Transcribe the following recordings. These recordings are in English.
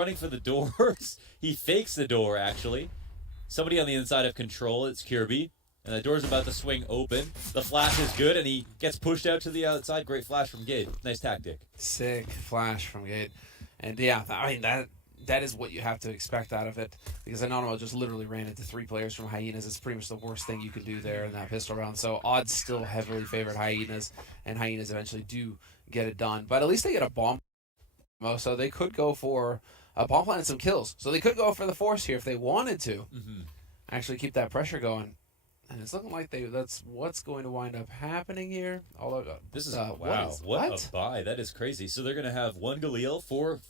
running for the doors. He fakes the door, actually. Somebody on the inside of control. It's Kirby. And the door's about to swing open. The flash is good, and he gets pushed out to the outside. Great flash from Gade. Nice tactic. Sick flash from Gade. And yeah, I mean, that is what you have to expect out of it. Because Anonymo just literally ran into 3 players from Hyenas. It's pretty much the worst thing you can do there in that pistol round. So odds still heavily favored Hyenas, and Hyenas eventually do get it done. But at least they get a bomb. So they could go for a bomb plant and some kills. So they could go for the force here if they wanted to. Actually keep that pressure going. And it's looking like that's what's going to wind up happening here. Although this is wow, what a buy! That is crazy. So they're gonna have 1 Galil, four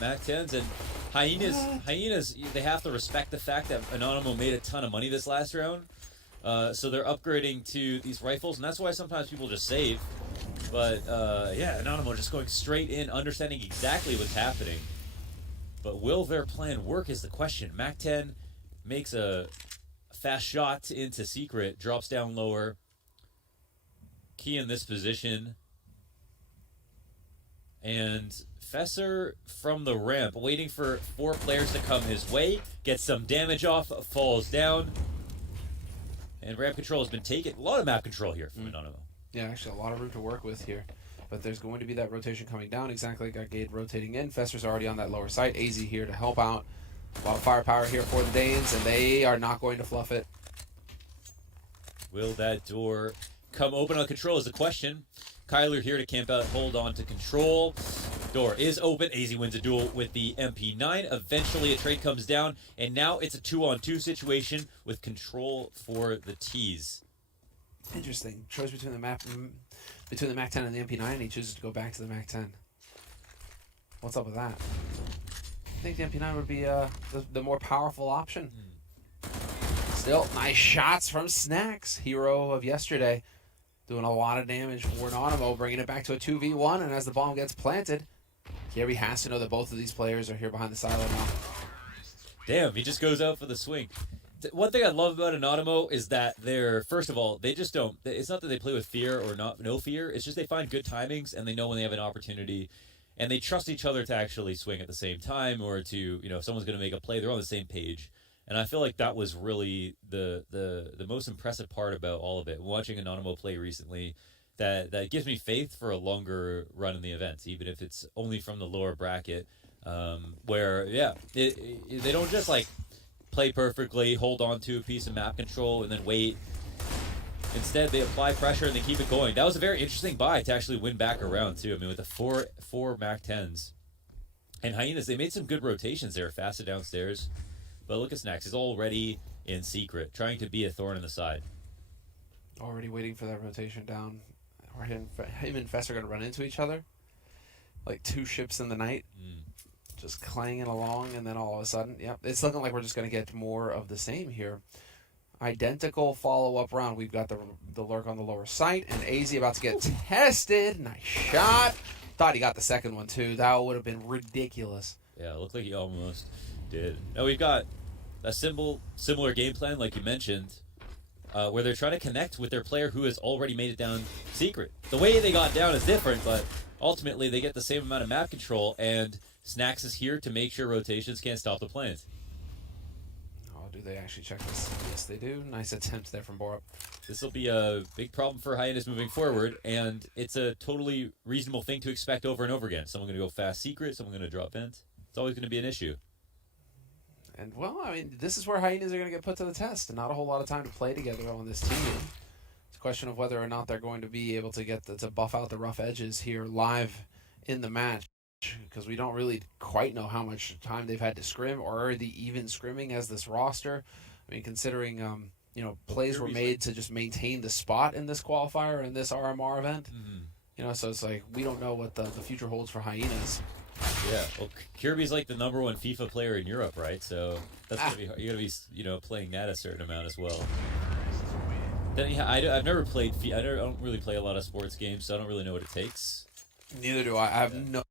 Mac 10s, and Hyenas. They have to respect the fact that Anonymo made a ton of money this last round. So they're upgrading to these rifles, and that's why sometimes people just save. But yeah, Anonymo just going straight in, understanding exactly what's happening. But will their plan work is the question. Mac 10 makes a fast shot into secret, drops down lower. Key in this position. And Fesser from the ramp, waiting for 4 players to come his way, gets some damage off, falls down. And ramp control has been taken. A lot of map control here from Anonymo. Yeah, actually a lot of room to work with here. But there's going to be that rotation coming down, exactly like Gade rotating in. Fesser's already on that lower site. AZ here to help out. A lot of firepower here for the Danes, and they are not going to fluff it. Will that door come open on control is the question. Kyler here to camp out, hold on to control. Door is open. AZ wins a duel with the MP9. Eventually a trade comes down, and now it's a 2-on-2 situation with control for the T's. Interesting. Choice between the Mac 10 and the MP9, and he chooses to go back to the Mac 10. What's up with that? I think the MP9 would be the more powerful option. Still, nice shots from Snacks, hero of yesterday. Doing a lot of damage for Anonymo, bringing it back to a 2v1, and as the bomb gets planted, Gary has to know that both of these players are here behind the silo now. Damn, he just goes out for the swing. One thing I love about Anonymo is that they're, first of all, they just don't, it's not that they play with fear or no fear, it's just they find good timings, and they know when they have an opportunity. And they trust each other to actually swing at the same time, or to, you know, if someone's going to make a play, they're on the same page. And I feel like that was really the most impressive part about all of it. Watching Anonymo play recently, that gives me faith for a longer run in the events, even if it's only from the lower bracket, where, yeah, they don't just, like, play perfectly, hold on to a piece of map control, and then wait. Instead, they apply pressure and they keep it going. That was a very interesting buy to actually win back around, too. I mean, with the four Mac 10s. And Hyenas, they made some good rotations there, fasted downstairs. But look at Snacks. He's already in secret, trying to be a thorn in the side. Already waiting for that rotation down. Or him and Fess are going to run into each other. Like 2 ships in the night. Just clanging along, and then all of a sudden, yep, it's looking like we're just going to get more of the same here. Identical follow-up round. We've got the lurk on the lower site, and AZ about to get tested. Nice shot. Thought he got the second one, too. That would have been ridiculous. Yeah, it looked like he almost did. Now we've got a similar game plan, like you mentioned, where they're trying to connect with their player who has already made it down secret. The way they got down is different, but ultimately they get the same amount of map control, and Snacks is here to make sure rotations can't stop the plant. Oh, do they actually check this? Yes, they do. Nice attempt there from Borup. This will be a big problem for Hyenas moving forward, and it's a totally reasonable thing to expect over and over again. Someone going to go fast secret, someone going to drop vent. It's always going to be an issue. And, well, I mean, this is where Hyenas are going to get put to the test, and not a whole lot of time to play together on this team. It's a question of whether or not they're going to be able to get to buff out the rough edges here live in the match, because we don't really quite know how much time they've had to scrim, or are they even scrimming as this roster. I mean, considering, you know, plays were made to just maintain the spot in this qualifier and this RMR event. You know, so it's like we don't know what the future holds for Hyenas. Yeah, well, Kirby's like the #1 FIFA player in Europe, right? So that's gonna be hard. You're gonna be, you know, playing that a certain amount as well. Then yeah, I've never played FIFA. I don't really play a lot of sports games, so I don't really know what it takes. Neither do I. I have no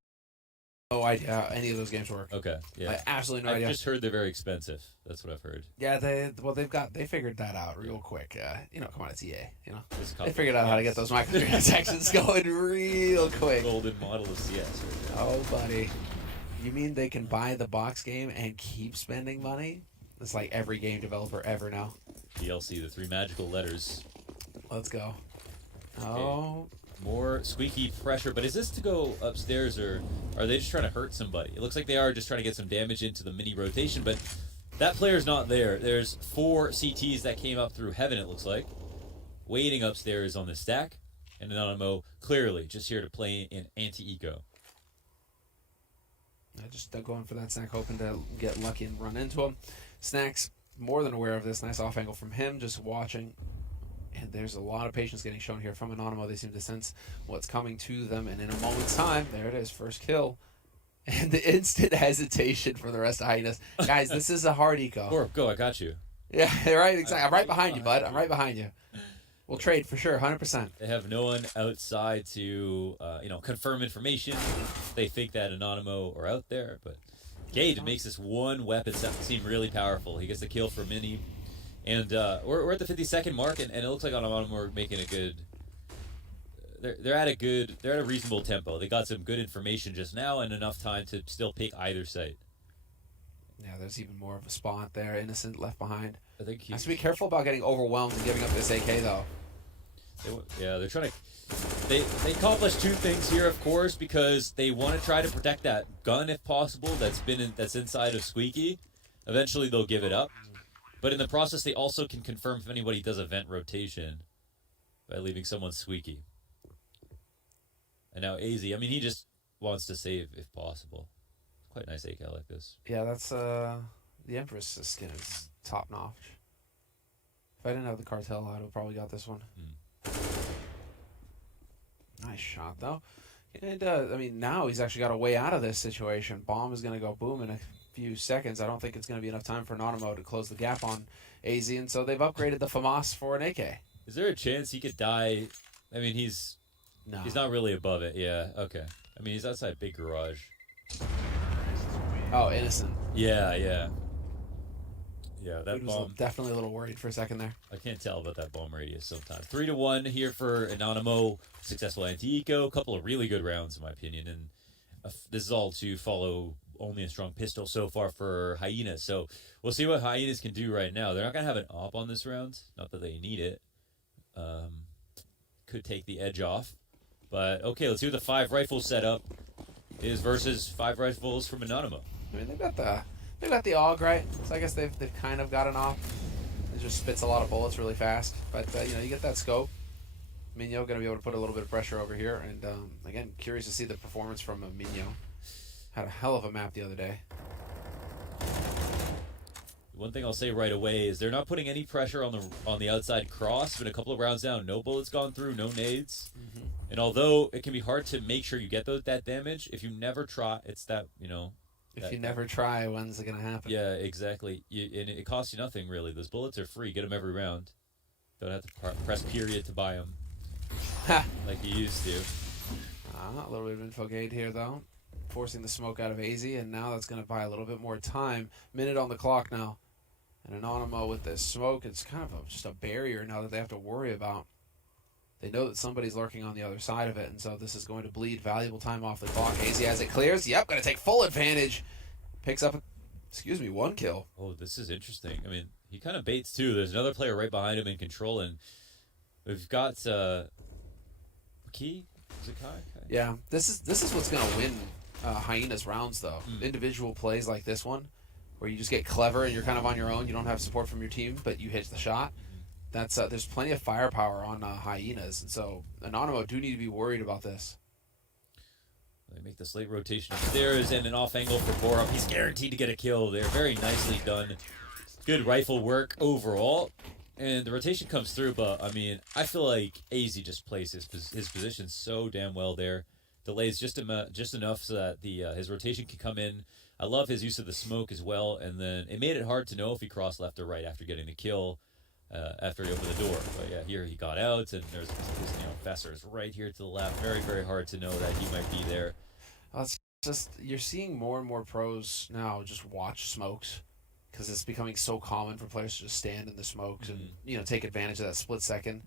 idea how any of those games work. Okay, yeah. I absolutely no idea. I've just heard they're very expensive. That's what I've heard. Yeah, they figured that out real quick. You know, come on, it's EA. You know, They figured out how to get those microtransactions going real quick. Golden model of CS. Right oh, buddy. You mean they can buy the box game and keep spending money? It's like every game developer ever now. DLC, the 3 magical letters. Let's go. Okay. Oh. More squeaky pressure, but is this to go upstairs, or are they just trying to hurt somebody? It looks like they are just trying to get some damage into the mini rotation, but that player's not there. There's 4 CTs that came up through heaven, it looks like, waiting upstairs on the stack, and Anonymo clearly just here to play in anti-eco. Just going for that snack, hoping to get lucky and run into him. Snack's more than aware of this. Nice off angle from him, just watching. And there's a lot of patience getting shown here from Anonymo. They seem to sense what's coming to them. And in a moment's time, there it is, first kill. And the instant hesitation for the rest of Hyenas. Guys, this is a hard eco. Go, I got you. Yeah, right, exactly. I'm right behind you, bud. I'm right behind you. We'll trade for sure, 100%. They have no one outside to, confirm information. They think that Anonymo are out there, but Gade makes this one weapon seem really powerful. He gets the kill for Mini. And we're at the 50-second mark, and it looks like Anonymo are making a good. They're at a reasonable tempo. They got some good information just now, and enough time to still pick either site. Yeah, there's even more of a spot there. Innocent left behind. I think has to be careful about getting overwhelmed and giving up this AK though. They're trying to. They accomplish 2 things here, of course, because they want to try to protect that gun if possible. That's inside of Squeaky. Eventually, they'll give it up. But in the process, they also can confirm if anybody does a vent rotation by leaving someone squeaky. And now AZ, he just wants to save if possible. Quite a nice AK like this. Yeah, that's the Empress skin is top notch. If I didn't have the cartel, I'd have probably got this one. Nice shot though. And now he's actually got a way out of this situation. Bomb is going to go boom in a few seconds. I don't think it's going to be enough time for Anonymo to close the gap on AZ, and so they've upgraded the FAMAS for an AK. Is there a chance he could die? He's not really above it. Yeah, okay. He's outside big garage. Oh, innocent. Yeah, that bomb. Definitely a little worried for a second there. I can't tell about that bomb radius sometimes. 3-1 here for Anonymo. Successful anti-eco. A couple of really good rounds, in my opinion, and this is all to follow only a strong pistol so far for Hyenas. So we'll see what Hyenas can do right now. They're not going to have an op on this round. Not that they need it. Could take the edge off. But, okay, let's see what the 5 rifle setup is versus 5 rifles from Anonymo. They've got the AUG, right? So I guess they've kind of got an op. It just spits a lot of bullets really fast. But, you get that scope. Minyo going to be able to put a little bit of pressure over here. And, again, curious to see the performance from Minyo. Had a hell of a map the other day. One thing I'll say right away is they're not putting any pressure on the outside cross. It's been a couple of rounds down. No bullets gone through, no nades. Mm-hmm. And although it can be hard to make sure you get that damage, if you never try, it's that, If you never try, when's it going to happen? Yeah, exactly. And it costs you nothing, really. Those bullets are free. Get them every round. Don't have to press period to buy them like you used to. A little bit of info gate here, though. Forcing the smoke out of AZ, and now that's going to buy a little bit more time. Minute on the clock now. And Anonymo with this smoke, it's kind of just a barrier now that they have to worry about. They know that somebody's lurking on the other side of it, and so this is going to bleed valuable time off the clock. AZ as it clears. Yep, going to take full advantage. Picks up, 1 kill. Oh, this is interesting. He kind of baits, too. There's another player right behind him in control, and we've got Key? Is it Kai? Yeah, this is what's going to win Hyenas rounds, though. Individual plays like this one, where you just get clever and you're kind of on your own. You don't have support from your team, but you hit the shot. That's there's plenty of firepower on Hyenas, and so Anonymo do need to be worried about this. They make the slate rotation upstairs and an off angle for Borup. He's guaranteed to get a kill there. Very nicely done. Good rifle work overall. And the rotation comes through, but, I feel like AZ just plays his position so damn well there. Delays just enough so that his rotation can come in. I love his use of the smoke as well, and then it made it hard to know if he crossed left or right after getting the kill, after he opened the door. But yeah, here he got out, and there's Fesser is right here to the left. Very, very hard to know that he might be there. It's just, you're seeing more and more pros now just watch smokes, because it's becoming so common for players to just stand in the smokes and take advantage of that split second.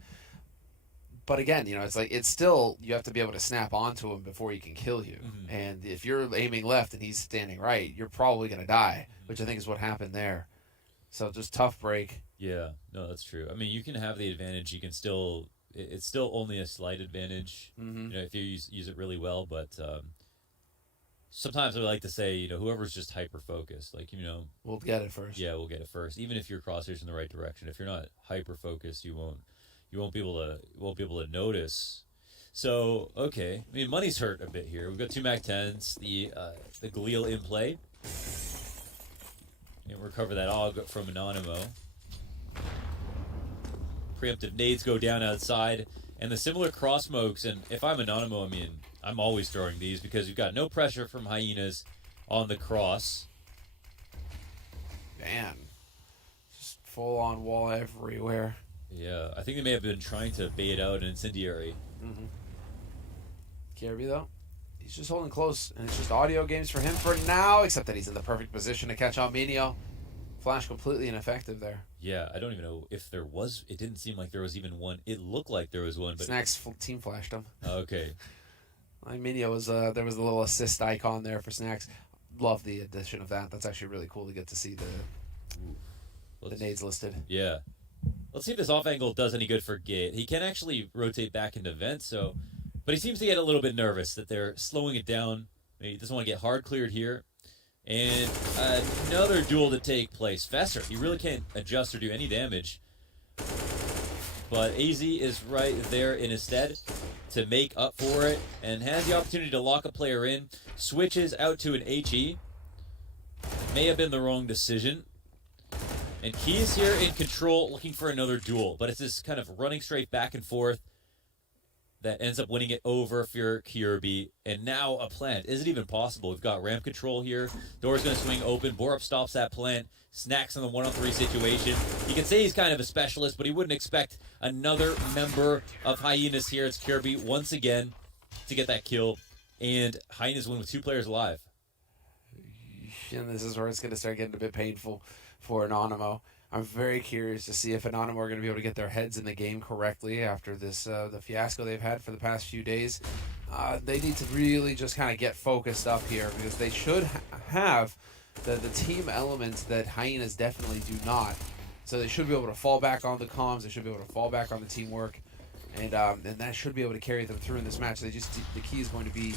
But again, it's like it's still you have to be able to snap onto him before he can kill you. And if you're aiming left and he's standing right, you're probably going to die, which I think is what happened there. So just tough break. Yeah, no, that's true. I mean, you can have the advantage. You can still, it's still only a slight advantage, if you use it really well. But sometimes I like to say, whoever's just hyper focused, like we'll get it first. Yeah, we'll get it first. Even if your crosshairs in the right direction, if you're not hyper focused, you won't be able to notice. So okay, I mean, money's hurt a bit here. We've got 2 Mac 10s, the Galil in play. And recover that AUG from Anonymo. Preemptive nades go down outside. And the similar cross smokes, and if I'm Anonymo, I mean, I'm always throwing these because you've got no pressure from Hyenas on the cross. Man. Just full on wall everywhere. Yeah, I think they may have been trying to bait out an incendiary. Kirby, though, he's just holding close, and it's just audio games for him for now, except that he's in the perfect position to catch Alminio. Flash completely ineffective there. Yeah, I don't even know if there was. It didn't seem like there was even one. It looked like there was one, but Snacks team flashed him. Okay. Alminio was there was a little assist icon there for Snacks. Love the addition of that. That's actually really cool to get to see the nades listed. Yeah. Let's see if this off angle does any good for Gate. He can actually rotate back into vent, but he seems to get a little bit nervous that they're slowing it down. Maybe he doesn't want to get hard cleared here. And another duel to take place. Fesser, he really can't adjust or do any damage. But AZ is right there in his stead to make up for it and has the opportunity to lock a player in. Switches out to an HE. May have been the wrong decision. And he's here in control looking for another duel. But it's this kind of running straight back and forth that ends up winning it over for Kirby. And now a plant. Is it even possible? We've got ramp control here. Door's going to swing open. Borup stops that plant. Snacks in the 1-on-3 situation. You can say he's kind of a specialist, but he wouldn't expect another member of Hyenas here. It's Kirby once again to get that kill. And Hyenas win with 2 players alive. And this is where it's going to start getting a bit painful for Anonymo. I'm very curious to see if Anonymo are going to be able to get their heads in the game correctly after this the fiasco they've had for the past few days. They need to really just kind of get focused up here because they should have the team elements that Hyenas definitely do not. So they should be able to fall back on the comms. They should be able to fall back on the teamwork, and that should be able to carry them through in this match. The key is going to be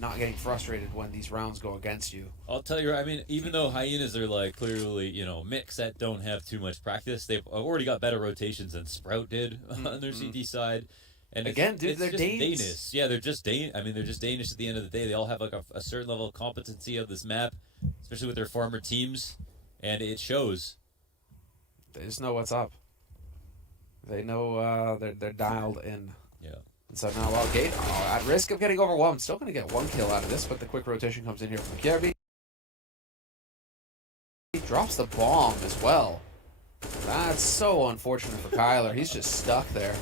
not getting frustrated when these rounds go against you. I'll tell you, I mean, even though Hyenas are like clearly, mix that don't have too much practice, they've already got better rotations than Sprout did on their CT side. And again, dude, they're Danish. Yeah, they're just Danish. I mean, they're just Danish at the end of the day. They all have like a certain level of competency of this map, especially with their farmer teams, and it shows. They just know what's up. They know they're dialed in. Yeah. And so now, while Gate, at risk of getting overwhelmed, still going to get 1 kill out of this, but the quick rotation comes in here from Kirby. He drops the bomb as well. That's so unfortunate for Kyler. He's just stuck there.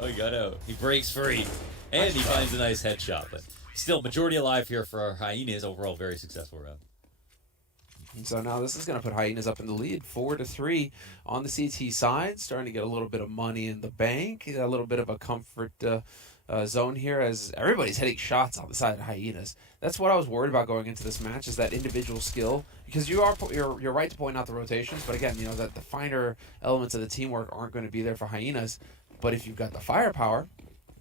Oh, he got out. He breaks free. And he finds a nice headshot. But still, majority alive here for our Hyenas. Overall, very successful round. And so now this is going to put Hyenas up in the lead, 4-3 on the CT side. Starting to get a little bit of money in the bank, a little bit of a comfort zone here as everybody's hitting shots on the side of Hyenas. That's what I was worried about going into this match, is that individual skill, because you're right to point out the rotations, but again, that the finer elements of the teamwork aren't going to be there for Hyenas. But if you've got the firepower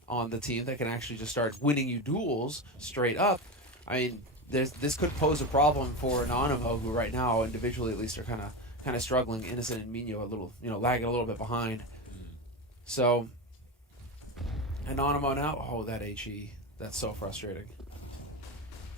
on the team that can actually just start winning you duels straight up, I mean, this could pose a problem for Anonymo, who right now, individually at least, are kind of struggling. Innocent and Mino a little, lagging a little bit behind. So, Anonymo now, oh, that HE, that's so frustrating.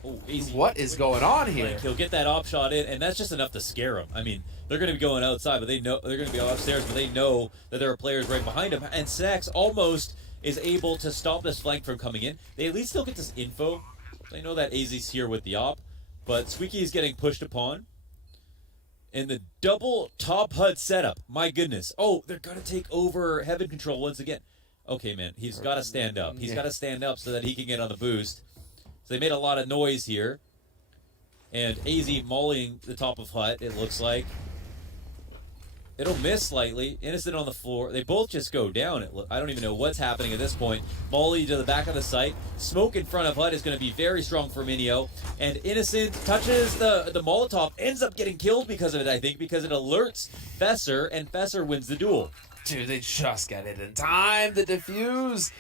Oh, easy. What is going on here? Like, he'll get that op shot in, and that's just enough to scare him. I mean, they're going to be going outside, but they know they're going to be upstairs, but they know that there are players right behind him. And Sax almost is able to stop this flank from coming in. They at least still get this info. They know that AZ's here with the op, but Squeaky is getting pushed upon. And the double top HUD setup, my goodness. Oh, they're going to take over Heaven Control once again. Okay, man, he's got to stand up. He's got to stand up so that he can get on the boost. So they made a lot of noise here. And AZ mauling the top of HUD, it looks like. It'll miss slightly. Innocent on the floor. They both just go down. I don't even know what's happening at this point. Molly to the back of the site. Smoke in front of HUD is going to be very strong for Minio. And Innocent touches the Molotov. Ends up getting killed because of it, I think, because it alerts Fesser, and Fesser wins the duel. Dude, they just got it in time to defuse.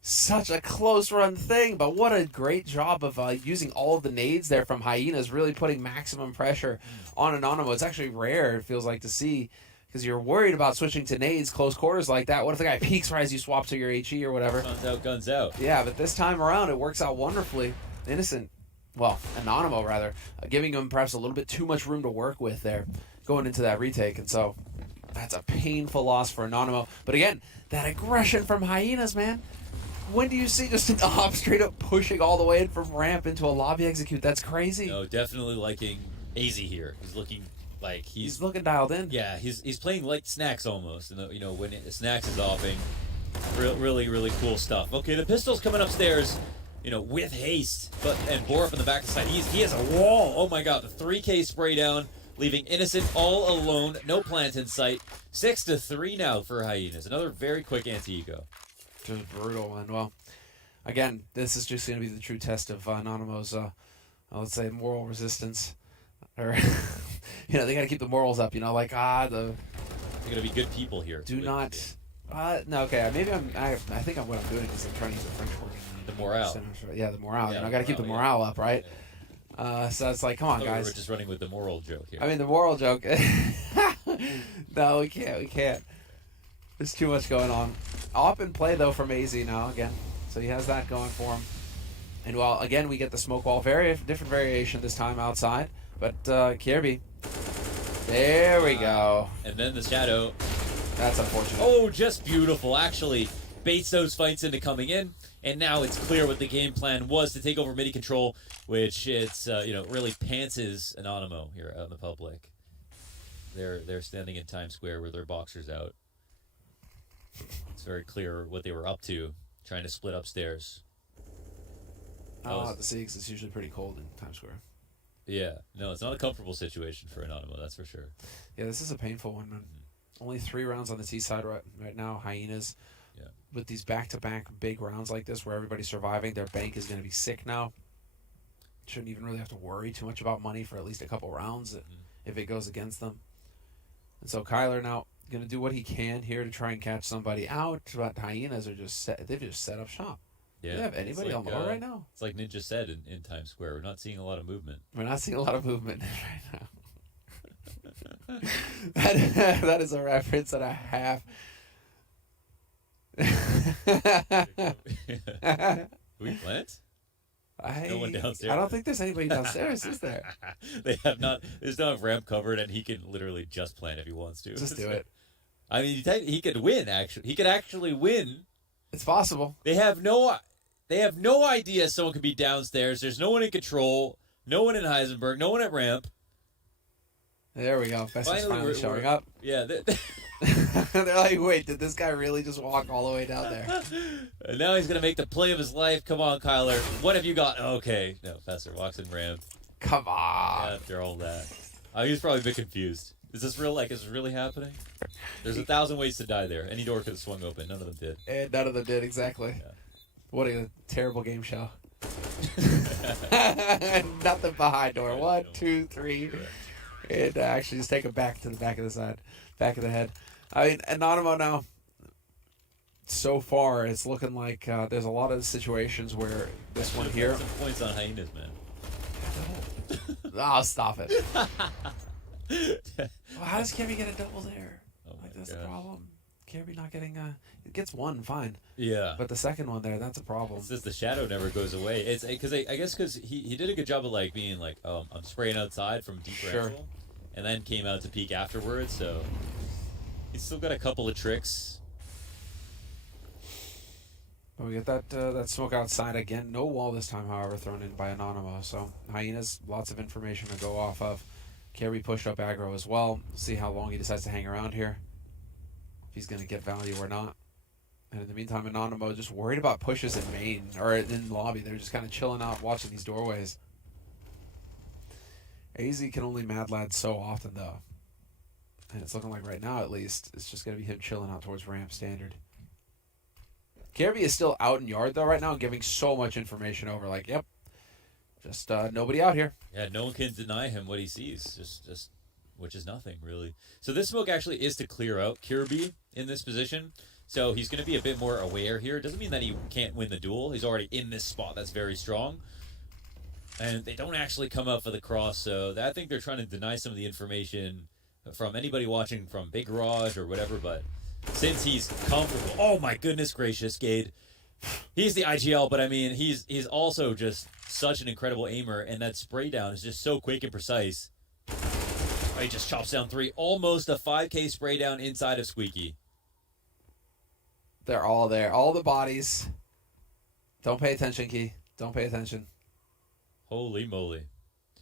Such a close run thing, but what a great job of using all of the nades there from Hyenas, really putting maximum pressure on anonymo. It's actually rare, it feels like, to see, because you're worried about switching to nades close quarters like that. What if the guy peeks right as you swap to your HE or whatever? Guns out. Yeah, but this time around, it works out wonderfully. Anonymo rather, giving him perhaps a little bit too much room to work with there going into that retake, and so that's a painful loss for anonymo. But again, that aggression from Hyenas, man. When do you see just an op straight up pushing all the way in from ramp into a lobby execute? That's crazy. No, definitely liking AZ here. He's looking like he's looking dialed in. Yeah, he's playing like Snacks almost. And when Snacks is offing, really cool stuff. Okay, the pistol's coming upstairs, with haste, and Borup in the back of the side. He has a wall. Oh my God, the 3K spray down, leaving Innocent all alone. No plant in sight. 6-3 now for Hyenas. Another very quick anti-eco. Just brutal one. Well, again, this is just going to be the true test of anonymo's, let's say, moral resistance. Or, they got to keep the morals up. They're going to be good people here. Do not. No, okay. Maybe I think what I'm doing is I'm trying to use the French word. The morale. Yeah, the morale. Yeah, I got to keep the morale up, right? Yeah. So it's like, come on, guys. We're just running with the moral joke here. I mean, the moral joke. No, we can't. There's too much going on. Up and play, though, from AZ now, again. So he has that going for him. And, again, we get the smoke wall. Very different variation this time outside. But Kirby. There we go. And then the shadow. That's unfortunate. Oh, just beautiful. Actually, baits those fights into coming in. And now it's clear what the game plan was to take over midi control, which it's, really pantses anonymo here out in the public. They're standing in Times Square with their boxers out. It's very clear what they were up to, trying to split upstairs. The Sigs is usually pretty cold in Times Square. Yeah, no, it's not a comfortable situation for anonymo, that's for sure. Yeah, this is a painful one. Only 3 rounds on the T side right now. Hyenas, with these back-to-back big rounds like this where everybody's surviving, their bank is going to be sick now. Shouldn't even really have to worry too much about money for at least a couple rounds if it goes against them. And so Kyler now going to do what he can here to try and catch somebody out, but Hyenas are they've just set up shop. Yeah. Do they have anybody on low right now? It's like Ninja said in Times Square. We're not seeing a lot of movement. We're not seeing a lot of movement right now. that is a reference and a half. We plant? No one downstairs. I don't think there's anybody downstairs, is there? They have not. There's no ramp covered, and he can literally just plant if he wants to. Just do it. I mean, he could win. Actually, he could actually win. It's possible. They have no idea someone could be downstairs. There's no one in control. No one in Heisenberg. No one at ramp. There we go. Fesser's finally showing up. Yeah. They're like, wait, did this guy really just walk all the way down there? And now he's going to make the play of his life. Come on, Kyler. What have you got? Okay. No, Fesser walks in ramp. Come on. After all that. He was probably a bit confused. Is this real? Is this really happening? There's 1,000 ways to die there. Any door could have swung open. None of them did. And none of them did, exactly. Yeah. What a terrible game show. Nothing behind door. 1, 2, 3. And actually just take it back to the back of the side. Back of the head. I mean, anonymo now, so far, it's looking like there's a lot of situations where this one here. Some points on Hyenas, man. Oh, stop it. Well, how does Kirby get a double there? That's the problem. Kirby not getting it gets one, fine. Yeah. But the second one there, that's a problem. It's just the shadow never goes away. It's because I guess because he did a good job of being I'm spraying outside from differential, and then came out to peek afterwards. So he's still got a couple of tricks. But we get that smoke outside again. No wall this time, however, thrown in by anonymo. So Hyenas, lots of information to go off of. Kirby pushed up aggro as well. See how long he decides to hang around here. If he's going to get value or not. And in the meantime, anonymo just worried about pushes in main or in lobby. They're just kind of chilling out, watching these doorways. AZ can only mad lad so often, though. And it's looking like right now, at least, it's just going to be him chilling out towards ramp standard. Kirby is still out in yard, though, right now, and giving so much information over. Like, yep, just nobody out here. Yeah, no one can deny him what he sees. Just which is nothing, really. So this smoke actually is to clear out Kirby in this position. So he's going to be a bit more aware here. Doesn't mean that he can't win the duel. He's already in this spot that's very strong. And they don't actually come up for the cross, so I think they're trying to deny some of the information from anybody watching from Big Garage or whatever, but since he's comfortable... Oh my goodness gracious, Gade. He's the IGL, but I mean, he's also just such an incredible aimer, and that spray down is just so quick and precise. Oh, he just chops down 3. Almost a 5K spray down inside of Squeaky. They're all there. All the bodies. Don't pay attention, Key. Don't pay attention. Holy moly.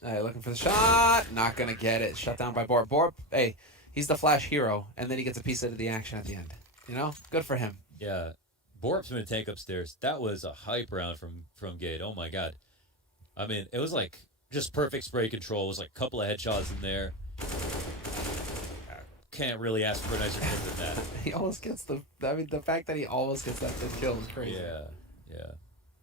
Looking for the shot. Not going to get it. Shut down by Borp. Borp, hey, he's the Flash hero, and then he gets a piece of the action at the end. You know? Good for him. Yeah. Borp's been a tank upstairs. That was a hype round from Gade. Oh my god. I mean, it was like just perfect spray control. It was like a couple of headshots in there. Can't really ask for a nicer kill than that. He almost gets the fact that he almost gets that fifth kill is crazy. Yeah.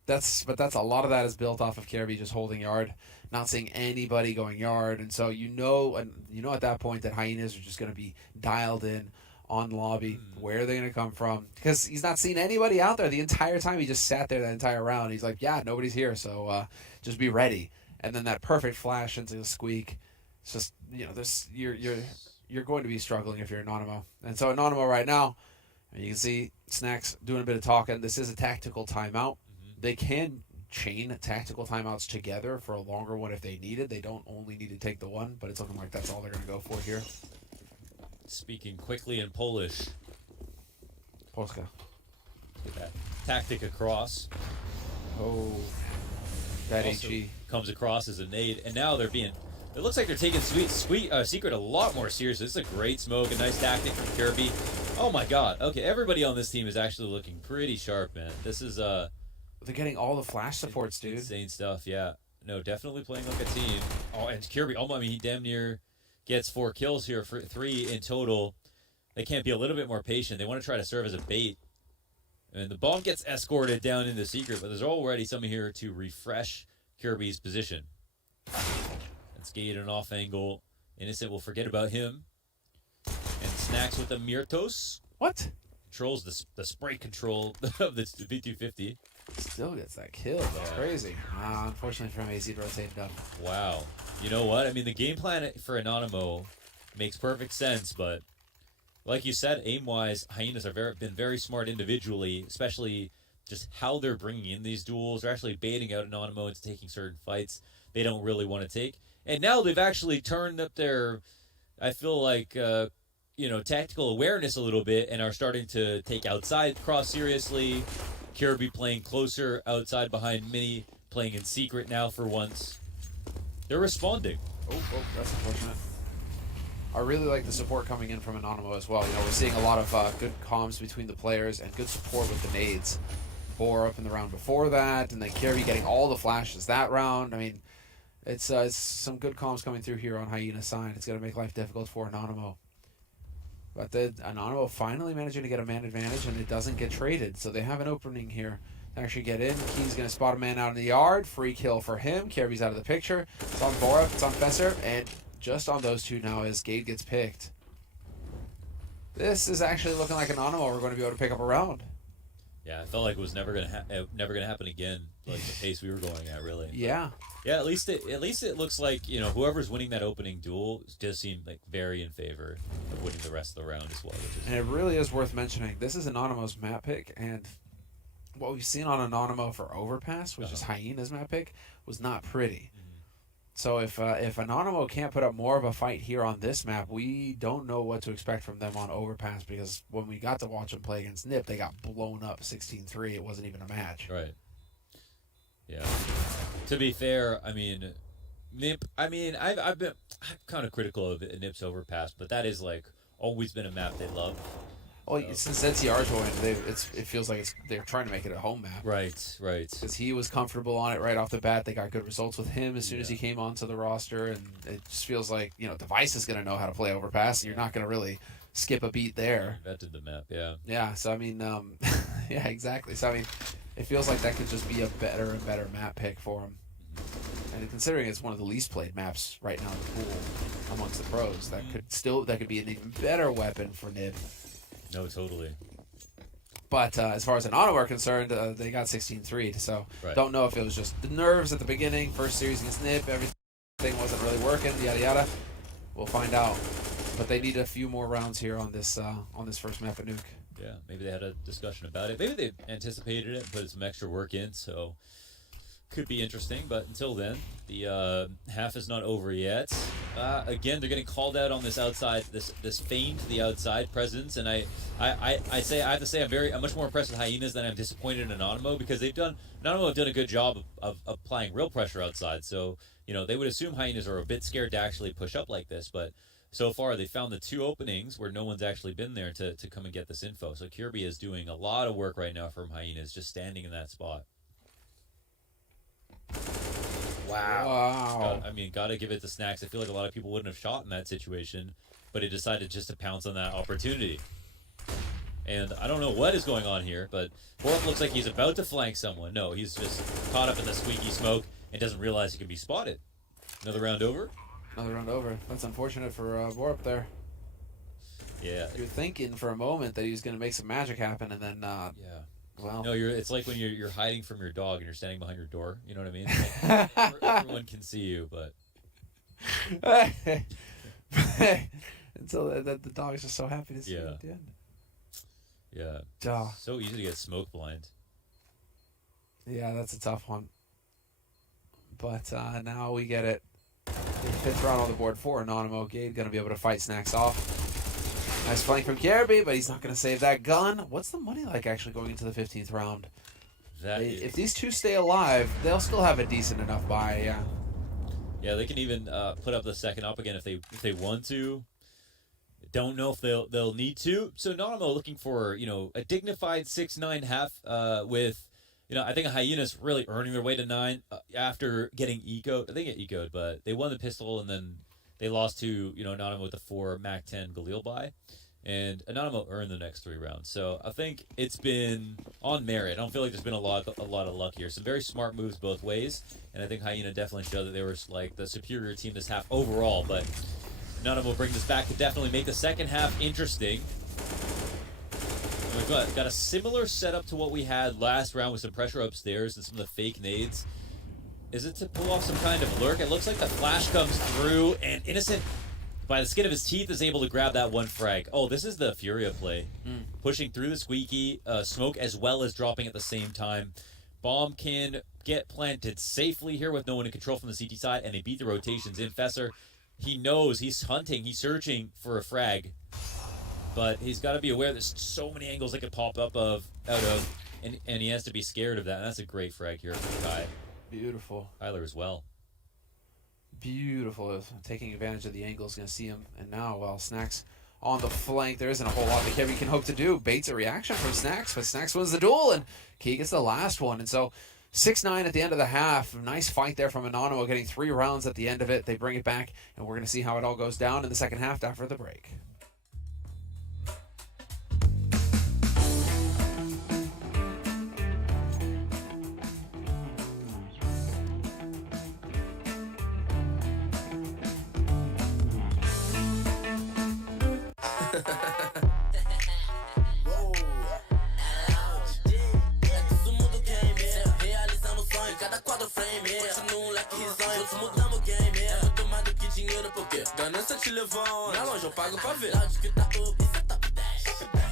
That's a lot of that is built off of Kirby just holding yard, not seeing anybody going yard, and so you know at that point that Hyenas are just going to be dialed in on lobby. Where are they going to come from? Because he's not seen anybody out there the entire time. He just sat there that entire round. He's like, yeah, nobody's here, so just be ready. And then that perfect flash into the squeak. It's just this you're going to be struggling if you're Anonymo. And so Anonymo right now, you can see Snacks doing a bit of talking. This is a tactical timeout. They can chain tactical timeouts together for a longer one if they need it. They don't only need to take the one, but it's looking like that's all they're going to go for here. Speaking quickly in Polish. Polska. That tactic across. Oh. That HE. Comes across as a nade, and now they're being... It looks like they're taking Secret a lot more seriously. This is a great smoke, a nice tactic from Kirby. Oh my god. Okay, everybody on this team is actually looking pretty sharp, man. This is... They're getting all the flash supports, dude. Insane stuff, yeah. No, definitely playing like a team. Oh, and Kirby, I mean, he damn near gets 4 kills here, for 3 in total. They can't be a little bit more patient. They want to try to serve as a bait. And the bomb gets escorted down into Secret, but there's already someone here to refresh Kirby's position. Let's get an off angle. Innocent will forget about him. And Snacks with the Myrtos. What? Controls the spray control of the V250. Still gets that kill. That's crazy. Unfortunately for him, AZ rotated up. Wow. You know what? I mean, the game plan for Anonymo makes perfect sense, but like you said, aim-wise, Hyenas have been very smart individually, especially just how they're bringing in these duels. They're actually baiting out Anonymo into taking certain fights they don't really want to take. And now they've actually turned up their, I feel like, tactical awareness a little bit and are starting to take outside cross seriously. Kirby playing closer outside behind Mini, playing in secret now for once. They're responding. Oh, that's unfortunate. I really like the support coming in from Anonymo as well. We're seeing a lot of good comms between the players and good support with the nades. Bore up in the round before that, and then Kirby getting all the flashes that round. I mean, it's some good comms coming through here on Hyena's side. It's going to make life difficult for Anonymo. But the Anonymo finally managing to get a man advantage, and it doesn't get traded. So they have an opening here to actually get in. Key's going to spot a man out in the yard. Free kill for him. Kirby's out of the picture. It's on Bora. It's on Fesser. And just on those two now as Gade gets picked. This is actually looking like Anonymo we're going to be able to pick up a round. Yeah, I felt like it was never gonna happen again. Like the pace we were going at, really. Yeah. Yeah, at least it looks like whoever's winning that opening duel does seem like very in favor of winning the rest of the round as well. And it really is worth mentioning. This is Anonymo's map pick, and what we've seen on Anonymo for Overpass, which is Hyena's map pick, was not pretty. So if Anonymo can't put up more of a fight here on this map, we don't know what to expect from them on Overpass, because when we got to watch them play against Nip, they got blown up 16-3. It wasn't even a match. Right. Yeah. To be fair, I mean, Nip. I mean, I'm kind of critical of Nip's Overpass, but that is like always been a map they love. Well, since NCR joined, it feels like they're trying to make it a home map. Right. Because he was comfortable on it right off the bat. They got good results with him as soon as he came onto the roster, and it just feels like Device is going to know how to play overpass, and you're not going to really skip a beat there. Invented the map, yeah. Yeah. So I mean, yeah, exactly. So I mean, it feels like that could just be a better and better map pick for him. And considering it's one of the least played maps right now in the pool amongst the pros, that could be an even better weapon for Nib. No, totally. But as far as anonymo are concerned, they got 16-3, so don't know if it was just the nerves at the beginning, first series against Nib, everything wasn't really working, yada yada. We'll find out. But they need a few more rounds here on this first map at Nuke. Yeah, maybe they had a discussion about it. Maybe they anticipated it and put some extra work in, so could be interesting. But until then, the half is not over yet. Again, they're getting called out on this outside, this feigned the outside presence, and I have to say I'm much more impressed with Hyenas than I'm disappointed in anonymo, because anonymo have done a good job of applying real pressure outside. So they would assume Hyenas are a bit scared to actually push up like this, but so far they found the 2 openings where no one's actually been there to come and get this info. So Kirby is doing a lot of work right now from Hyenas, just standing in that spot. Wow. Gotta give it to Snacks. I feel like a lot of people wouldn't have shot in that situation, but he decided just to pounce on that opportunity. And I don't know what is going on here, but Borup looks like he's about to flank someone. No, he's just caught up in the squeaky smoke and doesn't realize he can be spotted. Another round over? Another round over. That's unfortunate for Borup there. Yeah. You're thinking for a moment that he was going to make some magic happen, and then yeah. Well, no, it's like when you're hiding from your dog and you're standing behind your door. You know what I mean? Like, everyone can see you, but until the dog is just so happy to see you at the end. Yeah. Duh. So easy to get smoke blind. Yeah, that's a tough one. But now we get it. The 5th round on the board for anonymo. Gade going to be able to fight Snacks off. Nice flank from Kirby, but he's not going to save that gun. What's the money like actually going into the 15th round? If these 2 stay alive, they'll still have a decent enough buy, yeah. Yeah, they can even put up the second up again if they want to. Don't know if they'll need to. So anonymo looking for a dignified 6-9 half with I think Hyenas really earning their way to 9 after getting ecoed. They get ecoed, but they won the pistol and then they lost to anonymo with the 4 Mac 10 Galil buy, and anonymo earned the next 3 rounds. So I think it's been on merit. I don't feel like there's been a lot of luck here. Some very smart moves both ways, and I think Hyena definitely showed that they were like the superior team this half overall. But anonymo bring this back to definitely make the second half interesting. And we've got a similar setup to what we had last round with some pressure upstairs and some of the fake nades. Is it to pull off some kind of lurk? It looks like the flash comes through, and Innocent, by the skin of his teeth, is able to grab that 1 frag. Oh, this is the Furia play. Pushing through the squeaky smoke as well as dropping at the same time. Bomb can get planted safely here with no one in control from the CT side, and they beat the rotations. Infessor, he knows, he's hunting, he's searching for a frag. But he's got to be aware there's so many angles that could pop up out of, and he has to be scared of that. And that's a great frag here for Kai. Beautiful. Tyler as well. Beautiful. Taking advantage of the angle is going to see him. And now, while Snacks on the flank, there isn't a whole lot that Kevin can hope to do. Baits a reaction from Snacks, but Snacks wins the duel, and Key gets the last one. And so 6-9 at the end of the half. Nice fight there from anonymo, getting 3 rounds at the end of it. They bring it back, and we're going to see how it all goes down in the second half after the break. Ganância te levou aonde? Na loja eu pago pra ver. Lá de que tá o, isso é top 10.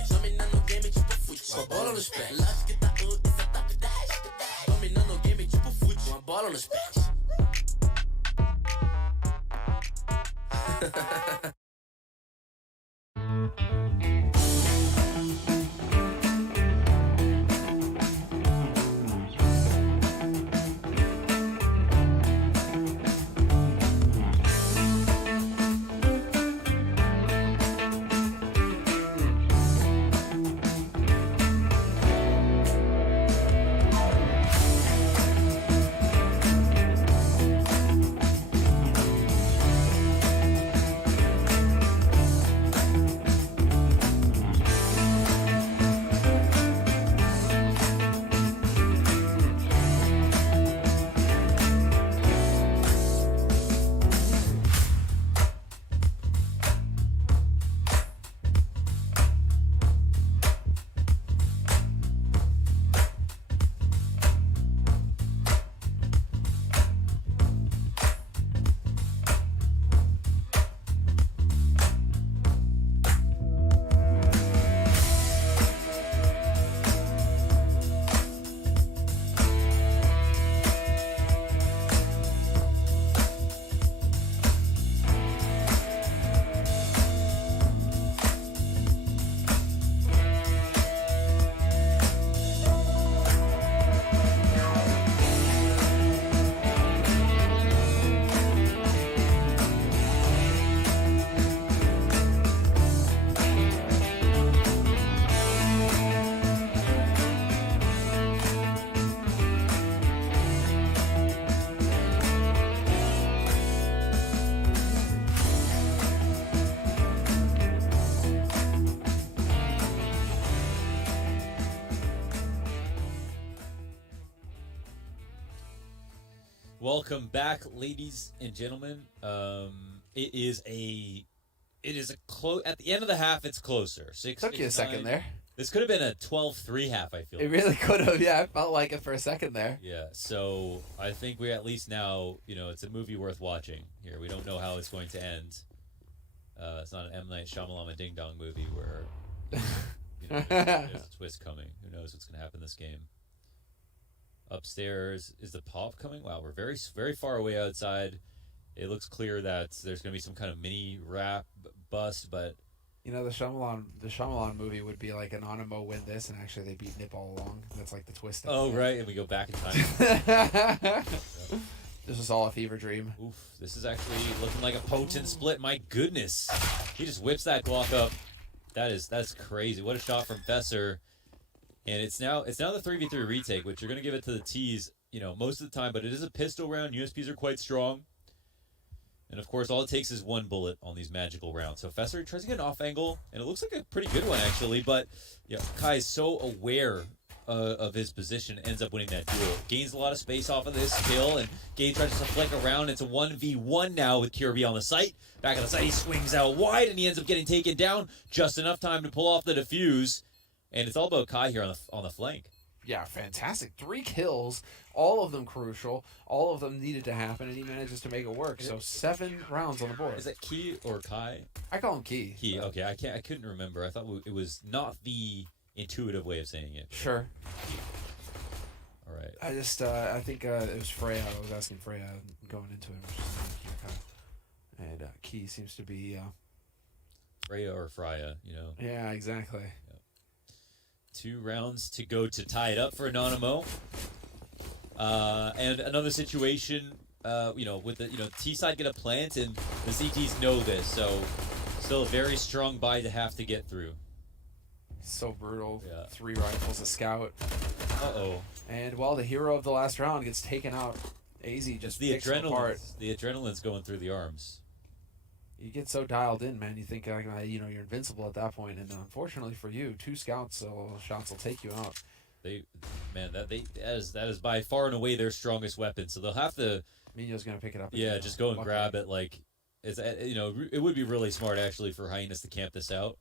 Dominando o game tipo fute, com a bola nos pés. Lá de que tá o, isso é top 10. Dominando o game tipo fute, com a bola nos pés. Welcome back, ladies and gentlemen. It is a close at the end of the half. It's closer. Took you a second there. This could have been a 12-3 half. I feel it really could have. Yeah, I felt like it for a second there. Yeah. So I think we at least now it's a movie worth watching. Here we don't know how it's going to end. It's not an M. Night Shyamalan Ding Dong movie where there's a twist coming. Who knows what's going to happen this game? Upstairs, is the pop coming? Wow, we're very, very far away outside. It looks clear that there's going to be some kind of mini rap bust, but the Shyamalan movie would be like anonymo win this, and actually they beat Nip all along. That's like the twist. Oh, right, and we go back in time. This was all a fever dream. Oof, this is actually looking like a potent split. My goodness, he just whips that Glock up. That's crazy. What a shot from Fesser. And it's now the 3v3 retake, which you're going to give it to the T's, most of the time, but it is a pistol round. USPs are quite strong. And, of course, all it takes is one bullet on these magical rounds. So Fesser tries to get an off angle, and it looks like a pretty good one, actually. But Kai is so aware of his position, ends up winning that duel. Gains a lot of space off of this kill, and Gage tries to flick around. It's a 1v1 now with Kirby on the site. Back on the site, he swings out wide, and he ends up getting taken down. Just enough time to pull off the defuse. And it's all about Kai here on the flank. Yeah, fantastic. 3 kills, all of them crucial. All of them needed to happen, and he manages to make it work. So 7 rounds on the board. Is that Key or Kai? I call him Key. Key. Okay, I couldn't remember. I thought it was not the intuitive way of saying it. Sure. All right. I think it was Freya. I was asking Freya going into it, and Key seems to be Freya or Freya, Yeah, exactly. 2 rounds to go to tie it up for Anonymo. And another situation, with the T side get a plant, and the CTs know this, so still a very strong buy to have to get through. So brutal. Yeah. 3 rifles, a scout. Uh-oh. And, the hero of the last round gets taken out. AZ just picks him apart. The adrenaline's going through the arms. You get so dialed in, man. You think you're invincible at that point, and unfortunately for you, 2 shots will take you out. That is by far and away their strongest weapon. So they'll have to. Mino's gonna pick it up. Yeah, just go and grab it. Like, it would be really smart actually for Hyenas to camp this out.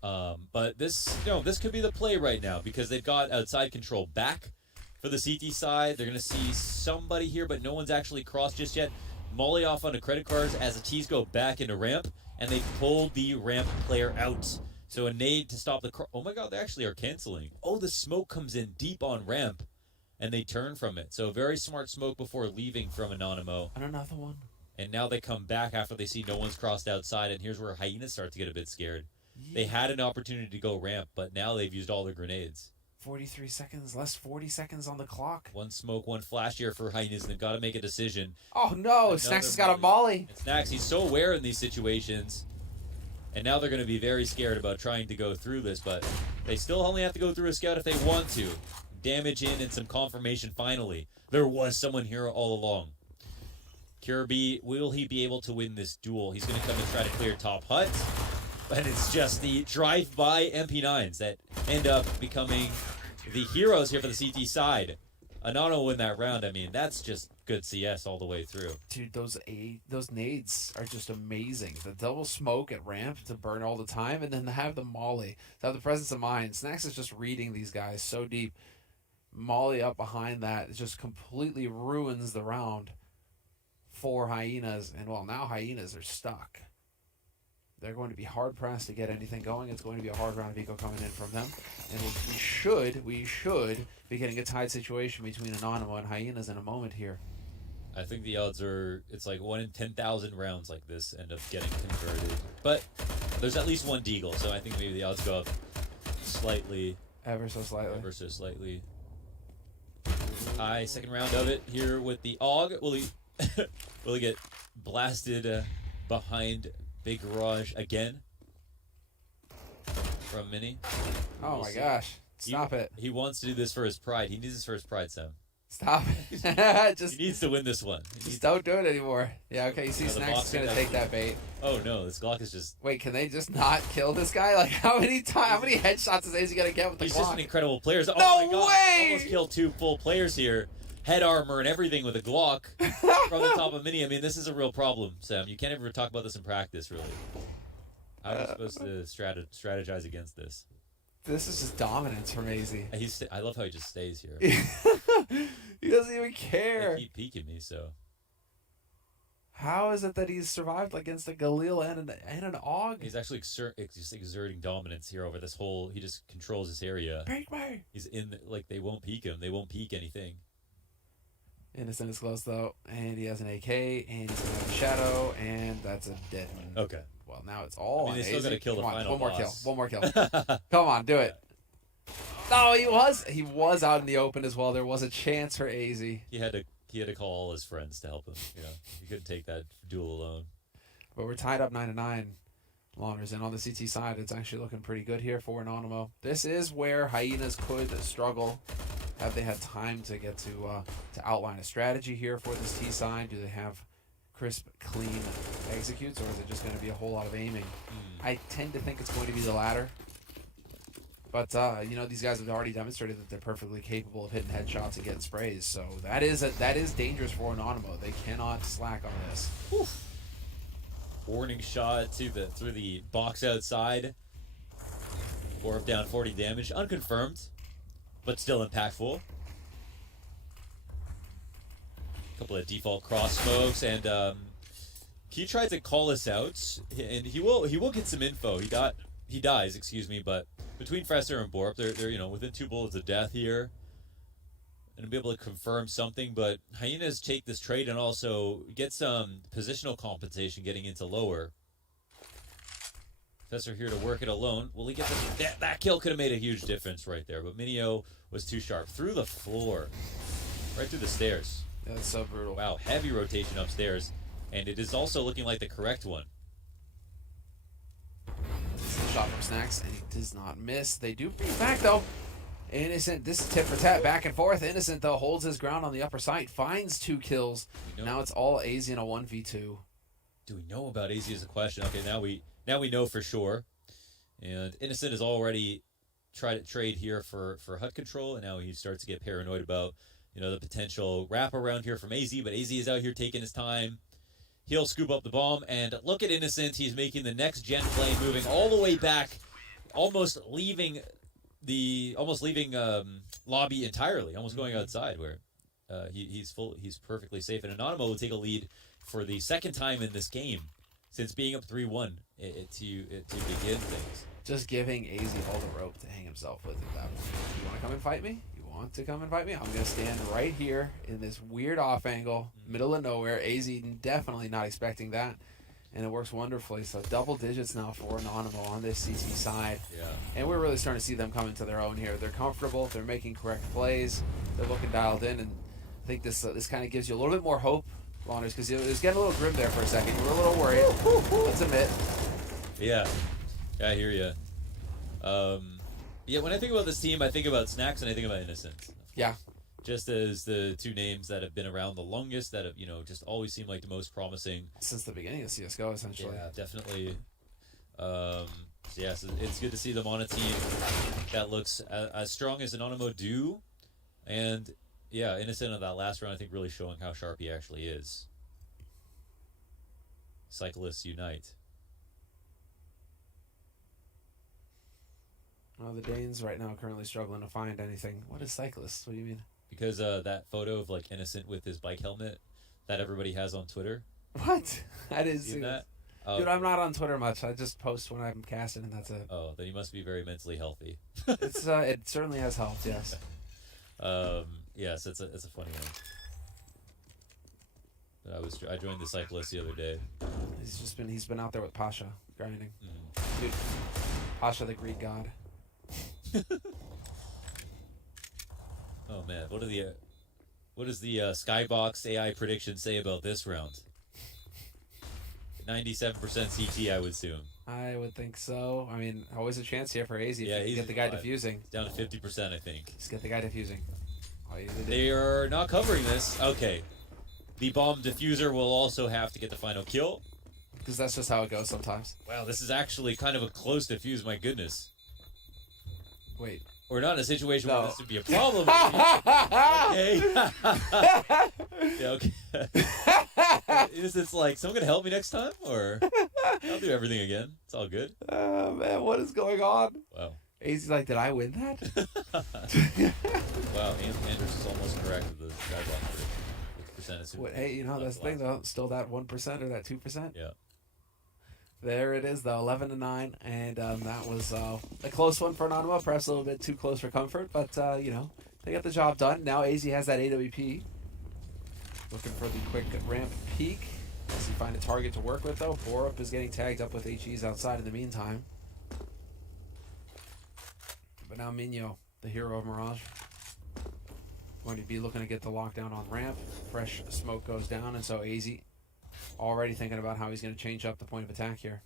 But this could be the play right now because they've got outside control back for the CT side. They're gonna see somebody here, but no one's actually crossed just yet. Molly off onto credit cards as the T's go back into ramp, and they pulled the ramp player out. So a nade to stop the oh my god, they actually are canceling. Oh, the smoke comes in deep on ramp, and they turn from it. So very smart smoke before leaving from Anonymo. And another one. And now they come back after they see no one's crossed outside, and here's where Hyenas start to get a bit scared. Yeah. They had an opportunity to go ramp, but now they've used all their grenades. 43 seconds, less 40 seconds on the clock. 1 smoke, 1 flash here for Hyenas, and they've got to make a decision. Oh no, Snacks has got a molly. And Snacks, he's so aware in these situations. And now they're going to be very scared about trying to go through this, but they still only have to go through a scout if they want to. Damage in and some confirmation finally. There was someone here all along. Kirby, will he be able to win this duel? He's going to come and try to clear top hut. But it's just the drive-by MP9s that end up becoming the heroes here for the CT side. Anano win that round. I mean, that's just good CS all the way through. Dude, those nades are just amazing. The double smoke at ramp to burn all the time, and then to have the molly, to have the presence of mind. Snacks is just reading these guys so deep. Molly up behind that, it just completely ruins the round for Hyenas. And now Hyenas are stuck. They're going to be hard-pressed to get anything going. It's going to be a hard round of eco coming in from them. And we should be getting a tied situation between Anonymo and Hyenas in a moment here. I think the odds are, it's like 1 in 10,000 rounds like this end up getting converted. But there's at least 1 deagle, so I think maybe the odds go up slightly. Ever so slightly. Ever so slightly. High second round of it here with the AUG. Will he get blasted behind Big Garage again from Mini? Oh my gosh. Stop it. He wants to do this for his pride. He needs this for his pride, Sam. Stop it. He needs to win this one. Just don't do it anymore. Yeah, okay, you see Snacks is going to take that bait. Oh no, this Glock is just... Wait, can they just not kill this guy? Like, how many headshots is he going to get with the Glock? He's just an incredible player. No oh my God, way! Almost killed 2 full players here. head armor and everything with a Glock from the top of Mini. I mean, this is a real problem, Sam. You can't ever talk about this in practice, really. How are you supposed to strategize against this? This is just dominance from AZ. I love how he just stays here. He doesn't even care. They keep peeking me, so. How is it that he's survived against a Galil and an Og? He's actually exerting dominance here over this whole. He just controls this area. Peek me. He's in like they won't peek him. They won't peek anything. Innocent is close though, and he has an AK, and he's gonna have a shadow, and that's a dead one. Okay. Well, now it's all. I mean, they still AZ. gotta kill the Come on, final one more boss. kill. One more kill. Come on, do it. No, he was out in the open as well. There was a chance for AZ. He had to call all his friends to help him. You know, he couldn't take that duel alone. But we're tied up 9-9, Lawners, and on the CT side, it's actually looking pretty good here for Anonymo. This is where Hyenas could struggle. Have they had time to get to outline a strategy here for this T side? Do they have crisp, clean executes, or is it just going to be a whole lot of aiming? I tend to think it's going to be the latter. But, you know, these guys have already demonstrated that they're perfectly capable of hitting headshots and getting sprays. So that is dangerous for Anonymo. They cannot slack on this. Oof. Warning shot through the box outside. Orb down 40 damage. Unconfirmed, but still impactful. A couple of default cross smokes, and he tried to call us out, and he will get some info. He dies, excuse me, but between Fresser and Borp, they're you know within 2 bullets of death here, and be able to confirm something. But Hyenas take this trade and also get some positional compensation getting into lower. Fresser here to work it alone. Will he get that kill? Could have made a huge difference right there, but Minio was too sharp. Through the floor, right through the stairs. Yeah, that's so brutal. Wow, heavy rotation upstairs, and it is also looking like the correct one. Shot from Snacks, and he does not miss. They do bring it back, though. Innocent, this is tit for tat, back and forth. Innocent, though, holds his ground on the upper side, finds 2 kills. Now it's all AZ in a 1v2. Do we know about AZ is a question. Okay, now we know for sure. And Innocent has already tried to trade here for HUD control, and now he starts to get paranoid about, you know, the potential wraparound here from AZ, but AZ is out here taking his time. He'll scoop up the bomb, and look at Innocent. He's making the next gen play, moving all the way back, almost leaving lobby entirely, almost going outside where he's perfectly safe. And Anonymo will take a lead for the second time in this game since being up 3-1 to begin things. Just giving AZ all the rope to hang himself with at that point. You want to come and fight me? Want to come and fight me? I'm going to stand right here in this weird off angle, middle of nowhere. AZ definitely not expecting that, and it works wonderfully. So double digits now for Anonymo on this CT side. Yeah. And we're really starting to see them come into their own here. They're comfortable. They're making correct plays. They're looking dialed in, and I think this kind of gives you a little bit more hope, Lawners, because it was getting a little grim there for a second. You were a little worried. Let's admit. Yeah, I hear you. Yeah, when I think about this team, I think about Snacks and I think about Innocent. Yeah. Just as the 2 names that have been around the longest, that have, you know, just always seem like the most promising. Since the beginning of CSGO, essentially. Yeah, definitely. Yeah, so it's good to see them on a team that looks as strong as Anonymo do. And, yeah, Innocent of that last round, I think, really showing how sharp he actually is. Cyclists unite. Well, the Danes right now currently struggling to find anything. What is cyclists? What do you mean? Because that photo of like Innocent with his bike helmet that everybody has on Twitter. What? I didn't see that. Dude, I'm not on Twitter much. I just post when I'm casting, and that's it. Oh, then you must be very mentally healthy. It certainly has helped. Yes. Yes, it's a funny one. But I joined the cyclist the other day. He's been out there with Pasha grinding. Dude, Pasha the Greek god. Oh man, what does the Skybox AI prediction say about this round? 97% CT, I would assume. I would think so. I mean, always a chance here for AZ. Yeah, if you get the guy defusing. It's down to 50%, I think. Just get the guy defusing. They are not covering this. Okay. The bomb diffuser will also have to get the final kill. Because that's just how it goes sometimes. Wow, this is actually kind of a close defuse, my goodness. Wait, We're not in a situation where this would be a problem. Okay. Yeah, okay. Is it like someone gonna help me next time, or I'll do everything again? It's all good. Oh man, what is going on? Wow. AZ's like, did I win that? Wow, Anders is almost correct with the guideline for percentage. Hey, you know that's the thing though. Still that 1% or that 2%. Yeah. There it is though, 11-9, and that was a close one for Anonymo. Perhaps a little bit too close for comfort, but you know they got the job done. Now AZ has that AWP. Looking for the quick ramp peak. Does he find a target to work with though? Borup is getting tagged up with HEs outside in the meantime. But now Minyo, the hero of Mirage, going to be looking to get the lockdown on ramp. Fresh smoke goes down, and so AZ already thinking about how he's going to change up the point of attack here.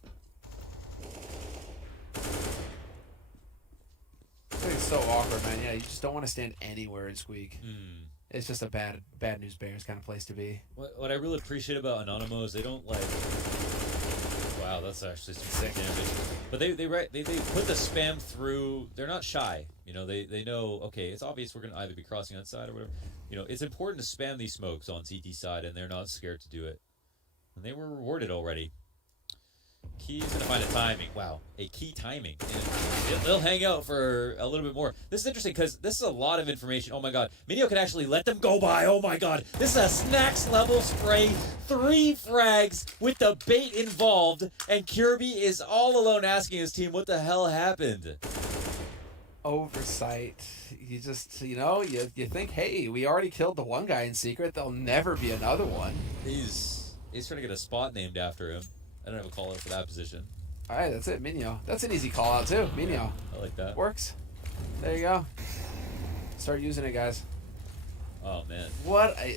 It's so awkward, man. Yeah, you just don't want to stand anywhere in Squeak. It's just a bad news bears kind of place to be. What I really appreciate about Anonymo is they don't like. Wow, that's actually some sick damage. But they put the spam through. They're not shy. You know, they know. Okay, it's obvious we're gonna either be crossing outside or whatever. You know, it's important to spam these smokes on CT side, and they're not scared to do it. And they were rewarded already. Key's gonna find a timing. Wow, a key timing. And they'll hang out for a little bit more. This is interesting because this is a lot of information. Oh my god, Minio can actually let them go by. Oh my god, this is a snacks level spray. 3 frags with the bait involved, and Kirby is all alone asking his team what the hell happened. Oversight. You just, you know, you think, hey, we already killed the one guy in secret. There'll never be another one. He's trying to get a spot named after him. I don't have a call out for that position. All right, that's it, Minyo. That's an easy call out too, Minyo. Yeah, I like that. Works. There you go. Start using it, guys. Oh man.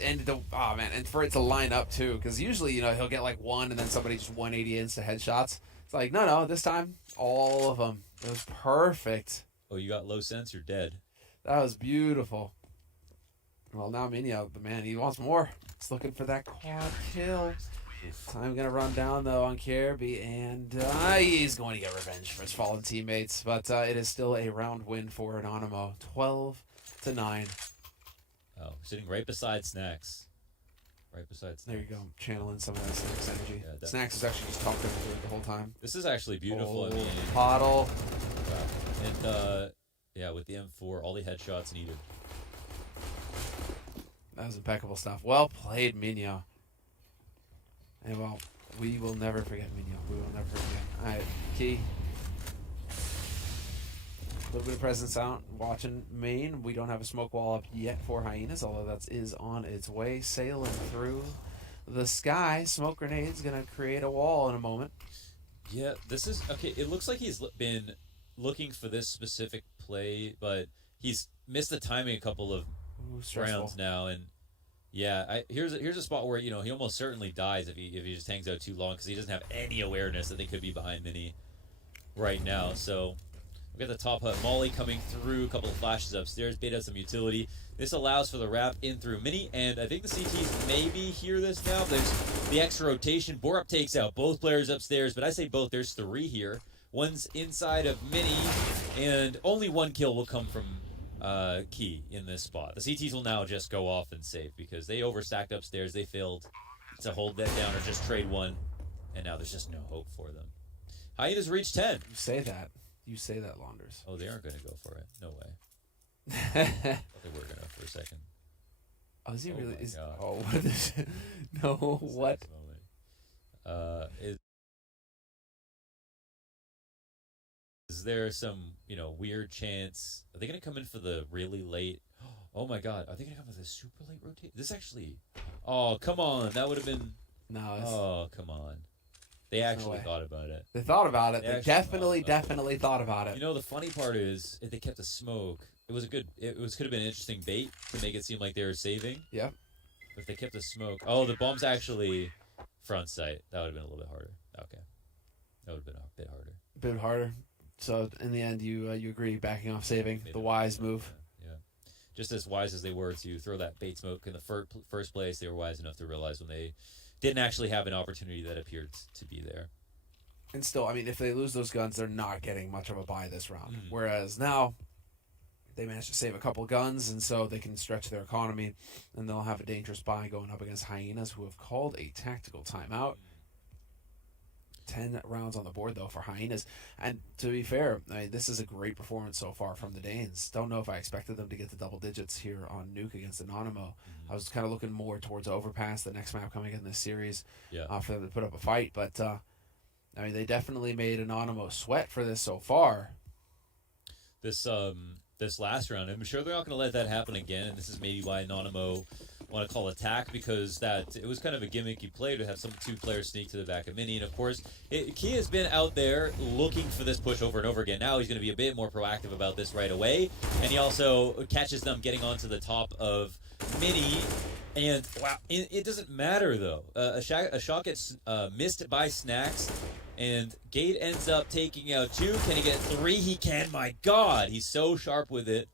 And for it to line up too, because usually, you know, he'll get like one and then somebody just 180 insta headshots. It's like, no, this time all of them. It was perfect. Oh, you got low sense, you're dead. That was beautiful. Well, now Minyo, the man, he wants more. He's looking for that quad kill. Time gonna run down though on Kirby, and he's going to get revenge for his fallen teammates. But it is still a round win for Anonymo, 12-9. Oh, sitting right beside Snacks. Right beside Snacks. There you go, channeling some of that Snacks energy. Yeah, Snacks is actually just talking to it the whole time. This is actually beautiful. I mean, Pottle. Wow. And yeah, with the M4, all the headshots needed. That was impeccable stuff. Well played, Minyo. And well, we will never forget Minyo. We will never forget. All right, Key. A little bit of presence out. Watching main. We don't have a smoke wall up yet for Hyenas, although that is on its way. Sailing through the sky. Smoke grenade's going to create a wall in a moment. Yeah, this is... Okay, it looks like he's been looking for this specific play, but he's missed the timing a couple of rounds now, and... Yeah, here's a spot where, you know, he almost certainly dies if he just hangs out too long because he doesn't have any awareness that they could be behind Mini right now. So we got the top hut Molly coming through, a couple of flashes upstairs, bait out some utility. This allows for the wrap in through Mini, and I think the CTs maybe hear this now. There's the extra rotation. Borup takes out both players upstairs, but I say both. There's 3 here. One's inside of Mini, and only 1 kill will come from Key in this spot. The CTs will now just go off and save because they overstacked upstairs. They failed to hold that down or just trade 1, and now there's just no hope for them. Hyenas reached 10. You say that, Launders. Oh, they aren't going to go for it. No way. I thought they were going to for a second. Oh, is he really? God. Oh, what is it? No, what? Is there some, you know, weird chance? Are they going to come in for the really late? Oh my God! Are they going to come with a super late rotation? This actually. Oh, come on! That would have been. No. Oh, come on! They actually thought about it. They thought about it. They definitely thought about it. You know, the funny part is, if they kept the smoke, it was a good. Could have been an interesting bait to make it seem like they were saving. Yep. But if they kept the smoke, oh, the bomb's actually front sight. That would have been a little bit harder. Okay, that would have been a bit harder. A bit harder. So in the end, you agree, backing off, saving, the wise move. Yeah, just as wise as they were to throw that bait smoke in the first place, they were wise enough to realize when they didn't actually have an opportunity that appeared to be there. And still, I mean, if they lose those guns, they're not getting much of a buy this round. Whereas now, they managed to save a couple guns, and so they can stretch their economy, and they'll have a dangerous buy going up against Hyenas, who have called a tactical timeout. 10 rounds on the board, though, for Hyenas. And to be fair, I mean, this is a great performance so far from the Danes. Don't know if I expected them to get to double digits here on Nuke against Anonymo. I was kind of looking more towards Overpass, the next map coming in this series, for them to put up a fight. But, I mean, they definitely made Anonymo sweat for this so far. This last round, I'm sure they're not going to let that happen again, and this is maybe why Anonymo want to call attack, because it was kind of a gimmicky play to have some two players sneak to the back of Mini, and of course Key has been out there looking for this push over and over again. Now he's going to be a bit more proactive about this right away, and he also catches them getting onto the top of Mini, and wow, it doesn't matter though. A shot gets missed by Snacks, and Gate ends up taking out 2. Can he get 3? He can. My God, he's so sharp with it.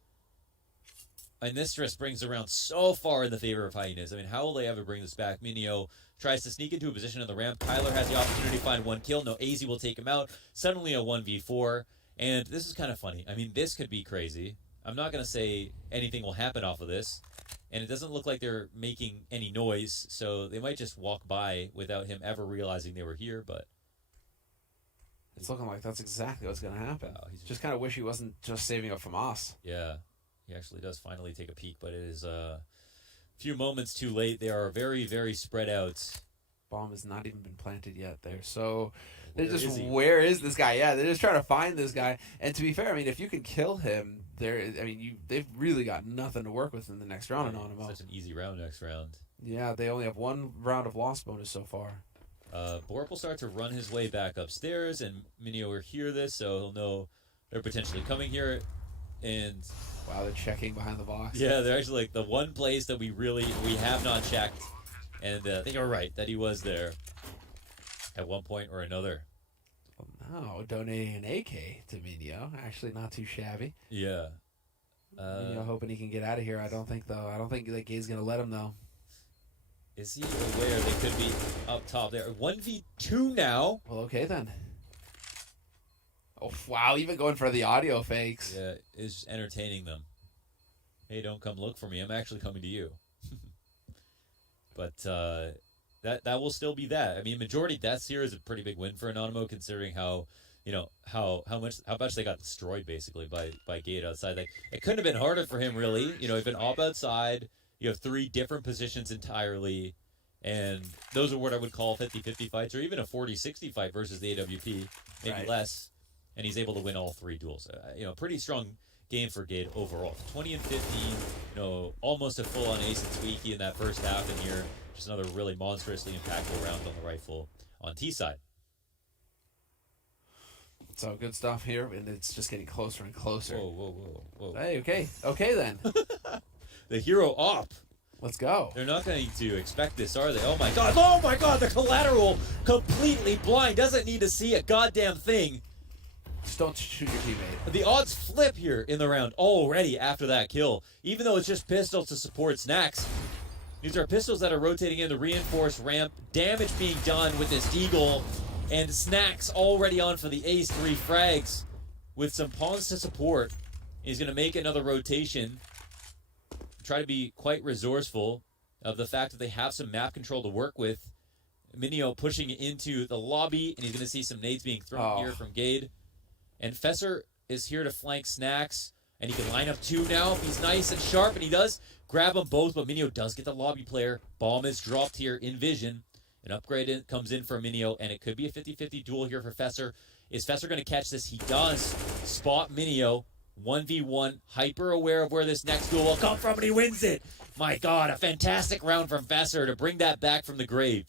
And this just brings around so far in the favor of Hyenas. I mean, how will they ever bring this back? Minio tries to sneak into a position in the ramp. Kyler has the opportunity to find 1 kill. No, AZ will take him out. Suddenly a 1v4. And this is kind of funny. I mean, this could be crazy. I'm not going to say anything will happen off of this. And it doesn't look like they're making any noise. So they might just walk by without him ever realizing they were here. But it's looking like that's exactly what's going to happen. Wow, just kind of wish he wasn't just saving up from us. Yeah. He actually does finally take a peek, but it is a few moments too late. They are very, very spread out. Bomb has not even been planted yet there. So Where is this guy? Yeah, they're just trying to find this guy. And to be fair, I mean, if you can kill him, they've really got nothing to work with in the next round. Anonymo. Such an easy round next round. Yeah, they only have 1 round of loss bonus so far. Borp will start to run his way back upstairs, and Minio will hear this, so he'll know they're potentially coming here. And wow, they're checking behind the box. Yeah, they're actually like the one place that we have not checked, and I think you're right that he was there at one point or another. Well, now donating an AK to Minio, actually not too shabby. Yeah. Minio hoping he can get out of here. I don't think that Gate's gonna let him though. Is he aware they could be up top there? 1v2 now. Well, okay then. Oh, wow, even going for the audio fakes. Yeah, is entertaining them. Hey, don't come look for me. I'm actually coming to you. But that will still be that. I mean, majority deaths here is a pretty big win for Anonymo, considering how much they got destroyed basically by Gate outside. Like, it couldn't have been harder for him, really. You know, he's been op outside. You have 3 different positions entirely, and those are what I would call 50-50 fights, or even a 40-60 fight versus the AWP, maybe less. And he's able to win all 3 duels. Pretty strong game for Gate overall. 20-15, almost a full-on ace and Tweaky in that first half, and here just another really monstrously impactful round on the rifle on T side. So good stuff here, and it's just getting closer and closer. Whoa. Hey, okay then. The hero op. Let's go. They're not going to expect this, are they? Oh my god, the collateral completely blind. Doesn't need to see a goddamn thing. Just don't shoot your teammate. The odds flip here in the round already after that kill, even though it's just pistols to support Snacks. These are pistols that are rotating in the reinforced ramp. Damage being done with this Eagle, and Snacks already on for the ace. 3 frags with some pawns to support. He's going to make another rotation. Try to be quite resourceful of the fact that they have some map control to work with. Minio pushing into the lobby, and he's going to see some nades being thrown here from Gade. And Fesser is here to flank Snacks, and he can line up 2 now if he's nice and sharp, and he does grab them both, but Minio does get the lobby player. Bomb is dropped here in vision. An upgrade comes in for Minio, and it could be a 50-50 duel here for Fesser. Is Fesser going to catch this? He does. Spot Minio. 1v1, hyper aware of where this next duel will come from, and he wins it. My God, a fantastic round from Fesser to bring that back from the grave.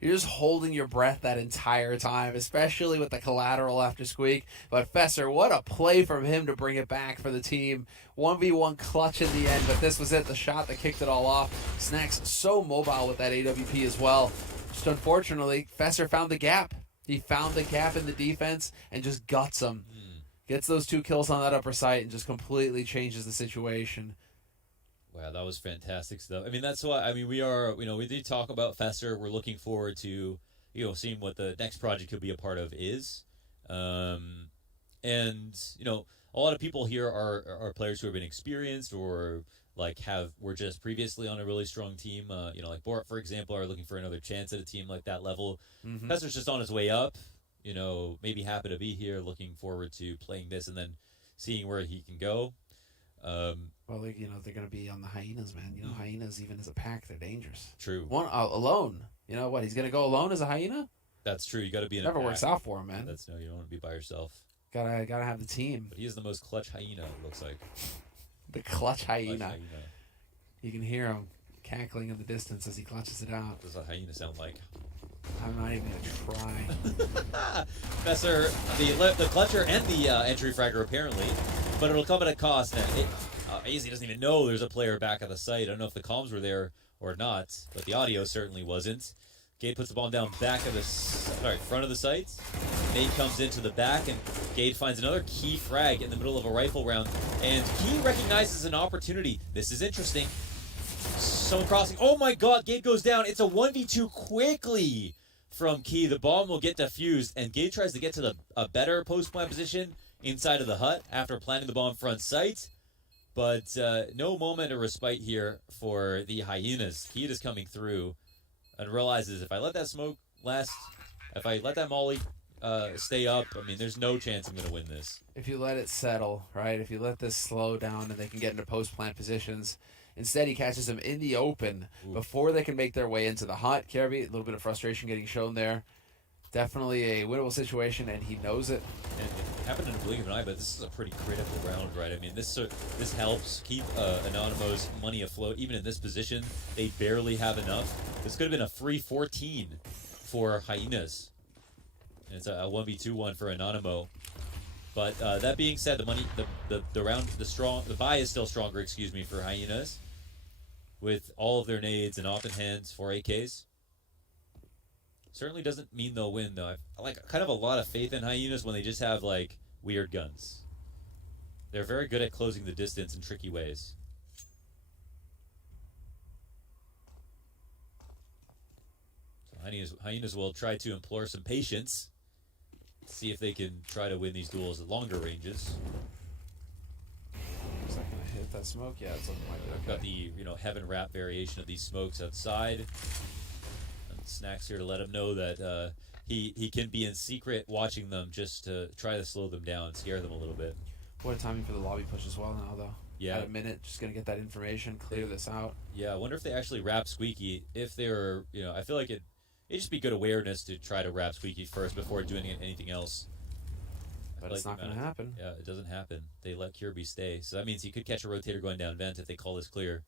You're just holding your breath that entire time, especially with the collateral after Squeak. But Fesser, what a play from him to bring it back for the team. 1v1 clutch in the end, but this was it, the shot that kicked it all off. Snacks so mobile with that AWP as well. Just unfortunately, Fesser found the gap. He found the gap in the defense and just guts him. Gets those 2 kills on that upper site and just completely changes the situation. Wow, that was fantastic stuff. I mean, that's why, we did talk about Fesser. We're looking forward to, seeing what the next project he'll be a part of is. And, you know, a lot of people here are players who have been experienced or like were just previously on a really strong team. You know, like Borat, for example, are looking for another chance at a team like that level. Professor's just on his way up, you know, maybe happy to be here, looking forward to playing this and then seeing where he can go. Well, like, you know, they're going to be on the Hyenas, man. You know, Hyenas, even as a pack, they're dangerous. True. One alone. You know what? He's going to go alone as a Hyena? That's true. You got to be in Never a pack. works out for him, man. That's no, you don't want to be by yourself. Gotta have the team. But he is the most clutch hyena, it looks like. The clutch hyena. Clutch hyena. You can hear him cackling in the distance as he clutches it out. What does a hyena sound like? I'm not even going to try. Professor, the clutcher and the entry fragger apparently, but it'll come at a cost. And AZ doesn't even know there's a player back at the site. I don't know if the comms were there or not, but the audio certainly wasn't. Gade puts the bomb down back of the front of the site. Nate comes into the back, and Gade finds another key frag in the middle of a rifle round. And Key recognizes an opportunity. This is interesting. Someone crossing. Oh my god, Gade goes down. It's a 1v2 quickly from Key. The bomb will get defused, and Gade tries to get to a better post-plant position inside of the hut after planting the bomb front sight. But no moment of respite here for the Hyenas. Key is coming through and realizes if I let that smoke last, if I let that molly stay up, I mean, there's no chance I'm going to win this. If you let it settle, right? If you let this slow down and they can get into post-plant positions. Instead, he catches them in the open before they can make their way into the hut. Kirby, a little bit of frustration getting shown there. Definitely a winnable situation, and he knows it. And it happened in a blink of an eye, but this is a pretty critical round, right? I mean, this helps keep Anonymo's money afloat. Even in this position, they barely have enough. This could have been a free 14 for Hyenas. And it's a 1v2 one for Anonymo. But that being said, the money, the buy is still stronger, excuse me, for Hyenas, with all of their nades and off in hands for AKs. Certainly doesn't mean they'll win, though. I like kind of a lot of faith in Hyenas when they just have like weird guns. They're very good at closing the distance in tricky ways. So Hyenas will try to implore some patience. See if they can try to win these duels at longer ranges. Is that going to hit that smoke? Yeah, it's looking like it. I've got the heaven wrap variation of these smokes outside. And Snacks here to let him know that he can be in secret watching them just to try to slow them down, scare them a little bit. What a timing for the lobby push as well now, though. Yeah. At a minute, just going to get that information, clear this out. Yeah, I wonder if they actually wrap Squeaky. If they're, I feel like it'd just be good awareness to try to wrap Squeaky first before doing anything else. But it's not going to happen. Yeah, it doesn't happen. They let Kirby stay. So that means he could catch a rotator going down vent if they call this clear.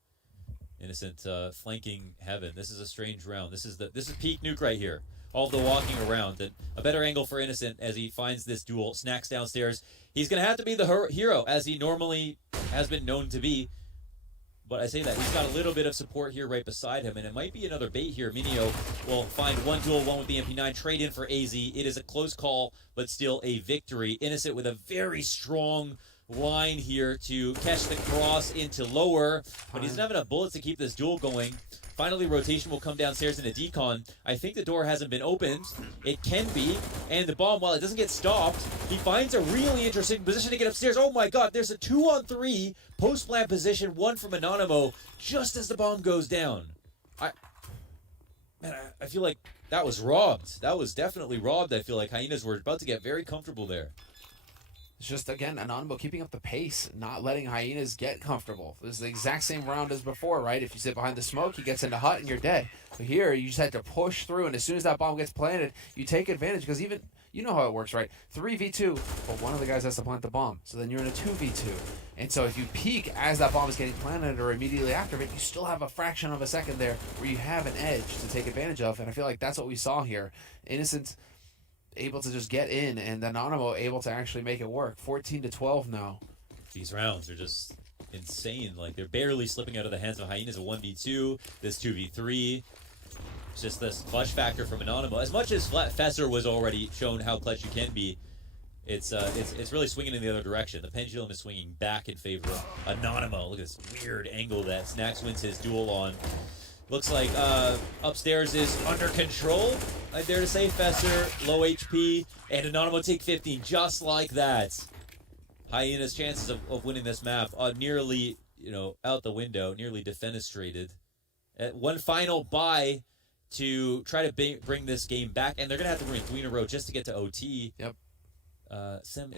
Innocent flanking Heaven. This is a strange round. This is peak nuke right here. All the walking around. And a better angle for Innocent as he finds this duel. Snacks downstairs. He's going to have to be the hero as he normally has been known to be. But I say that, he's got a little bit of support here right beside him, and it might be another bait here. Minio will find one duel, one with the MP9, trade in for AZ. It is a close call, but still a victory. Innocent with a very strong line here to catch the cross into lower, but he doesn't have enough bullets to keep this duel going. Finally, rotation will come downstairs in a decon. I think the door hasn't been opened. It can be. And the bomb, while it doesn't get stopped, he finds a really interesting position to get upstairs. Oh my god, there's a 2-on-3 post-plant position, one from Anonymo, just as the bomb goes down. I feel like that was robbed. That was definitely robbed. I feel like Hyenas were about to get very comfortable there. It's just, again, Anonymo keeping up the pace, not letting Hyenas get comfortable. This is the exact same round as before, right? If you sit behind the smoke, he gets into hut and you're dead. But here, you just had to push through, and as soon as that bomb gets planted, you take advantage, because even, you know how it works, right? 3v2, but one of the guys has to plant the bomb, so then you're in a 2v2. And so if you peek as that bomb is getting planted or immediately after it, you still have a fraction of a second there where you have an edge to take advantage of, and I feel like that's what we saw here. Innocent able to just get in, and Anonymo able to actually make it work. 14-12 now. These rounds are just insane. Like, they're barely slipping out of the hands of Hyenas. A 1v2, this 2v3. It's just this clutch factor from Anonymo. As much as Fesser was already shown how clutch you can be, it's really swinging in the other direction. The pendulum is swinging back in favor of Anonymo. Look at this weird angle that Snacks wins his duel on. Looks like upstairs is under control. I dare to say Fester, low HP, and Anonymo take 15 just like that. Hyenas' chances of winning this map are nearly, out the window, nearly defenestrated. One final buy to try to bring this game back, and they're going to have to win 3 in a row just to get to OT. Yep. Sim,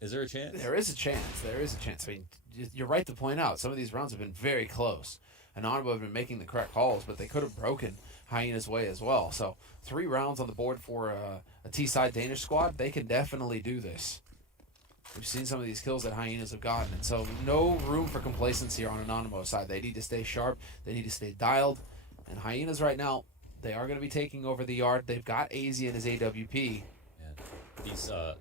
is there a chance? There is a chance. There is a chance. I mean, you're right to point out some of these rounds have been very close. Anonymo have been making the correct calls, but they could have broken Hyenas' way as well. So 3 rounds on the board for a T-side Danish squad. They can definitely do this. We've seen some of these kills that Hyenas have gotten, and so no room for complacency here on Anonymo's side. They need to stay sharp. They need to stay dialed. And Hyenas right now, they are going to be taking over the yard. They've got AZ in his AWP.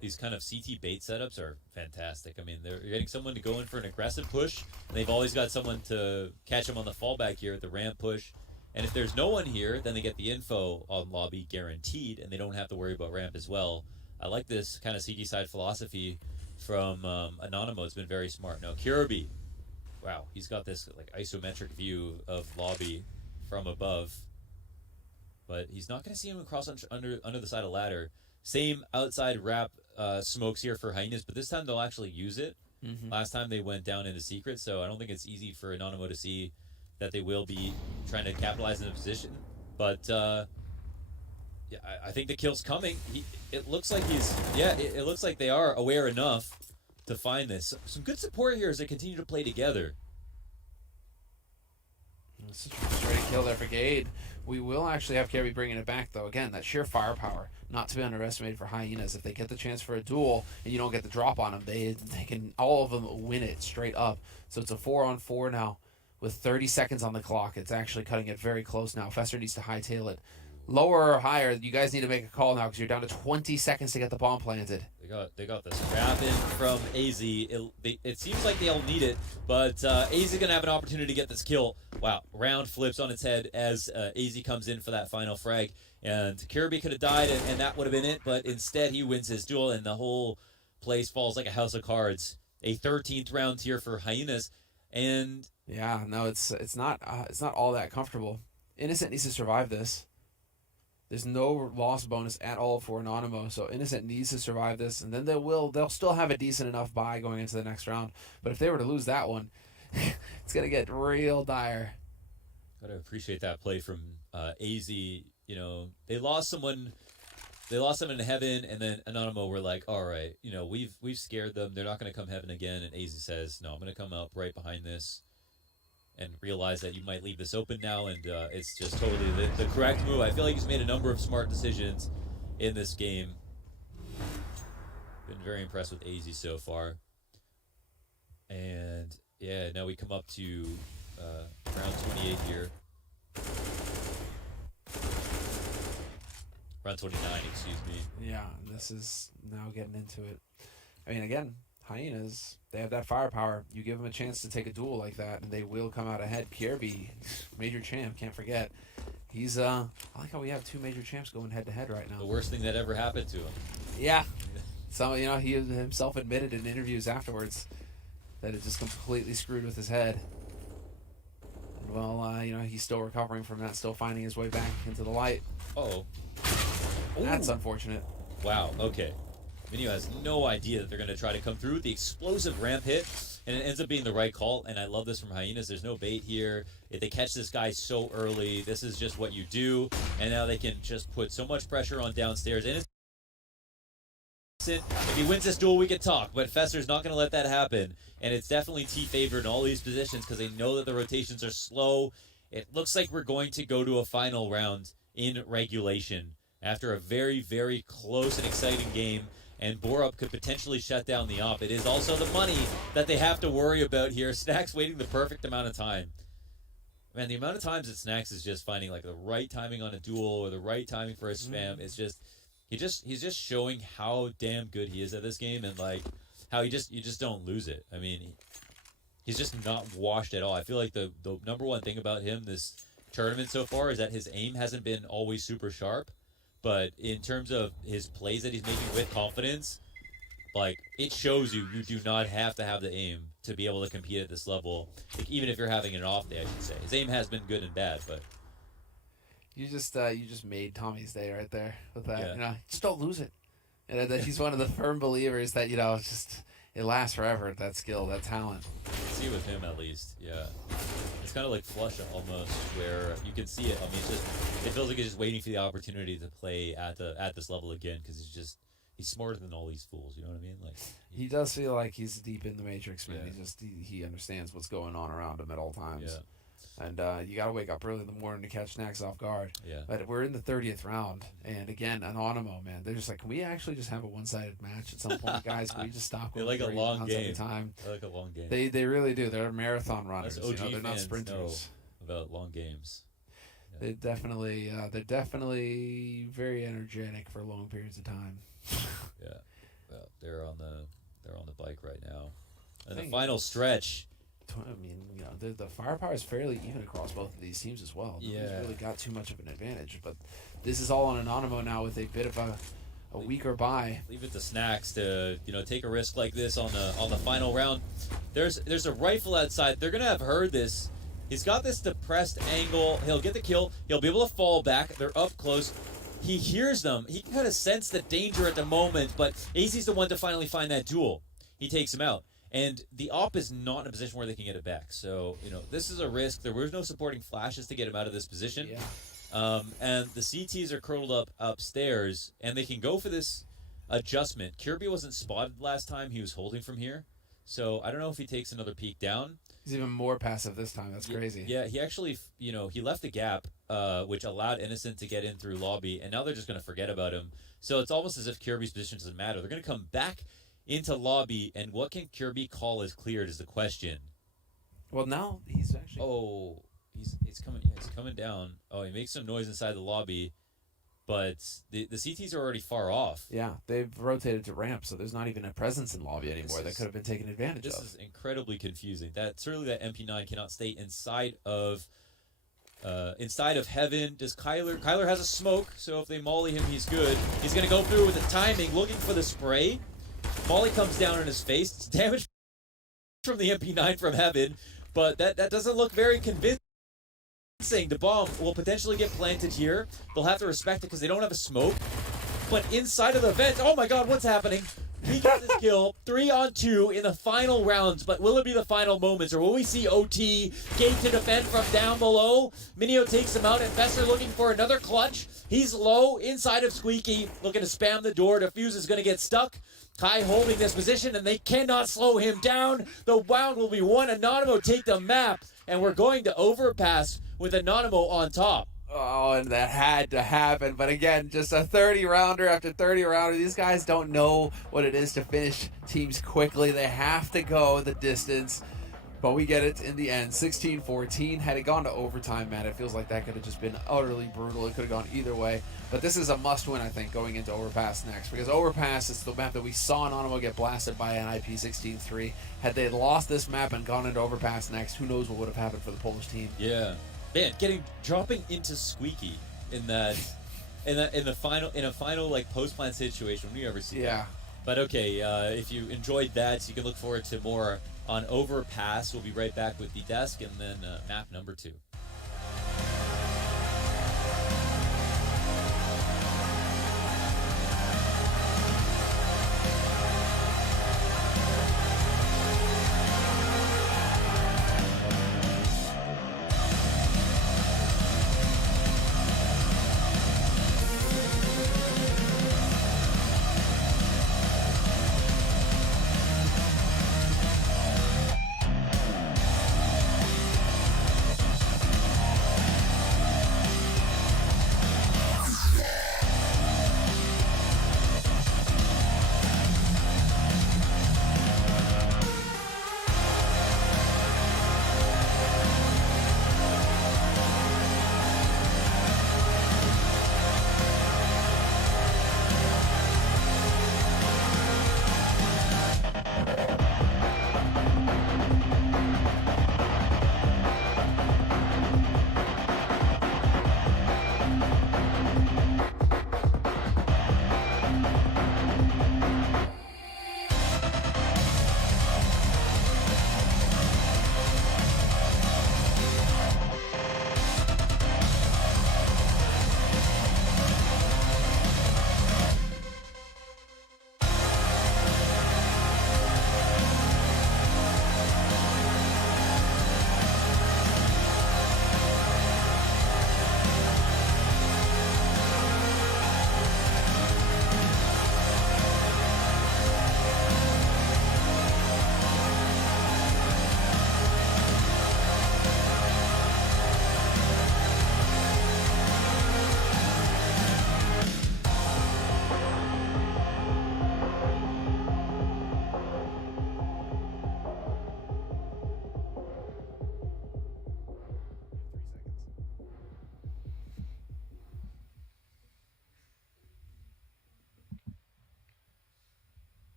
These kind of CT bait setups are fantastic. I mean, you're getting someone to go in for an aggressive push, and they've always got someone to catch them on the fallback here at the ramp push. And if there's no one here, then they get the info on lobby guaranteed, and they don't have to worry about ramp as well. I like this kind of CT side philosophy from Anonymo. It's been very smart. Now, Kirby, wow, he's got this like isometric view of lobby from above, but he's not going to see him across under the side of ladder. Same outside wrap smokes here for Hyenas, but this time they'll actually use it. Last time they went down into secret, so I don't think it's easy for Anonymo to see that they will be trying to capitalize in the position. But yeah, I think the kill's coming. It looks like it looks like they are aware enough to find this. Some good support here as they continue to play together. This is a straight kill there for Gade. We will actually have Kirby bringing it back, though. Again, that sheer firepower, not to be underestimated for Hyenas. If they get the chance for a duel and you don't get the drop on them, they can, all of them, win it straight up. So it's a 4-on-4 now with 30 seconds on the clock. It's actually cutting it very close now. Fester needs to hightail it. Lower or higher, you guys need to make a call now because you're down to 20 seconds to get the bomb planted. They got this wrap in from AZ. It seems like they'll need it, but AZ is going to have an opportunity to get this kill. Wow, round flips on its head as AZ comes in for that final frag. And Kirby could have died, and that would have been it, but instead he wins his duel, and the whole place falls like a house of cards. A 13th round here for Hyenas, and yeah, no, it's not all that comfortable. Innocent needs to survive this. There's no loss bonus at all for Anonymo, so Innocent needs to survive this, and then they'll still have a decent enough buy going into the next round. But if they were to lose that one, it's gonna get real dire. Gotta appreciate that play from AZ. They lost someone in heaven, and then Anonymo were like, all right, we've scared them. They're not gonna come heaven again. And AZ says, no, I'm gonna come up right behind this. And realize that you might leave this open now, and it's just totally the correct move. I feel like he's made a number of smart decisions in this game. Been very impressed with AZ so far. And yeah, now we come up to round 28 here. Round 29, excuse me. Yeah, this is now getting into it. I mean, again, Hyenas, they have that firepower. You give them a chance to take a duel like that, and they will come out ahead. Kirby, major champ, can't forget. He's, I like how we have 2 major champs going head-to-head right now. The worst thing that ever happened to him. Yeah. So, he himself admitted in interviews afterwards that it just completely screwed with his head. And, well, he's still recovering from that, still finding his way back into the light. Uh-oh. That's unfortunate. Wow, okay. Minio has no idea that they're going to try to come through with the explosive ramp hit, and it ends up being the right call, and I love this from Hyenas. There's no bait here. If they catch this guy so early, this is just what you do, and now they can just put so much pressure on downstairs. And if he wins this duel, we can talk, but Fester's not going to let that happen, and it's definitely T-favored in all these positions because they know that the rotations are slow. It looks like we're going to go to a final round in regulation after a very, very close and exciting game. And Borup could potentially shut down the op. It is also the money that they have to worry about here. Snacks waiting the perfect amount of time. Man, the amount of times that Snacks is just finding like the right timing on a duel or the right timing for a spam is just he's just showing how damn good he is at this game, and like how you just don't lose it. I mean, he's just not washed at all. I feel like the number one thing about him this tournament so far is that his aim hasn't been always super sharp. But in terms of his plays that he's making with confidence, like it shows you do not have to have the aim to be able to compete at this level. Like, even if you're having an off day, I should say. His aim has been good and bad, but You just made Tommy's day right there with that. Yeah. You know, just don't lose it. And that he's one of the firm believers that, you know, just it lasts forever. That skill, that talent. see with him at least, yeah. It's kind of like Flusha almost, where you can see it. I mean, it's just it feels like he's just waiting for the opportunity to play at this level again, because he's smarter than all these fools. You know what I mean? Like He does feel like he's deep in the matrix, man. Yeah. He understands what's going on around him at all times. Yeah. And you got to wake up early in the morning to catch snacks off guard. Yeah. But we're in the 30th round, and again, anonymo, man. They're just like, can we actually just have a one-sided match at some point, guys? Can we just stop? They like a long game. Time? They like a long game. They really do. They're marathon runners. Us OG They're not fans sprinters. know about long games. Yeah. They're definitely very energetic for long periods of time. Yeah. Well, they're on the bike right now. And the Thing final is- stretch. I mean, you know, the firepower is fairly even across both of these teams as well. Nobody's Yeah. really got too much of an advantage, but this is all on anonymo now with a bit of a weaker bye. Leave it to Snacks to take a risk like this on the final round. There's a rifle outside. They're gonna have heard this. He's got this depressed angle. He'll get the kill. He'll be able to fall back. They're up close. He hears them. He can kind of sense the danger at the moment, but AZ's the one to finally find that duel. He takes him out. And the op is not in a position where they can get it back. So, this is a risk. There was no supporting flashes to get him out of this position. Yeah. And the CTs are curled up upstairs, and they can go for this adjustment. Kirby wasn't spotted last time. He was holding from here. So I don't know if he takes another peek down. He's even more passive this time. That's crazy. Yeah, he actually, he left a gap, which allowed Innocent to get in through lobby, and now they're just going to forget about him. So it's almost as if Kirby's position doesn't matter. They're going to come back into lobby, and what can Kirby call as cleared is the question. Well, now he's actually... Oh, he's coming down. Oh, he makes some noise inside the lobby, but the CTs are already far off. Yeah, they've rotated to ramp, so there's not even a presence in lobby anymore that could have been taken advantage of. This is incredibly confusing. Certainly that MP9 cannot stay inside of heaven. Does Kyler has a smoke, so if they molly him, he's good. He's gonna go through with the timing, looking for the spray. Molly comes down on his face. It's damage from the MP9 from heaven, but that doesn't look very convincing. The bomb will potentially get planted here. They'll have to respect it because they don't have a smoke. But inside of the vent, oh my god, what's happening? He gets his kill, 3-on-2 in the final rounds, but will it be the final moments, or will we see OT, Gate to defend from down below? Minio takes him out, and Fester looking for another clutch. He's low, inside of Squeaky, looking to spam the door. Defuse is going to get stuck. Kai holding this position, and they cannot slow him down. The round will be won. anonymo take the map, and we're going to overpass with anonymo on top. Oh, and that had to happen. But again, just a 30-rounder after 30-rounder. These guys don't know what it is to finish teams quickly. They have to go the distance. But we get it in the end. 16-14. Had it gone to overtime, man, it feels like that could have just been utterly brutal. It could have gone either way. But this is a must-win, I think, going into Overpass next. Because Overpass is the map that we saw anonymo get blasted by an IP 16-3. Had they lost this map and gone into Overpass next, who knows what would have happened for the Polish team. Yeah. Man, dropping into Squeaky in a final like post-plan situation. When do you ever see that? But okay, if you enjoyed that, you can look forward to more on Overpass. We'll be right back with the desk and then map number 2.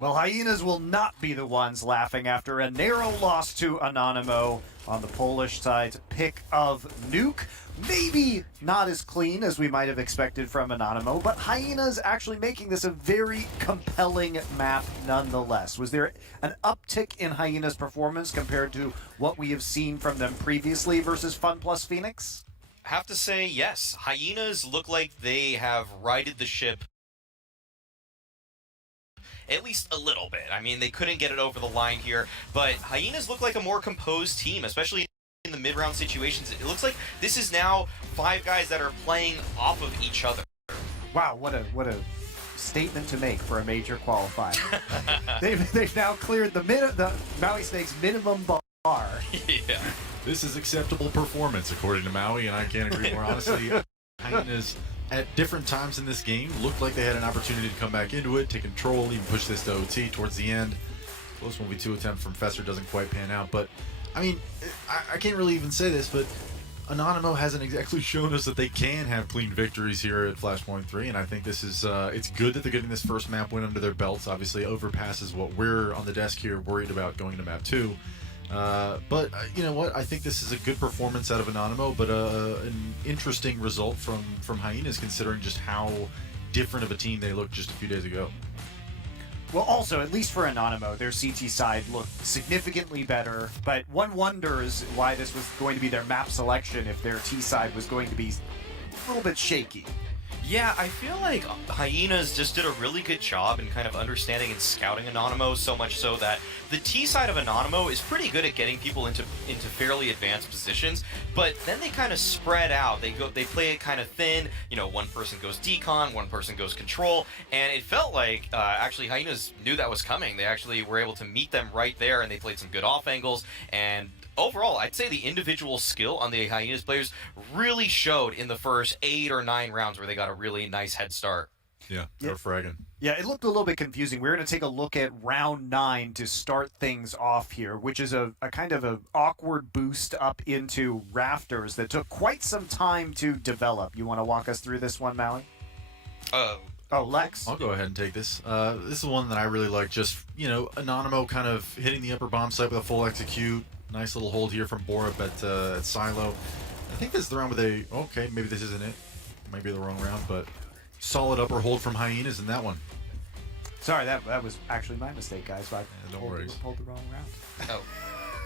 Well, Hyenas will not be the ones laughing after a narrow loss to Anonymo on the Polish side's pick of Nuke. Maybe not as clean as we might have expected from Anonymo, but Hyenas actually making this a very compelling map nonetheless. Was there an uptick in Hyenas' performance compared to what we have seen from them previously versus Fun Plus Phoenix? I have to say yes. Hyenas look like they have righted the ship at least a little bit. I mean, they couldn't get it over the line here, but Hyenas look like a more composed team, especially in the mid-round situations. It looks like this is now 5 guys that are playing off of each other. Wow, what a statement to make for a major qualifier. they've now cleared the Maui Snakes minimum bar. Yeah. This is acceptable performance, according to Maui, and I can't agree more. Honestly, Hyenas at different times in this game looked like they had an opportunity to come back into it, take control, even push this to OT towards the end. Close 1v2 attempt from Fester doesn't quite pan out, but I mean, I can't really even say this, but Anonymo hasn't exactly shown us that they can have clean victories here at Flashpoint 3, and I think this is it's good that they're getting this first map win under their belts. Obviously overpasses what we're on the desk here worried about going to map 2. But you know what? I think this is a good performance out of Anonymo, but an interesting result from Hyenas considering just how different of a team they looked just a few days ago. Well, also, at least for Anonymo, their CT side looked significantly better, but one wonders why this was going to be their map selection if their T side was going to be a little bit shaky. Yeah, I feel like Hyenas just did a really good job in kind of understanding and scouting Anonymo, so much so that the T side of Anonymo is pretty good at getting people into fairly advanced positions, but then they kind of spread out. They play it kind of thin. You know, one person goes decon, one person goes control, and it felt like actually Hyenas knew that was coming. They actually were able to meet them right there, and they played some good off angles, and overall, I'd say the individual skill on the Hyenas players really showed in the first 8 or 9 rounds where they got a really nice head start. Yeah, they're fragging. Yeah, it looked a little bit confusing. We're going to take a look at round 9 to start things off here, which is a kind of an awkward boost up into Rafters that took quite some time to develop. You want to walk us through this one, Maui? Oh, Lex? I'll go ahead and take this. This is one that I really like. Just, you know, Anonymo kind of hitting the upper bomb site with a full execute. Nice little hold here from Borup at Silo. I think this is the round where they... Okay, maybe this isn't it. Might be the wrong round, but solid upper hold from Hyenas in that one. Sorry, that was actually my mistake, guys. I no worries. pulled the wrong round. Oh,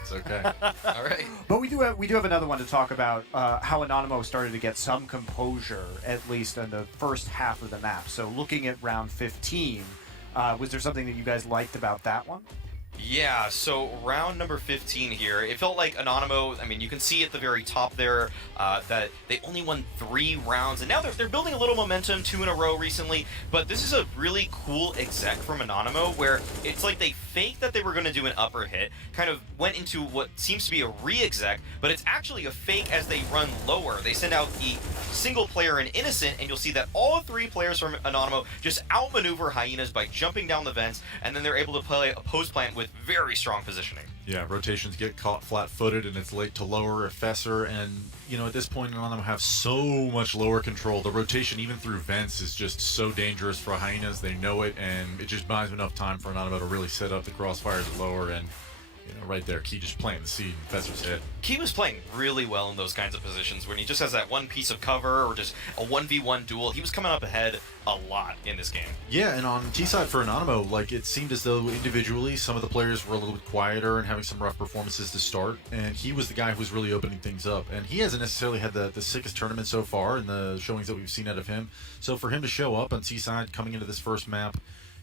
It's okay. all right. But we do have another one to talk about, how Anonymo started to get some composure, at least in the first half of the map. So looking at round 15, was there something that you guys liked about that one? Yeah, so round number 15 here, it felt like Anonymo, I mean, you can see at the very top there that they only won 3 rounds, and now they're building a little momentum, 2 in a row recently, but this is a really cool exec from Anonymo where it's like they faked that they were going to do an upper hit, kind of went into what seems to be a re-exec, but it's actually a fake as they run lower. They send out the single player and Innocent, and you'll see that all 3 players from Anonymo just outmaneuver Hyenas by jumping down the vents, and then they're able to play a post plant with very strong positioning. Yeah, rotations get caught flat-footed, and it's late to lower a Fesser, and, you know, at this point, Anonymo have so much lower control. The rotation, even through vents, is just so dangerous for Hyenas. They know it, and it just buys enough time for Anonymo to really set up the crossfires at lower, and, you know, right there, Key just planting the seed in Fesser's head. Key was playing really well in those kinds of positions when he just has that one piece of cover or just a 1v1 duel. He was coming up ahead a lot in this game. Yeah, and on T-side for Anonymo, like, it seemed as though individually some of the players were a little bit quieter and having some rough performances to start, and he was the guy who was really opening things up. And he hasn't necessarily had the sickest tournament so far in the showings that we've seen out of him. So for him to show up on T-side coming into this first map,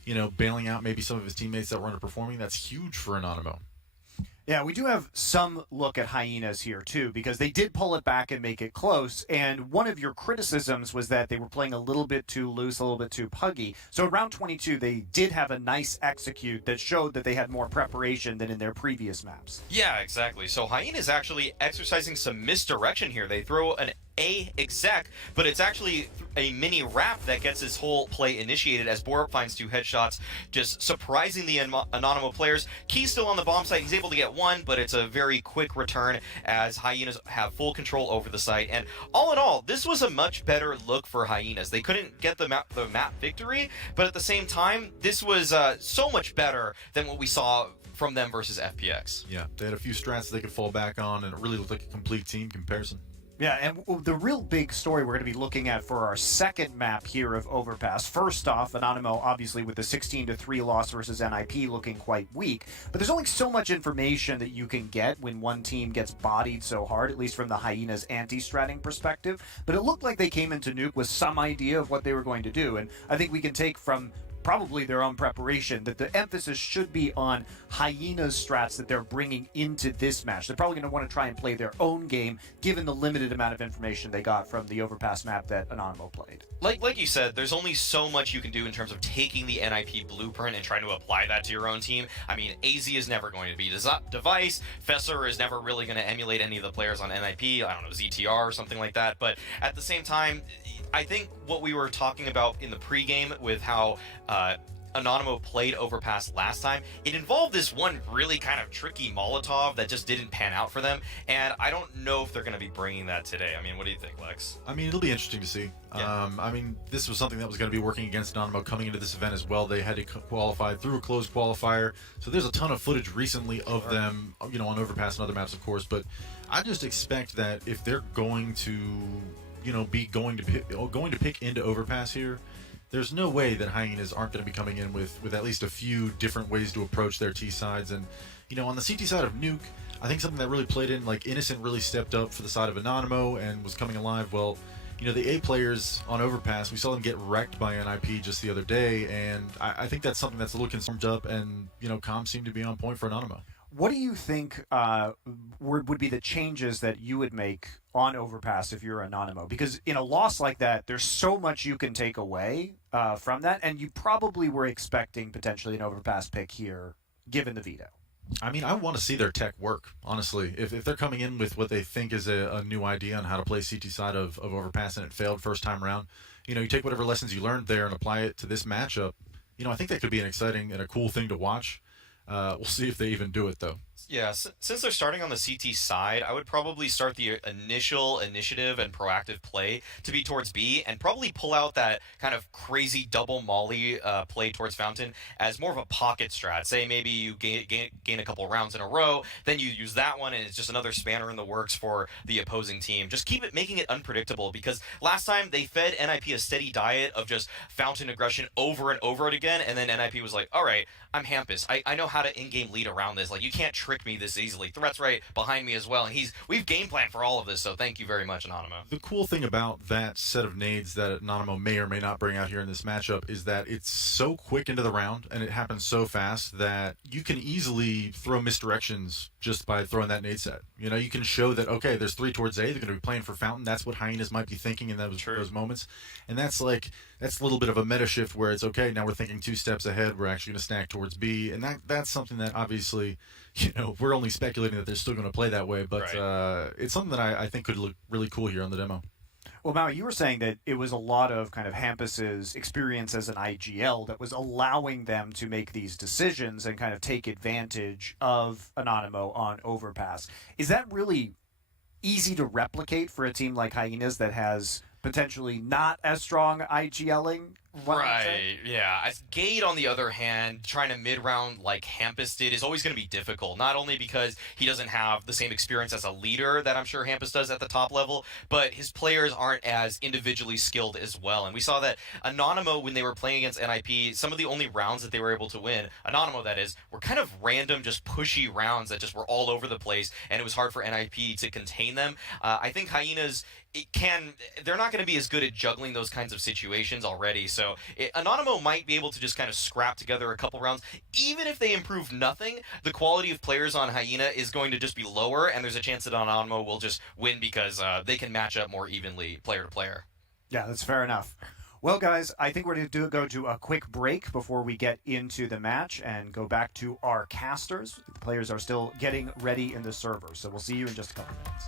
you know, bailing out maybe some of his teammates that were underperforming, that's huge for Anonymo. Yeah, we do have some look at Hyenas here, too, because they did pull it back and make it close, and one of your criticisms was that they were playing a little bit too loose, a little bit too puggy. So at round 22, they did have a nice execute that showed that they had more preparation than in their previous maps. Yeah, exactly. So Hyenas actually exercising some misdirection here. They throw an a exec, but it's actually a mini wrap that gets this whole play initiated as Borup finds 2 headshots, just surprising the anonymo players. Key's still on the bomb site. He's able to get 1, but it's a very quick return as Hyenas have full control over the site. And all in all, this was a much better look for Hyenas. They couldn't get the map victory, but at the same time, this was so much better than what we saw from them versus FPX. Yeah, they had a few strats they could fall back on, and it really looked like a complete team comparison. Yeah, and the real big story we're going to be looking at for our second map here of Overpass. First off, Anonymo, obviously, with the 16-3 loss versus NIP looking quite weak. But there's only so much information that you can get when one team gets bodied so hard, at least from the Hyenas anti-stratting perspective. But it looked like they came into Nuke with some idea of what they were going to do. And I think we can take from probably their own preparation that the emphasis should be on Hyenas strats that they're bringing into this match. They're probably going to want to try and play their own game given the limited amount of information they got from the Overpass map that Anonymo played. Like you said, there's only so much you can do in terms of taking the NIP blueprint and trying to apply that to your own team. I mean, AZ is never going to be device. Fesser is never really going to emulate any of the players on NIP. I don't know, ZTR or something like that. But at the same time, I think what we were talking about in the pregame with how Anonymo played Overpass last time, it involved this one really kind of tricky Molotov that just didn't pan out for them, and I don't know if they're going to be bringing that today. I mean, what do you think, Lex? I mean, it'll be interesting to see. Yeah. I mean, this was something that was going to be working against Anonymo coming into this event as well. They had to qualify through a closed qualifier, so there's a ton of footage recently of them, you know, on Overpass and other maps, of course, but I just expect that if they're going to, you know, going to pick into Overpass here, there's no way that Hyenas aren't going to be coming in with at least a few different ways to approach their T sides. And, you know, on the CT side of Nuke, I think something that really played in, like Innocent really stepped up for the side of Anonymo and was coming alive. Well, you know, the A players on Overpass, we saw them get wrecked by NIP just the other day, and I think that's something that's a little concerned up, and, you know, comms seem to be on point for Anonymo. What do you think would be the changes that you would make on Overpass if you're Anonymo? Because in a loss like that, there's so much you can take away from that, and you probably were expecting potentially an Overpass pick here, given the veto. I mean, I want to see their tech work, honestly. If they're coming in with what they think is a new idea on how to play CT side of Overpass and it failed first time around, you know, you take whatever lessons you learned there and apply it to this matchup, you know, I think that could be an exciting and a cool thing to watch. We'll see if they even do it, though. Yeah, since they're starting on the CT side, I would probably start the initial initiative and proactive play to be towards B, and probably pull out that kind of crazy double molly play towards Fountain as more of a pocket strat. Say maybe you gain a couple rounds in a row, then you use that one, and it's just another spanner in the works for the opposing team. Just making it unpredictable, because last time they fed NIP a steady diet of just Fountain aggression over and over again, and then NIP was like, all right, I'm Hampus. I know how to in-game lead around this. Like, you can't trick me this easily. Threat's right behind me as well, and we've game planned for all of this, so thank you very much, Anonymo. The cool thing about that set of nades that Anonymo may or may not bring out here in this matchup is that it's so quick into the round, and it happens so fast that you can easily throw misdirections just by throwing that nade set. You know, you can show that, okay, there's 3 towards A, they're going to be playing for Fountain. That's what Hyenas might be thinking in those moments. And that's a little bit of a meta shift where it's, okay, now we're thinking 2 steps ahead, we're actually going to snack towards B, and that's something that obviously, you know, we're only speculating that they're still going to play that way, but right. It's something that I think could look really cool here on the demo. Well, Maui, you were saying that it was a lot of kind of Hampus's experience as an IGL that was allowing them to make these decisions and kind of take advantage of Anonymo on Overpass. Is that really easy to replicate for a team like Hyenas that has potentially not as strong IGLing? Right, yeah. Gade, on the other hand, trying to mid-round like Hampus did is always going to be difficult, not only because he doesn't have the same experience as a leader that I'm sure Hampus does at the top level, but his players aren't as individually skilled as well. And we saw that Anonymo, when they were playing against NIP, some of the only rounds that they were able to win, Anonymo that is, were kind of random, just pushy rounds that just were all over the place, and it was hard for NIP to contain them. I think Hyenas, they're not going to be as good at juggling those kinds of situations already, so Anonymo might be able to just kind of scrap together a couple rounds. Even if they improve nothing, the quality of players on Hyena is going to just be lower, and there's a chance that Anonymo will just win because they can match up more evenly player to player. Yeah, that's fair enough. Well, guys, I think we're going to go to a quick break before we get into the match and go back to our casters. The players are still getting ready in the server, so we'll see you in just a couple minutes.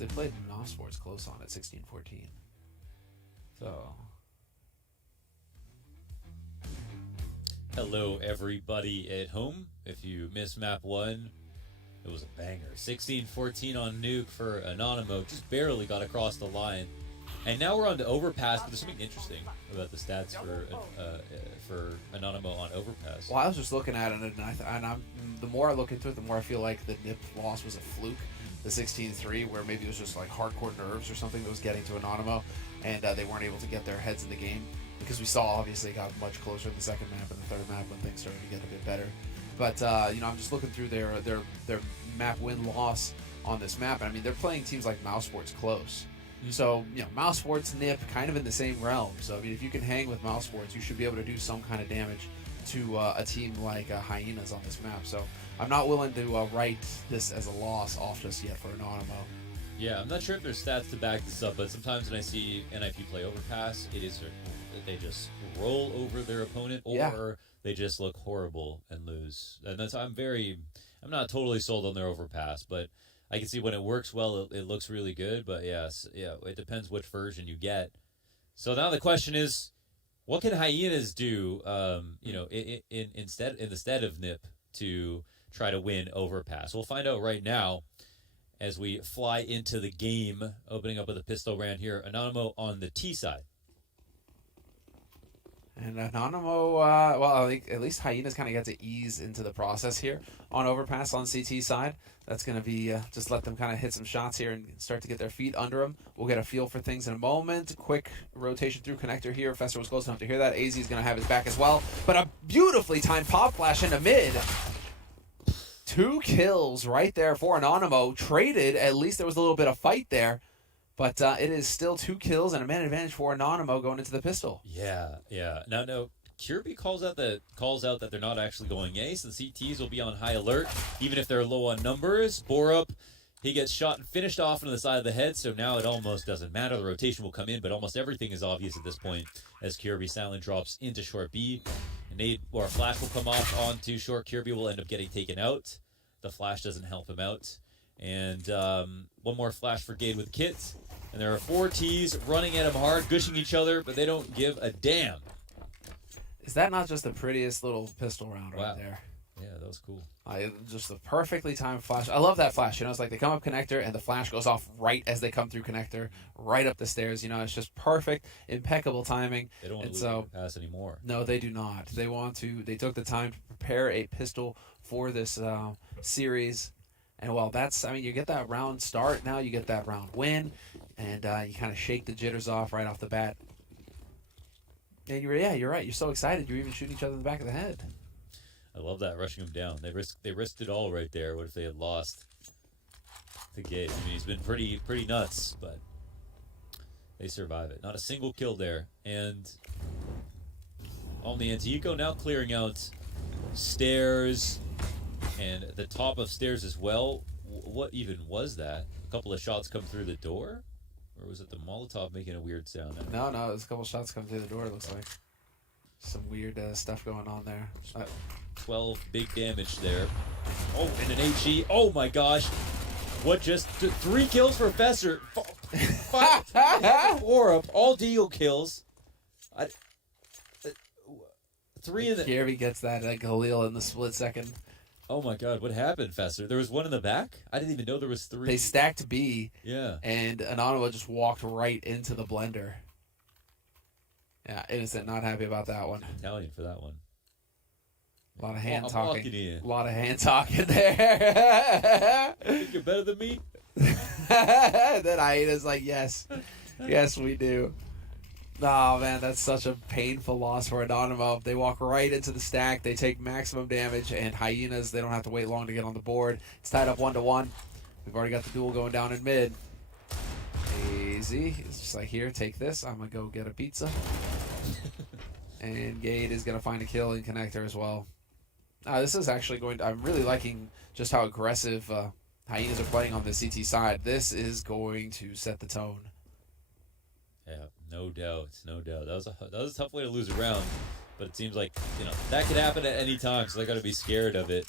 They played mousesports close on at 16-14. So. Hello, everybody at home. If you missed map 1, it was a banger. 16-14 on Nuke for Anonymo. Just barely got across the line. And now we're on to Overpass, but there's something interesting about the stats for Anonymo on Overpass. Well, I was just looking at it, and I'm the more I look into it, the more I feel like the NIP loss was a fluke. The 16-3, where maybe it was just like hardcore nerves or something that was getting to Anonymo, and they weren't able to get their heads in the game. Because we saw, obviously, it got much closer in the second map and the third map when things started to get a bit better. But, I'm just looking through their map win-loss on this map. And, I mean, they're playing teams like mousesports close. So, mousesports, NIP, kind of in the same realm. So, I mean, if you can hang with mousesports, you should be able to do some kind of damage to a team like Hyenas on this map. So, I'm not willing to write this as a loss off just yet for Anonymo. Yeah, I'm not sure if there's stats to back this up, but sometimes when I see NIP play Overpass, it is that they just roll over their opponent, or they just look horrible and lose. And that's I'm not totally sold on their Overpass, but I can see when it works well, it looks really good. But it depends which version you get. So now the question is, what can Hyenas do? Instead of NIP to try to win Overpass. We'll find out right now as we fly into the game, opening up with a pistol round here. Anonymo on the T side. And Anonymo, I think at least Hyenas kind of get to ease into the process here on Overpass on CT side. That's going to be just let them kind of hit some shots here and start to get their feet under them. We'll get a feel for things in a moment. Quick rotation through connector here. Fester was close enough to hear that. AZ is going to have his back as well. But a beautifully timed pop flash into mid. 2 kills right there for Anonymo. Traded. At least there was a little bit of fight there. But it is still 2 kills and a man advantage for Anonymo going into the pistol. Yeah. Now, Kirby calls out that they're not actually going ace. The CTs will be on high alert, even if they're low on numbers. Borup, he gets shot and finished off into the side of the head, so now it almost doesn't matter. The rotation will come in, but almost everything is obvious at this point as Kirby silent drops into short B. A nade or a flash will come off onto short. Kirby will end up getting taken out. The flash doesn't help him out. And one more flash for Gade with Kit. And there are 4 Ts running at him hard, gushing each other, but they don't give a damn. Is that not just the prettiest little pistol round right there? Yeah, that was cool. Just the perfectly timed flash. I love that flash. It's like they come up connector and the flash goes off right as they come through connector, right up the stairs. It's just perfect, impeccable timing. They don't want to lose pass anymore. No, they do not. They took the time to prepare a pistol for this series. And you get that round start now, you get that round win, and you kind of shake the jitters off right off the bat. And you're right. You're so excited. You're even shooting each other in the back of the head. I love that, rushing him down. They risked it all right there. What if they had lost the Gade? I mean, he's been pretty nuts, but they survive it. Not a single kill there. And on the Antieco now clearing out stairs and the top of stairs as well. What even was that? A couple of shots come through the door? Or was it the Molotov making a weird sound? No, there's a couple shots coming through the door, it looks like. Some weird stuff going on there. 12 big damage there. Oh, and an HE. Oh my gosh. What just 3 kills for Fester. 4 up. All deal kills. 3 in the... Kirby gets that Galil in the split second. Oh my god, what happened, Fester? There was one in the back? I didn't even know there was 3. They stacked B. Yeah. And Anonymo just walked right into the blender. Yeah, Innocent not happy about that one. Italian for that one. A lot of hand I'm talking. walking in. A lot of hand talking there. Think you're better than me? Then Hyena's like, yes. Yes, we do. Oh, man, that's such a painful loss for Anonymo. They walk right into the stack. They take maximum damage, and Hyenas, they don't have to wait long to get on the board. It's tied up 1-1. We've already got the duel going down in mid. Easy. It's just like, here, take this. I'm going to go get a pizza. And Gade is going to find a kill in connector as well. This is actually going to... I'm really liking just how aggressive Hyenas are playing on the CT side. This is going to set the tone. Yeah, no doubt. That was a tough way to lose a round, but it seems like, that could happen at any time, so they got to be scared of it.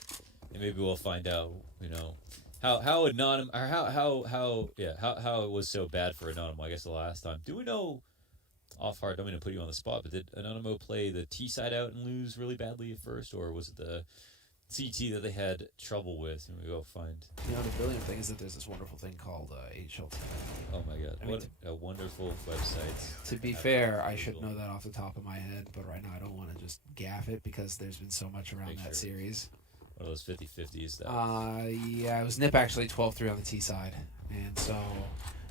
And maybe we'll find out, how anonymous or how it was so bad for Anonymo, I guess, the last time. Do we know off heart? Don't mean to put you on the spot, but did Anonymo play the T side out and lose really badly at first, or was it the CT that they had trouble with? And we go find. You know, the brilliant thing is that there's this wonderful thing called HLT. Oh my God! I mean, What a wonderful website. To be fair, I should know that off the top of my head, but right now I don't want to just gaff it because there's been so much around Make that sure. series. One of those 50-50s. That Yeah, it was Nip actually 12-3 on the T side, and so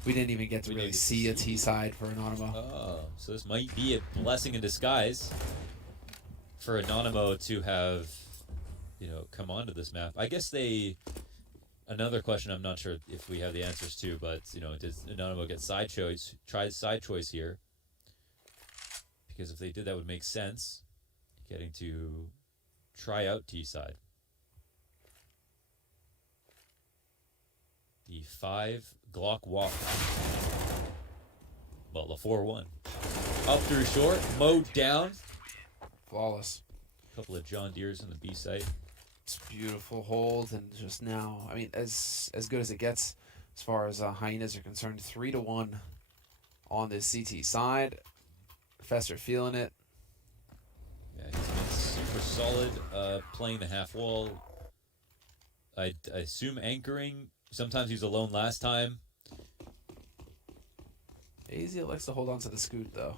we didn't even get to We really didn't see a see. T side for Anonymo. Oh, so this might be a blessing in disguise for Anonymo to have, come onto this map. I guess another question I'm not sure if we have the answers to, but, does Anonymo get try side choice here? Because if they did, that would make sense. Getting to try out T side. The 5 Glock walk. Well, the 4-1. Up through short, mowed down. Flawless. A couple of John Deeres in the B site. It's beautiful hold, and just now, I mean, as good as it gets as far as Hyenas are concerned. 3-1 on this CT side. Fester feeling it. Yeah, he's been super solid playing the half wall. I assume anchoring. Sometimes he's alone last time. AZ likes to hold on to the scoot, though.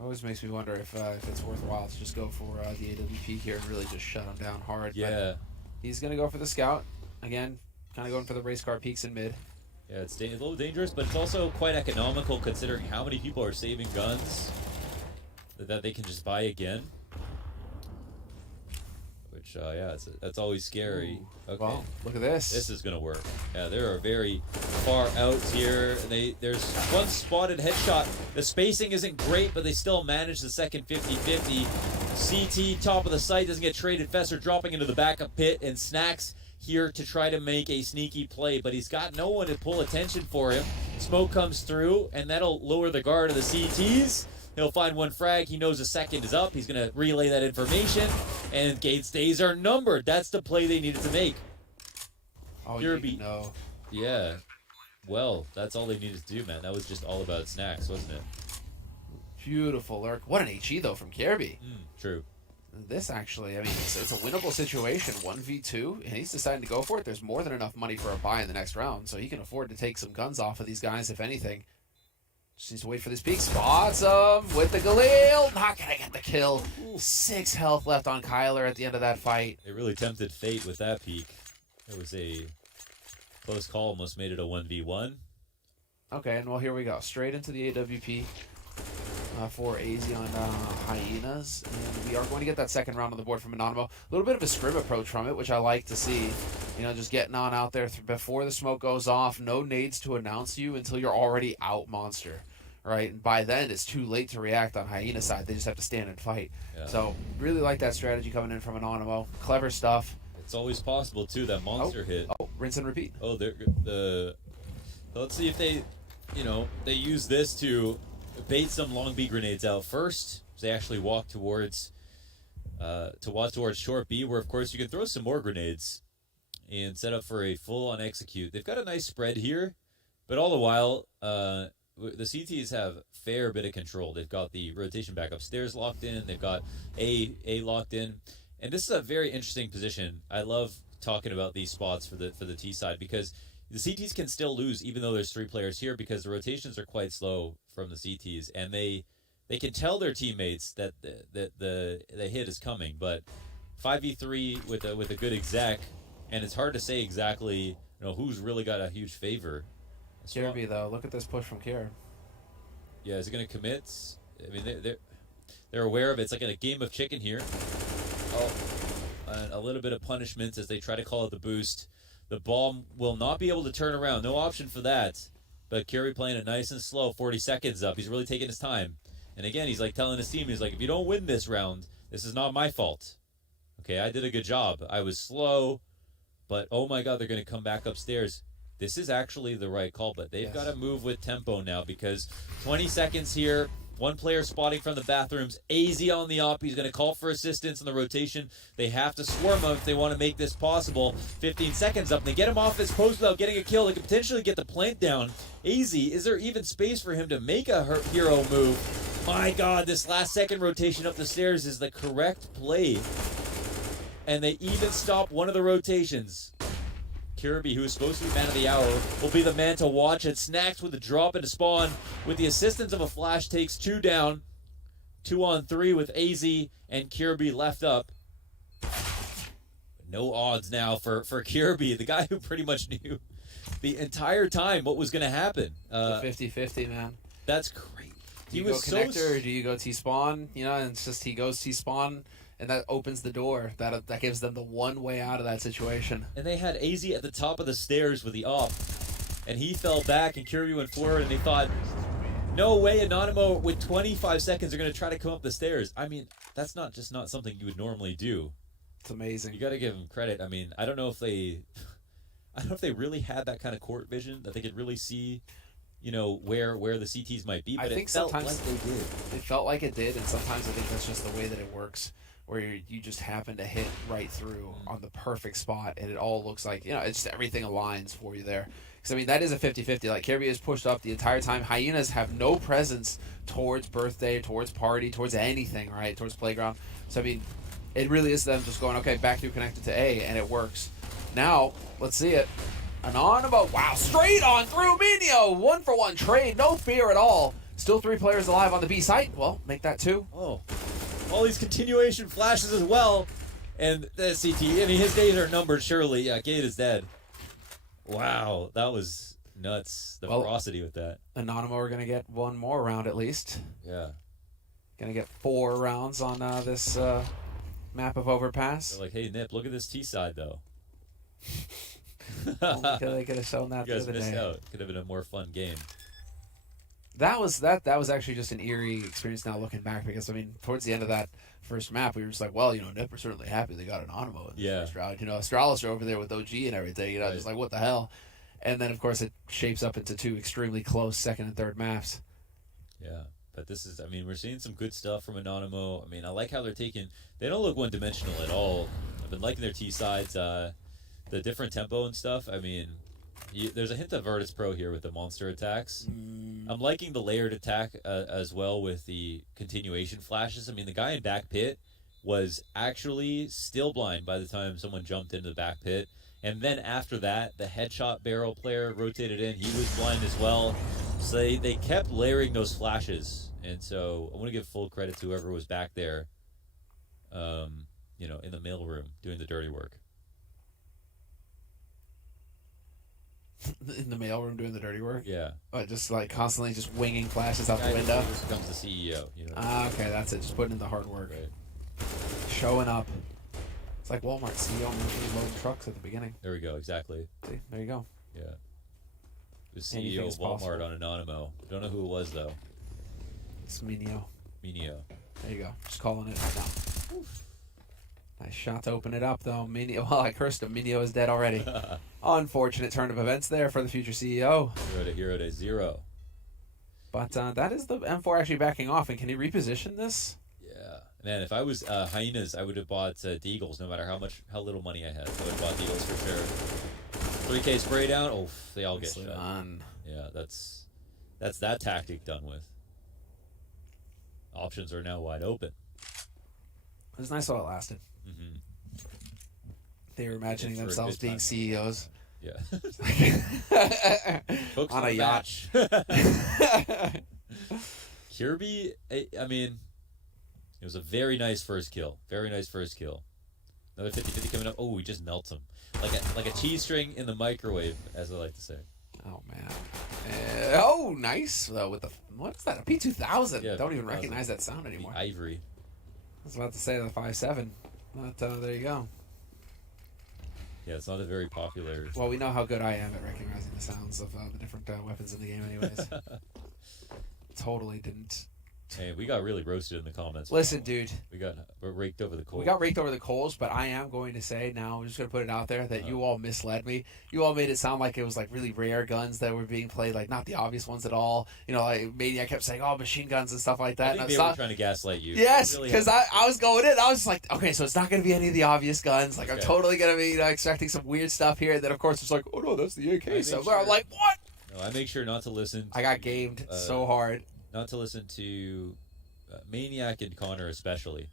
Always makes me wonder if it's worthwhile to just go for the AWP here and really just shut him down hard. Yeah. But he's going to go for the scout. Again, kind of going for the race car peaks in mid. Yeah, it's a little dangerous, but it's also quite economical considering how many people are saving guns that they can just buy again. Which, that's always scary. Ooh. Okay. Well, look at this. This is going to work. Yeah, there are very far outs here. There's one spotted headshot. The spacing isn't great, but they still manage the second 50-50. CT, top of the site, doesn't get traded. Fester dropping into the backup pit, and Snacks here to try to make a sneaky play, but he's got no one to pull attention for him. Smoke comes through, and that'll lower the guard of the CTs. He'll find one frag. He knows a second is up. He's going to relay that information, and Gates' days are numbered. That's the play they needed to make. Oh, Kirby. no. Yeah. Well, that's all they needed to do, man. That was just all about Snacks, wasn't it? Beautiful lurk. What an HE, though, from Kirby. True. This actually, I mean, it's a winnable situation, 1v2, and he's deciding to go for it. There's more than enough money for a buy in the next round, so he can afford to take some guns off of these guys, if anything. Just needs to wait for this peek. Spots him with the Galil. Not going to get the kill. 6 health left on Kyler at the end of that fight. It really tempted fate with that peak. It was a close call, almost made it a 1v1. Okay, and well, here we go. Straight into the AWP for AZ on Hyenas. And we are going to get that second round on the board from Anonymo. A little bit of a scrim approach from it, which I like to see. You know, just getting on out there before the smoke goes off. No nades to announce you until you're already out monster. Right? And by then, it's too late to react on Hyena's side. They just have to stand and fight. Yeah. So, really like that strategy coming in from Anonymo. Clever stuff. It's always possible, too, that monster hit. Oh, rinse and repeat. Oh, let's see if they use this to bait some long B grenades out first. They actually walk towards short B, where of course you can throw some more grenades and set up for a full-on execute. They've got a nice spread here, but all the while, the CTs have fair bit of control. They've got the rotation back upstairs locked in. They've got A locked in, and this is a very interesting position. I love talking about these spots for the T side because the CTs can still lose even though there's 3 players here because the rotations are quite slow from the CTs, and they can tell their teammates that the hit is coming. But 5v3 with a good exec, and it's hard to say exactly who's really got a huge favor. Kirby, though, look at this push from Kier. Yeah, is it going to commit? I mean, they're aware of it. It's like in a game of chicken here. Oh, and a little bit of punishment as they try to call out the boost. The ball will not be able to turn around. No option for that. But Kirby playing it nice and slow. 40 seconds up. He's really taking his time. And again, he's like telling his team, he's like, if you don't win this round, this is not my fault. Okay, I did a good job. I was slow, but oh my God, they're going to come back upstairs. This is actually the right call, but they've got to move with tempo now because 20 seconds here, One player spotting from the bathrooms. AZ on the op. He's going to call for assistance in the rotation. They have to swarm him if they want to make this possible. 15 seconds up. They get him off his post without getting a kill. They could potentially get the plant down. AZ, is there even space for him to make a hero move? My God, this last second rotation up the stairs is the correct play. And they even stop one of the rotations. Kirby, who is supposed to be man of the hour, will be the man to watch. And Snacks with a drop into spawn. With the assistance of a flash, takes 2 down. 2 on 3 with AZ and Kirby left up. No odds now for Kirby, the guy who pretty much knew the entire time what was going to happen. 50-50, man. That's great. Do you go connector or do you go T-spawn? You know, and it's just he goes T-spawn. And that opens the door. That gives them the one way out of that situation. And they had AZ at the top of the stairs with the op. And he fell back and Kirby went forward and they thought, no way Anonymo with 25 seconds are going to try to come up the stairs. I mean, that's not something you would normally do. It's amazing. You got to give them credit. I mean, I don't know if they really had that kind of court vision that they could really see, you know, where the CTs might be. But I think it felt sometimes like they did. It felt like it did, and sometimes I think that's just the way that it works. Where you just happen to hit right through on the perfect spot, and it all looks like, you know, it's just everything aligns for you there. Because, I mean, that is a 50-50. Like, Kirby is pushed up the entire time. Hyenas have no presence towards birthday, towards party, towards anything, right? Towards playground. So, I mean, it really is them just going, okay, back through connected to A, and it works. Now, let's see it. Anonymo, wow, straight on through Minio. 1-for-1 trade, no fear at all. Still 3 players alive on the B site. Well, make that 2. Oh. All these continuation flashes as well. And the CT, I mean, his days are numbered, surely. Yeah, Gate is dead. Wow, that was nuts. The ferocity with that. Anonymo are going to get 1 more round at least. Yeah. Going to get 4 rounds on this map of Overpass. They're like, hey, Nip, look at this T side, though. They could have shown that You guys the other missed day. out. Could have been a more fun game. That was actually just an eerie experience now looking back, because I mean towards the end of that first map we were just like, well, you know, Nip are certainly happy they got an Anonymo in the first round. You know, Astralis are over there with OG and everything, you know, just like what the hell. And then of course it shapes up into 2 extremely close second and third maps. Yeah. But this is, I mean, we're seeing some good stuff from Anonymo. I mean, I like how they're taking, they don't look one-dimensional at all. I've been liking their T-sides, the different tempo and stuff. I mean, there's a hint of Virtus Pro here with the monster attacks. I'm liking the layered attack as well with the continuation flashes. I mean, the guy in back pit was actually still blind by the time someone jumped into the back pit. And then after that, the headshot barrel player rotated in. He was blind as well. So they kept layering those flashes. And so I want to give full credit to whoever was back there, you know, in the mailroom doing the dirty work. In the mailroom doing the dirty work? Yeah. Just like constantly just winging flashes out the window? Here comes the CEO. You know? Okay, that's it. Just putting in the hard work. Right. Showing up. It's like Walmart CEO loading trucks at the beginning. There we go. Exactly. See, there you go. Yeah. The CEO Anything's of Walmart possible. on Anonymo. Don't know who it was, though. It's Minio. Minio. There you go. Just calling it right now. Oof. Nice shot to open it up, though. Minio, well, I cursed him. Minio is dead already. Unfortunate turn of events there for the future CEO. Hero to 0. But that is the M4 actually backing off. And can he reposition this? Yeah. Man, if I was Hyenas, I would have bought Deagles no matter how little money I had. I would have bought Deagles for sure. 3K spray down. Oh, they all get shot. Done. Yeah, that's that tactic done with. Options are now wide open. It was nice while it lasted. Mm-hmm. They were imagining For a themselves good being time. CEOs. Yeah. On a yacht. Kirby, I mean, it was a very nice first kill. Very nice first kill. Another 50-50 coming up. Oh, he just melts him. Like a cheese string in the microwave, as I like to say. Oh, man. Oh, nice, though, with the... What's that? A P2000? Yeah, Don't even 2000. recognize that sound anymore. The ivory. I was about to say the 5.7. But there you go. Yeah, it's not a very popular... Well, we know how good I am at recognizing the sounds of the different weapons in the game anyways. Totally didn't Hey, we got really roasted in the comments. Listen, dude. We got raked over the coals. We got raked over the coals, but I am going to say now, I'm just going to put it out there that you all misled me. You all made it sound like it was like really rare guns that were being played, like not the obvious ones at all. You know, like Maniac kept saying, "Oh, machine guns and stuff like that." I think and they were trying to gaslight you. Yes, Really because I was going in. I was like, okay, so it's not going to be any of the obvious guns. Like I'm Okay. totally going to be expecting some weird stuff here. And then of course it's like, oh no, that's the AK. I So make I'm sure- like, what? No, I make sure not to listen. I got gamed so hard. Not to listen to Maniac and Connor especially,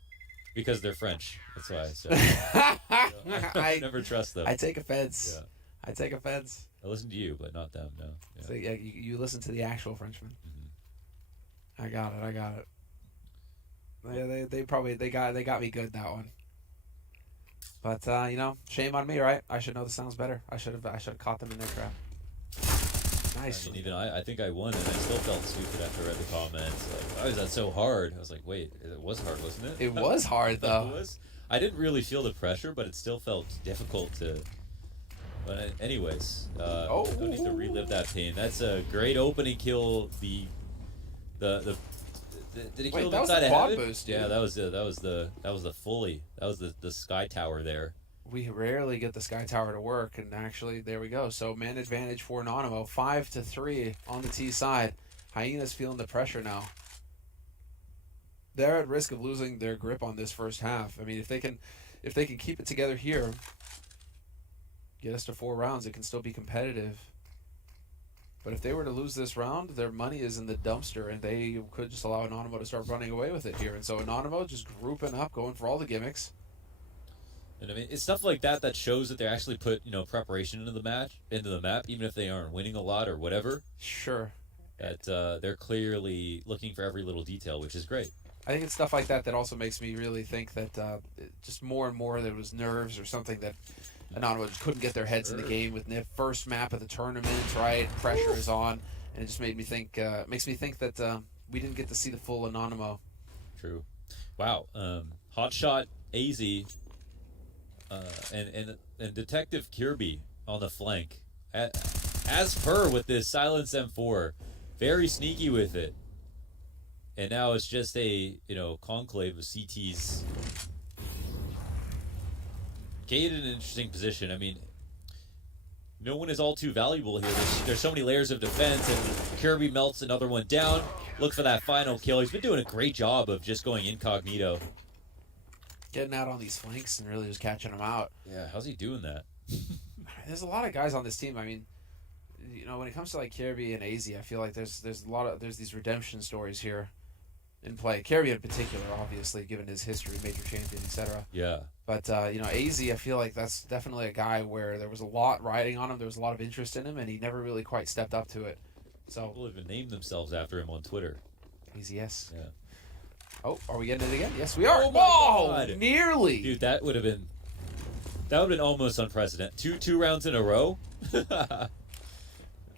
because they're French. That's why. So, I never trust them. I take offense. Yeah. I take offense. I listen to you, but not them. No. Yeah. So yeah, you listen to the actual Frenchman. Mhm. I got it. Yeah, they got me good that one. But you know, shame on me, right? I should know the sounds better. I should have caught them in their trap. Nice. I mean, even I think I won, and I still felt stupid after I read the comments. Like, why was that so hard? I was like, wait, it was hard, wasn't it? It was hard though. It was. I didn't really feel the pressure, but it still felt difficult to. But anyways, don't need to relive that pain. That's a great opening kill. The did he Wait, kill that was inside the of quad heaven? boost, dude. Yeah, that was the fully. That was the sky tower there. We rarely get the Sky Tower to work, and actually, there we go. So, man advantage for Anonymo, 5-3 on the T side. Hyenas feeling the pressure now. They're at risk of losing their grip on this first half. I mean, if they can keep it together here, get us to 4 rounds, it can still be competitive. But if they were to lose this round, their money is in the dumpster, and they could just allow Anonymo to start running away with it here. And so Anonymo just grouping up, going for all the gimmicks. And I mean, it's stuff like that that shows that they actually put preparation into the map, even if they aren't winning a lot or whatever. Sure. That they're clearly looking for every little detail, which is great. I think it's stuff like that that also makes me really think that just more and more there was nerves or something that Anonymous just couldn't get their heads in the game with the first map of the tournament, right? Pressure is on, and it just made me think. Makes me think that we didn't get to see the full Anonymo. True. Wow. Hotshot AZ and Detective Kirby on the flank, as per with this Silence M4, very sneaky with it. And now it's just a conclave of CTs. Cade in an interesting position. I mean, no one is all too valuable here. There's so many layers of defense, and Kirby melts another one down. Look for that final kill. He's been doing a great job of just going incognito. Getting out on these flanks and really just catching them out. Yeah, how's he doing that? There's a lot of guys on this team. I mean, when it comes to like Kirby and AZ, I feel like there's these redemption stories here in play. Kirby in particular, obviously, given his history, major champion, etc. Yeah. But AZ, I feel like that's definitely a guy where there was a lot riding on him. There was a lot of interest in him, and he never really quite stepped up to it. So People even named themselves after him on Twitter. AZ, yes. Yeah. Oh, are we getting it again? Yes, we are. Oh my Whoa! God. Nearly. Dude, that would have been almost unprecedented. Two rounds in a row.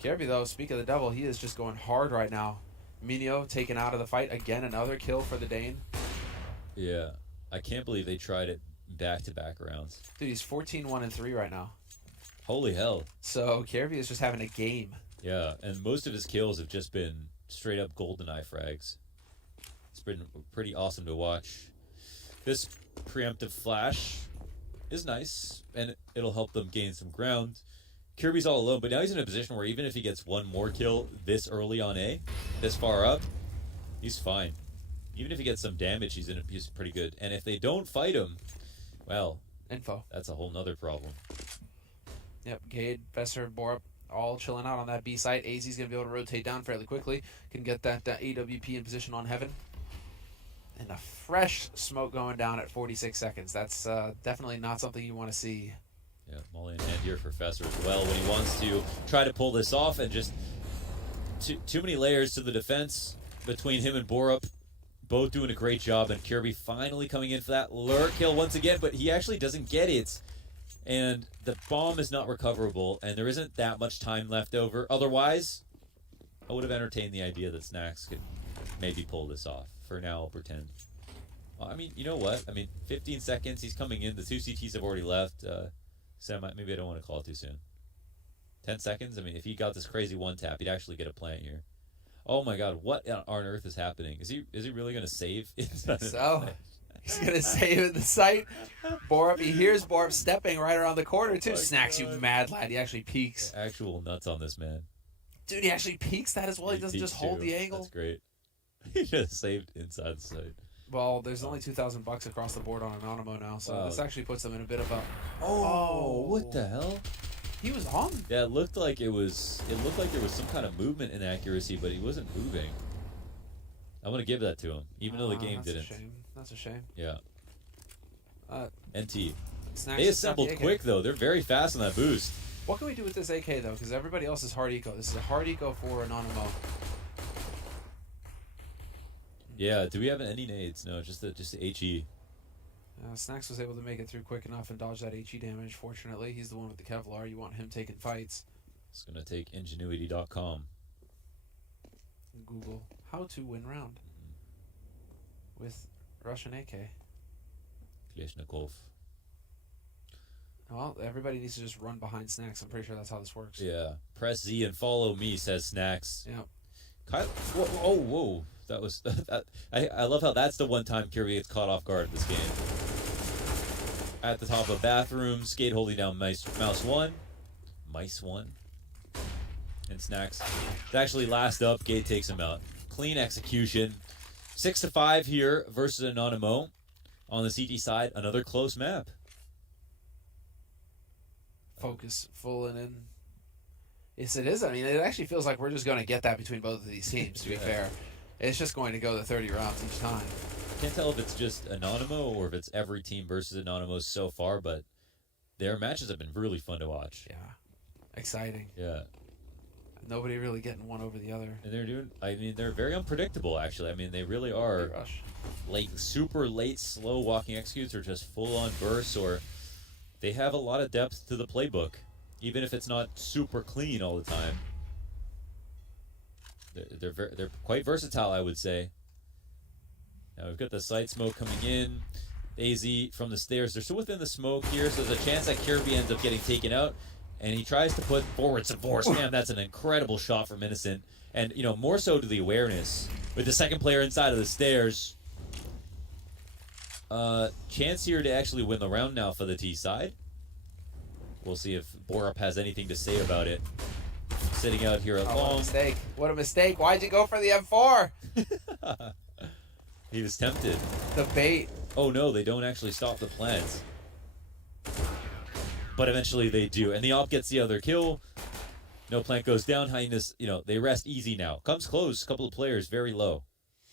Kirby, though, speak of the devil, he is just going hard right now. Minio taken out of the fight. Again, another kill for the Dane. Yeah. I can't believe they tried it back-to-back rounds. Dude, he's 14-1-3 right now. Holy hell. So Kirby is just having a game. Yeah, and most of his kills have just been straight-up GoldenEye frags. It's been pretty awesome to watch. This preemptive flash is nice, and it'll help them gain some ground. Kirby's all alone, but now he's in a position where even if he gets one more kill this early on A, this far up, he's fine. Even if he gets some damage, he's pretty good. And if they don't fight him, well, Info. that's a whole nother problem. Yep, Gade, Besser, Borup, all chilling out on that B site. AZ's going to be able to rotate down fairly quickly. Can get that AWP in position on Heaven. And a fresh smoke going down at 46 seconds. That's definitely not something you want to see. Yeah, Molly and hand here for Fesser as well when he wants to try to pull this off, and just too many layers to the defense between him and Borup. Both doing a great job, and Kirby finally coming in for that lure kill once again, but he actually doesn't get it. And the bomb is not recoverable, and there isn't that much time left over. Otherwise, I would have entertained the idea that Snacks could maybe pull this off. For now, I'll pretend. Well, I mean, you know what? I mean, 15 seconds, he's coming in. The two CTs have already left. Maybe I don't want to call it too soon. 10 seconds? I mean, if he got this crazy one tap, he'd actually get a plant here. Oh my God, what on earth is happening? Is he really gonna save? So he's gonna save the site. Borup, he hears Borup stepping right around the corner too. Oh my Snacks, you God. mad lad. He actually peeks. Actual nuts on this man. Dude, he actually peeks that as well. He doesn't peeks just hold too. the angle. That's great. He just saved inside the site. Well, there's only $2,000 across the board on Anonymo now, so Wow. this actually puts them in a bit of a. Oh, what the hell? He was on. Yeah, it looked like there was some kind of movement inaccuracy, but he wasn't moving. I'm gonna give that to him, even though the game that's didn't. A shame. That's a shame. Yeah. NT. Snacks They has got the assembled AK. quick though. They're very fast on that boost. What can we do with this AK though? Because everybody else is hard eco. This is a hard eco for Anonymo. Yeah. Do we have any nades? No, just the HE. Snacks was able to make it through quick enough and dodge that HE damage. Fortunately, he's the one with the Kevlar. You want him taking fights. It's gonna take ingenuity.com. Google how to win round with Russian AK. Kleshnikov. Well, everybody needs to just run behind Snacks. I'm pretty sure that's how this works. Yeah. Press Z and follow me, says Snacks. Yeah. Kyle, whoa. That was. I love how that's the one time Kirby gets caught off guard in this game. At the top of a bathroom, Skate holding down mouse 1. Mice 1. And Snacks. It's actually last up. Gate takes him out. Clean execution. 6-5 here versus Anonymo. On the CT side, another close map. Focus full and in. Yes, it is. I mean, it actually feels like we're just going to get that between both of these teams, to be fair. It's just going to go the 30 rounds each time. Can't tell if it's just Anonymo or if it's every team versus Anonymous so far, but their matches have been really fun to watch. Yeah. Exciting. Yeah. Nobody really getting one over the other. And they're very unpredictable, actually. I mean, they really are Rush. super late, slow walking executes or just full on bursts, or they have a lot of depth to the playbook, even if it's not super clean all the time. They're quite versatile, I would say. Now we've got the side smoke coming in. AZ from the stairs. They're still within the smoke here, so there's a chance that Kirby ends up getting taken out. And he tries to put forward some force. Man, that's an incredible shot from Innocent. And, more so to the awareness. With the second player inside of the stairs. Chance here to actually win the round now for the T side. We'll see if Borup has anything to say about it. Sitting out here What a alone. mistake. What a mistake. Why'd you go for the M4? He was tempted. The bait. Oh no, they don't actually stop the plans. But eventually they do. And the op gets the other kill. No plant goes down. Hyenas, they rest easy now. Comes close. Couple of players very low.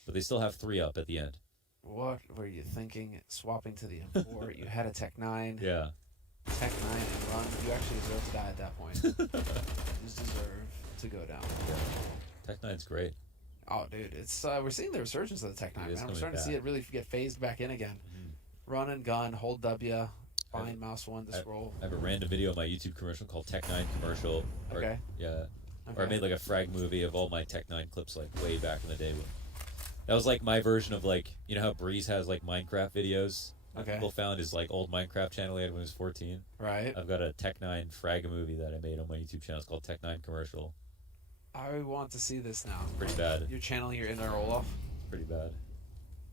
But they still have 3 up at the end. What were you thinking? Swapping to the M4. You had a Tech 9. Yeah. Tech 9 and run. You actually deserve to die at that point. You just deserve to go down. Tech 9's great. Oh, dude, it's we're seeing the resurgence of the Tech 9, It is man. We're coming starting to see back. it really get phased back in again. Run and gun, hold W, bind mouse 1 to scroll. I have a random video on my YouTube commercial called Tech 9 commercial. Okay. Yeah. Okay. Or I made like a frag movie of all my Tech 9 clips like way back in the day. That was like my version of like, how Breeze has like Minecraft videos? Okay. People found his like old Minecraft channel he had when he was 14. Right. I've got a Tech 9 frag movie that I made on my YouTube channel. It's called Tech 9 Commercial. I want to see this now. Pretty bad. You're channeling your inner Olaf? Pretty bad.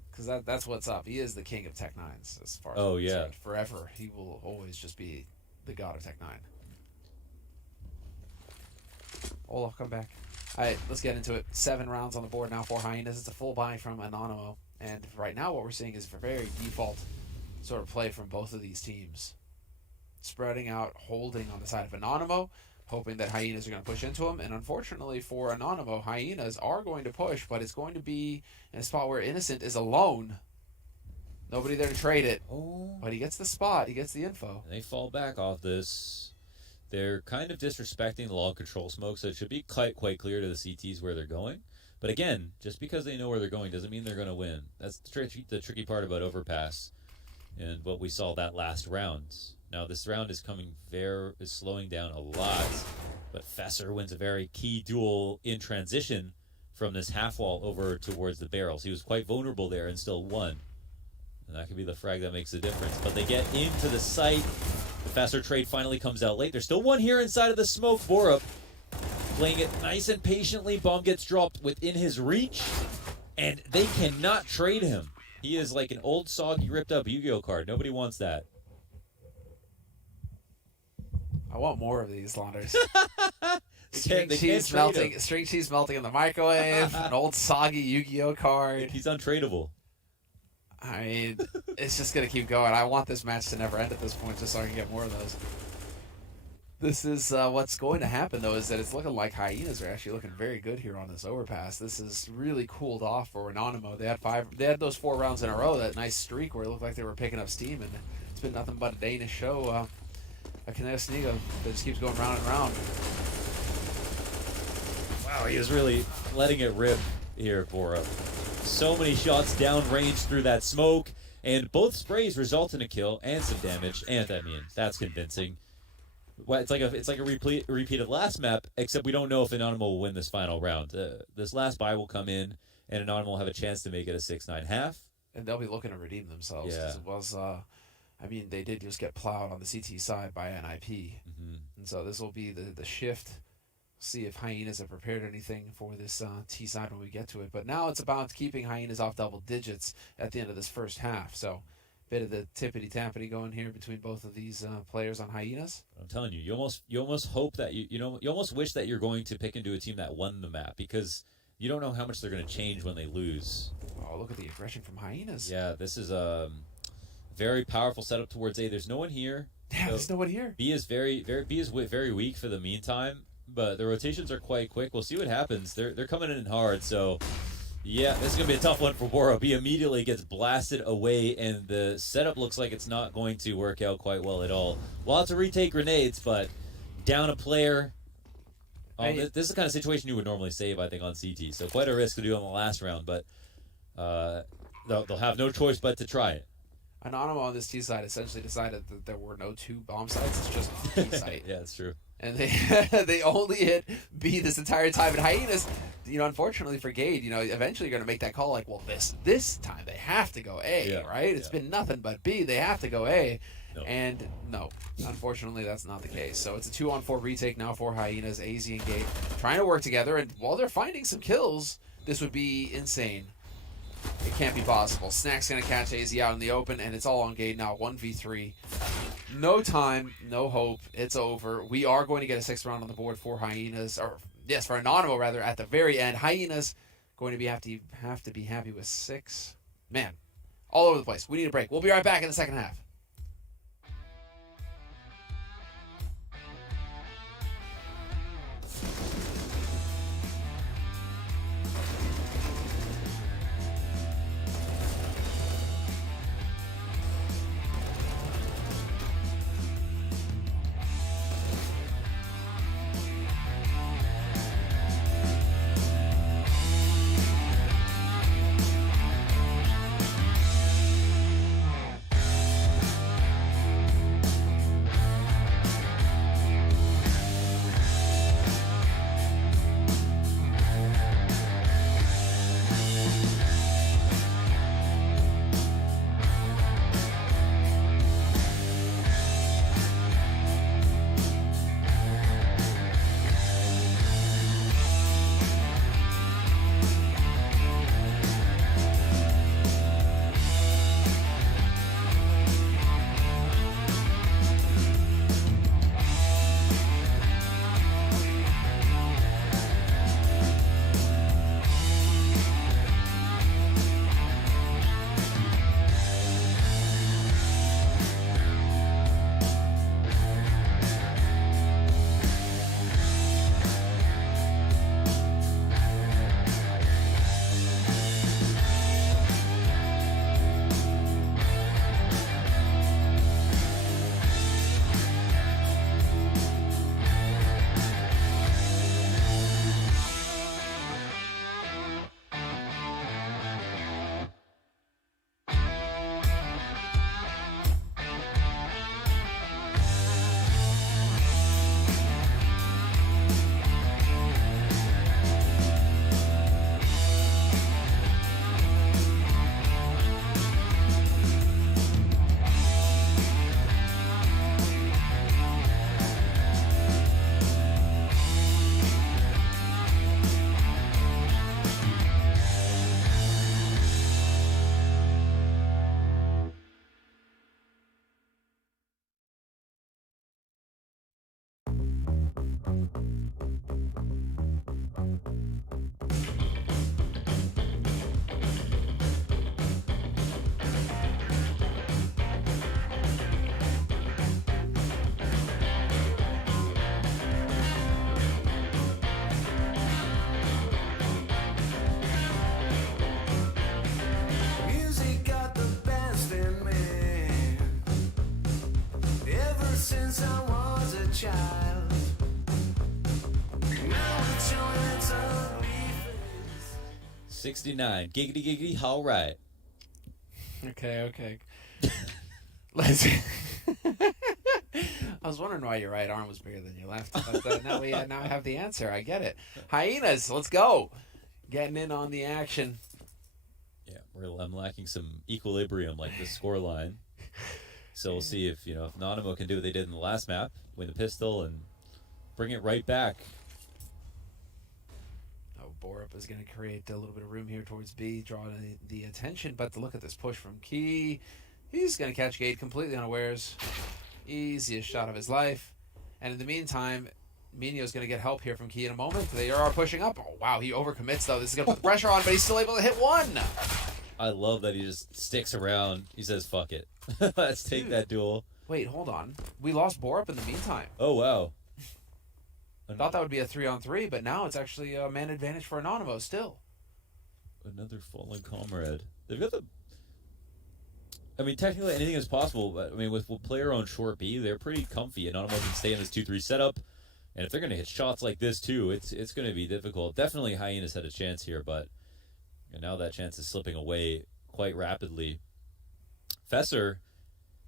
Because that's what's up. He is the king of Tech 9s as far as Oh, I'm yeah. concerned. Forever. He will always just be the god of Tech 9. Olaf, come back. All right, let's get into it. 7 rounds on the board now for Hyenas. It's a full buy from Anonymo. And right now what we're seeing is a very default sort of play from both of these teams. Spreading out, holding on the side of Anonymo, hoping that Hyenas are going to push into him. And unfortunately for Anonymo, Hyenas are going to push, but it's going to be in a spot where Innocent is alone. Nobody there to trade it. Oh. But he gets the spot. He gets the info. And they fall back off this. They're kind of disrespecting the log control smoke, so it should be quite clear to the CTs where they're going. But again, just because they know where they're going doesn't mean they're going to win. That's the tricky part about overpass and what we saw that last round. Now this round is slowing down a lot, but Fesser wins a very key duel in transition from this half wall over towards the barrels. He was quite vulnerable there and still won. And that could be the frag that makes the difference. But they get into the site. The Fesser trade finally comes out late. There's still one here inside of the smoke. Borup playing it nice and patiently. Bomb gets dropped within his reach, and they cannot trade him. He is like an old, soggy, ripped-up Yu-Gi-Oh card. Nobody wants that. I want more of these, Launders. They can't trade him. String cheese melting in the microwave, an old soggy Yu-Gi-Oh card. He's untradeable. I mean, it's just going to keep going. I want this match to never end at this point just so I can get more of those. This is what's going to happen, though, is that it's looking like Hyenas are actually looking very good here on this overpass. This is really cooled off for Anonymo. They had those 4 rounds in a row, that nice streak where it looked like they were picking up steam, and it's been nothing but a Danish show. A Kinetic Sneaker that just keeps going round and round. Wow, he was really letting it rip here for him. So many shots downrange through that smoke, and both sprays result in a kill and some damage. And I mean, that's convincing. Well, it's like a repeat of last map, except we don't know if Anonymo will win this final round. This last buy will come in, and Anonymo will have a chance to make it a 6-9 half. And they'll be looking to redeem themselves. Yeah. It was, I mean, they did just get plowed on the CT side by NIP. Mm-hmm. And so this will be the shift. See if Hyenas have prepared anything for this T side when we get to it. But now it's about keeping Hyenas off double digits at the end of this first half. So bit of the tippity-tappity going here between both of these players on Hyenas. I'm telling you, you almost hope that you almost wish that you're going to pick into a team that won the map, because you don't know how much they're going to change when they lose. Oh, look at the aggression from Hyenas. Yeah, this is a very powerful setup towards A. There's no one here. Yeah, there's no one here. B is very weak for the meantime, but the rotations are quite quick. We'll see what happens. They're coming in hard, so yeah, this is gonna be a tough one for Boro. B immediately gets blasted away, and the setup looks like it's not going to work out quite well at all. Lots of retake grenades, but down a player. This is the kind of situation you would normally save, I think, on CT. So quite a risk to do on the last round, but they'll have no choice but to try it. Anonymo on this T side essentially decided that there were no 2 bomb sites. It's just the T site. Yeah, that's true. And they only hit B this entire time. And Hyenas, unfortunately for Gade, eventually you're going to make that call like, well, this time they have to go A, right? It's been nothing but B. They have to go A. No. And no, unfortunately, that's not the case. So it's a 2-on-4 retake now for Hyenas. AZ and Gade trying to work together. And while they're finding some kills, this would be insane. It can't be possible. Snack's going to catch AZ out in the open, and it's all on Gade now. 1v3. No time, no hope. It's over. We are going to get a 6th round on the board for Hyenas, or yes, for Anonymo rather, at the very end. Hyenas going to have to be happy with 6. Man, all over the place. We need a break. We'll be right back in the second half. child. Now it's showing its ugly face. 69. Giggity giggity. All right. Okay. Let's. I was wondering why your right arm was bigger than your left, but now I have the answer. I get it. Hyenas, let's go. Getting in on the action. Yeah, I'm lacking some equilibrium, like the score line. So we'll see if Anonymo can do what they did in the last map, win the pistol and bring it right back. Oh, Borup is going to create a little bit of room here towards B, drawing the attention. But look at this push from Key. He's going to catch Gate completely unawares. Easiest shot of his life. And in the meantime, Minio's going to get help here from Key in a moment. They are pushing up. Oh, wow, he overcommits, though. This is going to put pressure on, but he's still able to hit one. I love that he just sticks around. He says, fuck it. Let's take that duel. Wait, hold on. We lost Borup in the meantime. Oh, wow. I thought that would be a 3-on-3, but now it's actually a man advantage for Anonymo still. Another fallen comrade. They've got the... I mean, technically anything is possible, but I mean, with player on short B, they're pretty comfy. Anonymo can stay in this 2-3 setup, and if they're going to hit shots like this too, it's going to be difficult. Definitely Hyenas had a chance here, but now that chance is slipping away quite rapidly. Fesser,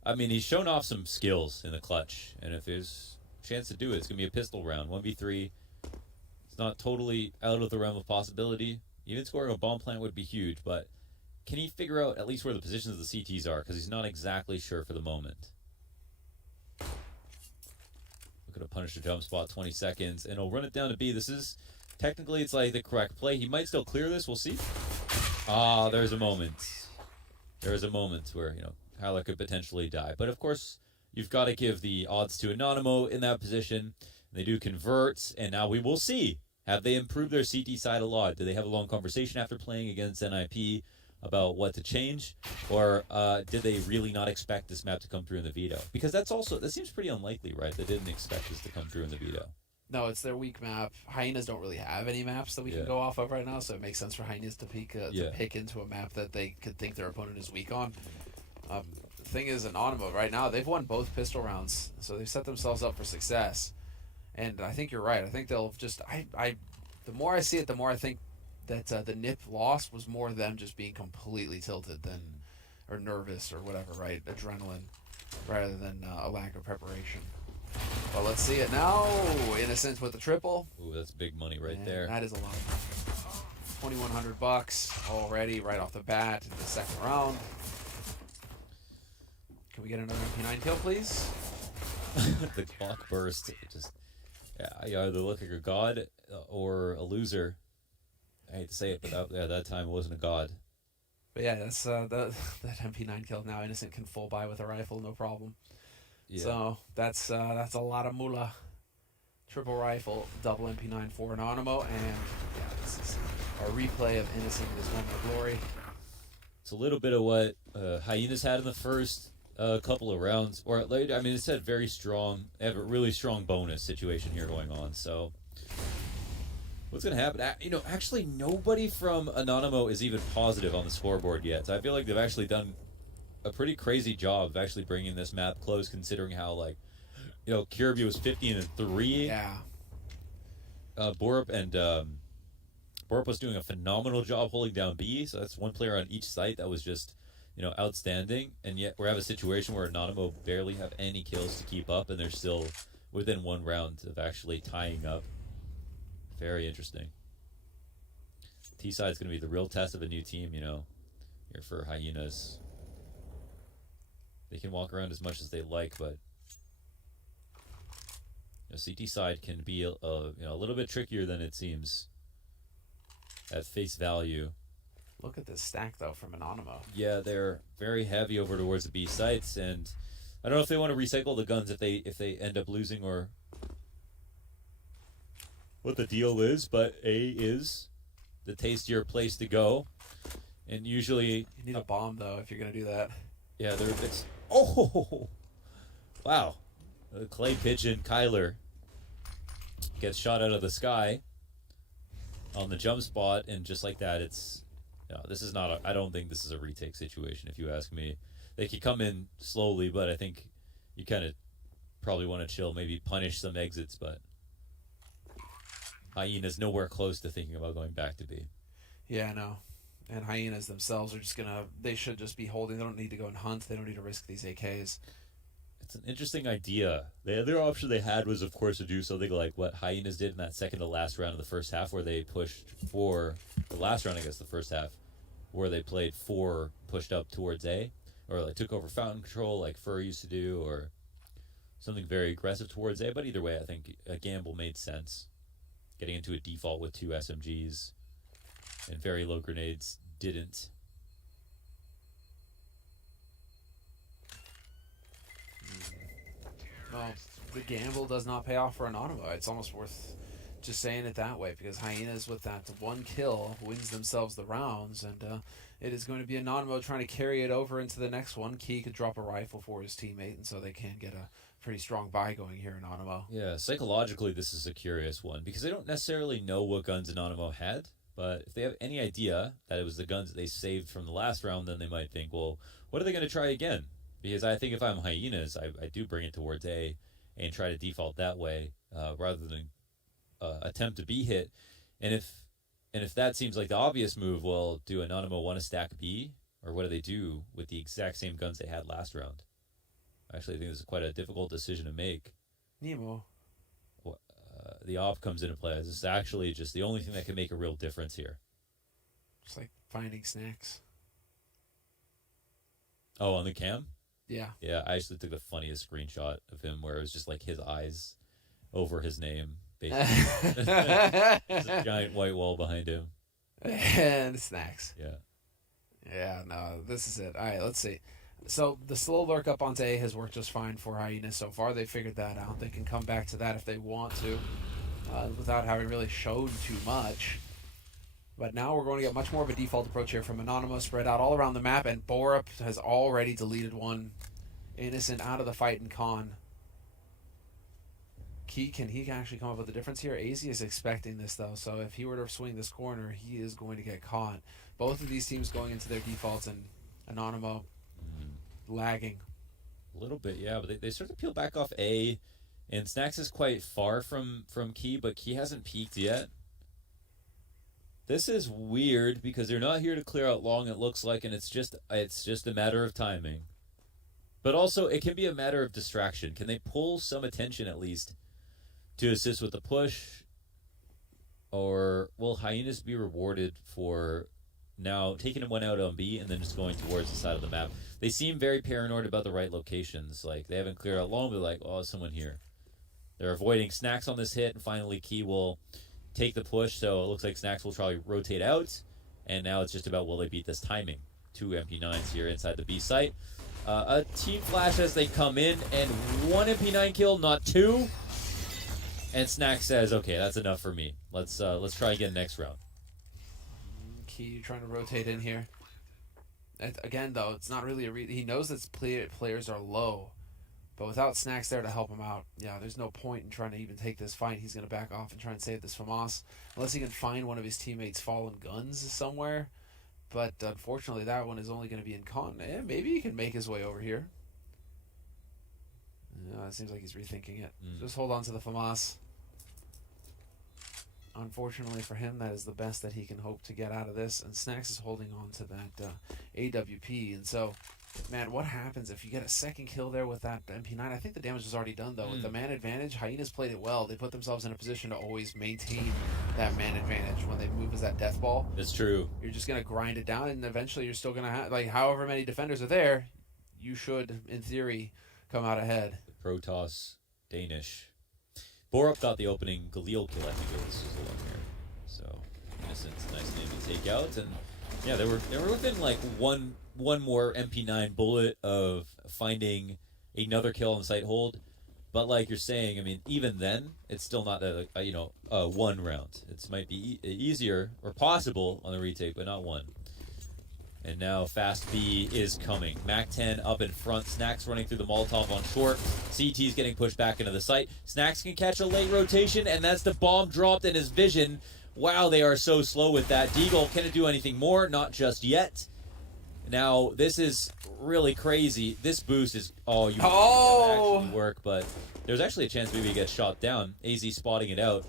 I mean, he's shown off some skills in the clutch, and if there's a chance to do it, it's going to be a pistol round, 1v3. It's not totally out of the realm of possibility. Even scoring a bomb plant would be huge, but can he figure out at least where the positions of the CTs are? Because he's not exactly sure for the moment. Look at a punish the jump spot, 20 seconds, and he'll run it down to B. This is, technically, it's like the correct play. He might still clear this. We'll see. Ah, there's a moment. There is a moment where, Hyla could potentially die. But, of course, you've got to give the odds to Anonymo in that position. They do convert, and now we will see. Have they improved their CT side a lot? Do they have a long conversation after playing against NIP about what to change, or did they really not expect this map to come through in the veto? Because that seems pretty unlikely, right? They didn't expect this to come through in the veto. No, it's their weak map. Hyenas don't really have any maps that we can go off of right now, so it makes sense for Hyenas to pick into a map that they could think their opponent is weak on. The thing is, Anonymo right now, they've won both pistol rounds, so they've set themselves up for success. And I think you're right. I think they'll just... the more I see it, the more I think that the NIP loss was more them just being completely tilted or nervous or whatever, right? Adrenaline, rather than a lack of preparation. Well, let's see it now. Innocent with the triple. Ooh, that's big money right there. That is a lot of money. $2,100 already right off the bat in the second round. Can we get another MP9 kill, please? The clock burst. You either look like a god or a loser. I hate to say it, but that time it wasn't a god. But yeah, that's that MP9 kill. Now Innocent can full buy with a rifle, no problem. Yeah. So that's a lot of moolah. Triple rifle, double MP9 for Anonymo, and this is a replay of Innocent in his moment of glory. It's a little bit of what Hyenas had in the first couple of rounds, or later. I mean, it's had very strong, they have a really strong bonus situation here going on. So what's going to happen? Actually, nobody from Anonymo is even positive on the scoreboard yet. So I feel like they've actually done a pretty crazy job of actually bringing this map close, considering how, Kirby was 15-3. Yeah. Borup was doing a phenomenal job holding down B, so that's one player on each site that was just, outstanding. And yet we have a situation where Anonymo barely have any kills to keep up, and they're still within one round of actually tying up. Very interesting. T-side's going to be the real test of a new team, here for Hyenas. They can walk around as much as they like, but CT side can be a little bit trickier than it seems at face value. Look at this stack though from Anonymo. Yeah, they're very heavy over towards the B sites, and I don't know if they want to recycle the guns if they end up losing or what the deal is, but A is the tastier place to go, and usually you need a bomb though if you're gonna do that. Yeah, it's wow. The clay pigeon Kyler gets shot out of the sky on the jump spot, and just like that, this is not I don't think this is a retake situation, if you ask me. They could come in slowly, but I think you kind of probably want to chill, maybe punish some exits, but Hyenas nowhere close to thinking about going back to B. Yeah, I know. And Hyenas themselves are just they should just be holding. They don't need to go and hunt. They don't need to risk these AKs. It's an interesting idea. The other option they had was, of course, to do something like what Hyenas did in that second to last round of the first half, where they pushed for the last round, I guess, the first half, where they played 4 pushed up towards A, or like took over fountain control like Fur used to do, or something very aggressive towards A. But either way, I think a gamble made sense. Getting into a default with 2 SMGs and very low grenades didn't. Well, the gamble does not pay off for Anonymo. It's almost worth just saying it that way, because Hyenas, with that 1 kill, wins themselves the rounds, and it is going to be Anonymo trying to carry it over into the next one. Key could drop a rifle for his teammate, and so they can get a pretty strong buy going here in Anonymo. Yeah, psychologically, this is a curious one, because they don't necessarily know what guns Anonymo had, but if they have any idea that it was the guns that they saved from the last round, then they might think, well, what are they going to try again? Because I think if I'm Hyenas, I do bring it towards A and try to default that way rather than attempt to B hit. And if that seems like the obvious move, well, do Anonymo want to stack B? Or what do they do with the exact same guns they had last round? I actually think this is quite a difficult decision to make. Nemo. The op comes into play. This is actually just the only thing that can make a real difference here. Just like finding snacks. Oh, on the cam? Yeah. Yeah, I actually took the funniest screenshot of him where it was just like his eyes over his name, basically. There's a giant white wall behind him. And snacks. Yeah. Yeah, no, this is it. All right, let's see. So the slow lurk up onto A has worked just fine for Hyenas so far. They figured that out. They can come back to that if they want to, without having really shown too much. But now we're going to get much more of a default approach here from Anonymo, spread out all around the map, and Borup has already deleted one. Innocent out of the fight in Con. Can he actually come up with a difference here? AZ is expecting this, though, so if he were to swing this corner, he is going to get caught. Both of these teams going into their defaults, and Anonymo lagging. A little bit, yeah, but they start to peel back off A, and Snacks is quite far from Key, but Key hasn't peaked yet. This is weird because they're not here to clear out long, it looks like, and it's just a matter of timing. But also, it can be a matter of distraction. Can they pull some attention at least to assist with the push? Or will Hyenas be rewarded for now taking one out on B and then just going towards the side of the map? They seem very paranoid about the right locations. Like, they haven't cleared out long, but like, oh, someone here. They're avoiding Snacks on this hit, and finally Key will take the push, so it looks like Snacks will probably rotate out, and now it's just about will they beat this timing. 2 MP9s here inside the B site. A team flash as they come in, and 1 MP9 kill, not 2. And Snacks says, okay, that's enough for me. Let's try again next round. Key trying to rotate in here. Again, though, it's not really he knows that players are low, but without Snacks there to help him out, yeah, there's no point in trying to even take this fight. He's going to back off and try and save this FAMAS, unless he can find one of his teammates' fallen guns somewhere. But unfortunately, that one is only going to be in Con. Maybe he can make his way over here. It seems like he's rethinking it. Just hold on to the FAMAS. Unfortunately for him, that is the best that he can hope to get out of this. And Snacks is holding on to that AWP. And so, man, what happens if you get a second kill there with that MP9? I think the damage is already done, though. With the man advantage, Hyenas played it well. They put themselves in a position to always maintain that man advantage when they move as that death ball. That's true. You're just going to grind it down, and eventually you're still going to have, like, however many defenders are there, you should, in theory, come out ahead. The Protoss Danish. Borup got the opening Galil kill, I think it was the one here. So, Innocent's a nice name to take out. And, yeah, they were within, like, one more MP9 bullet of finding another kill on site hold. But like you're saying, I mean, even then, it's still not one round. It might be easier or possible on the retake, but not one. And now Fast B is coming. Mac-10 up in front. Snacks running through the Molotov on short. CT's getting pushed back into the site. Snacks can catch a late rotation, and that's the bomb dropped in his vision. Wow, they are so slow with that. Deagle, can it do anything more? Not just yet. Now, this is really crazy. This boost is, you Oh! actually work, but there's actually a chance maybe he gets shot down. AZ spotting it out.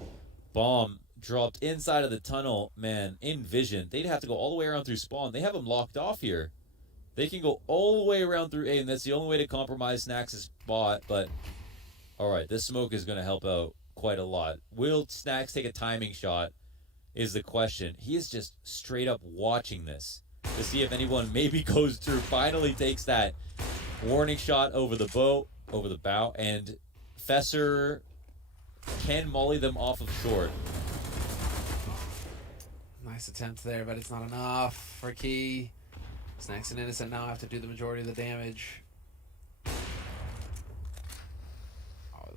Bomb dropped inside of the tunnel. Man, in vision. They'd have to go all the way around through spawn. They have him locked off here. They can go all the way around through A, and that's the only way to compromise Snacks' spot, but alright, this smoke is going to help out quite a lot. Will Snacks take a timing shot is the question. He is just straight up watching this to see if anyone maybe goes through, finally takes that warning shot over the bow, and Fesser can molly them off of short. Nice attempt there, but it's not enough for Key. Snacks and Innocent now have to do the majority of the damage. Oh,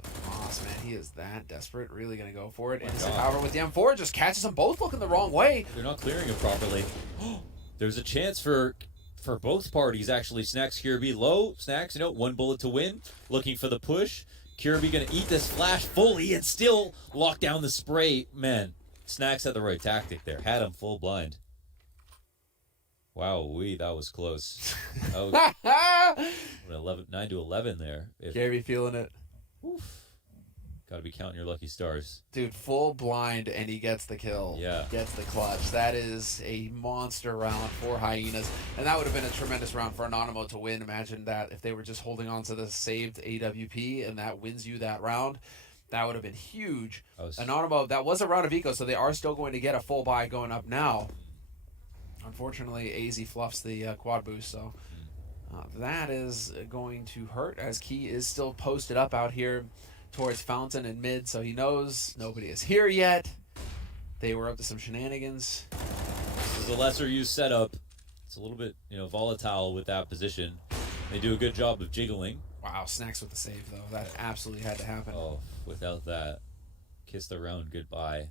the Moss, man, he is that desperate. Really going to go for it. Innocent, however, with the M4, just catches them both looking the wrong way. They're not clearing it properly. There's a chance for both parties, actually. Snacks, Kirby low. Snacks, one bullet to win. Looking for the push. Kirby going to eat this flash fully and still lock down the spray. Man, Snacks had the right tactic there. Had him full blind. Wow, that was close. Oh, 9 to 11 there. Kirby feeling it. Got to be counting your lucky stars. Dude, full blind, and he gets the kill. Yeah. Gets the clutch. That is a monster round for Hyenas. And that would have been a tremendous round for Anonymo to win. Imagine that if they were just holding on to the saved AWP, and that wins you that round. That would have been huge. Anonymo, that was a round of eco, so they are still going to get a full buy going up now. Unfortunately, AZ fluffs the quad boost, so that is going to hurt, as Key is still posted up out here towards Fountain and mid, so he knows nobody is here yet. They were up to some shenanigans. This is a lesser used setup. It's a little bit, volatile with that position. They do a good job of jiggling. Wow, Snacks with the save, though. That absolutely had to happen. Oh, without that, kiss the round goodbye.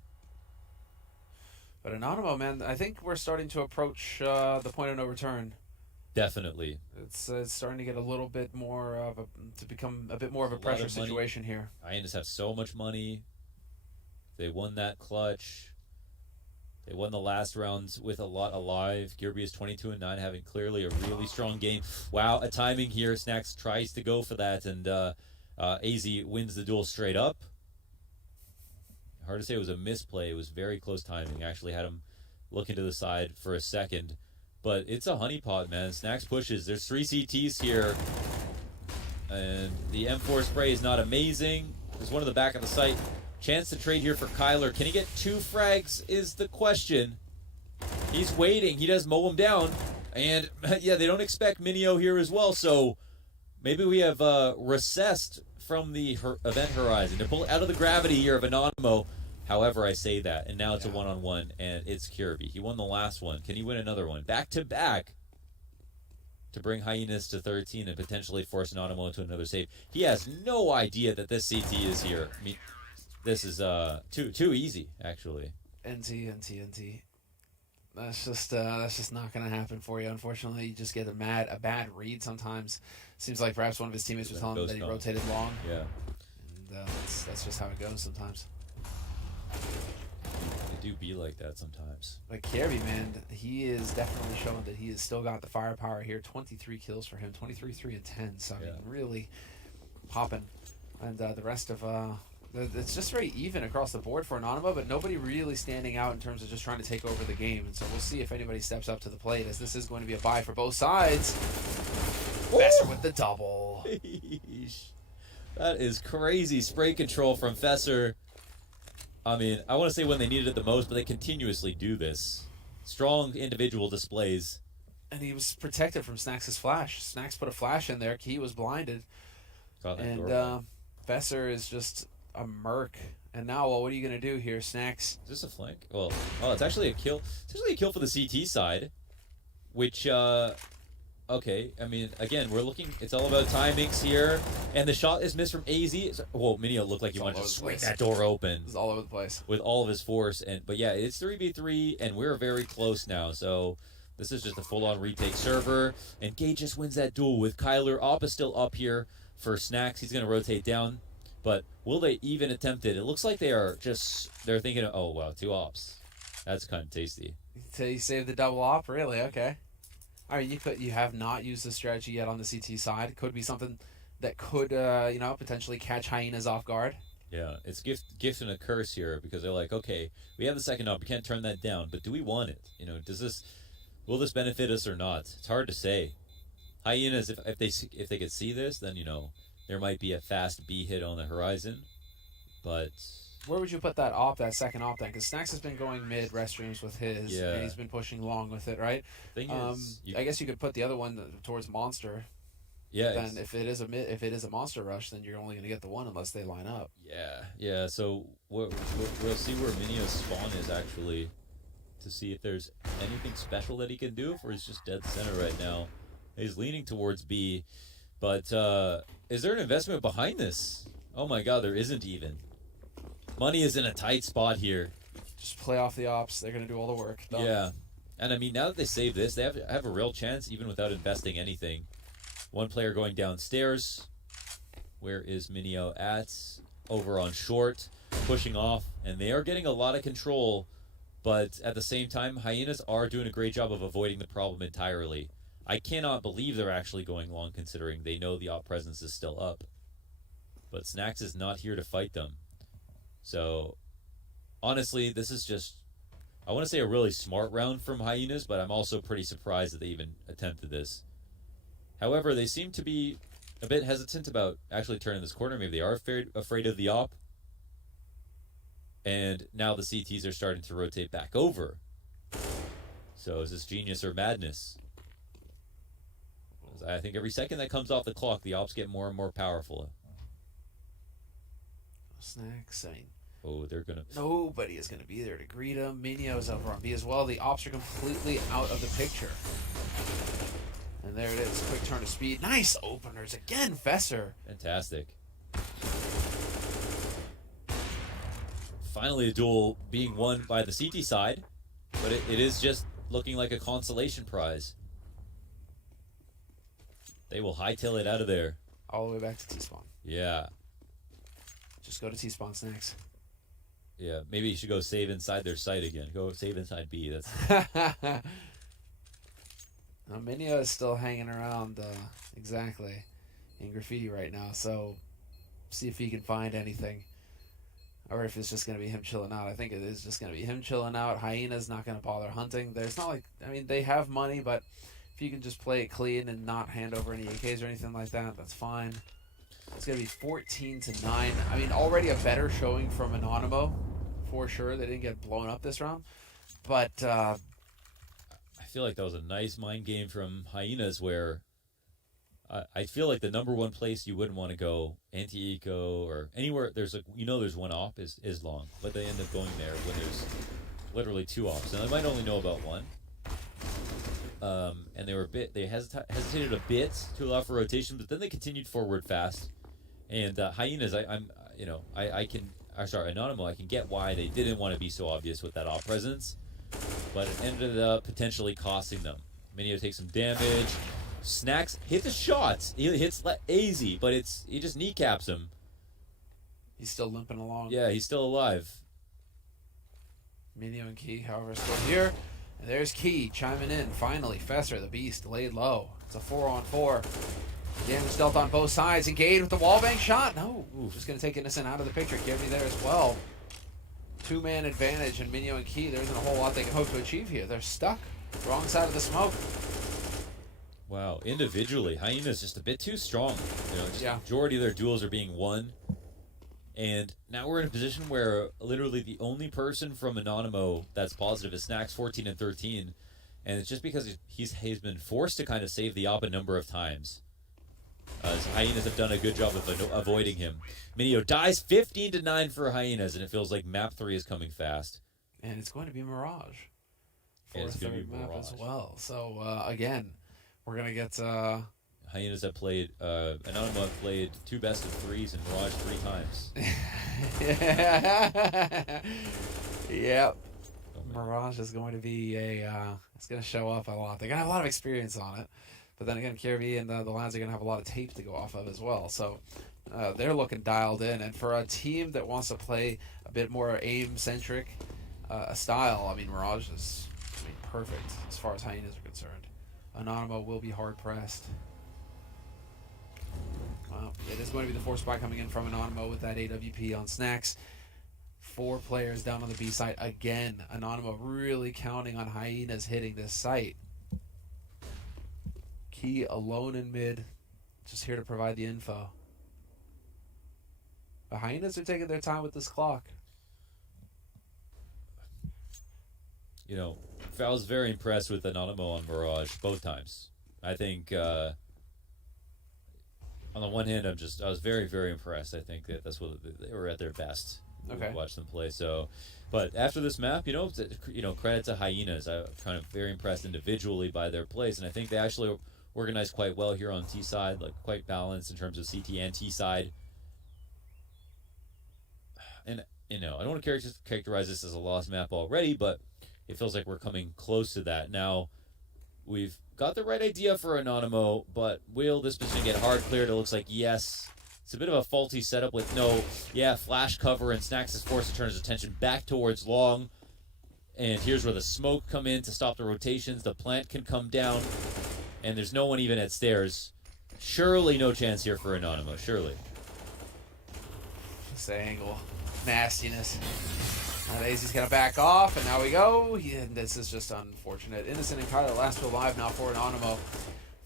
But Anonymo, man, I think we're starting to approach the point of no return. Definitely. It's starting to get a little bit more become a bit more of a pressure situation here. Hyenas have so much money. They won that clutch. They won the last rounds with a lot alive. Kirby is 22-9, having clearly a really strong game. Wow, a timing here. Snacks tries to go for that, and AZ wins the duel straight up. Hard to say it was a misplay. It was very close timing. Actually had him looking to the side for a second. But it's a honeypot, man. Snacks pushes. There's 3 CTs here. And the M4 spray is not amazing. There's one in the back of the site. Chance to trade here for Kyler. Can he get 2 frags is the question. He's waiting. He does mow him down. And, yeah, they don't expect Minio here as well. So maybe we have recessed from the event horizon. They're pulling out of the gravity here of Anonymo. However, I say that, and now it's a one-on-one, and it's Kirby. He won the last one. Can he win another one? Back-to-back to bring Hyenas to 13 and potentially force Anonymo into another save. He has no idea that this CT is here. I mean, this is too easy, actually. NT. That's just not going to happen for you. Unfortunately, you just get a bad read sometimes. Seems like perhaps one of his teammates was telling him that he rotated long. Yeah. And that's just how it goes sometimes. They do be like that sometimes. But Kirby, man, he is definitely showing that he has still got the firepower here. 23 kills for him, 23, 3, and 10. So, I mean, really popping. And the rest of... it's just very even across the board for Anonymo, but nobody really standing out in terms of just trying to take over the game. And so we'll see if anybody steps up to the plate, as this is going to be a buy for both sides. Fesser with the double. That is crazy spray control from Fesser. I mean, I want to say when they needed it the most, but they continuously do this. Strong individual displays. And he was protected from Snacks' flash. Snacks put a flash in there. Key was blinded. And Fesser is just a merc. And now, well, what are you going to do here, Snacks? Is this a flank? Well, it's actually a kill. It's actually a kill for the CT side, which, okay. I mean, again, we're looking. It's all about timings here. And the shot is missed from AZ. Well, Minio looked like he wanted to swing that door open. It's all over the place. With all of his force. But yeah, it's 3v3, and we're very close now. So this is just a full-on retake server. And Gage just wins that duel with Kyler. Op is still up here for Snacks. He's going to rotate down. But will they even attempt it? It looks like they're thinking, oh, wow, 2 ops. That's kind of tasty. So you saved the double op? Really? Okay. I mean, you have not used the strategy yet on the CT side. Could be something that could potentially catch Hyenas off guard. Yeah, it's gift and a curse here because they're like, okay, we have the second op, we can't turn that down, but do we want it? Will this benefit us or not? It's hard to say. Hyenas, if they could see this, then there might be a fast B hit on the horizon, but where would you put that second op then? Because Snacks has been going mid restrooms with his, and he's been pushing long with it, right? Thing is, I guess you could put the other one towards Monster. Yeah. Then if it is a Monster rush, then you're only going to get the one unless they line up. Yeah. So we'll see where Minio's spawn is actually, to see if there's anything special that he can do, or he's just dead center right now. He's leaning towards B, but is there an investment behind this? Oh my God, there isn't even. Money is in a tight spot here. Just play off the ops. They're going to do all the work. Done. Yeah. And I mean, now that they save this, they have a real chance even without investing anything. One player going downstairs. Where is Minio at? Over on short, pushing off, and they are getting a lot of control, but at the same time, Hyenas are doing a great job of avoiding the problem entirely. I cannot believe they're actually going long considering they know the op presence is still up. But Snacks is not here to fight them. So, honestly, this is just, I want to say a really smart round from Hyenas, but I'm also pretty surprised that they even attempted this. However, they seem to be a bit hesitant about actually turning this corner. Maybe they are afraid of the op. And now the CTs are starting to rotate back over. So is this genius or madness? I think every second that comes off the clock, the ops get more and more powerful. Snacks, I mean, they're gonna. Nobody is gonna be there to greet him. Minio's over on B as well. The ops are completely out of the picture. And there it is. Quick turn of speed. Nice openers again, Fesser. Fantastic. Finally, a duel being won by the CT side, but it is just looking like a consolation prize. They will hightail it out of there. All the way back to T-spawn. Yeah. Just go to T-spawn, Snacks. Yeah, maybe you should go save inside their site again. Go save inside B. That's. Now, Minio is still hanging around exactly in graffiti right now, so see if he can find anything. Or if it's just going to be him chilling out. I think it is just going to be him chilling out. Hyena's not going to bother hunting. There's not like, I mean, they have money, but if you can just play it clean and not hand over any AKs or anything like that, that's fine. It's going to be 14-9. I mean, already a better showing from Anonymo, for sure. They didn't get blown up this round. But I feel like that was a nice mind game from Hyenas where I feel like the number one place you wouldn't want to go, anti-eco or anywhere, there's there's one op is long, but they end up going there when there's literally two ops. And they might only know about one. And they hesitated a bit to allow for rotation, but then they continued forward fast. And Hyenas, Anonymo, I can get why they didn't want to be so obvious with that op presence, but it ended up potentially costing them. Minio takes some damage. Snacks hit the shots. He hits easy, but he just kneecaps him. He's still limping along. Yeah, he's still alive. Minio and Key, however, still here. And there's Key chiming in. Finally, Fesser, the beast, laid low. It's a 4-on-4. Damage dealt on both sides. Engaged with the wallbang shot. No. Ooh, just going to take Innocent out of the picture. Kirby there as well. Two-man advantage, and Minio and Key, there isn't a whole lot they can hope to achieve here. They're stuck. Wrong side of the smoke. Wow, individually, Hyena's just a bit too strong. Majority of their duels are being won. And now we're in a position where literally the only person from Anonymo that's positive is Snacks 14 and 13. And it's just because he's been forced to kind of save the op a number of times. Hyenas have done a good job of avoiding him. Minio dies 15-9 for Hyenas, and it feels like map 3 is coming fast. And it's going to be Mirage for it's a third map as well. So, again, we're going to get... Hyenas have played, Anonymo have played 2 best-of-3s and Mirage 3 times. Yep. Mirage is going to be it's going to show up a lot. They're going to have a lot of experience on it. But then again, Kirby and the lads are going to have a lot of tape to go off of as well. So they're looking dialed in. And for a team that wants to play a bit more aim-centric style, I mean, Mirage is perfect as far as Hyenas are concerned. Anonymo will be hard pressed. Well, it is going to be the 4th spot coming in from Anonymo with that AWP on Snacks. 4 players down on the B side again. Anonymo really counting on Hyenas hitting this site. Key alone in mid, just here to provide the info. The Hyenas are taking their time with this clock. You know, I was very impressed with Anonymo on Mirage both times. I think on the one hand, I was very, very impressed. I think that's what they were at their best. Okay. Watch them play. So, but after this map, credit to Hyenas. I'm kind of very impressed individually by their plays, and I think they actually organized quite well here on T side, like quite balanced in terms of CT and T side. And I don't want to characterize this as a lost map already, but it feels like we're coming close to that. Now, we've got the right idea for Anonymo, but will this position get hard cleared? It looks like yes. It's a bit of a faulty setup with flash cover, and Snacks is forced to turn his attention back towards long. And here's where the smoke come in to stop the rotations. The plant can come down, and there's no one even at stairs. Surely no chance here for Anonymo, surely. This angle. Nastiness. Now Daisy's going to back off, and now we go. This is just unfortunate. Innocent and Kyler last two alive now for Anonymo.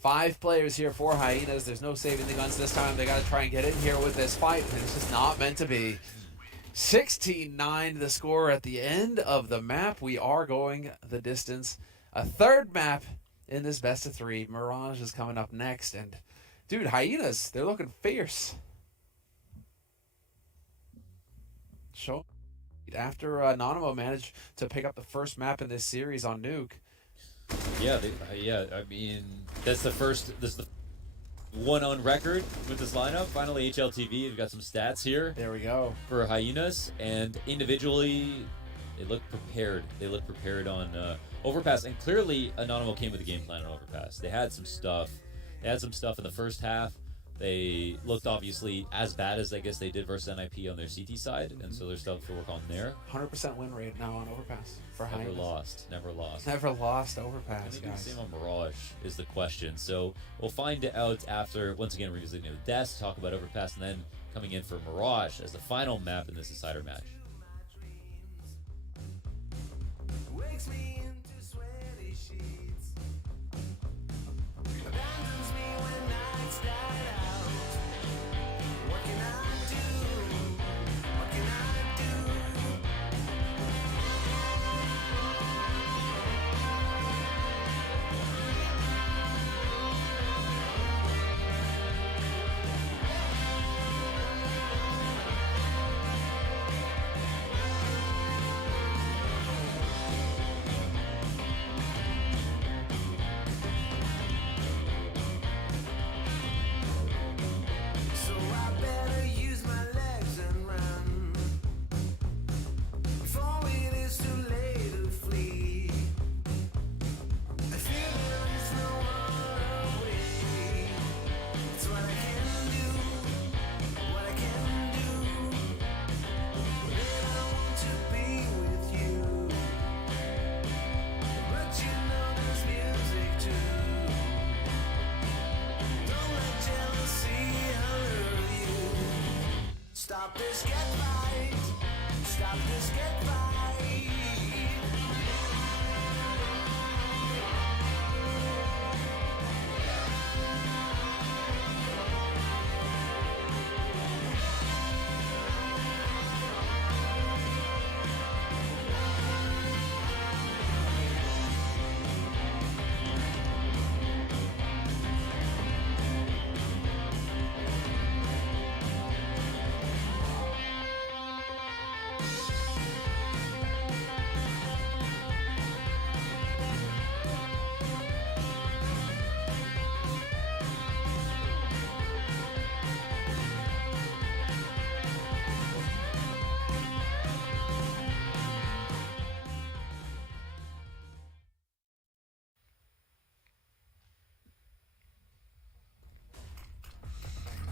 5 players here for Hyenas. There's no saving the guns this time. They got to try and get in here with this fight, and it's just not meant to be. 16-9 the score at the end of the map. We are going the distance. A 3rd map in this best of 3. Mirage is coming up next, and dude, Hyenas, they're looking fierce. Show after Anonymo managed to pick up the 1st map in this series on Nuke. Yeah, I mean, this is the one on record with this lineup. Finally, HLTV, we've got some stats here. There we go. For Hyenas, and individually, they look prepared. They look prepared on Overpass, and clearly, Anonymo came with a game plan on Overpass. They had some stuff. They had some stuff in the first half. They looked obviously as bad as I guess they did versus NIP on their CT side, and so there's stuff to work on there. 100% win rate now on Overpass for Never Hyenas. never lost. Never lost Overpass, Can they do the guys. same on Mirage is the question. So we'll find out after, once again, revisiting the desk, talk about Overpass, and then coming in for Mirage as the final map in this decider match. Wakes me into sweaty sheets. Abandons me when nights die out. What can I do? What can I do? So I better use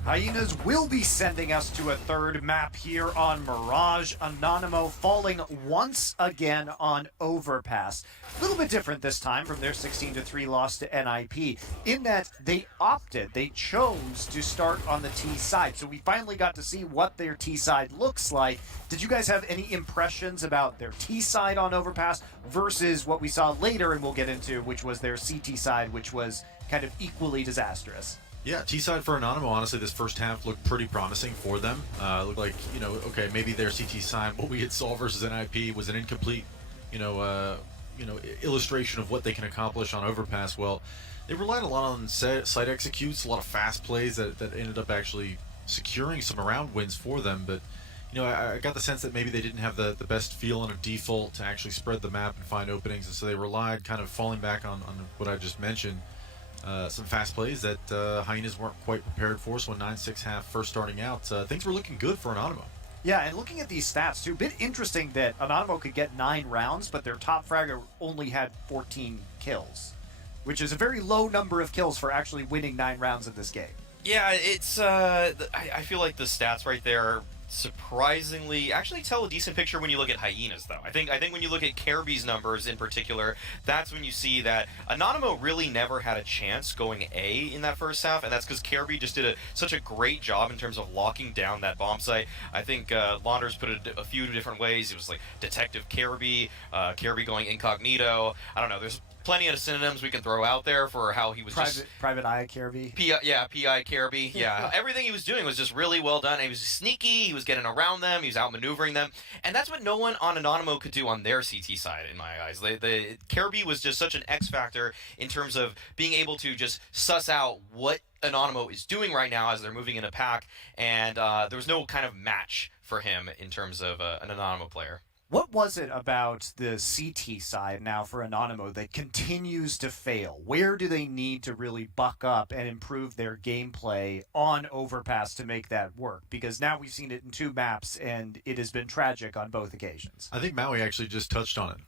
Hyenas will be sending us to a third map here on Mirage. Anonymo falling once again on Overpass. A little bit different this time from their 16-3 loss to NIP, in that they chose to start on the T side. So we finally got to see what their T side looks like. Did you guys have any impressions about their T side on Overpass versus what we saw later, and we'll get into, which was their CT side, which was kind of equally disastrous? Yeah, T-side for Anonymo, honestly, this first half looked pretty promising for them. Looked like, okay, maybe their CT side, what we had saw versus NIP was an incomplete, illustration of what they can accomplish on Overpass. Well, they relied a lot on site executes, a lot of fast plays that ended up actually securing some round wins for them. But, I got the sense that maybe they didn't have the best feel on a default to actually spread the map and find openings, and so they relied, kind of falling back on what I just mentioned. Some fast plays that Hyenas weren't quite prepared for. So a 9-6 half first starting out, things were looking good for Anonymo. Yeah, and looking at these stats too, a bit interesting that Anonymo could get 9 rounds, but their top fragger only had 14 kills, which is a very low number of kills for actually winning 9 rounds in this game. Yeah, it's I feel like the stats right there surprisingly actually tell a decent picture when you look at Hyenas, though. I think when you look at Kirby's numbers in particular, that's when you see that Anonymo really never had a chance going A in that first half, and that's because Kirby just did such a great job in terms of locking down that bomb site. I think Launders put it a few different ways. It was like Detective Kirby, Kirby going incognito. I don't know, there's plenty of synonyms we can throw out there for how he was Private Eye Kirby. PI Kirby. Yeah, everything he was doing was just really well done. He was sneaky. He was getting around them. He was outmaneuvering them, and that's what no one on Anonymo could do on their CT side, in my eyes. Kirby was just such an X factor in terms of being able to just suss out what Anonymo is doing right now as they're moving in a pack, and there was no kind of match for him in terms of an Anonymo player. What was it about the CT side now for Anonymo that continues to fail? Where do they need to really buck up and improve their gameplay on Overpass to make that work? Because now we've seen it in 2 maps, and it has been tragic on both occasions. I think Maui actually just touched on it.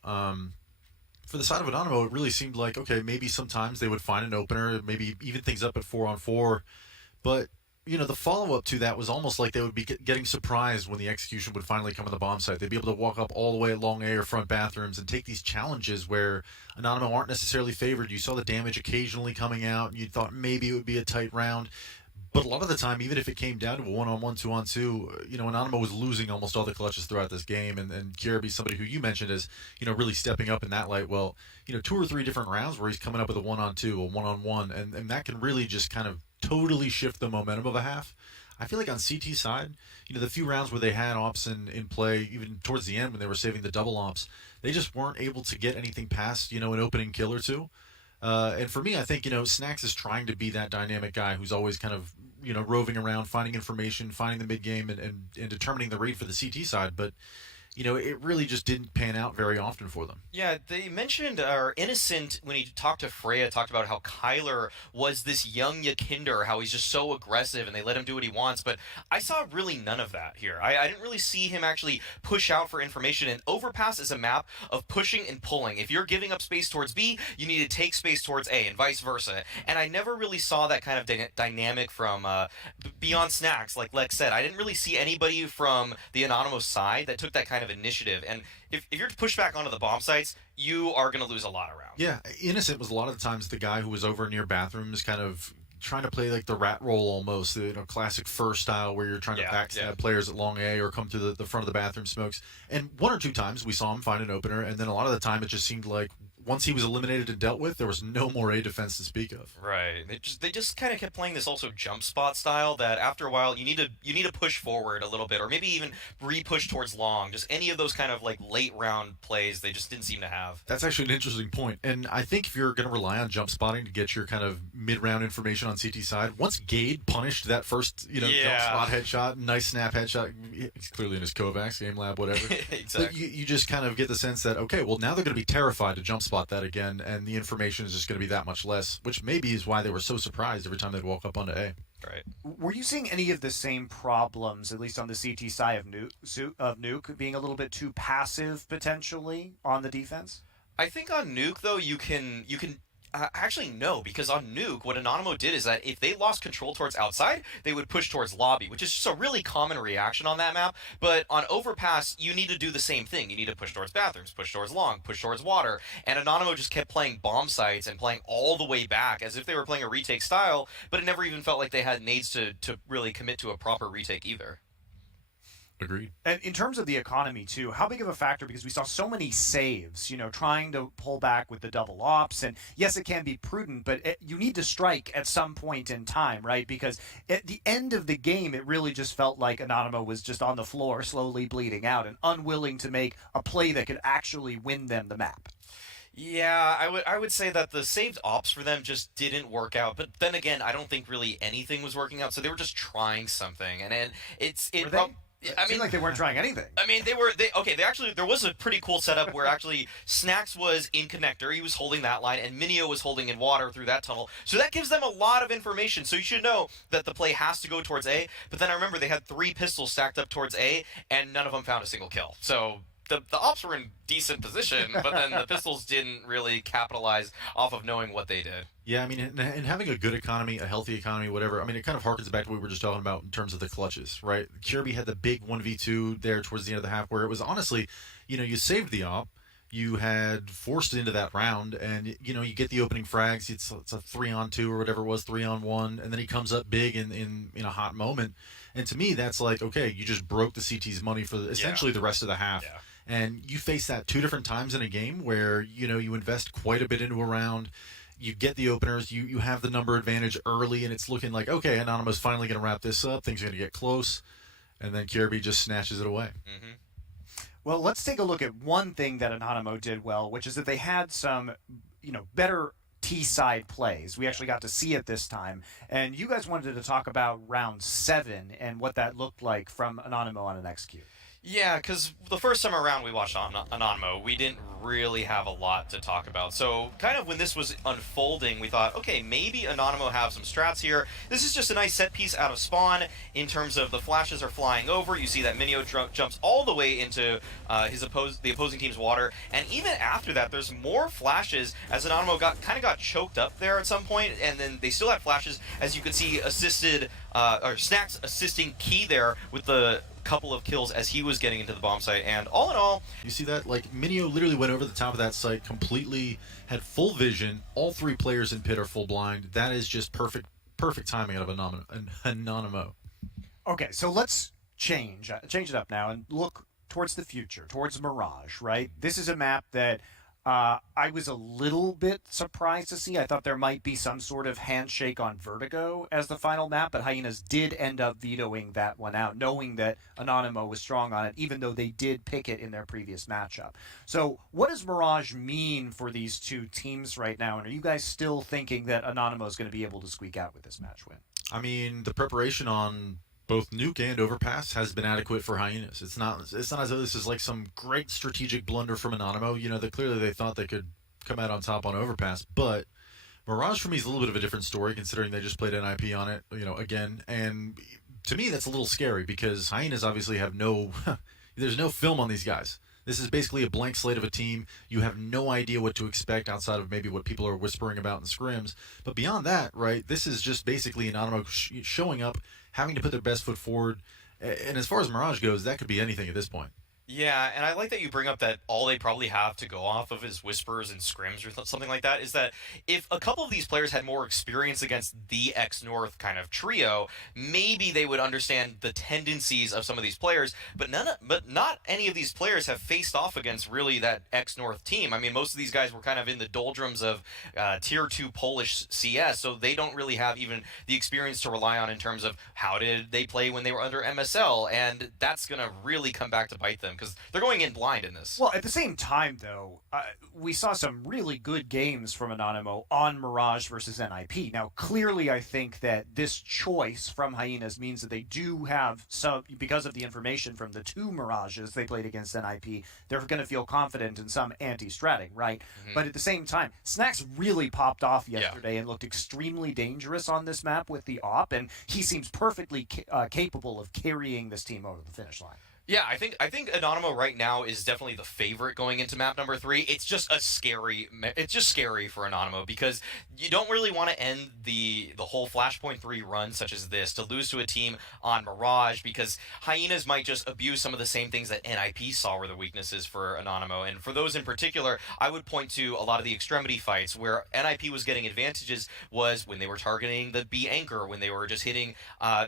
For the side of Anonymo, it really seemed like, okay, maybe sometimes they would find an opener, maybe even things up at 4-on-4, but the follow-up to that was almost like they would be getting surprised when the execution would finally come on the bomb site. They'd be able to walk up all the way at long A or front bathrooms and take these challenges where Anonymo aren't necessarily favored. You saw the damage occasionally coming out, and you thought maybe it would be a tight round. But a lot of the time, even if it came down to a 1-on-1, 2-on-2, Anonymo was losing almost all the clutches throughout this game. And Kirby, somebody who you mentioned as, really stepping up in that light. Well, 2 or 3 different rounds where he's coming up with a 1-on-2, a 1-on-1, and that can really just kind of totally shift the momentum of a half. I feel like on CT side, the few rounds where they had ops in play, even towards the end when they were saving the double ops, they just weren't able to get anything past, an opening kill or 2. And for me, I think, Snacks is trying to be that dynamic guy who's always kind of, roving around, finding information, finding the mid-game, and determining the rate for the CT side. But, it really just didn't pan out very often for them. Yeah, they mentioned, or Innocent, when he talked to Freya, talked about how Kyler was this young Yakinder, how he's just so aggressive and they let him do what he wants, but I saw really none of that here. I didn't really see him actually push out for information, and Overpass is a map of pushing and pulling. If you're giving up space towards B, you need to take space towards A, and vice versa. And I never really saw that kind of dynamic from beyond Snacks, like Lex said. I didn't really see anybody from the Anonymous side that took that kind of initiative, and if you're to push back onto the bomb sites, you are going to lose a lot of rounds. Yeah, Innocent was a lot of the times the guy who was over near bathrooms, kind of trying to play like the rat roll almost, classic first style where you're trying to backstab players at long A or come through the front of the bathroom smokes. And 1 or 2 times we saw him find an opener, and then a lot of the time it just seemed like once he was eliminated and dealt with, there was no more A defense to speak of. Right. They just kind of kept playing this also jump spot style that after a while you need to push forward a little bit, or maybe even re-push towards long. Just any of those kind of like late round plays they just didn't seem to have. That's actually an interesting point. And I think if you're going to rely on jump spotting to get your kind of mid-round information on CT side, once Gade punished that first jump spot headshot, nice snap headshot, he's clearly in his Kovacs, game lab, whatever. Exactly. But you just kind of get the sense that, okay, well now they're going to be terrified to jump spot that again, and the information is just going to be that much less, which maybe is why they were so surprised every time they'd walk up onto A. Right. Were you seeing any of the same problems, at least on the CT side of Nuke, being a little bit too passive potentially on the defense? I think on Nuke though you can Actually, no, because on Nuke, what Anonymo did is that if they lost control towards outside, they would push towards lobby, which is just a really common reaction on that map. But on Overpass, you need to do the same thing. You need to push towards bathrooms, push towards long, push towards water. And Anonymo just kept playing bomb sites and playing all the way back as if they were playing a retake style, but it never even felt like they had nades to really commit to a proper retake either. Agreed. And in terms of the economy too, how big of a factor? Because we saw so many saves, trying to pull back with the double ops. And yes, it can be prudent, but you need to strike at some point in time, right? Because at the end of the game, it really just felt like Anonymo was just on the floor, slowly bleeding out and unwilling to make a play that could actually win them the map. Yeah, I would say that the saved ops for them just didn't work out. But then again, I don't think really anything was working out. So they were just trying something, and Were they? It seemed like they weren't trying anything. I mean, there was a pretty cool setup where actually Snacks was in connector, he was holding that line, and Minio was holding in water through that tunnel. So that gives them a lot of information. So you should know that the play has to go towards A. But then I remember they had 3 pistols stacked up towards A, and none of them found a single kill. So the ops were in decent position, but then the pistols didn't really capitalize off of knowing what they did. Yeah, I mean, and having a good economy, a healthy economy, whatever, I mean, it kind of harkens back to what we were just talking about in terms of the clutches, right? Kirby had the big 1v2 there towards the end of the half where it was honestly, you saved the op, you had forced it into that round, and, you get the opening frags, it's a 3-on-2 or whatever it was, 3-on-1, and then he comes up big in a hot moment. And to me, that's like, okay, you just broke the CT's money for essentially the rest of the half. Yeah. And you face that 2 different times in a game where, you invest quite a bit into a round. You get the openers, you have the number advantage early, and it's looking like, okay, Anonymo's finally going to wrap this up. Things are going to get close. And then Kirby just snatches it away. Mm-hmm. Well, let's take a look at one thing that Anonymo did well, which is that they had some, better T-side plays. We actually got to see it this time. And you guys wanted to talk about round 7 and what that looked like from Anonymo on an execute. Yeah, because the first time around we watched Anonymo, we didn't really have a lot to talk about. So kind of when this was unfolding, we thought, okay, maybe Anonymo have some strats here. This is just a nice set piece out of spawn in terms of the flashes are flying over. You see that Minio jumps all the way into the opposing team's water. And even after that, there's more flashes as Anonymo got choked up there at some point. And then they still had flashes, as you could see, or Snacks assisting Key there with the couple of kills as he was getting into the bomb site. And all in all, you see that, like, Minio literally went over the top of that site, completely had full vision. All 3 players in pit are full blind. That is just perfect timing out of Anonymo. Okay, so let's change it up now and look towards the future, towards Mirage, right? This is a map that I was a little bit surprised to see. I thought there might be some sort of handshake on Vertigo as the final map, but Hyenas did end up vetoing that one out, knowing that Anonymo was strong on it, even though they did pick it in their previous matchup. So what does Mirage mean for these 2 teams right now? And are you guys still thinking that Anonymo is going to be able to squeak out with this match win? I mean, the preparation on both Nuke and Overpass has been adequate for Hyenas. It's not as though this is like some great strategic blunder from Anonymo. That clearly they thought they could come out on top on Overpass, but Mirage for me is a little bit of a different story considering they just played NIP on it, again. And to me, that's a little scary because Hyenas obviously have there's no film on these guys. This is basically a blank slate of a team. You have no idea what to expect outside of maybe what people are whispering about in scrims. But beyond that, right, this is just basically Anonymo showing up, having to put their best foot forward. And as far as Mirage goes, that could be anything at this point. Yeah, and I like that you bring up that all they probably have to go off of is whispers and scrims or something like that, is that if a couple of these players had more experience against the X-North kind of trio, maybe they would understand the tendencies of some of these players, but not any of these players have faced off against really that X-North team. I mean, most of these guys were kind of in the doldrums of Tier 2 Polish CS, so they don't really have even the experience to rely on in terms of how did they play when they were under MSL, and that's going to really come back to bite them, because they're going in blind in this. Well, at the same time, though, we saw some really good games from Anonymo on Mirage versus NIP. Now, clearly, I think that this choice from Hyenas means that they do have some, because of the information from the 2 Mirages they played against NIP, they're going to feel confident in some anti-stratting, right? Mm-hmm. But at the same time, Snacks really popped off yesterday and looked extremely dangerous on this map with the AWP, and he seems perfectly capable of carrying this team over the finish line. Yeah, I think Anonymo right now is definitely the favorite going into map number 3. It's just scary for Anonymo because you don't really want to end the whole Flashpoint 3 run such as this to lose to a team on Mirage, because Hyenas might just abuse some of the same things that NIP saw were the weaknesses for Anonymo. And for those in particular, I would point to a lot of the extremity fights where NIP was getting advantages was when they were targeting the B anchor, when they were just hitting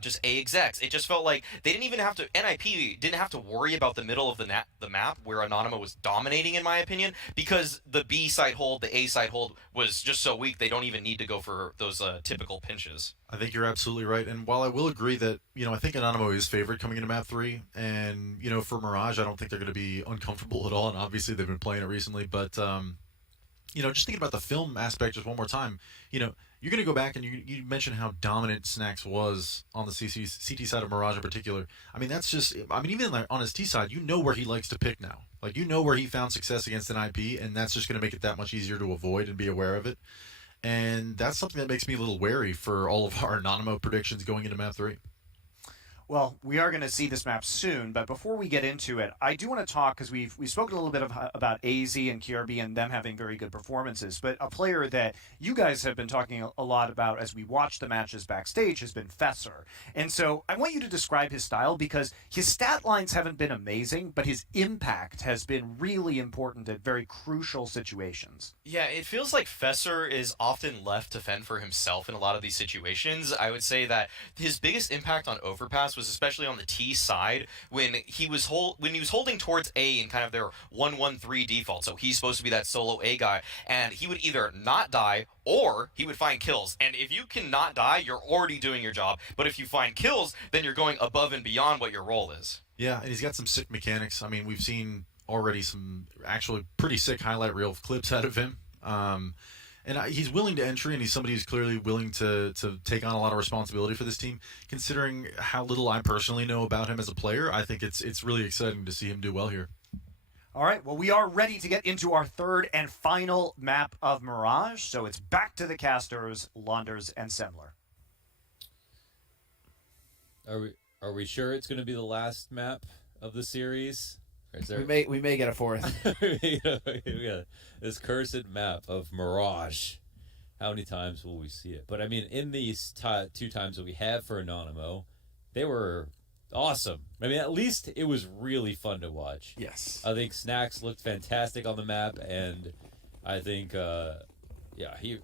just A execs. It just felt like they didn't even have to, NIP didn't have to worry about the middle of the map where Anonymo was dominating, in my opinion, because the B side hold, the A side hold was just so weak they don't even need to go for those typical pinches. I think you're absolutely right. And while I will agree that, I think Anonymo is favored coming into map 3, and, for Mirage, I don't think they're going to be uncomfortable at all, and obviously they've been playing it recently, but, just thinking about the film aspect just one more time, you're going to go back and you mentioned how dominant Snacks was on the CT side of Mirage in particular. I mean, that's just, even like on his T side, where he likes to pick now. Like, where he found success against an IP, and that's just going to make it that much easier to avoid and be aware of it. And that's something that makes me a little wary for all of our Anonymo predictions going into map 3. Well, we are going to see this map soon, but before we get into it, I do want to talk, because we've spoken a little bit about AZ and QRB and them having very good performances, but a player that you guys have been talking a lot about as we watch the matches backstage has been Fesser. And so I want you to describe his style, because his stat lines haven't been amazing, but his impact has been really important at very crucial situations. Yeah, it feels like Fesser is often left to fend for himself in a lot of these situations. I would say that his biggest impact on Overpass was especially on the T side when he was holding towards A in kind of their 1-1-3 default. So he's supposed to be that solo A guy, and he would either not die or he would find kills. And if you cannot die, you're already doing your job. But if you find kills, then you're going above and beyond what your role is. Yeah, and he's got some sick mechanics. I mean, we've seen already some actually pretty sick highlight reel clips out of him. And he's willing to entry, and he's somebody who's clearly willing to take on a lot of responsibility for this team. Considering how little I personally know about him as a player, I think it's really exciting to see him do well here. All right, well, we are ready to get into our third and final map of Mirage, so it's back to the casters, Launders, and Semler. Are we sure it's going to be the last map of the series? We may get a fourth. We got this cursed map of Mirage. How many times will we see it? But I mean, in these 2 times that we have for Anonymo, they were awesome. I mean, at least it was really fun to watch. Yes. I think Snacks looked fantastic on the map, and I think, he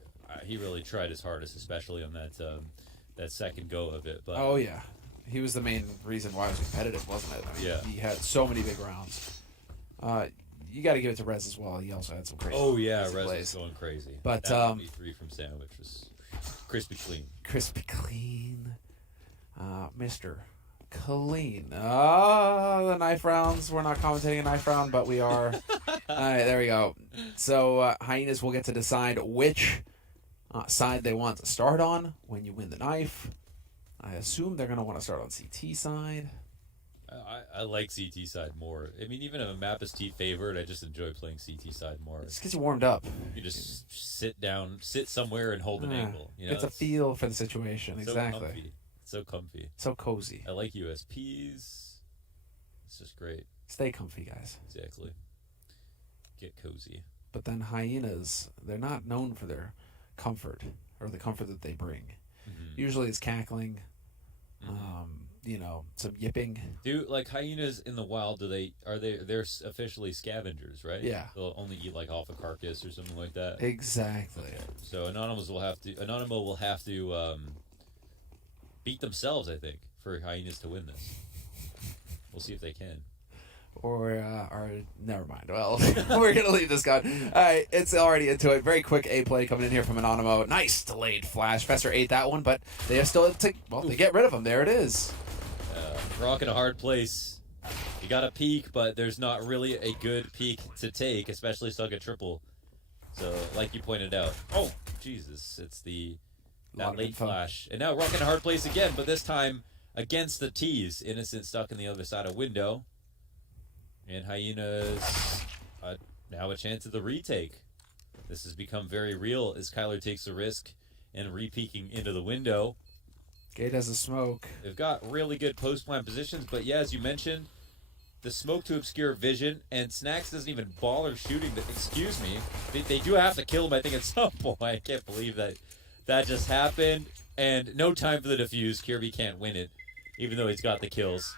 really tried his hardest, especially on that second go of it. But oh yeah. He was the main reason why it was competitive, wasn't it? I mean, yeah. He had so many big rounds. You got to give it to Rez as well. He also had some crazy. Oh yeah, crazy Rez plays. was going crazy. But that 3 from Sandwich was crispy clean. Crispy clean, Mr. Clean. The knife rounds. We're not commentating a knife round, but we are. All right, there we go. So Hyenas will get to decide which side they want to start on when you win the knife. I assume they're going to want to start on CT side. I like CT side more. I mean, even if a map is T favored, I just enjoy playing CT side more. It just gets you warmed up. You just sit somewhere and hold an angle. It's a feel for the situation. So exactly. comfy. So comfy. So cozy. I like USPs. It's just great. Stay comfy, guys. Exactly. Get cozy. But then Hyenas, they're not known for their comfort or the comfort that they bring. Mm-hmm. Usually it's cackling. Some yipping. Like Hyenas in the wild, they're officially scavengers, right? Yeah. They'll only eat like off a carcass or something like that. Exactly. Okay. So Anonymo will have to beat themselves, I think, for Hyenas to win this. We'll see if they can. Or never mind. Well, we're going to leave this going. All right, it's already into it. Very quick A play coming in here from Anonymo. Nice delayed flash. Fesser ate that one, but they have still they get rid of him. There it is. Rock in a hard place. You got a peek, but there's not really a good peek to take, especially stuck at triple. So, like you pointed out. Oh, Jesus. It's that late flash. And now Rock in a hard place again, but this time against the T's. Innocent stuck in the other side of window. And Hyenas now a chance at the retake. This has become very real as Kyler takes the risk and re-peeking into the window. Gate has a smoke. They've got really good post-plant positions, but yeah, as you mentioned, the smoke to obscure vision, and Snacks doesn't even bother shooting. Excuse me. They do have to kill him, I think, at some point. I can't believe that just happened. And no time for the defuse. Kirby can't win it, even though he's got the kills.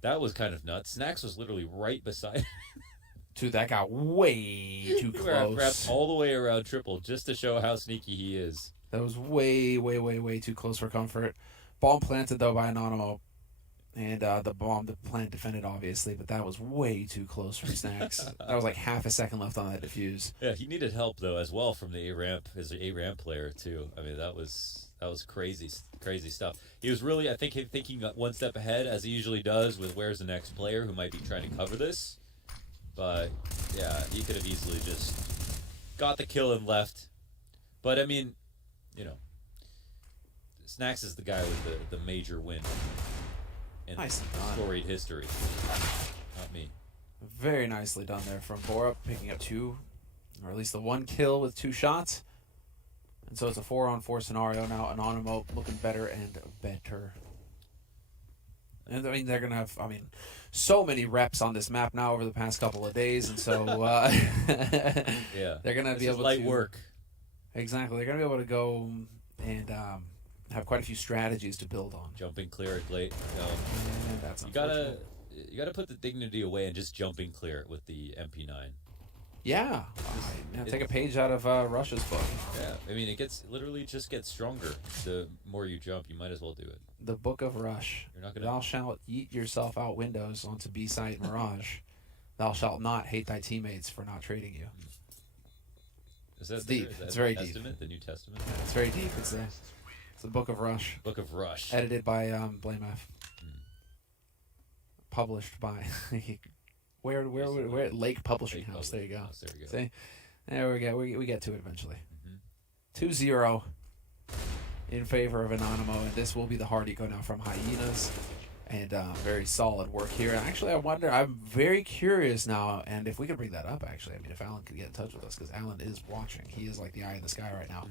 That was kind of nuts. Snacks was literally right beside. Dude, that got way too close. Wrapped all the way around triple just to show how sneaky he is. That was way too close for comfort. Bomb planted, though, by Anonymo. And the plant defended, obviously, but that was way too close from Snacks. That was like half a second left on that defuse. Yeah, he needed help, though, as well from the A-ramp, his A-ramp player, too. I mean, that was crazy stuff. He was really, I think, thinking one step ahead, as he usually does, with where's the next player who might be trying to cover this. But, yeah, he could have easily just got the kill and left. But, I mean, you know, Snacks is the guy with the major win in storied history. Not me. Very nicely done there from Borup, picking up 2, or at least the 1 kill with 2 shots. And so it's a 4-on-4 scenario now. Anonymo looking better and better. And I mean, they're going to have, so many reps on this map now over the past couple of days. And so yeah, they're going to be able to. Light work. Exactly. They're going to be able to go and have quite a few strategies to build on. Jumping clear it late. And that's you gotta put the dignity away and just jumping clear it with the MP9. Yeah. Take a page out of Rush's book. Yeah, I mean, literally just gets stronger. The more you jump, you might as well do it. The Book of Rush. You're not gonna. Thou shalt yeet yourself out windows onto B-site Mirage. Thou shalt not hate thy teammates for not trading you. Is that it's deep. Is that it's very Testament, deep. The New Testament? Yeah, it's very deep. It's the Book of Rush. Book of Rush. Edited by Blame F. Published by where Lake Publishing House. There you go. There you go. See, there we go. We get to it eventually. 2-0 in favor of Anonymo, and this will be the hard eco now from Hyenas. And very solid work here. And actually, I'm very curious now, and if we could bring that up, actually, if Alan could get in touch with us, because Alan is watching. He is like the eye in the sky right now.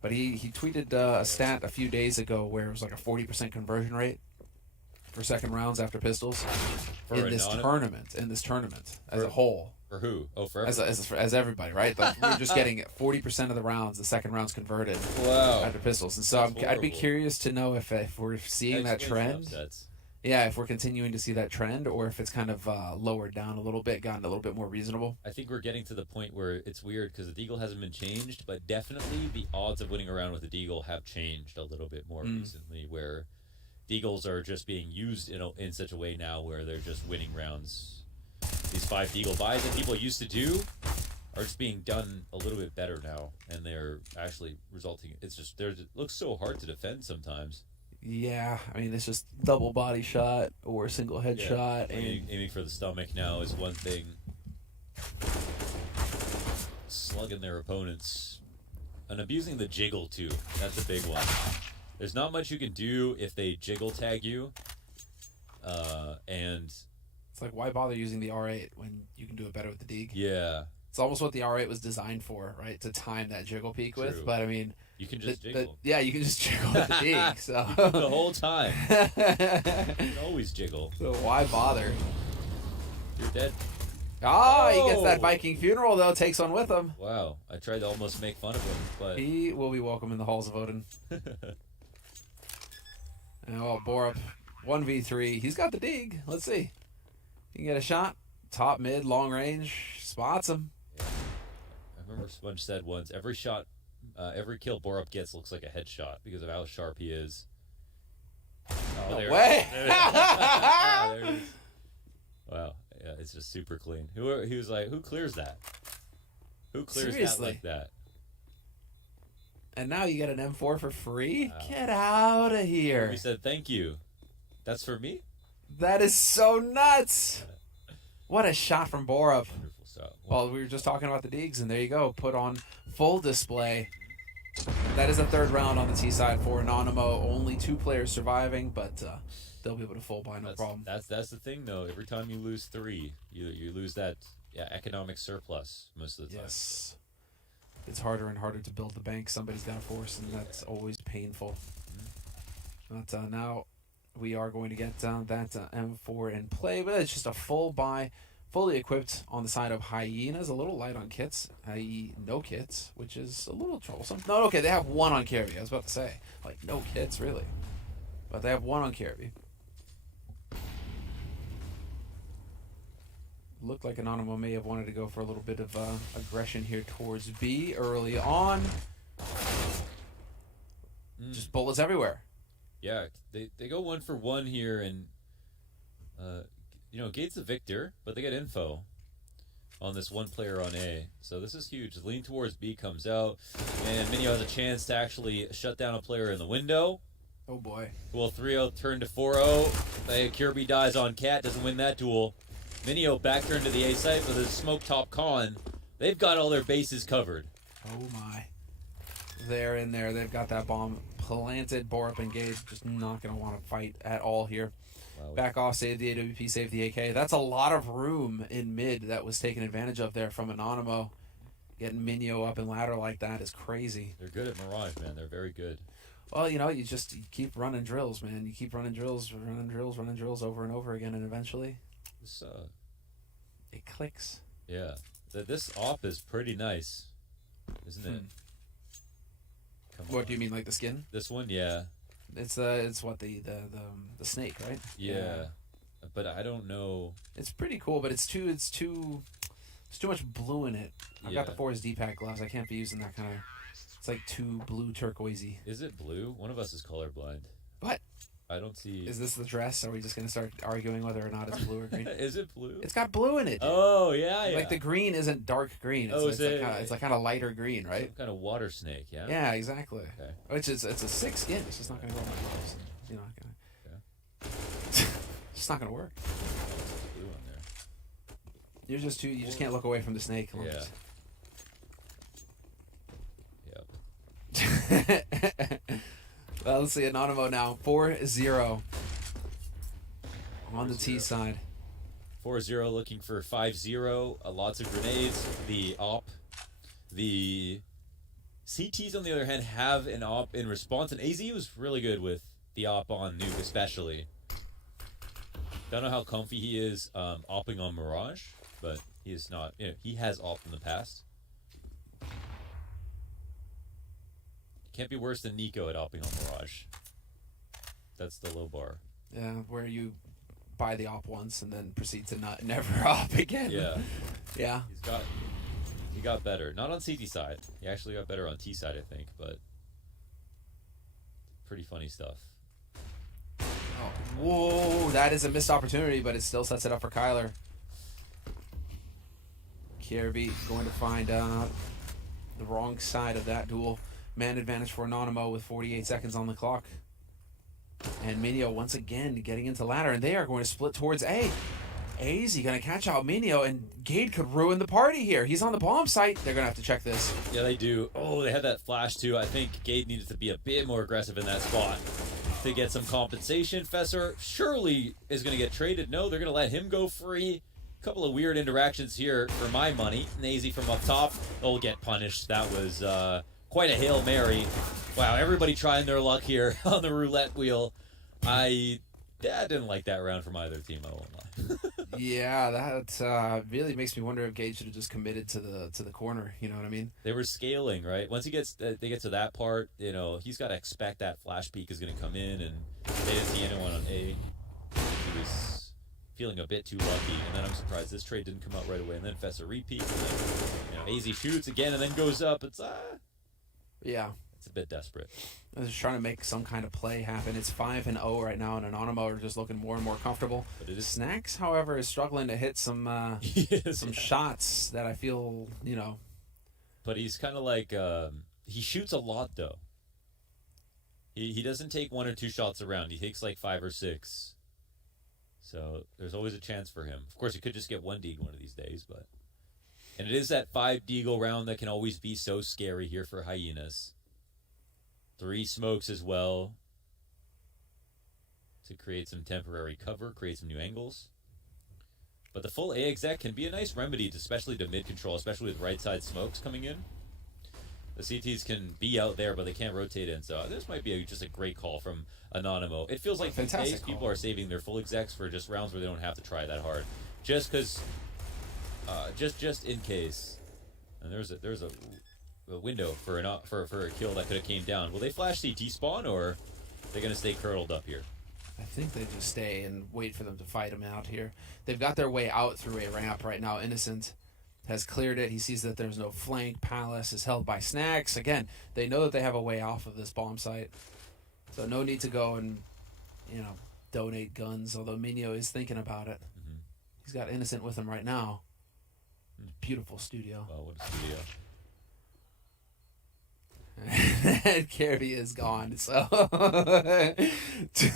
But he tweeted a stat a few days ago where it was like a 40% conversion rate for second rounds after pistols in this tournament as a whole. For who? Oh, for as everybody, right? Like, we're just getting 40% of the rounds, the second rounds converted after pistols. And so I'd be curious to know if we're seeing that trend. Yeah, if we're continuing to see that trend, or if it's kind of lowered down a little bit, gotten a little bit more reasonable. I think we're getting to the point where it's weird because the Deagle hasn't been changed, but definitely the odds of winning around with the Deagle have changed a little bit more recently, where Deagles are just being used in such a way now where they're just winning rounds. These 5 Deagle buys that people used to do are just being done a little bit better now, and they're actually resulting. It's just it looks so hard to defend sometimes. Yeah, I mean, it's just double body shot or single headshot. Aiming for the stomach now is one thing. Slugging their opponents. And abusing the jiggle, too. That's a big one. There's not much you can do if they jiggle tag you. And it's like, why bother using the R8 when you can do it better with the Deag? Yeah. It's almost what the R8 was designed for, right? To time that jiggle peak with. But, I mean... You can just jiggle. You can just jiggle with the Deag. So. The whole time. You can always jiggle. So why bother? You're dead. He gets that Viking funeral, though. Takes one with him. Wow. I tried to almost make fun of him, but... He will be welcome in the halls of Odin. And Borup, 1v3. He's got the Deag. Let's see. He can get a shot. Top, mid, long range. Spots him. Yeah. I remember Sponge said once, every kill Borup gets looks like a headshot because of how sharp he is. No way! There it is. Wow. Yeah, it's just super clean. He was like, who clears that? Who clears that like that? And now you get an M4 for free? Wow. Get out of here. He said, thank you. That's for me? That is so nuts. What a shot from Borup. Wonderful shot. Well, we were just talking about the Deags, and there you go. Put on full display. That is a third round on the T side for Anonymo. Only 2 players surviving, but they'll be able to full buy, no problem. That's the thing, though. Every time you lose 3, you lose that economic surplus most of the time. Yes. It's harder and harder to build the bank. Somebody's got to force, and that's always painful. But now we are going to get that M4 in play, but it's just a full buy, fully equipped on the side of Hyenas. A little light on kits, i.e. no kits, which is a little troublesome. No, okay, they have one on carry. I was about to say, like, no kits, really. But they have one on carry. Looked like Anonymo may have wanted to go for a little bit of aggression here towards B early on. Just bullets everywhere. Yeah, they go 1 for 1 here, and Gate's the victor, but they get info on this one player on A. So this is huge. Lean towards B comes out, and Minio has a chance to actually shut down a player in the window. Oh boy. Will 3-0 turn to 4-0. Kirby dies on Cat, doesn't win that duel. Minio back turn to the A site with a smoke top con. They've got all their bases covered. Oh my. They're in there. They've got that bomb planted. Borup and Gage just not going to want to fight at all here. Wow. Back off, save the AWP, save the AK. That's a lot of room in mid that was taken advantage of there from Anonymo. Getting Minio up in ladder like that is crazy. They're good at Mirage, man. They're very good. Well, you keep running drills, man. You keep running drills over and over again, and eventually it clicks. Yeah. This op is pretty nice, isn't it? What do you mean, like the skin? This one, yeah. It's what the snake, right? Yeah. But I don't know. It's pretty cool, but it's too much blue in it. I've got the Force D-Pack gloves. I can't be using that kind of. It's like too blue turquoisey. Is it blue? One of us is colorblind. What? I don't see. Is this the dress? Are we just gonna start arguing whether or not it's blue or green? Is it blue? It's got blue in it. Oh yeah. Like the green isn't dark green. It's like kind of lighter green, right? Some kind of water snake, yeah. Yeah, exactly. Okay. Which is it's a sick skin. It's just not gonna go on my gloves. You're not gonna. Okay. It's not gonna work. Blue on there. You're just too. You just can't look away from the snake. Yeah. Well, let's see. Anonymo now 4-0 on the T side. 4-0 looking for 5-0. Lots of grenades. The op. The CTs, on the other hand, have an op in response. And AZ was really good with the op on Nuke, especially. Don't know how comfy he is opping on Mirage, but he is not. He has op in the past. Can't be worse than Nico at opping on Mirage. That's the low bar. Yeah, where you buy the op once and then proceed to never op again. Yeah. Yeah. He got better. Not on CT side. He actually got better on T side, I think, but pretty funny stuff. Oh, whoa, that is a missed opportunity, but it still sets it up for Kyler. Kirby going to find the wrong side of that duel. Man advantage for Anonymo with 48 seconds on the clock. And Minio once again getting into ladder, and they are going to split towards A. AZ going to catch out Minio, and Gade could ruin the party here. He's on the bomb site. They're going to have to check this. Yeah, they do. Oh, they had that flash too. I think Gade needed to be a bit more aggressive in that spot to get some compensation. Fesser surely is going to get traded. No, they're going to let him go free. A couple of weird interactions here for my money. Nazy from up top. They'll get punished. That was quite a Hail Mary. Wow, everybody trying their luck here on the roulette wheel. I didn't like that round from either team, I won't lie. Yeah, that really makes me wonder if Gage should have just committed to the corner. You know what I mean? They were scaling, right? Once they get to that part, he's got to expect that flash peek is going to come in, and they didn't see anyone on A. He was feeling a bit too lucky, and then I'm surprised this trade didn't come out right away. And then Fessa repeat, and then AZ shoots again, and then goes up. It's yeah. It's a bit desperate. I was trying to make some kind of play happen. It's 5-0 right now, and Anonymo are just looking more and more comfortable. But it is Snacks, however, is struggling to hit some shots that I feel, But he's kind of like he shoots a lot though. He doesn't take 1 or 2 shots around. He takes like 5 or 6. So there's always a chance for him. Of course, he could just get 1 deagle one of these days, but. And it is that 5 deagle round that can always be so scary here for Hyenas. 3 smokes as well to create some temporary cover, create some new angles. But the full A exec can be a nice remedy, especially to mid control, especially with right side smokes coming in. The CTs can be out there, but they can't rotate in. So this might be just a great call from Anonymo. It feels like these days people are saving their full execs for just rounds where they don't have to try that hard, just because, just in case. And there's a window for a kill that could have came down. Will they flash CT spawn, or are they gonna stay curled up here? I think they just stay and wait for them to fight him out here. They've got their way out through a ramp right now. Innocent has cleared it. He sees that there's no flank. Palace is held by Snacks. Again, they know that they have a way off of this bomb site. So no need to go and, donate guns, although Minio is thinking about it. Mm-hmm. He's got Innocent with him right now. Beautiful studio. Wow, what a studio. And Kirby is gone, so too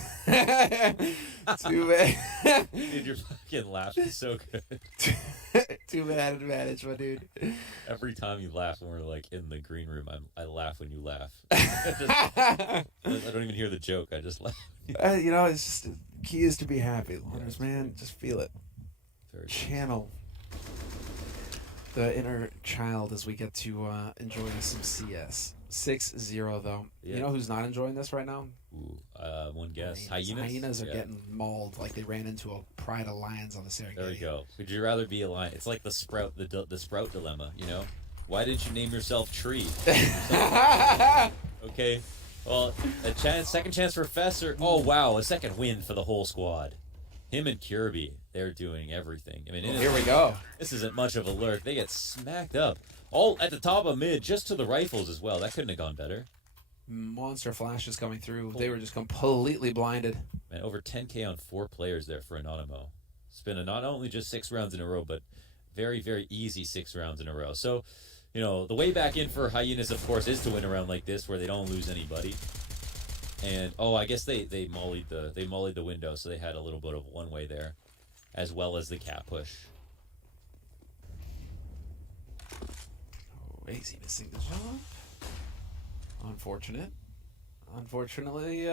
bad. Dude, your fucking laugh is so good. Too bad advantage, my dude. Every time you laugh when we're like in the green room, I laugh when you laugh. I don't even hear the joke. I just laugh. It's just the key is to be happy, Loners, man. Just feel it. Very Channel the inner child as we get to enjoy some CS. 6-0 though. Yeah. You know who's not enjoying this right now? Ooh, one guess. Hyenas are Yeah. getting mauled like they ran into a pride of lions on the Serengeti. There we go. Would you rather be a lion? It's like the sprout dilemma. Why didn't you name yourself Tree? Okay. Well, second chance for Fesser. Oh wow, a second win for the whole squad. Him and Kirby, they're doing everything. I mean, Here we go. This isn't much of a lurk. They get smacked up. All at the top of mid, just to the rifles as well. That couldn't have gone better. Monster flashes coming through. They were just completely blinded. Man, over 10K on 4 players there for Anonymo. It's been not only just 6 rounds in a row, but very, very easy 6 rounds in a row. So, the way back in for Hyenas, of course, is to win a round like this where they don't lose anybody. And I guess they mollied the window, so they had a little bit of one way there, as well as the cat push. Crazy missing the jump. Unfortunate. Fortunately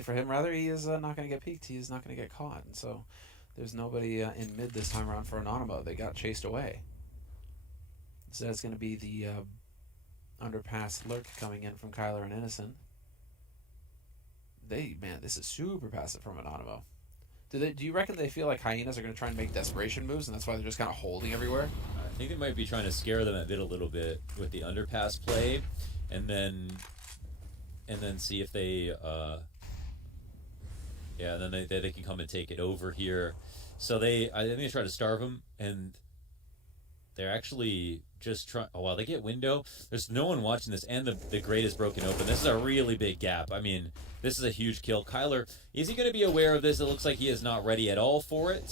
for him, rather, he is not going to get peeked. He is not going to get caught. And so there's nobody in mid this time around for Anonymo. They got chased away. So that's going to be the underpass lurk coming in from Kyler and Innocent. This is super passive from Anonymo. Do you reckon they feel like Hyenas are going to try and make desperation moves, and that's why they're just kind of holding everywhere? I think they might be trying to scare them a little bit with the underpass play, and then see if they, then they can come and take it over here. So I think they try to starve them, and they're actually just trying. Oh wow, they get window. There's no one watching this, and the grate is broken open. This is a really big gap. I mean, this is a huge kill. Kyler, is he going to be aware of this? It looks like he is not ready at all for it.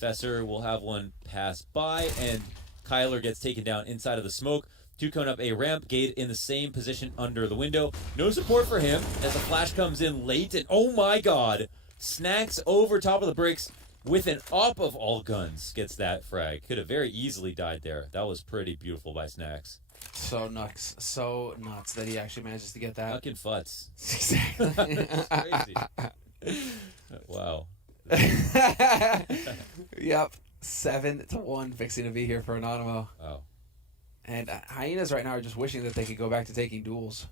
Fesser will have one pass by, and Kyler gets taken down inside of the smoke. 2 coming up a ramp, Gate in the same position under the window. No support for him as the flash comes in late, and oh my god, Snacks over top of the bricks with an up of all guns gets that frag. Could have very easily died there. That was pretty beautiful by Snacks. So nuts that he actually manages to get that. Fucking futz. Exactly. It's crazy. Wow. Yep. 7-1 fixing to be here for Anonymo. Wow. And Hyenas right now are just wishing that they could go back to taking duels.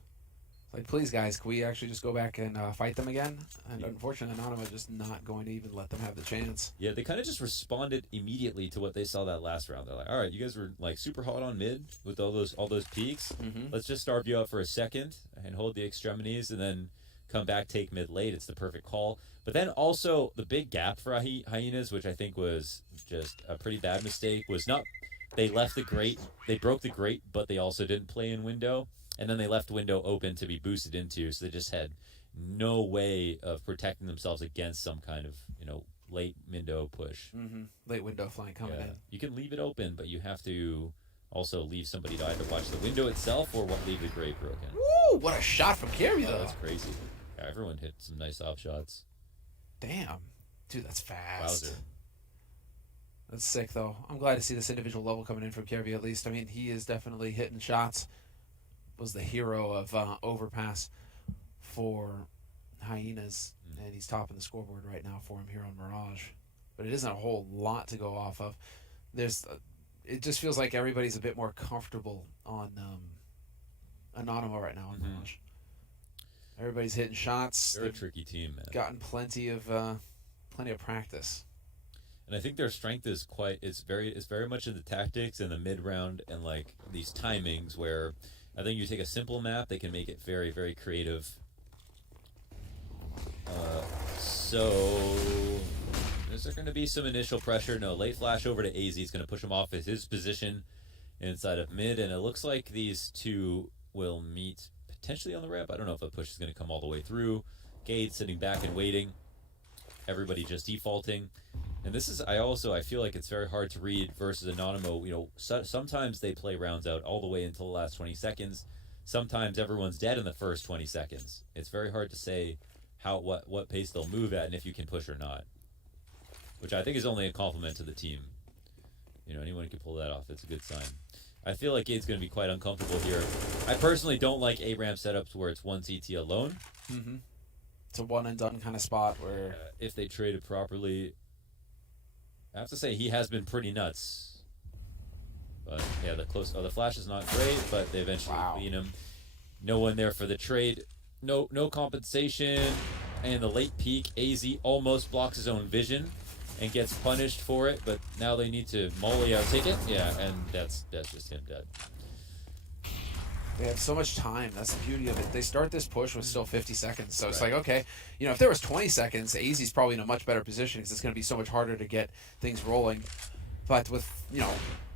Like, please, guys, can we actually just go back and fight them again? And unfortunately, Anonymo just not going to even let them have the chance. Yeah, they kind of just responded immediately to what they saw that last round. They're like, all right, you guys were like super hot on mid with all those peaks. Mm-hmm. Let's just starve you out for a second and hold the extremities and then come back, take mid late. It's the perfect call. But then also the big gap for Hyenas, which I think was just a pretty bad mistake, was not they left the grate, they broke the grate, but they also didn't play in window. And then they left window open to be boosted into, so they just had no way of protecting themselves against some kind of, late window push. Mm-hmm. Late window flank coming in. You can leave it open, but you have to also leave somebody to either watch the window itself or leave the grate broken. Woo! What a shot from Kirby, though. That's crazy. Yeah, everyone hit some nice off shots. Damn. Dude, that's fast. Wowzer. That's sick, though. I'm glad to see this individual level coming in from Kirby, at least. I mean, he is definitely hitting shots. Was the hero of overpass for Hyenas, and he's topping the scoreboard right now for him here on Mirage. But it isn't a whole lot to go off of. It just feels like everybody's a bit more comfortable on anonymo right now in the launch. Everybody's hitting shots. They're a tricky team, man. Gotten plenty of practice. And I think their strength is it's very much in the tactics and the mid round and like these timings where I think you take a simple map, they can make it very, very creative. So is there going to be some initial pressure? No, late flash over to AZ is going to push him off his position inside of mid, and it looks like these two will meet potentially on the ramp. I don't know if a push is going to come all the way through. Gade sitting back and waiting. Everybody just defaulting. And this is, I feel like it's very hard to read versus anonymo. You know, sometimes they play rounds out all the way until the last 20 seconds. Sometimes everyone's dead in the first 20 seconds. It's very hard to say what pace they'll move at and if you can push or not. Which I think is only a compliment to the team. You know, anyone can pull that off. It's a good sign. I feel like Gade's going to be quite uncomfortable here. I personally don't like A-ramp setups where it's one CT alone. Mm-hmm. It's a one-and-done kind of spot where... if they trade it properly... I have to say, he has been pretty nuts. But, yeah, the flash is not great, but they eventually clean him. No one there for the trade. No compensation. And the late peak, AZ almost blocks his own vision and gets punished for it, but now they need to molly out ticket. Yeah, and that's just him dead. They have so much time. That's the beauty of it. They start this push with still 50 seconds. So it's like, okay, you know, if there was 20 seconds, AZ's probably in a much better position because it's going to be so much harder to get things rolling. But with, you know,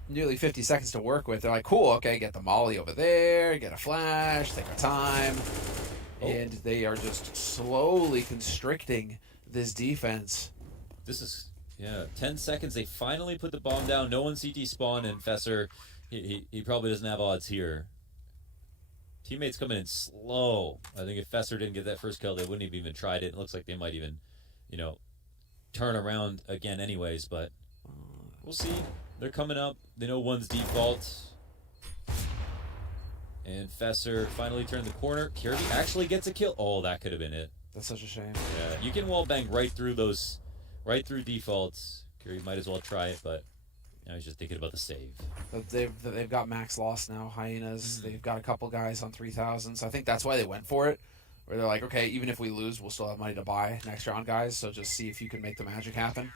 nearly 50 seconds to work with, they're like, cool, okay, get the molly over there, get a flash, take our time. And they are just slowly constricting this defense. This is, 10 seconds. They finally put the bomb down. No one CT spawn, and Fesser, he probably doesn't have odds here. Teammates coming in slow. I think if Fesser didn't get that first kill, they wouldn't have even tried it. It looks like they might even, turn around again anyways, but we'll see. They're coming up. They know one's default. And Fesser finally turned the corner. Kirby actually gets a kill. Oh, that could have been it. That's such a shame. Yeah, you can wall bang right through defaults. Kirby might as well try it, but now he's just thinking about the save. They've got max loss now, Hyenas. They've got a couple guys on 3,000, so I think that's why they went for it. Where they're like, okay, even if we lose, we'll still have money to buy next round, guys. So just see if you can make the magic happen.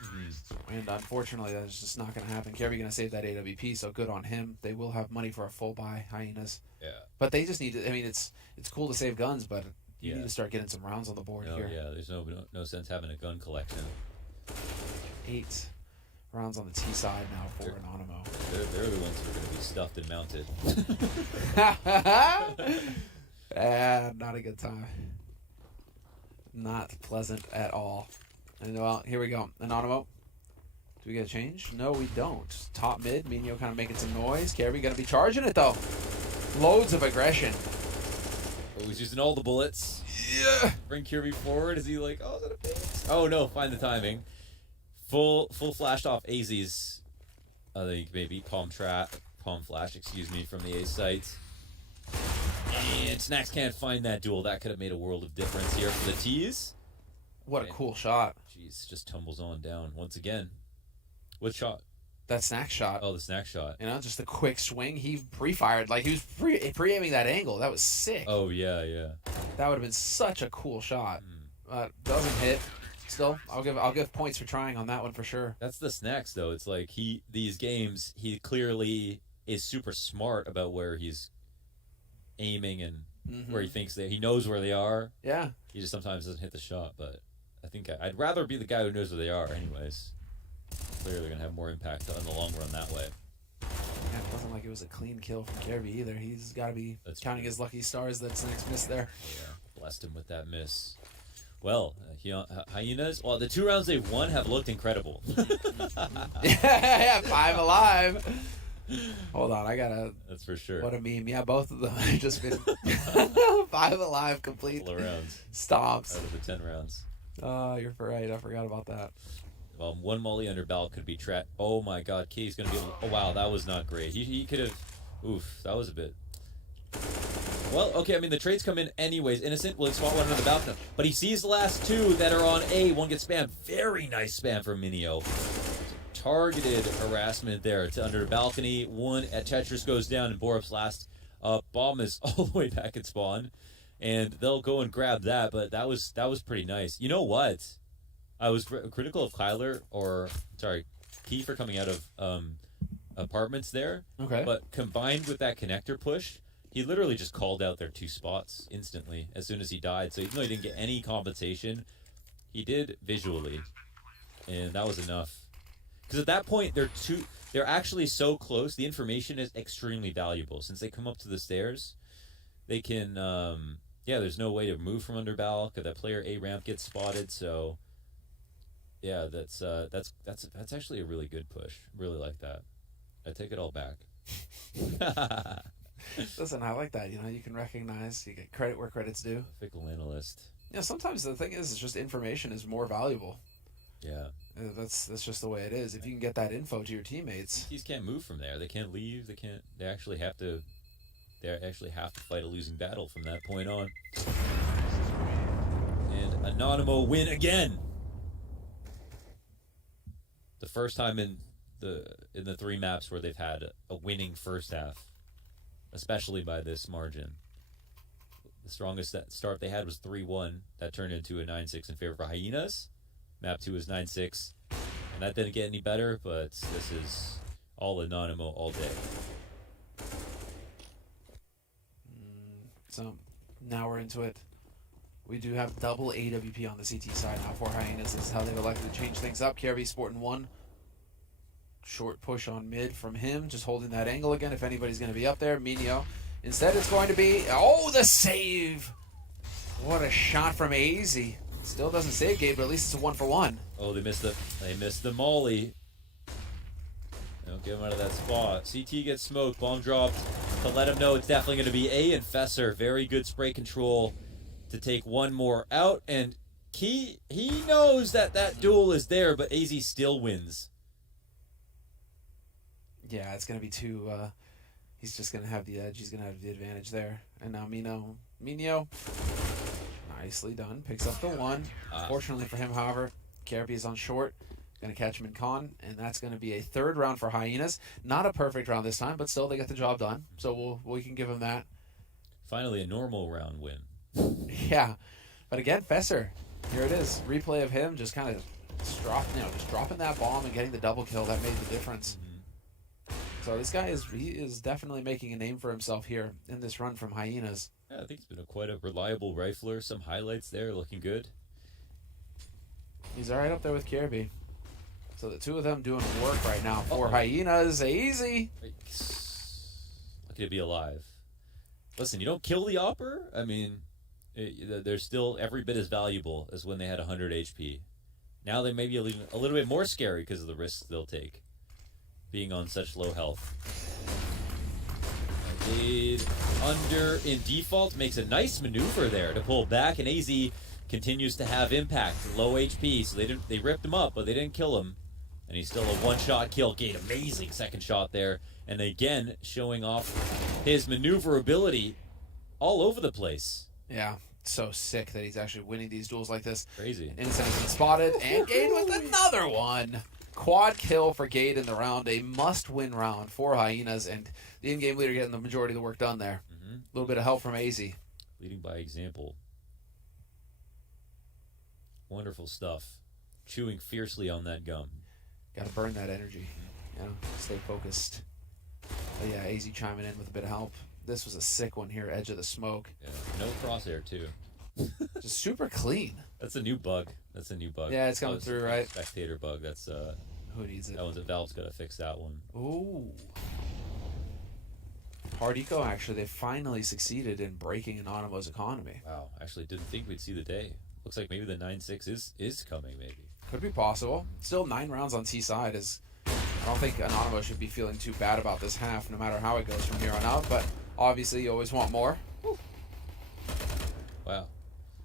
And unfortunately, that's just not going to happen. Kirby going to save that AWP, so good on him. They will have money for a full buy, Hyenas. Yeah. But they just need to. I mean, it's cool to save guns, but you need to start getting some rounds on the board here. Yeah, there's no sense having a gun collection. 8 rounds on the T side now for anonymo. They're the ones who are going to be stuffed and mounted. Not a good time. Not pleasant at all. And well, here we go. Anonymo. Do we get a change? No, we don't. Top mid. Minio kind of making some noise. Kirby going to be charging it though. Loads of aggression. Oh, he's using all the bullets. Yeah. Bring Kirby forward. Is he like, oh, is that a base? Oh no, find the timing. Full flashed off AZ's. I think maybe palm flash, from the A site. And Snacks can't find that duel. That could have made a world of difference here for the T's. What a cool shot. Jeez, just tumbles on down once again. What shot? That snack shot. Oh, the snack shot. Just a quick swing. He pre-fired. Like, he was pre-aiming that angle. That was sick. Oh, yeah. That would have been such a cool shot. Doesn't hit. Still, I'll give points for trying on that one for sure. That's the Snacks, though. It's like these games, he clearly is super smart about where he's aiming and where he thinks that he knows where they are. Yeah. He just sometimes doesn't hit the shot, but I think I'd rather be the guy who knows where they are anyways. Clearly going to have more impact in the long run that way. Yeah, it wasn't like it was a clean kill from Kirby either. He's got to be counting his lucky stars that Snacks missed there. Yeah, blessed him with that miss. Well, Hyenas, the 2 rounds they've won have looked incredible. Yeah, 5 alive. Hold on, I gotta. That's for sure. What a meme. Yeah, both of them have just been 5 alive, complete. Couple of rounds. Stomps. Out of the 10 rounds. You're right. I forgot about that. One molly under bell could be trapped. Oh my God, Kay's gonna be able to, oh wow, that was not great. He could have, that was a bit. Well, okay, I mean, the trades come in anyways. Innocent will spot one under the balcony. But he sees the last 2 that are on A. One gets spammed. Very nice spam from Minio. Targeted harassment there to under the balcony. One at Tetris goes down, and Borup's last Bomb is all the way back at spawn, and they'll go and grab that. But that was pretty nice. You know what? I was critical of Kyler, or sorry, Key for coming out of apartments there. Okay. But combined with that connector push, he literally just called out their 2 spots instantly as soon as he died. So even though he didn't get any compensation, he did visually, and that was enough. Because at that point, they're actually so close. The information is extremely valuable. Since they come up to the stairs, they can, there's no way to move from under Balk. If that player A ramp gets spotted, so yeah, that's actually a really good push. Really like that. I take it all back. Listen, I like that. You know, you can recognize, you get credit where credit's due. Fickle analyst. Yeah, sometimes the thing is, it's just information is more valuable. Yeah. That's just the way it is. If you can get that info to your teammates, These can't move from there. They can't leave. They actually have to fight a losing battle from that point on. And Anonymo win again. The first time in the 3 maps where they've had a winning first half, especially by this margin. The strongest start they had was 3-1. That turned into a 9-6 in favor for Hyenas. Map 2 is 9-6. And that didn't get any better, but this is all Anonymo all day. So now we're into it. We do have double AWP on the CT side now for Hyenas. This is how they've elected to change things up. KRB sporting 1. Short push on mid from him, just holding that angle again if anybody's going to be up there. Minio. Instead it's going to be, the save! What a shot from AZ. Still doesn't save Gabe, but at least it's a 1-for-1. Oh, they missed the molly. Don't get him out of that spot. CT gets smoked, bomb dropped to let him know it's definitely going to be A and Fesser. Very good spray control to take one more out, and he knows that duel is there, but AZ still wins. Yeah, it's going to be too, he's just going to have the edge. He's going to have the advantage there. And now Minio, nicely done, picks up the 1. Fortunately for him, however, KRB is on short. Going to catch him in con, and that's going to be a 3rd round for Hyenas. Not a perfect round this time, but still they get the job done. So we can give him that. Finally, a normal round win. Yeah, but again, Fesser, here it is. Replay of him just kind of just dropping that bomb and getting the double kill. That made the difference. So this guy is definitely making a name for himself here in this run from Hyenas. Yeah, I think he's been quite a reliable rifler. Some highlights there, looking good. He's all right up there with Kirby. So the 2 of them doing work right now for Hyenas. Easy. Lucky to be alive. Listen, you don't kill the Opper. I mean, they're still every bit as valuable as when they had 100 HP. Now they may be a little bit more scary because of the risks they'll take, being on such low health. Jade under in default makes a nice maneuver there to pull back, and AZ continues to have impact. Low HP, so they ripped him up, but they didn't kill him. And he's still a one-shot kill. Gate, amazing second shot there. And again, showing off his maneuverability all over the place. Yeah, so sick that he's actually winning these duels like this. Crazy. Innocent has been spotted, and Gade with another one. Quad kill for Gade in the round. A must-win round for Hyenas, and the in-game leader getting the majority of the work done there. A little bit of help from AZ. Leading by example. Wonderful stuff. Chewing fiercely on that gum. Got to burn that energy. Stay focused. But yeah, AZ chiming in with a bit of help. This was a sick one here, edge of the smoke. Yeah, no crosshair too. Just super clean. That's a new bug. Yeah, it's coming through, right? Spectator bug. That's Who needs it? that one's Valve's got to fix that one. Ooh. Hard Eco, actually, they finally succeeded in breaking Anonymo's economy. Wow, actually didn't think we'd see the day. Looks like maybe the 9-6 is coming, maybe. Could be possible. Still 9 rounds on T side is. I don't think Anonymo should be feeling too bad about this half, no matter how it goes from here on out. But obviously, you always want more. Wow,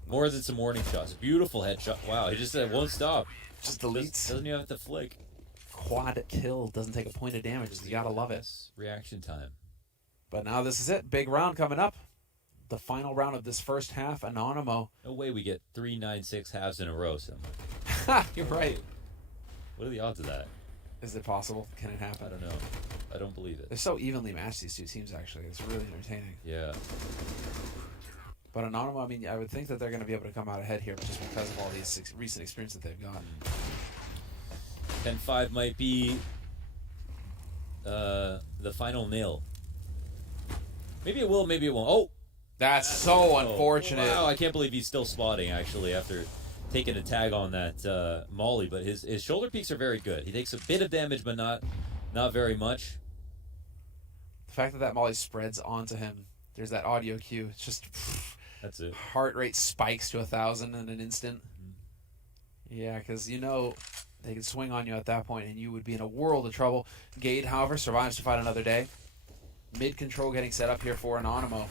more than some warning shots. Beautiful headshot. Wow, he just won't stop. Just deletes. Doesn't even have to flick. Quad kill doesn't take a point of damage. You gotta love it. Reaction time. But now this is it. Big round coming up. The final round of this first half. Anonymo. No way we get 3 9-6 halves in a row. Somewhere. Ha! You're right. What are the odds of that? Is it possible? Can it happen? I don't know. I don't believe it. They're so evenly matched, these two teams, actually. It's really entertaining. Yeah. But Anonymo, I mean, I would think that they're going to be able to come out ahead here just because of all these recent experience that they've gotten. 10-5 might be the final nil. Maybe it will, maybe it won't. Oh! That's so unfortunate. Wow, I can't believe he's still spotting, actually, after taking a tag on that Molly. But his shoulder peaks are very good. He takes a bit of damage, but not very much. The fact that Molly spreads onto him, there's that audio cue. It's just... That's it. Heart rate spikes to 1,000 in an instant. Yeah, because you know they could swing on you at that point and you would be in a world of trouble. Gade, however, survives to fight another day. Mid-control getting set up here for Anonymo.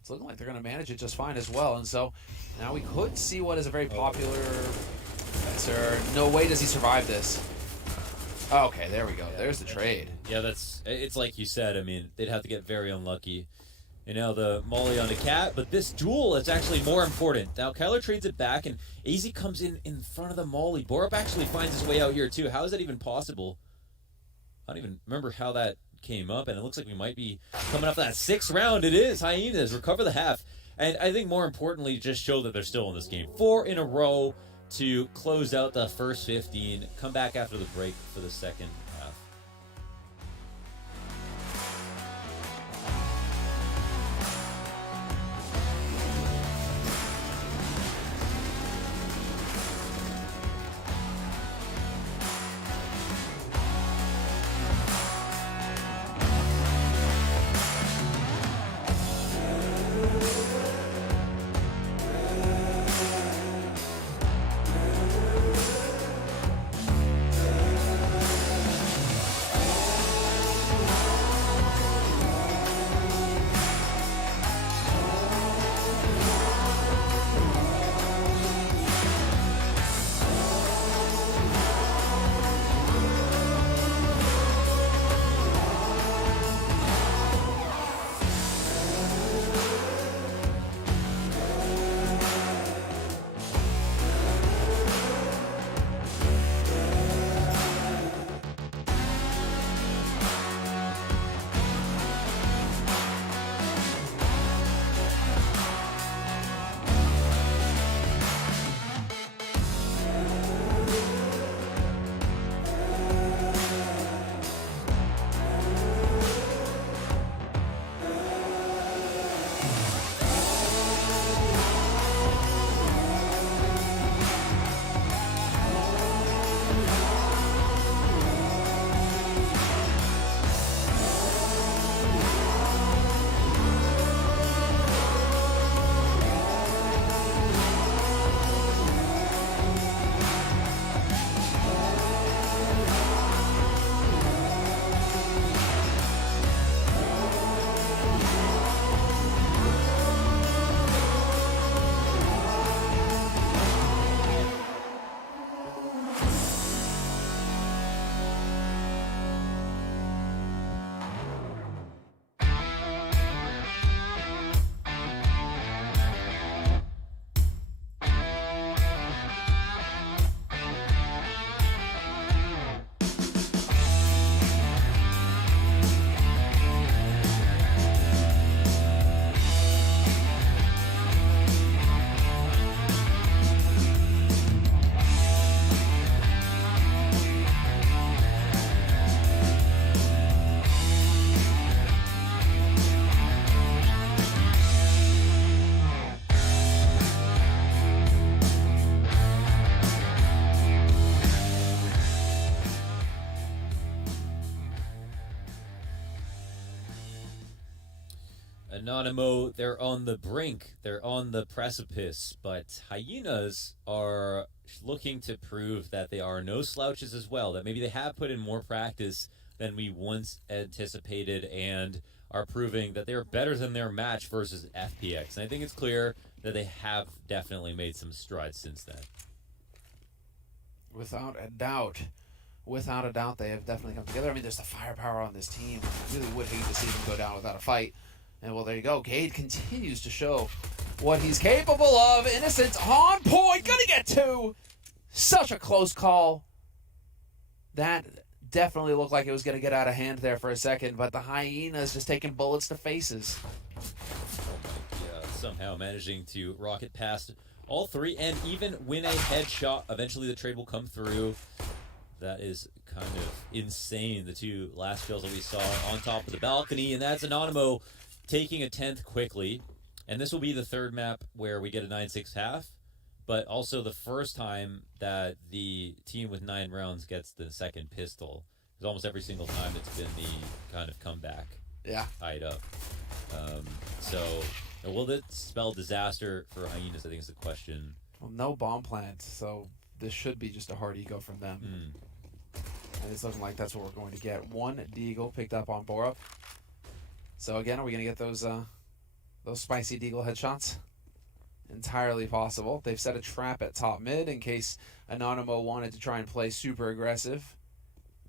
It's looking like they're going to manage it just fine as well. And so now we could see what is a very popular... Sir, no way does he survive this. Okay, there we go. There's the trade. Yeah, it's like you said. I mean, they'd have to get very unlucky. You know, the Molly on the cat, but this duel is actually more important. Now, Kyler trades it back, and AZ comes in front of the Molly. Borup actually finds his way out here, too. How is that even possible? I don't even remember how that came up, and it looks like we might be coming up that 6th round. It is. Hyenas recover the half. And I think more importantly, just show that they're still in this game. 4 in a row to close out the first 15, come back after the break for the second half. Anonymo, they're on the brink. They're on the precipice. But Hyenas are looking to prove that they are no slouches as well. That maybe they have put in more practice than we once anticipated and are proving that they're better than their match versus FPX. And I think it's clear that they have definitely made some strides since then. Without a doubt. Without a doubt, they have definitely come together. I mean, there's the firepower on this team. I really would hate to see them go down without a fight. And, well, there you go. Gade continues to show what he's capable of. Innocence on point. Gonna get 2. Such a close call. that definitely looked like it was going to get out of hand there for a second, but the Hyenas just taking bullets to faces. Yeah, somehow managing to rocket past all three and even win a headshot. Eventually the trade will come through. That is kind of insane, the two last kills that we saw on top of the balcony, and that's Anonymo taking a 10th quickly. And this will be the third map where we get a 9-6 half, but also the first time that the team with 9 rounds gets the second pistol. Because almost every single time it's been the kind of comeback. Yeah. Tied up. So, will this spell disaster for Hyenas, I think is the question. Well, no bomb plant, so this should be just a hard eco from them. And it's looking like that's what we're going to get. 1 Deagle picked up on Borup. So again, are we going to get those spicy Deagle headshots? Entirely possible. They've set a trap at top mid in case Anonymo wanted to try and play super aggressive.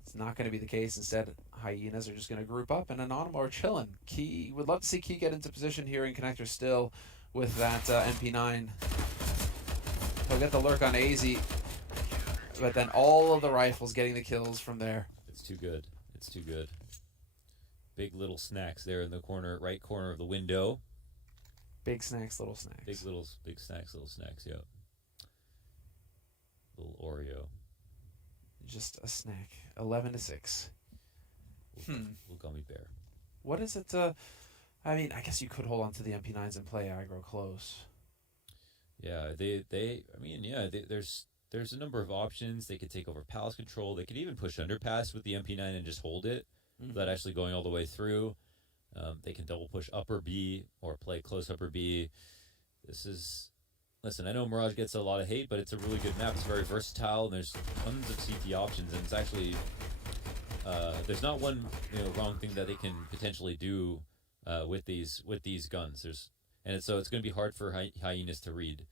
It's not going to be the case. Instead, Hyenas are just going to group up, and Anonymo are chilling. Key would love to see Key get into position here in connector still with that MP9. He'll get the lurk on AZ, but then all of the rifles getting the kills from there. It's too good. It's too good. Big little snacks there in the corner, right corner of the window. Big snacks, little snacks. Big snacks, little snacks, yeah. Little Oreo. Just a snack. 11-6. Little gummy bear. What is it? I mean, I guess you could hold on to the MP9s and play aggro close. Yeah, there's a number of options. They could take over palace control. They could even push underpass with the MP9 and just hold it without actually going all the way through. They can double push upper B or play close upper B. Listen, I know Mirage gets a lot of hate, but it's a really good map. It's very versatile, and there's tons of CT options, and it's actually there's not one wrong thing that they can potentially do with these guns. So it's going to be hard for Hyenas to read.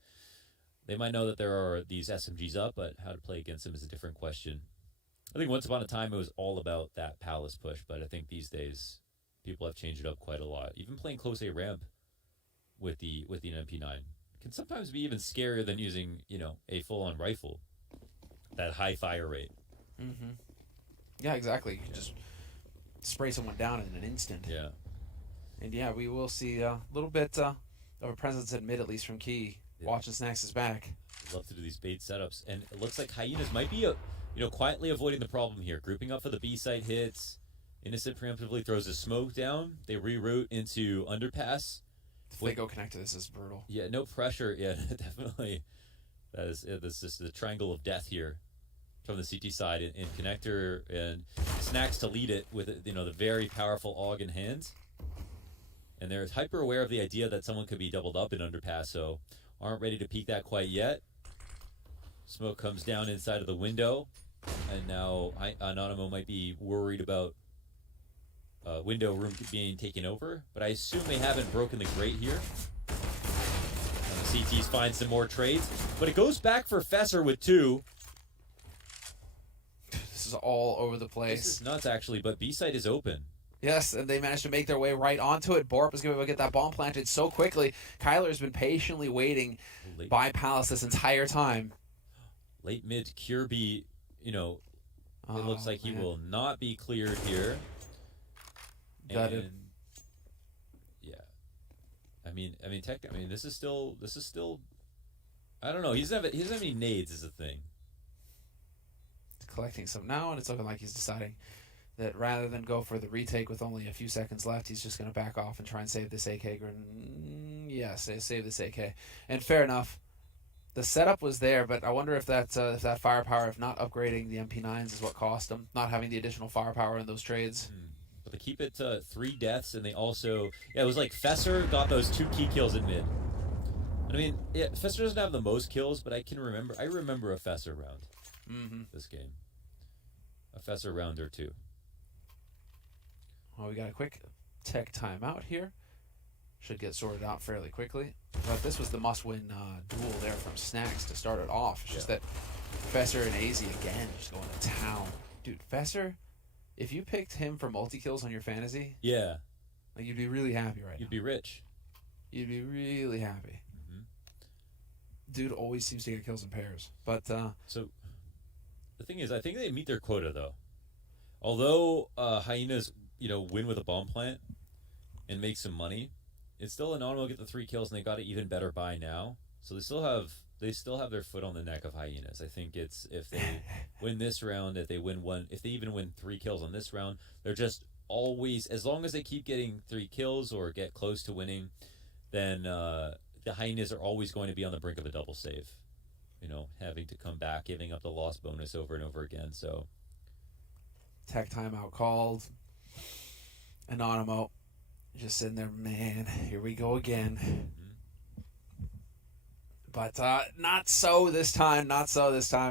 They might know that there are these SMGs up, but how to play against them is a different question. I think once upon a time it was all about that palace push, but I think these days people have changed it up quite a lot. Even playing close A ramp with an MP9 can sometimes be even scarier than using a full-on rifle. That high fire rate. Yeah, exactly. You can just spray someone down in an instant. Yeah. And yeah, we will see a little bit of a presence at mid, at least from Key. Yeah. Watching Snacks is back. Love to do these bait setups, and it looks like Hyenas might be quietly avoiding the problem here, grouping up for the B site hits. Innocent preemptively throws a smoke down. They reroute into underpass. If they go connect to this, is brutal. Yeah, no pressure. Yeah, definitely. This is the triangle of death here from the CT side in connector, and Snacks to lead it with the very powerful AUG in hand. And they're hyper aware of the idea that someone could be doubled up in underpass, so aren't ready to peek that quite yet. Smoke comes down inside of the window, and now Anonymo might be worried about window room being taken over, but I assume they haven't broken the grate here. And the CTs find some more trades, but it goes back for Fesser with 2. This is all over the place. This is nuts, actually, but B-site is open. Yes, and they managed to make their way right onto it. Borup is going to get that bomb planted so quickly. Kyler's been patiently waiting by Palace this entire time. Late mid Kirby, it looks like he will not be cleared here. Gutted. And yeah, this is still. I don't know. He doesn't have any nades is a thing. Collecting some now, and it's looking like he's deciding that rather than go for the retake with only a few seconds left, he's just going to back off and try and save this AK. Yes, save this AK. And fair enough. The setup was there, but I wonder if that firepower, if not upgrading the MP9s, is what cost him, not having the additional firepower in those trades. But they keep it to 3 deaths, and they also... Yeah, it was like Fesser got those 2 key kills in mid. I mean, yeah, Fesser doesn't have the most kills, but I remember a Fesser round this game. A Fesser round or 2. Well, we got a quick tech timeout here. Should get sorted out fairly quickly. But this was the must-win duel there from Snacks to start it off. It's just that Fesser and AZ again just going to town. Dude, Fesser, if you picked him for multi-kills on your fantasy, yeah, like you'd be really happy right now. You'd be rich. You'd be really happy. Dude always seems to get kills in pairs. But so the thing is, I think they meet their quota though. Although Hyenas, win with a bomb plant and make some money, it's still anonymo get the 3 kills, and they got an even better buy now. So they still have their foot on the neck of Hyenas. I think it's if they win this round, if they even win 3 kills on this round, they're just always, as long as they keep getting 3 kills or get close to winning, then the Hyenas are always going to be on the brink of a double save. Having to come back, giving up the loss bonus over and over again. So Tech timeout called. Anonymo just sitting there, man, here we go again. But not so this time,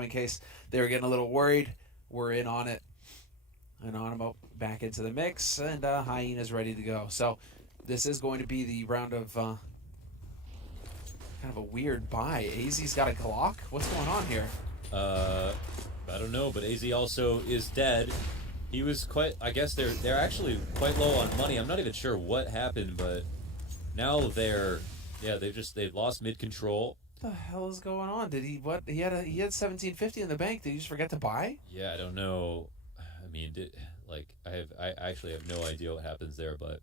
in case they were getting a little worried. We're in on it. Anonymo back into the mix, and Hyenas ready to go. So this is going to be the round of kind of a weird buy. AZ's got a Glock? What's going on here? I don't know, but AZ also is dead. He was I guess they're actually quite low on money. I'm not even sure what happened, but now they've lost mid control. What the hell is going on? Did he he had $17.50 in the bank. Did he just forget to buy? Yeah, I don't know. I mean, I actually have no idea what happens there, but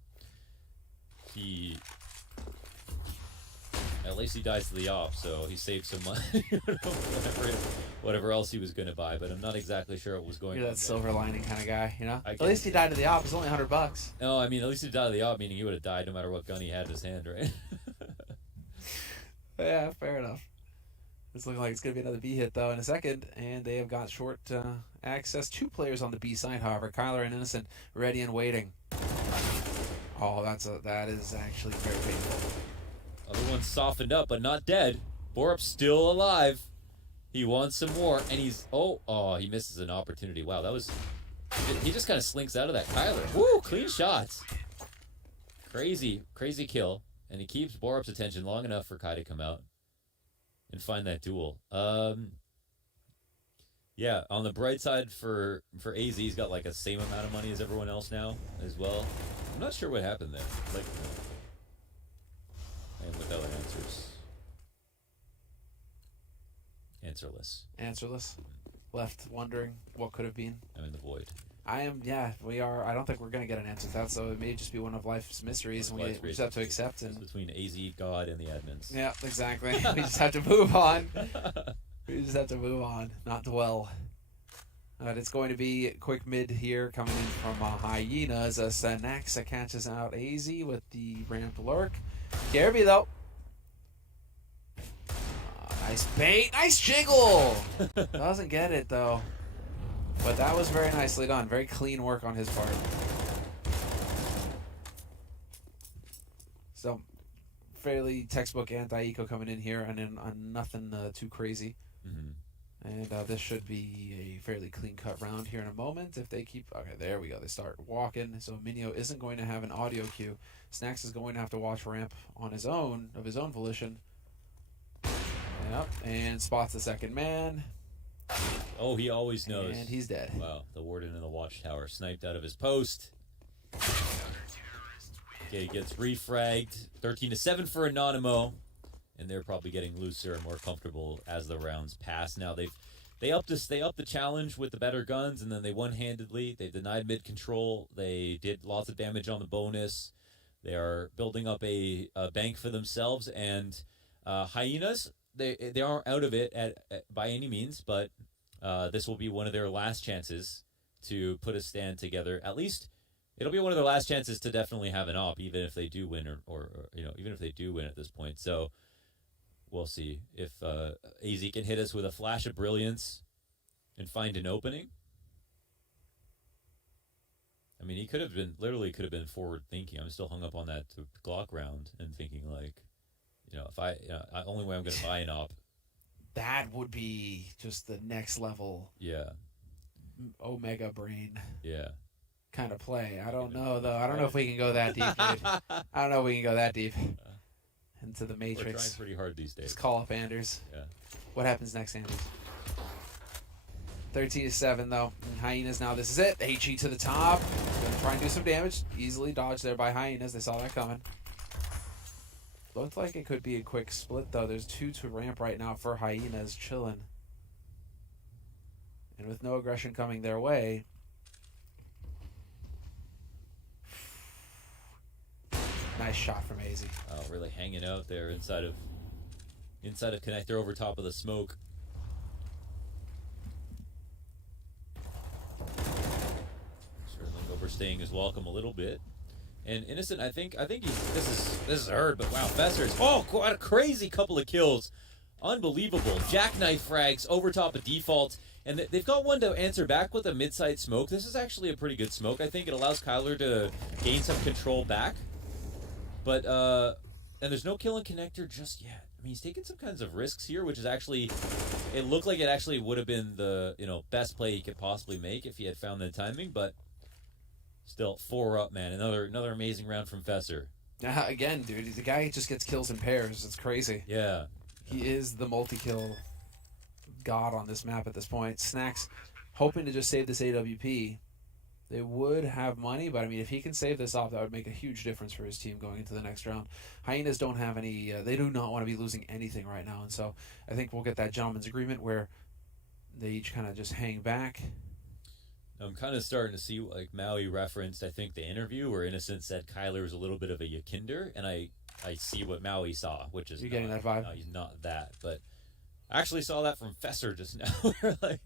at least he dies to the op, so he saved some money. whatever else he was going to buy, but I'm not exactly sure what was going on. You're that silver lining kind of guy, At guess. least he died to the op. It's only $100. No, I mean, at least he died to the op, meaning he would have died no matter what gun he had in his hand, right? Yeah, fair enough. It's looking like it's going to be another B hit, though, in a second, and they have got short access. 2 players on the B side, however. Kyler and Innocent ready and waiting. Oh, that is actually very painful. Other one softened up, but not dead. Borup's still alive. He wants some more, and he misses an opportunity. Wow, he just kind of slinks out of that. Kyler, woo, clean shots. Crazy kill, and he keeps Borup's attention long enough for Kai to come out and find that duel. Yeah, on the bright side for AZ, he's got like the same amount of money as everyone else now as well. I'm not sure what happened there. And without answers. Answerless. Left wondering what could have been. I'm in the void. We are. I don't think we're going to get an answer to that, so it may just be one of life's mysteries, and we just have to accept it. It's between AZ, God, and the admins. Yeah, exactly. We just have to move on. Not dwell. But it's going to be a quick mid here coming in from Hyenas as Naxa catches out AZ with the ramp lurk. Garby, though. Nice bait. Nice jiggle. Doesn't get it, though. But that was very nicely done. Very clean work on his part. So, fairly textbook anti-eco coming in here, and then nothing too crazy. Mm-hmm. And this should be a fairly clean-cut round here in a moment. If they keep... Okay, there we go. They start walking. So Minio isn't going to have an audio cue. Snacks is going to have to watch ramp on his own, of his own volition. Yep, and spots the second man. Oh, he always knows. And he's dead. Wow, the warden in the watchtower sniped out of his post. Okay, he gets refragged. 13-7 for Anonymo. And they're probably getting looser and more comfortable as the rounds pass. Now they upped the challenge with the better guns, and then they one-handedly. They denied mid control. They did lots of damage on the bonus. They are building up a bank for themselves. And Hyenas, they aren't out of it by any means, but this will be one of their last chances to put a stand together. At least it'll be one of their last chances to definitely have an op, even if they do win or even if they do win at this point. So we'll see if AZ can hit us with a flash of brilliance and find an opening. I mean, he could have been forward thinking. I'm still hung up on that Glock round and thinking only way I'm going to buy an op. That would be just the next level. Yeah. Omega brain. Yeah. Kind of play. I don't know though. I don't know if we can go that deep, dude. I don't know if we can go that deep into the Matrix. We're trying pretty hard these days. Just call up Anders. Yeah. What happens next, Anders? 13-7 though. And Hyenas now. This is it. HE to the top. Gonna try and do some damage. Easily dodged there by Hyenas. They saw that coming. Looked like it could be a quick split though. There's 2 to ramp right now for Hyenas chilling. And with no aggression coming their way, nice shot from AZ. Oh, really hanging out there inside of connector over top of the smoke. Certainly overstaying his welcome a little bit. And Innocent, I think this is hurt, but wow, Fesser's quite a crazy couple of kills. Unbelievable. Jackknife frags over top of default. And they've got one to answer back with a mid-side smoke. This is actually a pretty good smoke. I think it allows Kyler to gain some control back. But, and there's no kill in connector just yet. I mean, he's taking some kinds of risks here, which is actually, it looked like it actually would have been the, best play he could possibly make if he had found the timing, but still, 4 up, man. Another amazing round from Fesser. Again, dude, the guy just gets kills in pairs. It's crazy. Yeah. He is the multi-kill god on this map at this point. Snacks hoping to just save this AWP. They would have money, but I mean, if he can save this off, that would make a huge difference for his team going into the next round. Hyenas don't have any, they do not want to be losing anything right now, and so I think we'll get that gentleman's agreement where they each kind of just hang back. I'm kind of starting to see, like Maui referenced, I think, the interview where Innocent said Kyler was a little bit of a Yakinder, and I see what Maui saw, which is You're getting that vibe? No, he's not that, but I actually saw that from Fesser just now. Like,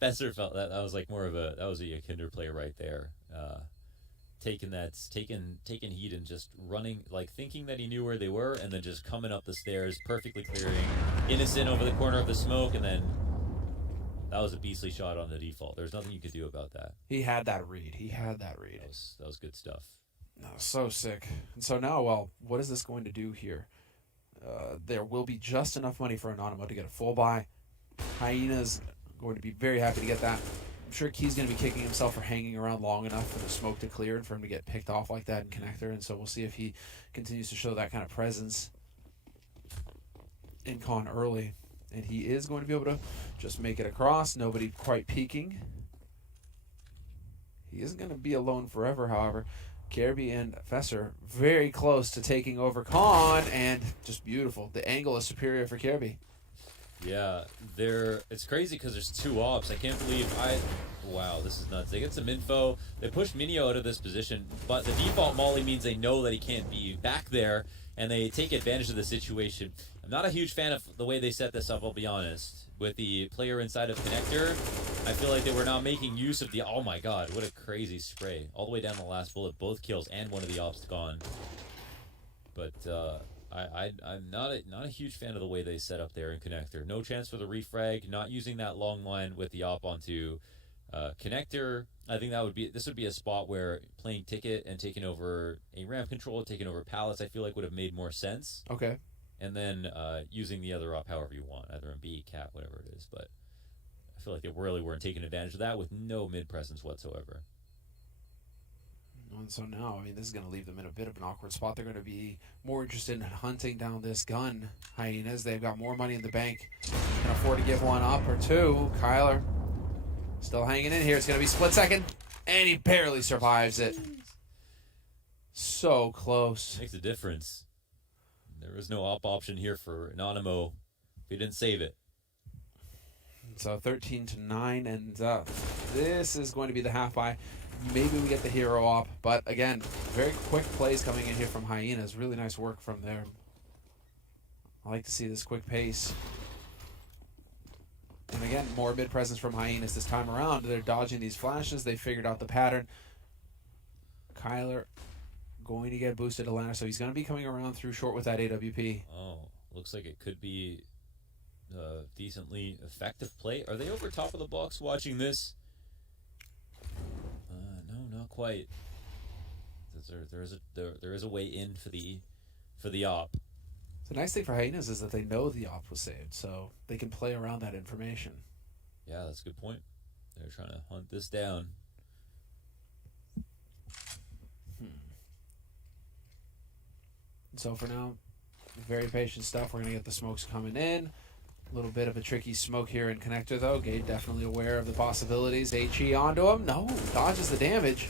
Fesser felt that was like more of a Yakinder play right there. Taking heat and just running, like thinking that he knew where they were, and then just coming up the stairs, perfectly clearing Innocent over the corner of the smoke, and then that was a beastly shot on the default. There's nothing you could do about that. He had that read. That was good stuff. No, so sick. And so now, well, what is this going to do here? There will be just enough money for Anonymo to get a full buy. Hyenas going to be very happy to get that. I'm sure Key's going to be kicking himself for hanging around long enough for the smoke to clear and for him to get picked off like that in connector. And so we'll see if he continues to show that kind of presence in con early. And he is going to be able to just make it across. Nobody quite peeking. He isn't going to be alone forever, however. Kirby and Fesser very close to taking over con, and just beautiful. The angle is superior for Kirby. Yeah, it's crazy because there's 2 ops. I can't believe wow, this is nuts. They get some info. They push Minio out of this position, but the default molly means they know that he can't be back there, and they take advantage of the situation. I'm not a huge fan of the way they set this up, I'll be honest. With the player inside of connector, I feel like they were not making use of the, oh my god, what a crazy spray. All the way down the last bullet, both kills and one of the ops gone. But I'm not a huge fan of the way they set up there in connector. No chance for the refrag, not using that long line with the op onto connector. I think this would be a spot where playing ticket and taking over a ramp control, taking over pallets, I feel like would have made more sense. Okay. And then using the other op however you want, either in B, cap, whatever it is. But I feel like they really weren't taking advantage of that with no mid presence whatsoever. And so now, I mean, this is going to leave them in a bit of an awkward spot. They're going to be more interested in hunting down this gun. Hyenas, they've got more money in the bank. Can afford to give one up or two. Kyler still hanging in here. It's going to be split second, and he barely survives it. So close. Makes a difference. There was no op option here for Anonymo if he didn't save it. So 13-9, and this is going to be the half buy. Maybe we get the hero op, but again, very quick plays coming in here from Hyenas. Really nice work from there. I like to see this quick pace. And again, more mid presence from Hyenas this time around. They're dodging these flashes. They figured out the pattern. Kyler going to get boosted to ladder, so he's going to be coming around through short with that AWP. Oh, looks like it could be a decently effective play. Are they over top of the box watching this? No, not quite. There is a way in for the op. The nice thing for Hyenas is that they know the op was saved, so they can play around that information. Yeah, that's a good point. They're trying to hunt this down. So for now, very patient stuff. We're going to get the smokes coming in. A little bit of a tricky smoke here in connector, though. Gade definitely aware of the possibilities. HE onto him. No, dodges the damage.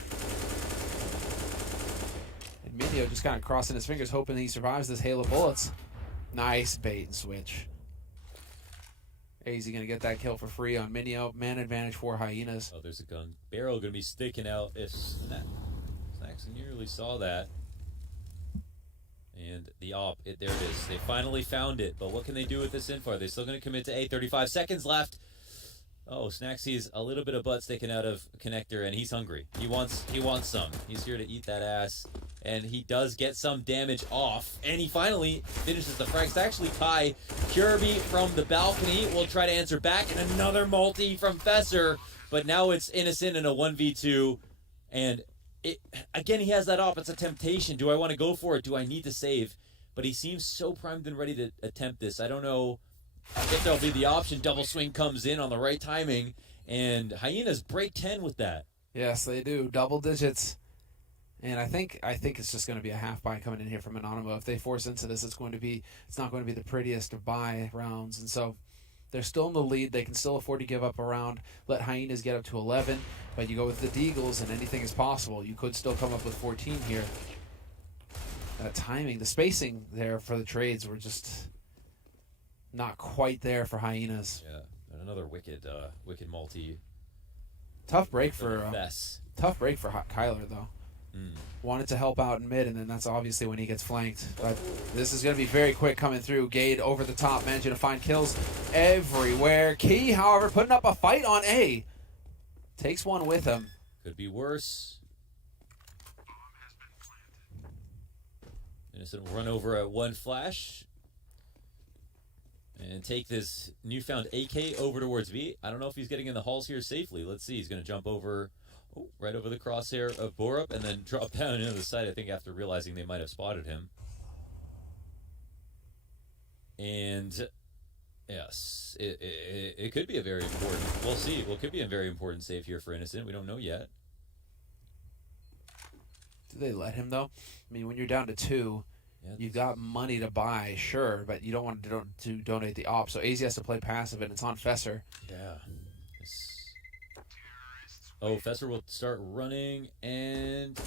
And Minio just kind of crossing his fingers, hoping he survives this hail of bullets. Nice bait and switch. AZ going to get that kill for free on Minio. Man advantage for Hyenas. Oh, there's a gun barrel going to be sticking out. If Snacks nearly saw that. And the op, there it is. They finally found it. But what can they do with this info? Are they still going to commit to A? 35 seconds left. Oh, Snack sees a little bit of butt sticking out of connector, and he's hungry. He wants some. He's here to eat that ass. And he does get some damage off. And he finally finishes the frags to actually tie. Kirby from the balcony will try to answer back. And another multi from Fesser. But now it's Innocent in a 1v2. And again, he has that op. It's a temptation. Do I want to go for it? Do I need to save? But he seems so primed and ready to attempt this. I don't know if there'll be the option. Double swing comes in on the right timing. And Hyenas break 10 with that. Yes, they do. Double digits. And I think it's just going to be a half buy coming in here from Anonymo. If they force into this, it's not going to be the prettiest of buy rounds. And so they're still in the lead. They can still afford to give up a round. Let Hyenas get up to 11. But you go with the Deagles, and anything is possible. You could still come up with 14 here. That timing, the spacing there for the trades were just not quite there for Hyenas. Yeah, and another wicked multi. Tough break for Kyler though. Wanted to help out in mid, and then that's obviously when he gets flanked. But this is going to be very quick coming through. Gade over the top, managing to find kills everywhere. Key, however, putting up a fight on A. Takes one with him. Could be worse. Innocent will run over at one flash. And take this newfound AK over towards V. I don't know if he's getting in the halls here safely. Let's see. He's going to jump over, right over the crosshair of Borup and then drop down into the side, I think, after realizing they might have spotted him. And yes, it could be a very important. We'll see. Well, it could be a very important save here for Innocent. We don't know yet. Do they let him though? I mean, when you're down to 2, you've got money to buy, sure, but you don't want to donate the op. So AZ has to play passive, and it's on Fesser. Yeah. Oh, Fesser will start running, and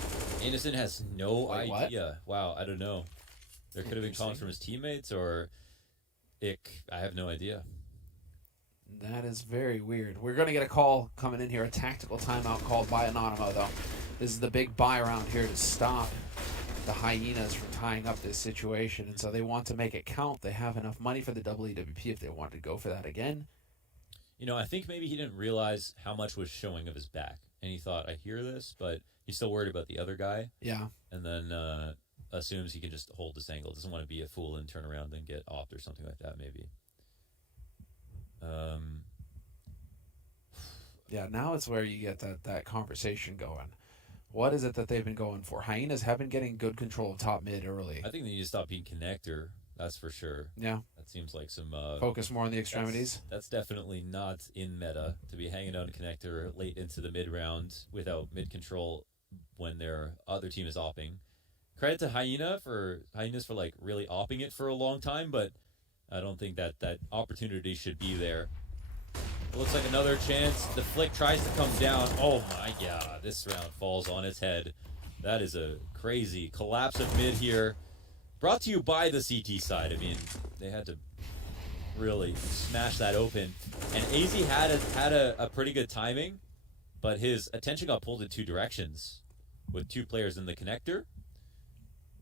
Innocent has no idea. What? Wow, I don't know. There could have been comments from his teammates, or I have no idea. That is very weird. We're going to get a call coming in here, a tactical timeout called by Anonymo, though. This is the big buy round here to stop the Hyenas from tying up this situation, and so they want to make it count. They have enough money for the EWP if they wanted to go for that again. You know, I think maybe he didn't realize how much was showing of his back, and he thought, I hear this, but he's still worried about the other guy. Yeah. And then assumes he can just hold this angle. Doesn't want to be a fool and turn around and get opt or something like that, maybe. Yeah, now it's where you get that conversation going. What is it that they've been going for? Hyenas have been getting good control of top mid early. I think they need to stop being connector. That's for sure. Yeah. That seems like some... focus more on the extremities. That's definitely not in meta, to be hanging out a connector late into the mid-round without mid-control when their other team is opping. Credit to Hyenas for like really opping it for a long time, but I don't think that opportunity should be there. It looks like another chance. The flick tries to come down. Oh my god, this round falls on its head. That is a crazy collapse of mid here. Brought to you by the CT side. I mean, they had to really smash that open. And AZ had a pretty good timing, but his attention got pulled in 2 directions with 2 players in the connector.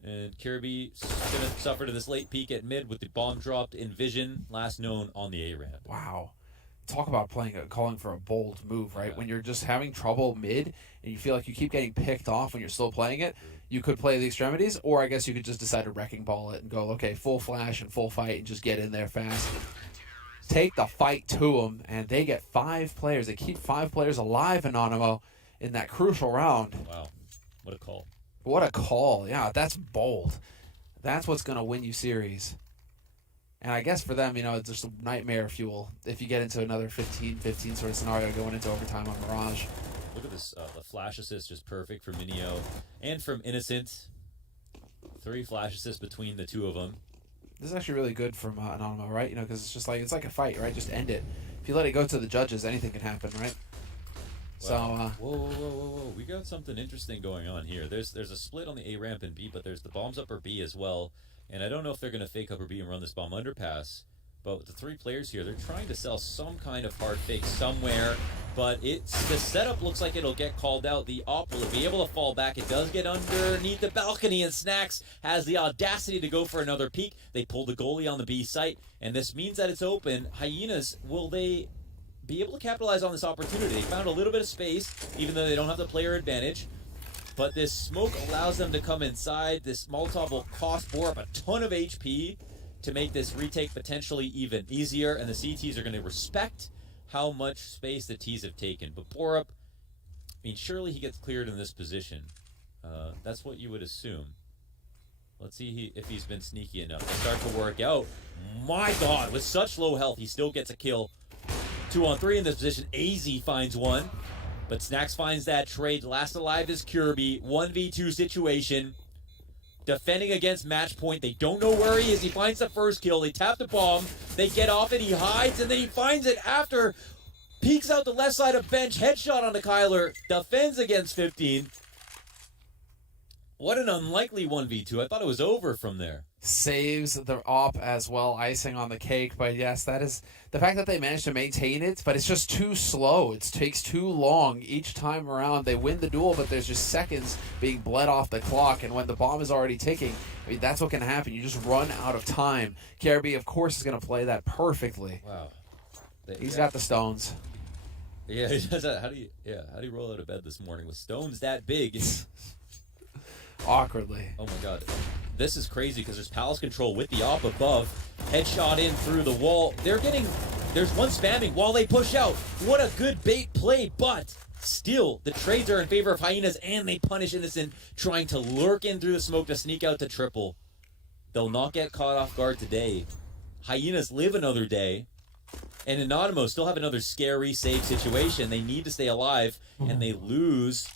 And Kirby gonna suffer to this late peek at mid with the bomb dropped in vision, last known on the A ramp. Wow. Talk about calling for a bold move, right? Yeah. When you're just having trouble mid and you feel like you keep getting picked off when you're still playing it, you could play the extremities, or I guess you could just decide to wrecking ball it and go, okay, full flash and full fight and just get in there fast. Take the fight to them, and they get 5 players. They keep 5 players alive, Anonymo, in that crucial round. Wow. What a call. What a call. Yeah, that's bold. That's what's going to win you series. And I guess for them, it's just nightmare fuel if you get into another 15-15 sort of scenario going into overtime on Mirage. Look at this. The flash assist just perfect from Minio and from Innocent. 3 flash assists between the 2 of them. This is actually really good from Anonymo, right? Because it's just it's like a fight, right? Just end it. If you let it go to the judges, anything can happen, right? Wow. So whoa. We got something interesting going on here. There's a split on the A ramp and B, but there's the bombs upper B as well. And I don't know if they're going to fake upper B and run this bomb underpass, But with the 3 players here, they're trying to sell some kind of hard fake somewhere. But the setup looks like it'll get called out. The op will be able to fall back. It does get underneath the balcony, and Snacks has the audacity to go for another peek. They pull the goalie on the B site, and this means that it's open. Hyenas, will they be able to capitalize on this opportunity? They found a little bit of space, even though they don't have the player advantage. But this smoke allows them to come inside. This Molotov will cost Borup a ton of HP to make this retake potentially even easier, and the CTs are going to respect how much space the T's have taken. But Borup, I mean, surely he gets cleared in this position. That's what you would assume. Let's see if he's been sneaky enough. They start to work out. My God, with such low health, he still gets a kill. 2-on-3 in this position. AZ finds one, but Snacks finds that trade. Last alive is Kirby. 1v2 situation. Defending against match point. They don't know where he is. He finds the first kill. They tap the bomb. They get off it. He hides, and then he finds it after. Peeks out the left side of bench. Headshot onto Kyler. Defends against 15. What an unlikely 1v2. I thought it was over from there. Saves the op as well, icing on the cake. But yes, that is the fact that they managed to maintain it, but it's just too slow. It takes too long each time around. They win the duel, but there's just seconds being bled off the clock, and when the bomb is already ticking, I mean, that's what can happen. You just run out of time. Kirby, of course, is going to play that perfectly. Wow. He's got the stones. Yeah, he does that. How do you roll out of bed this morning with stones that big? Awkwardly. Oh my God. This is crazy because there's palace control with the op above. Headshot in through the wall. There's one spamming while they push out. What a good bait play, but still, the trades are in favor of Hyenas, and they punish Innocent, trying to lurk in through the smoke to sneak out to triple. They'll not get caught off guard today. Hyenas live another day, and anonymo still have another scary save situation. They need to stay alive, and they lose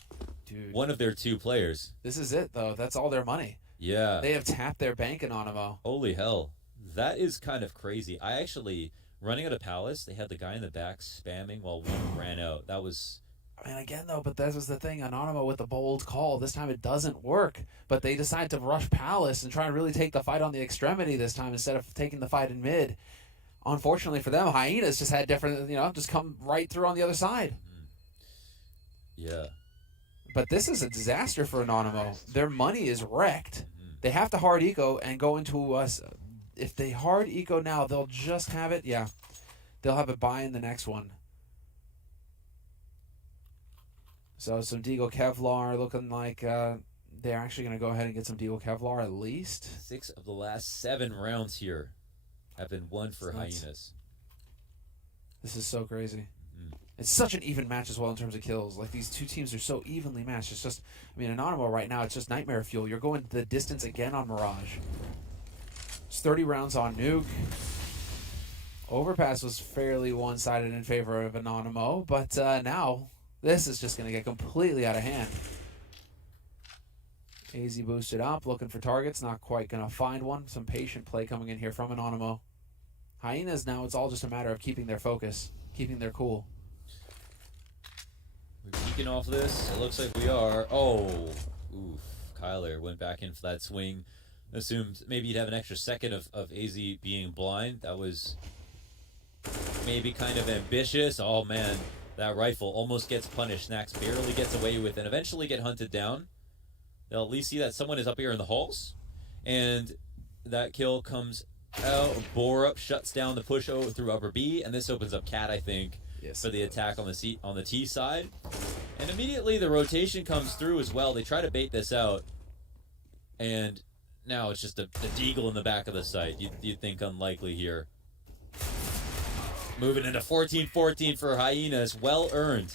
one of their 2 players. This is it, though. That's all their money. Yeah. They have tapped their bank, anonymo. Holy hell. That is kind of crazy. I actually, running out of Palace, they had the guy in the back spamming while one ran out. That was... I mean, again, though, but that was the thing. Anonymo with the bold call. This time it doesn't work. But they decide to rush Palace and try and really take the fight on the extremity this time instead of taking the fight in mid. Unfortunately for them, Hyenas just had different, just come right through on the other side. Yeah. But this is a disaster for Anonymo. Their money is wrecked. They have to hard eco and go into us. If they hard eco now, they'll just have it. Yeah, they'll have a buy in the next one. So some Deagle Kevlar looking like they're actually going to go ahead and get some Deagle Kevlar at least. 6 of the last 7 rounds here have been won for Hyenas. This is so crazy. It's such an even match as well in terms of kills. Like, these 2 teams are so evenly matched. It's just, I mean, Anonymo right now, it's just nightmare fuel. You're going the distance again on Mirage. It's 30 rounds on Nuke. Overpass was fairly one-sided in favor of Anonymo, but now this is just going to get completely out of hand. AZ boosted up, looking for targets, not quite going to find one. Some patient play coming in here from Anonymo. Hyenas now, it's all just a matter of keeping their focus, keeping their cool. We're peeking off this. It looks like we are. Oh, oof. Kyler went back in for that swing. Assumed maybe you'd have an extra second of AZ being blind. That was maybe kind of ambitious. Oh, man. That rifle almost gets punished. Snacks barely gets away with it and eventually get hunted down. They'll at least see that someone is up here in the halls. And that kill comes out. Borup shuts down the push through upper B. And this opens up Cat, I think. Yes, for the attack on the T side. And immediately the rotation comes through as well. They try to bait this out. And now it's just a deagle in the back of the site. You'd think unlikely here. Moving into 14-14 for Hyenas. Well earned.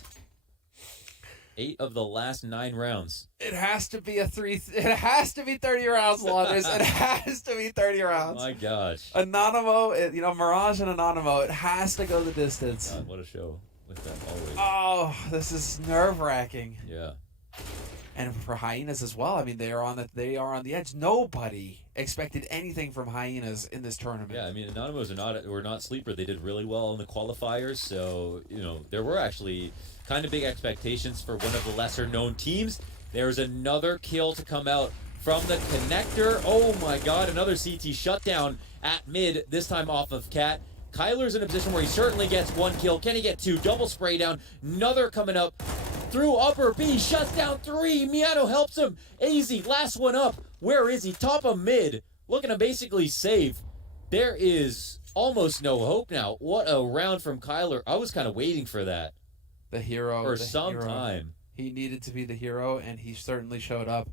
8 of the last 9 rounds. It has to be it has to be 30 rounds, Launders. It has to be 30 rounds. My gosh. Anonymo, Mirage and Anonymo, it has to go the distance. God, what a show with them always. Oh, this is nerve-wracking. Yeah. And for Hyenas as well. I mean, they are on the edge. Nobody expected anything from Hyenas in this tournament. Yeah, I mean, Anonymos were not sleeper. They did really well in the qualifiers, so there were actually kind of big expectations for one of the lesser known teams. There's another kill to come out from the connector. Oh my god, another CT shutdown at mid, this time off of Cat. Kyler's in a position where he certainly gets 1 kill. Can he get 2? Double spray down. Another coming up through upper B. Shuts down 3. Miano helps him. AZ, last one up. Where is he? Top of mid. Looking to basically save. There is almost no hope now. What a round from Kyler. I was kind of waiting for that. The hero. For some time. He needed to be the hero, and he certainly showed up.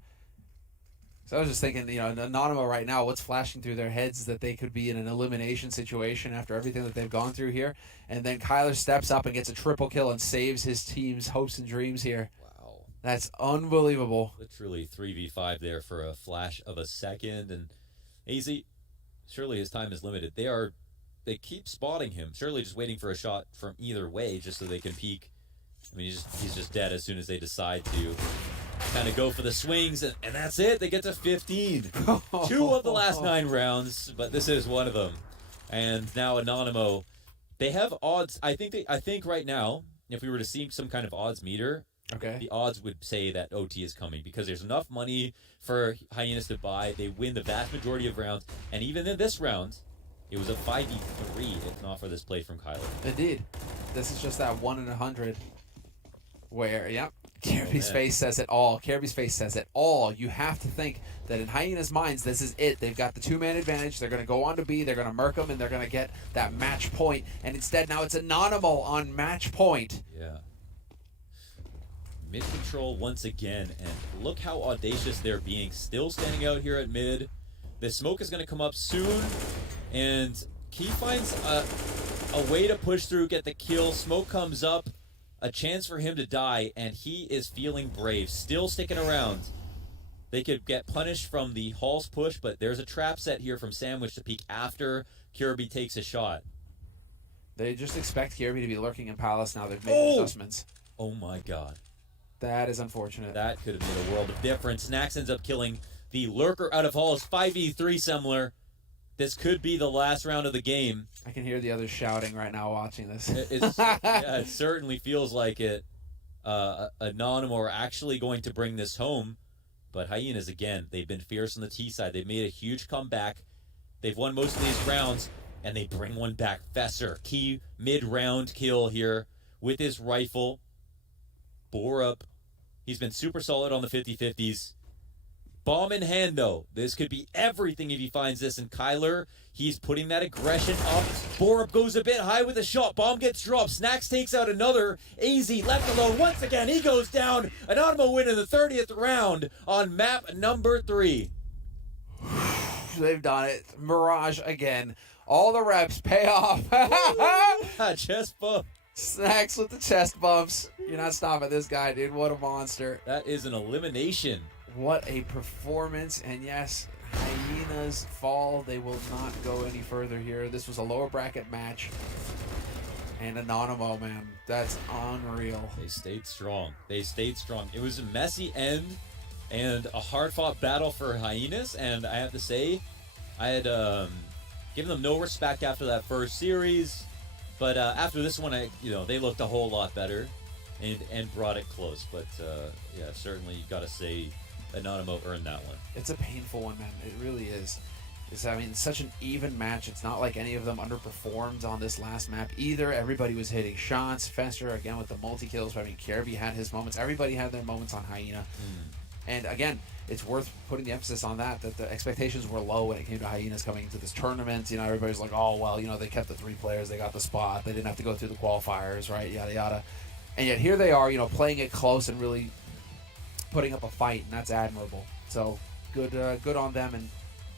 So I was just thinking, Anonymo right now, what's flashing through their heads is that they could be in an elimination situation after everything that they've gone through here. And then Kyler steps up and gets a triple kill and saves his team's hopes and dreams here. Wow. That's unbelievable. Literally 3v5 there for a flash of a second. And AZ, surely his time is limited. They keep spotting him. Surely just waiting for a shot from either way just so they can peek. I mean, he's just dead as soon as they decide to kind of go for the swings, and that's it. They get to 15. 2 of the last 9 rounds, but this is one of them. And now Anonymo, they have odds. I think right now, if we were to see some kind of odds meter, okay, the odds would say that OT is coming because there's enough money for Hyenas to buy. They win the vast majority of rounds, and even in this round, it was a 5v3 if not for this play from Kyler. Indeed. This is just that 1 in 100 where, yep. Kirby's face says it all. Kirby's face says it all. You have to think that in Hyenas' minds, this is it. They've got the 2-man advantage. They're going to go on to B. They're going to murk them, and they're going to get that match point. And instead, now it's Anonymo on match point. Yeah. Mid control once again, and look how audacious they're being. Still standing out here at mid. The smoke is going to come up soon, and Key finds a way to push through, get the kill. Smoke comes up. A chance for him to die, and he is feeling brave. Still sticking around. They could get punished from the Hall's push, but there's a trap set here from Sandwich to peek after Kirby takes a shot. They just expect Kirby to be lurking in Palace now. They've made adjustments. Oh my god. That is unfortunate. That could have made a world of difference. Snacks ends up killing the lurker out of Hall's 5v3 similar. This could be the last round of the game. I can hear the others shouting right now watching this. It certainly feels like it. Anonymo are actually going to bring this home. But Hyenas, again, they've been fierce on the T side. They've made a huge comeback. They've won most of these rounds, and they bring one back. Fesser, key mid-round kill here with his rifle. Borup, he's been super solid on the 50-50s. Bomb in hand, though. This could be everything if he finds this. And Kyler, he's putting that aggression up. Borup goes a bit high with a shot. Bomb gets dropped. Snacks takes out another. AZ left alone once again. He goes down. Anonymo win in the 30th round on map number 3. They've done it. Mirage again. All the reps pay off. Chest bump. Snacks with the chest bumps. You're not stopping this guy, dude. What a monster. That is an elimination. What a performance. And yes, Hyenas fall. They will not go any further here. This was a lower bracket match. And Anonymo, man, that's unreal. They stayed strong. They stayed strong. It was a messy end and a hard-fought battle for Hyenas. And I have to say, I had given them no respect after that first series. But after this one, they looked a whole lot better and brought it close. But yeah, certainly you got to say Anonymo earned that one. It's a painful one, man. It really is. It's such an even match. It's not like any of them underperformed on this last map either. Everybody was hitting shots. Fester, again, with the multi-kills. I mean, Kirby had his moments. Everybody had their moments on Hyena. And again, it's worth putting the emphasis on that the expectations were low when it came to Hyenas coming into this tournament. Everybody's like, oh, well, they kept the 3 players. They got the spot. They didn't have to go through the qualifiers, right? Yada, yada. And yet here they are, playing it close and really putting up a fight, and that's admirable. So good on them, and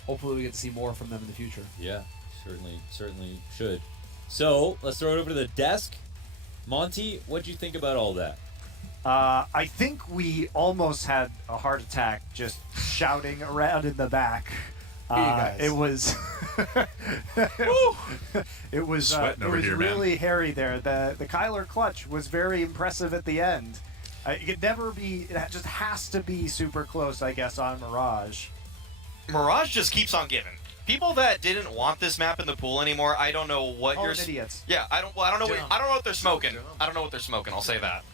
hopefully we get to see more from them in the future. Yeah, certainly should. So let's throw it over to the desk. Monty, what'd you think about all that? I think we almost had a heart attack just shouting around in the back. It was it was really hairy there. The Kyler clutch was very impressive at the end. It could never be. It just has to be super close, I guess, on Mirage. Mirage just keeps on giving. People that didn't want this map in the pool anymore, I don't know what you're. Idiots. Yeah, I don't know what they're smoking. I don't know what they're smoking. I'll say that.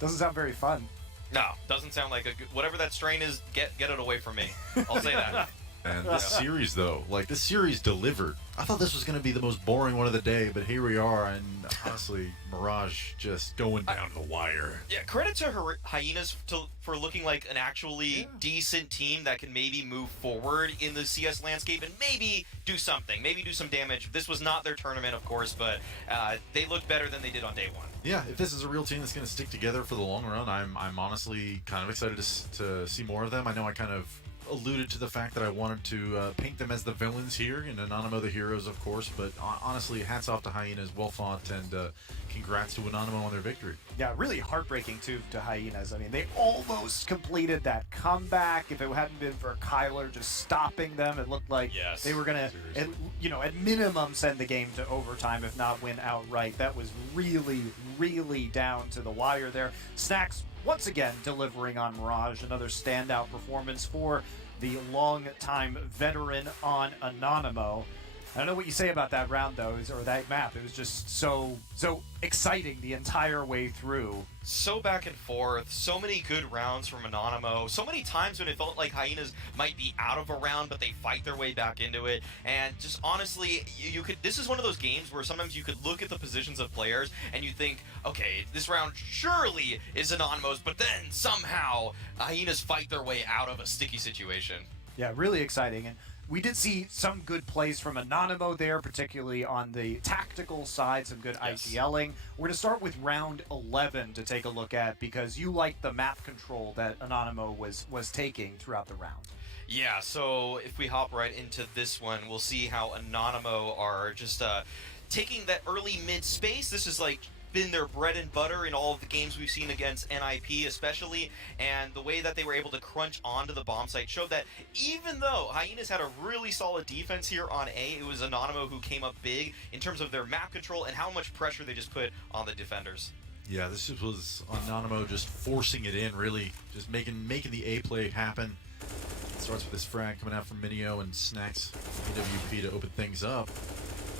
Doesn't sound very fun. No, doesn't sound like a good. Whatever that strain is, get it away from me. I'll say that. And this series, though, like this series delivered. I thought this was going to be the most boring one of the day, but here we are, and honestly, Mirage just going down the wire. Yeah, credit to Hyenas for looking like an actually decent team that can maybe move forward in the CS landscape and maybe do something, maybe do some damage. This was not their tournament, of course, but they looked better than they did on day one. Yeah, if this is a real team that's going to stick together for the long run, I'm honestly kind of excited to see more of them. I know I kind of alluded to the fact that I wanted to paint them as the villains here, and Anonymo the heroes, of course, but honestly, hats off to Hyenas, well fought, and congrats to Anonymo on their victory. Yeah, really heartbreaking too to Hyenas. I mean, they almost completed that comeback. If it hadn't been for Kyler just stopping them, it looked like they were gonna, at minimum, send the game to overtime, if not win outright. That was really, really down to the wire there. Snacks once again delivering on Mirage, another standout performance for the long-time veteran on Anonymo. I don't know what you say about that round, though, or that map. It was just so exciting the entire way through. So back and forth, so many good rounds from Anonymo, so many times when it felt like Hyenas might be out of a round, but they fight their way back into it. And just honestly, this is one of those games where sometimes you could look at the positions of players and you think, okay, this round surely is Anonymo's, but then somehow Hyenas fight their way out of a sticky situation. Yeah, really exciting. And we did see some good plays from Anonymo there, particularly on the tactical side, some good IGLing. We're going to start with round 11 to take a look at, because you like the map control that Anonymo was taking throughout the round. Yeah, so if we hop right into this one, we'll see how Anonymo are just taking that early mid space. This is like been their bread and butter in all of the games we've seen against NIP especially, and the way that they were able to crunch onto the bomb site showed that even though Hyenas had a really solid defense here on A, it was Anonymo who came up big in terms of their map control and how much pressure they just put on the defenders. Yeah, this was Anonymo just forcing it in, really, just making the A play happen. It starts with this frag coming out from Minio and Snacks AWP to open things up.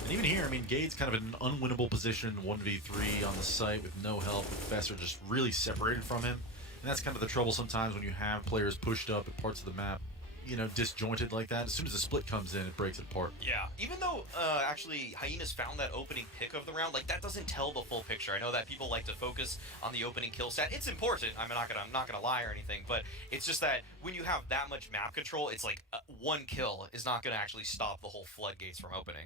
And even here, I mean, Gade's kind of in an unwinnable position, 1v3 on the site with no help. Professor just really separated from him. And that's kind of the trouble sometimes when you have players pushed up at parts of the map, disjointed like that. As soon as the split comes in, it breaks it apart. Yeah, even though actually Hyenas found that opening pick of the round, like that doesn't tell the full picture. I know that people like to focus on the opening kill stat. It's important. I'm not gonna lie or anything, but it's just that when you have that much map control, it's like one kill is not gonna actually stop the whole floodgates from opening.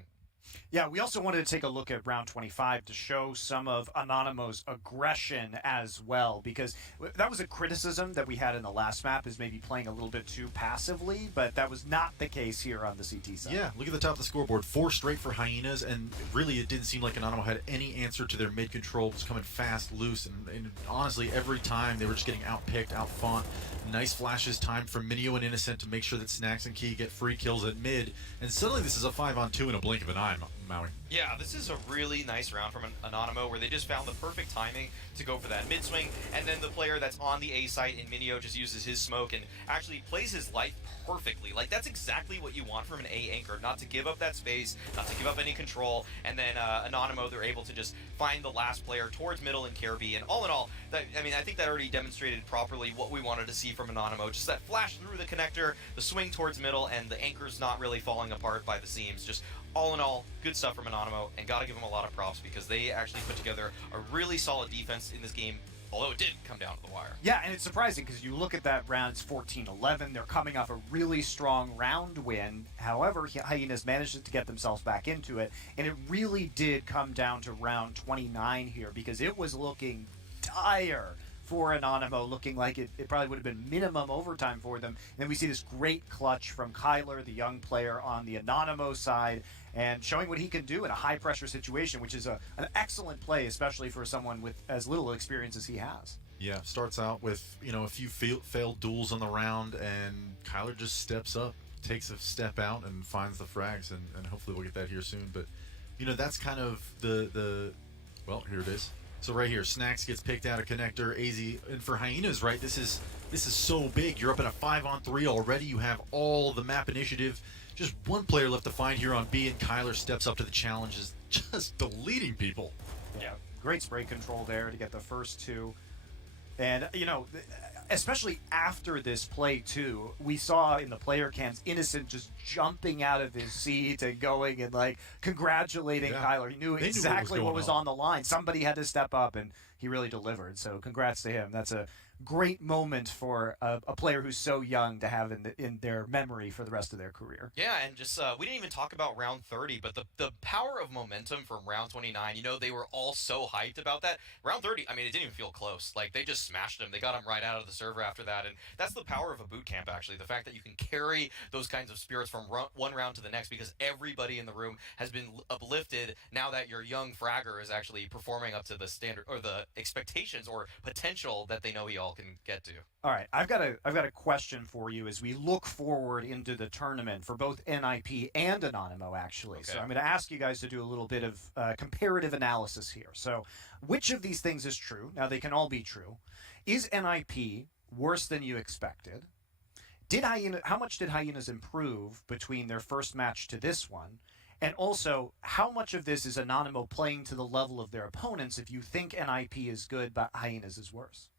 Yeah, we also wanted to take a look at round 25 to show some of Anonymo's aggression as well, because that was a criticism that we had in the last map, is maybe playing a little bit too passively, but that was not the case here on the CT side. Yeah, look at the top of the scoreboard. 4 straight for Hyenas, and really it didn't seem like Anonymo had any answer to their mid control. It was coming fast, loose, and honestly, every time they were just getting outpicked, outfought. Nice flashes timed from Minio and Innocent to make sure that Snacks and Key get free kills at mid, and suddenly this is a 5-on-2 in a blink of an eye, Maui. Yeah, this is a really nice round from Anonymo where they just found the perfect timing to go for that mid swing, and then the player that's on the A site in Minio just uses his smoke and actually plays his life perfectly. Like, that's exactly what you want from an A anchor, not to give up that space, not to give up any control, and then Anonymo, they're able to just find the last player towards middle and Caribbean. And all in all, I think that already demonstrated properly what we wanted to see from Anonymo, just that flash through the connector, the swing towards middle, and the anchors not really falling apart by the seams. Just all in all, good stuff from Anonymo, and gotta give them a lot of props because they actually put together a really solid defense in this game, although it did come down to the wire. Yeah, and it's surprising because you look at that round, it's 14-11. They're coming off a really strong round win. However, Hyenas managed to get themselves back into it, and it really did come down to round 29 here because it was looking dire for Anonymo, looking like it probably would have been minimum overtime for them. And then we see this great clutch from Kyler, the young player on the Anonymo side, and showing what he can do in a high-pressure situation, which is an excellent play, especially for someone with as little experience as he has. Yeah, starts out with, a few failed duels on the round, and Kyler just steps up, takes a step out, and finds the frags, and hopefully we'll get that here soon. But, that's kind of well, here it is. So right here, Snacks gets picked out of connector, AZ, and for Hyenas, right, this is so big. You're up in a 5-on-3 already. You have all the map initiative. Just one player left to find here on B, and Kyler steps up to the challenge, just deleting people. Yeah, great spray control there to get the first 2. And, you know, especially after this play, too, we saw in the player cams Innocent just jumping out of his seat and going and, like, congratulating Kyler. He knew exactly what was on the line. Somebody had to step up, and he really delivered. So congrats to him. That's a great moment for a player who's so young to have in their memory for the rest of their career. Yeah, and just we didn't even talk about round 30, but the power of momentum from round 29, you know, they were all so hyped about that. Round 30, I mean, it didn't even feel close. Like, they just smashed them. They got them right out of the server after that, and that's the power of a boot camp, actually. The fact that you can carry those kinds of spirits from one round to the next because everybody in the room has been uplifted now that your young fragger is actually performing up to the standard or the expectations or potential that they know he all can get to. All right, I've got a question for you as we look forward into the tournament for both NIP and Anonymo, actually. Okay. So I'm going to ask you guys to do a little bit of comparative analysis here. So which of these things is true? Now, they can all be true. Is NIP worse than you expected? How much did Hyenas improve between their first match to this one? And also, how much of this is Anonymo playing to the level of their opponents if you think NIP is good but Hyenas is worse?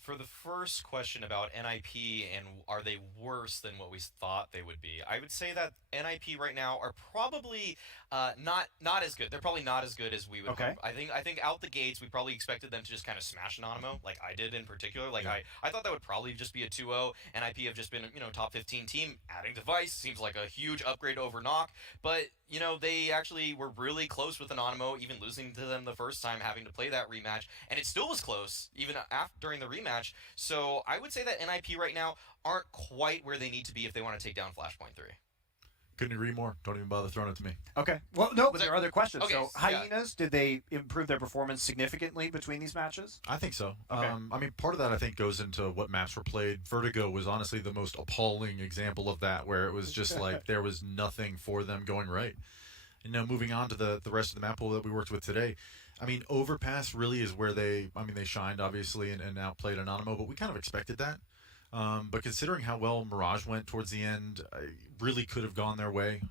For the first question about NIP and are they worse than what we thought they would be, I would say that NIP right now are probably not as good. They're probably not as good as we would hope. I think out the gates we probably expected them to just kind of smash Anonymo, like I did in particular. Like I thought that would probably just be a 2-0. NIP have just been, you know, top 15 team. Adding Device seems like a huge upgrade over Knock, but you know, they actually were really close with Anonymo, even losing to them the first time, having to play that rematch, and it still was close even during the rematch. So I would say that NIP right now aren't quite where they need to be if they want to take down Flashpoint 3. Couldn't agree more. Don't even bother throwing it to me. Okay. Well, no, but there are other questions. Okay, so Hyenas, did they improve their performance significantly between these matches? I think so. Okay. I mean, part of that I think goes into what maps were played. Vertigo was honestly the most appalling example of that, where it was just like there was nothing for them going right. And now moving on to the rest of the map pool that we worked with today, I mean, Overpass really is where they shined, obviously, and outplayed Anonymo, but we kind of expected that. But considering how well Mirage went towards the end, really could have gone their way.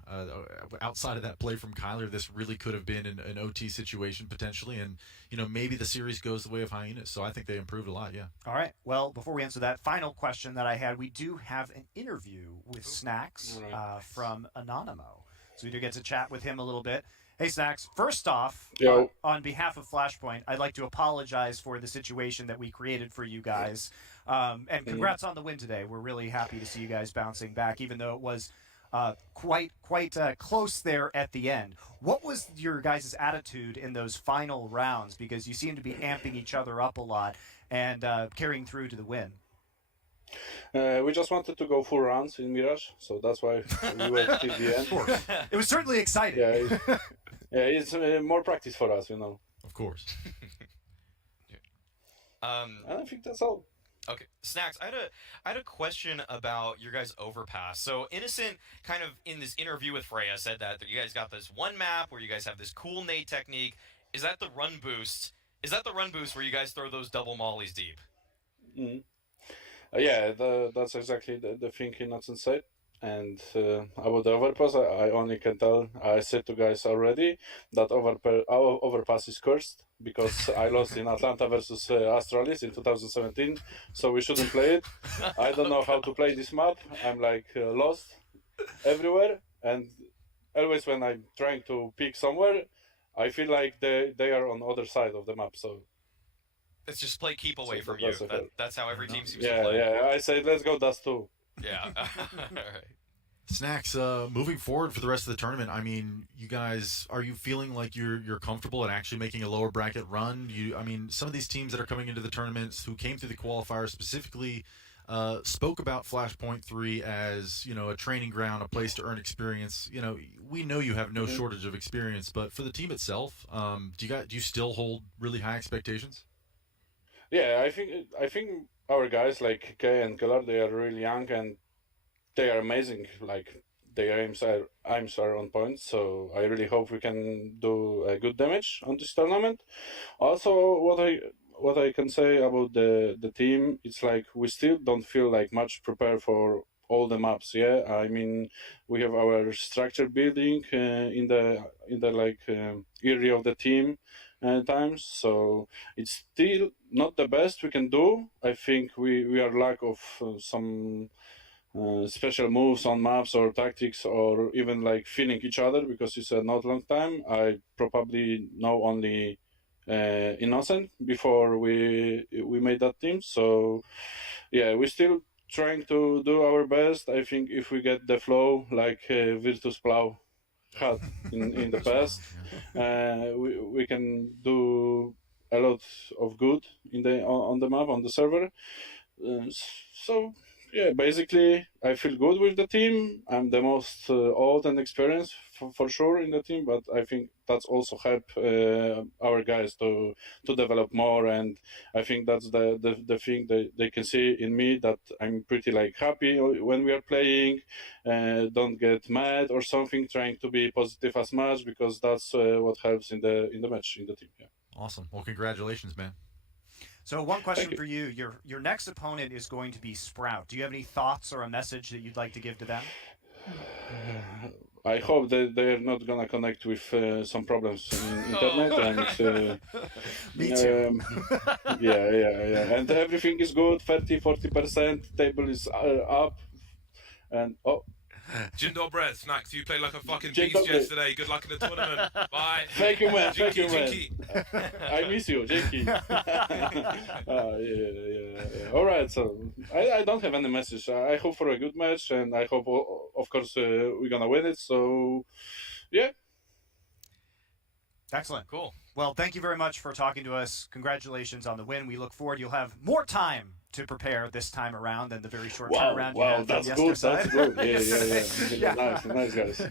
Outside of that play from Kyler, this really could have been an OT situation potentially, and you know, maybe the series goes the way of Hyenas. So I think they improved a lot. Yeah. All right. Well, before we answer that final question that I had, we do have an interview with Snacks from Anonymo, so we do get to chat with him a little bit. Hey, Snacks. First off, on behalf of Flashpoint, I'd like to apologize for the situation that we created for you guys. And congrats on the win today. We're really happy to see you guys bouncing back, even though it was quite close there at the end. What was your guys' attitude in those final rounds? Because you seem to be amping each other up a lot and carrying through to the win. We just wanted to go full rounds in Mirage, so that's why we went till the end. It was certainly exciting. It's more practice for us, you know. Of course. And I think that's all. Okay, Snacks, I had a question about your guys' Overpass. So Innocent kind of in this interview with Freya said that you guys got this one map where you guys have this cool nade technique. Is that the run boost? Is that the run boost where you guys throw those double mollies deep? Mm-hmm. That's exactly the thing Innocent said. And about the Overpass, I only can tell, I said to guys already that our Overpass is cursed because I lost in Atlanta versus Astralis in 2017, so we shouldn't play it. I don't know how to play this map. I'm like lost everywhere, and always when I'm trying to pick somewhere, I feel like they are on the other side of the map, so... Let's just play keep away from you. That's how every team seems to play. Yeah, I said let's go Dust 2. Yeah. All right. Snacks, moving forward for the rest of the tournament, I mean, you guys, are you feeling like you're comfortable at actually making a lower bracket run? I mean, some of these teams that are coming into the tournaments who came through the qualifiers specifically spoke about Flashpoint 3 as, you know, a training ground, a place to earn experience. You know, we know you have no shortage of experience, but for the team itself, do you still hold really high expectations? Yeah, I think our guys like Kay and Keller, they are really young and they are amazing. Like their aims are on point, so I really hope we can do a good damage on this tournament. Also, what I can say about the team, it's like we still don't feel like much prepared for all the maps. Yeah, I mean we have our structure building in the like area of the team. times. So it's still not the best we can do. I think we are lack of some special moves on maps or tactics or even like feeling each other, because it's a not long time. I probably know only Innocent before we made that team. So yeah, we're still trying to do our best. I think if we get the flow like Virtus Plow had in the past, we can do a lot of good on the map, on the server. So yeah, basically I feel good with the team. I'm the most old and experienced for sure in the team, but I think that's also help our guys to develop more, and I think that's the thing that they can see in me, that I'm pretty like happy when we are playing, don't get mad or something, trying to be positive as much, because that's what helps in the match, in the team. Yeah. Awesome. Well, congratulations, man. So one question for you. Your next opponent is going to be Sprout. Do you have any thoughts or a message that you'd like to give to them? I hope that they're not gonna connect with some problems in internet, and Me too. yeah, and everything is good. 30-40% table is up, and Dzień dobry, Snacks. You played like a fucking Dzień beast dobry. yesterday. Good luck in the tournament. Bye. Thank you, man. Thank you, man. Dzięki. I miss you, Jakey. Yeah. All right, so I don't have any message. I hope for a good match, and I hope, of course, we're gonna win it. So, yeah. Excellent. Cool. Well, thank you very much for talking to us. Congratulations on the win. We look forward. You'll have more time to prepare this time around than the very short turnaround you Wow, had that's on good. yesterday. That's good. Yeah. Nice, guys.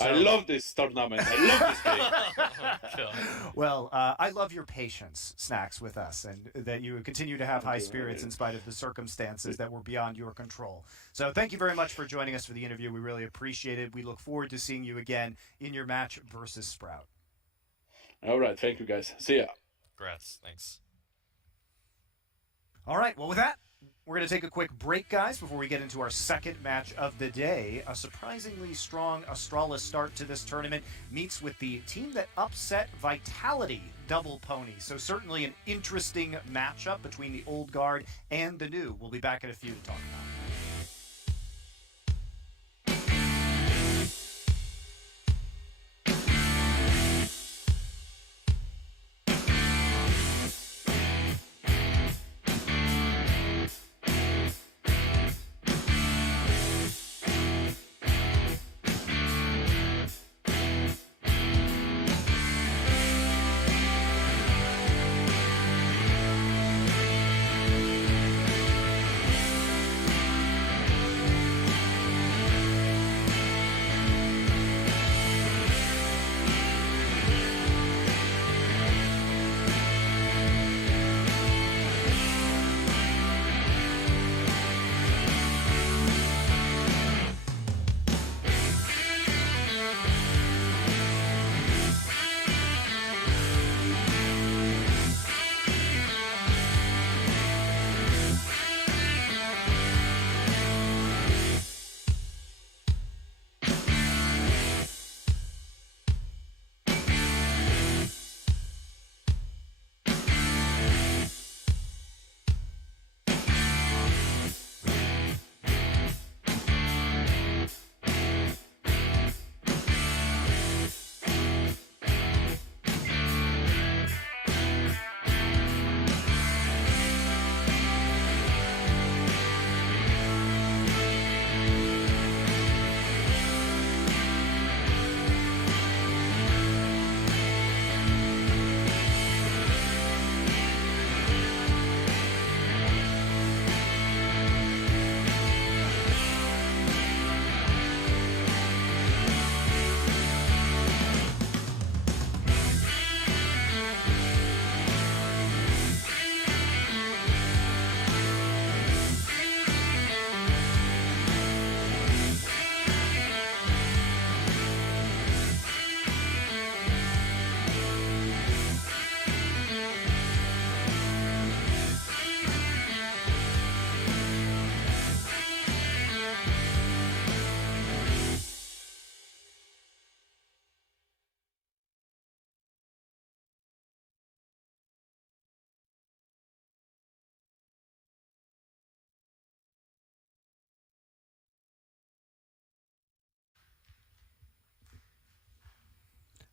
I love this tournament. I love this game. Well, I love your patience, Snacks, with us, and that you continue to have high spirits in spite of the circumstances that were beyond your control. So thank you very much for joining us for the interview. We really appreciate it. We look forward to seeing you again in your match versus Sprout. All right, thank you, guys. See ya. Congrats. Thanks. All right, well, with that, we're going to take a quick break, guys, before we get into our second match of the day. A surprisingly strong Astralis start to this tournament meets with the team that upset Vitality, Double Pony. So certainly an interesting matchup between the old guard and the new. We'll be back in a few to talk about it.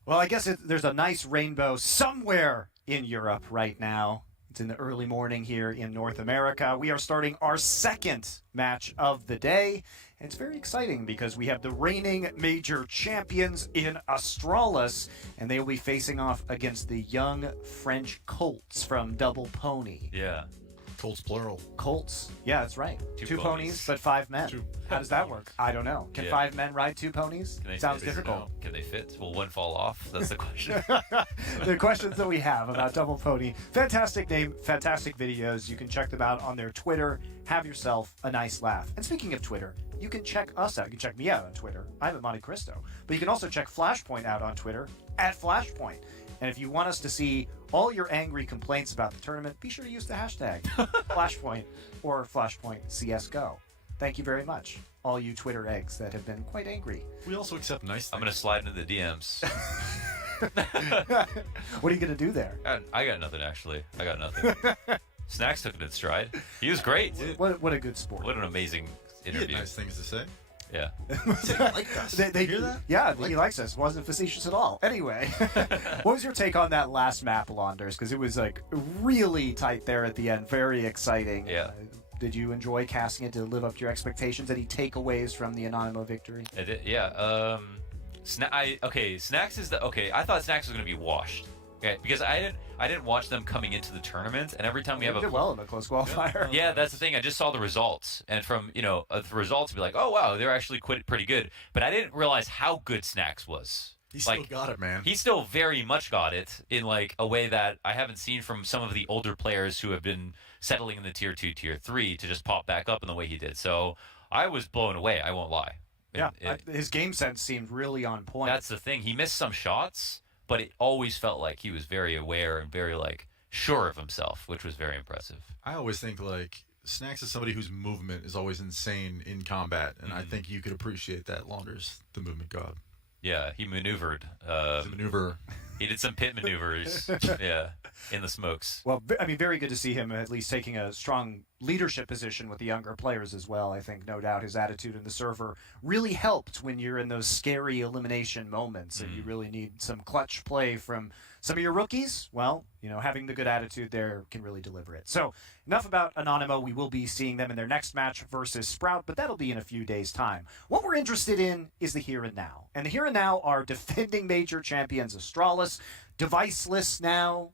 Well, I guess there's a nice rainbow somewhere in Europe right now. It's in the early morning here in North America. We are starting our second match of the day. And it's very exciting because we have the reigning major champions in Astralis, and they will be facing off against the young French Colts from Double Pony. Yeah. Colts plural. Colts? Yeah, that's right. Two Two ponies. ponies, but 5 men. Two. How does that work? I don't know. Can Yeah. 5 men ride 2 ponies? Can they Sounds fit? difficult. Can they fit? Will one fall off? That's the question. The questions that we have about Double Pony. Fantastic name, fantastic videos. You can check them out on their Twitter. Have yourself a nice laugh. And speaking of Twitter, you can check us out. You can check me out on Twitter. I'm at Monte Cristo. But you can also check Flashpoint out on Twitter at Flashpoint. And if you want us to see all your angry complaints about the tournament, be sure to use the hashtag Flashpoint or Flashpoint CSGO. Thank you very much, all you Twitter eggs that have been quite angry. We also accept nice things. I'm gonna slide into the DMs. What are you going to do there? I got nothing actually. I got nothing. Snacks took it in stride. He was great. What a good sport. What an amazing He had interview. nice things to say. Yeah. Like us. They hear that? Yeah, he likes us. Wasn't facetious at all. Anyway, what was your take on that last map, Londers? Because it was like really tight there at the end. Very exciting. Yeah. Did you enjoy casting it? Did it live up to your expectations? Any takeaways from the anonymo victory? It did, yeah. Snacks is the I thought Snacks was gonna be washed. Okay, because I didn't watch them coming into the tournament, and every time we have They a did well in the close qualifier. Yeah, that's the thing. I just saw the results, and from the results, be like, oh wow, they're actually pretty good. But I didn't realize how good Snacks was. He still got it, man. He still very much got it in like a way that I haven't seen from some of the older players who have been settling in the tier 2, tier 3 to just pop back up in the way he did. So I was blown away. I won't lie. Yeah, his game sense seemed really on point. That's the thing. He missed some shots, but it always felt like he was very aware and very like sure of himself, which was very impressive. I always think like Snacks is somebody whose movement is always insane in combat, and I think you could appreciate that. Launders, the movement god. Yeah, he maneuvered. He's a maneuver. He did some pit maneuvers. Yeah, in the smokes. Well, I mean, very good to see him at least taking a strong leadership position with the younger players as well. I think, no doubt, his attitude in the server really helped when you're in those scary elimination moments and you really need some clutch play from some of your rookies. Well, having the good attitude there can really deliver it. So, enough about Anonymo. We will be seeing them in their next match versus Sprout, but that'll be in a few days' time. What we're interested in is the here and now. And the here and now are defending major champions Astralis, deviceless now.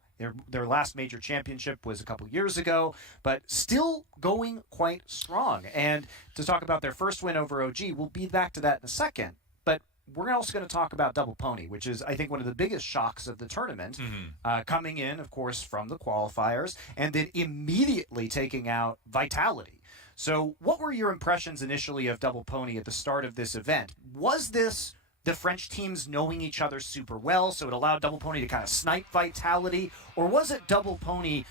Their last major championship was a couple years ago, but still going quite strong. And to talk about their first win over OG, we'll be back to that in a second. But we're also going to talk about Double Pony, which is, I think, one of the biggest shocks of the tournament, coming in, of course, from the qualifiers, and then immediately taking out Vitality. So what were your impressions initially of Double Pony at the start of this event? Was this the French teams knowing each other super well, so it allowed Double Pony to kind of snipe Vitality? Or was it a Double Pony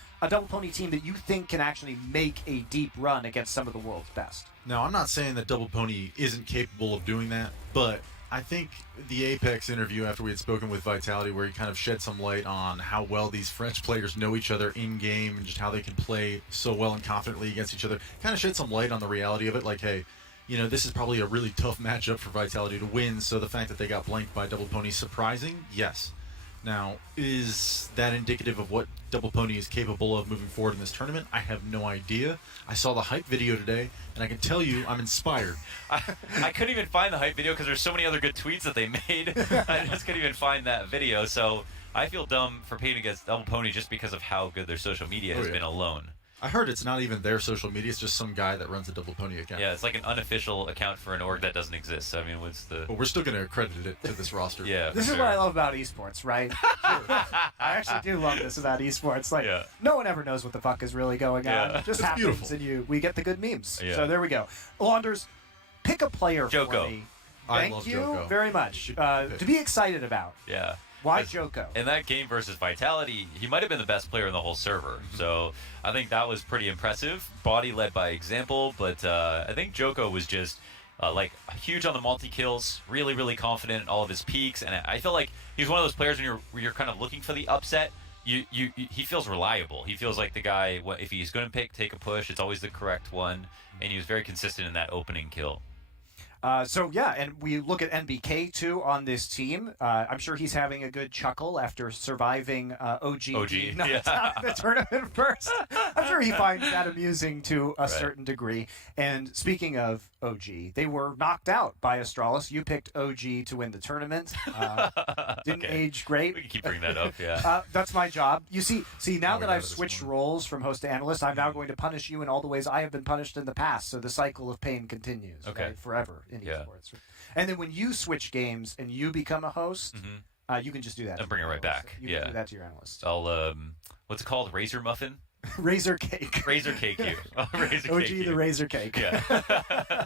team that you think can actually make a deep run against some of the world's best? Now, I'm not saying that Double Pony isn't capable of doing that, but I think the Apex interview after we had spoken with Vitality, where he kind of shed some light on how well these French players know each other in-game and just how they can play so well and confidently against each other, kind of shed some light on the reality of it, like, hey, this is probably a really tough matchup for Vitality to win, so the fact that they got blanked by Double Pony surprising? Yes. Now, is that indicative of what Double Pony is capable of moving forward in this tournament? I have no idea. I saw the hype video today, and I can tell you I'm inspired. I couldn't even find the hype video because there's so many other good tweets that they made. I just couldn't even find that video, so I feel dumb for paying against Double Pony just because of how good their social media has been alone. I heard it's not even their social media, it's just some guy that runs a Double Pony account. Yeah, it's like an unofficial account for an org that doesn't exist. So, I mean, what's the... But we're still going to accredit it to this roster. Yeah, This is what I love about esports, right? I actually do love this about esports. Like, no one ever knows what the fuck is really going on. It just happens, beautiful. and we get the good memes. Yeah. So there we go. Launders, pick a player Joko. for me. I Thank love you Joko. very much. To be excited about. Yeah. Why Joko? In that game versus Vitality, he might have been the best player in the whole server. So I think that was pretty impressive. Body led by example, but I think Joko was just like huge on the multi-kills, really, really confident in all of his peaks. And I feel like he's one of those players when you're kind of looking for the upset, he feels reliable. He feels like the guy, if he's going to take a push, it's always the correct one. And he was very consistent in that opening kill. So yeah, and we look at NBK too on this team. I'm sure he's having a good chuckle after surviving OG being knocked out of the tournament first. I'm sure he finds that amusing to a certain degree. And speaking of OG, they were knocked out by Astralis. You picked OG to win the tournament. Didn't age great. We can keep bringing that up, yeah. That's my job. You see now that I've switched roles from host to analyst, I'm now going to punish you in all the ways I have been punished in the past. So the cycle of pain continues right, forever in esports. And then when you switch games and you become a host, you can just do that. And bring it right back. You can do that to your analyst. I'll, what's it called? Razor muffin? Razor cake. Razor cake you. Razor OG cake you. the razor cake. Yeah.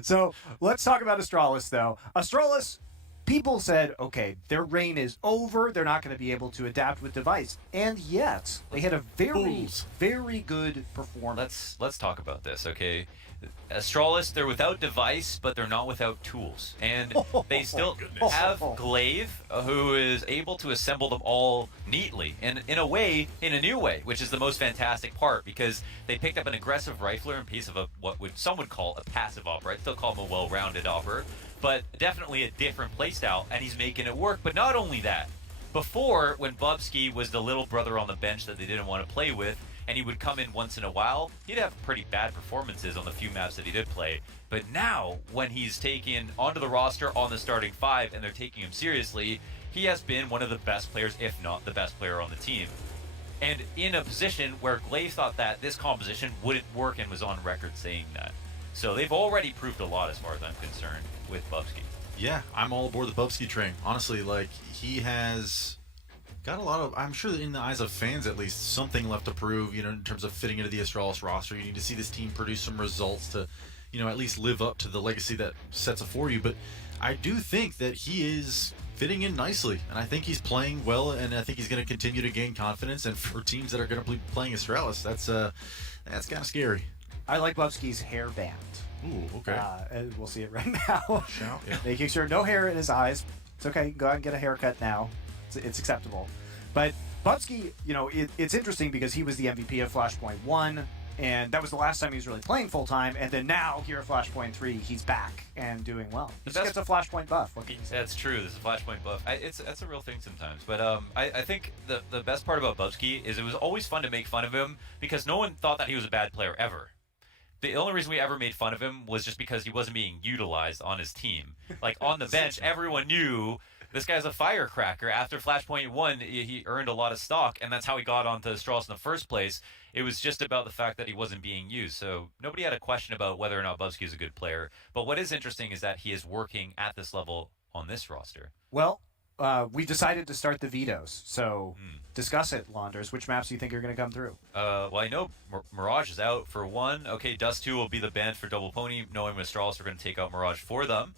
So let's talk about Astralis, though. Astralis, people said, okay, their reign is over. They're not going to be able to adapt with device. And yet, they had a very good performance. Let's talk about this, okay? Astralis, they're without device, but they're not without tools. And they still have Glaive, who is able to assemble them all neatly. And in a new way, which is the most fantastic part, because they picked up an aggressive rifler in piece of what some would call a passive opera. I'd still call him a well-rounded opera, but definitely a different playstyle, and he's making it work. But not only that, before, when Bubsky was the little brother on the bench that they didn't want to play with, and he would come in once in a while, he'd have pretty bad performances on the few maps that he did play. But now, when he's taken onto the roster on the starting 5 and they're taking him seriously, he has been one of the best players, if not the best player on the team. And in a position where Glaive thought that this composition wouldn't work and was on record saying that. So they've already proved a lot as far as I'm concerned with Bubsky. Yeah, I'm all aboard the Bubsky train. Honestly, like, he has got a lot of, I'm sure that in the eyes of fans at least, something left to prove, you know, in terms of fitting into the Astralis roster. You need to see this team produce some results to, you know, at least live up to the legacy that sets it for you. But I do think that he is fitting in nicely, and I think he's playing well, and I think he's going to continue to gain confidence. And for teams that are going to be playing Astralis, that's kind of scary. I like Bubsky's hairband. Ooh, okay. And we'll see it right now. Yeah. Making sure no hair in his eyes. It's okay. Go out and get a haircut now. It's acceptable. But Bubsky, you know, it's interesting because he was the MVP of Flashpoint 1, and that was the last time he was really playing full-time, and then now, here at Flashpoint 3, he's back and doing well. He just gets a Flashpoint buff. What can you say? That's true. There's a Flashpoint buff. That's a real thing sometimes. But I think the best part about Bubsky is it was always fun to make fun of him because no one thought that he was a bad player ever. The only reason we ever made fun of him was just because he wasn't being utilized on his team. Like, on the bench, everyone knew this guy's a firecracker. After Flashpoint 1, he earned a lot of stock, and that's how he got onto Astralis in the first place. It was just about the fact that he wasn't being used. So nobody had a question about whether or not Bubsky is a good player. But what is interesting is that he is working at this level on this roster. Well, we decided to start the vetoes. So discuss it, Launders. Which maps do you think are going to come through? Well, I know Mirage is out for one. Okay, Dust 2 will be the ban for Double Pony, knowing Astralis are going to take out Mirage for them.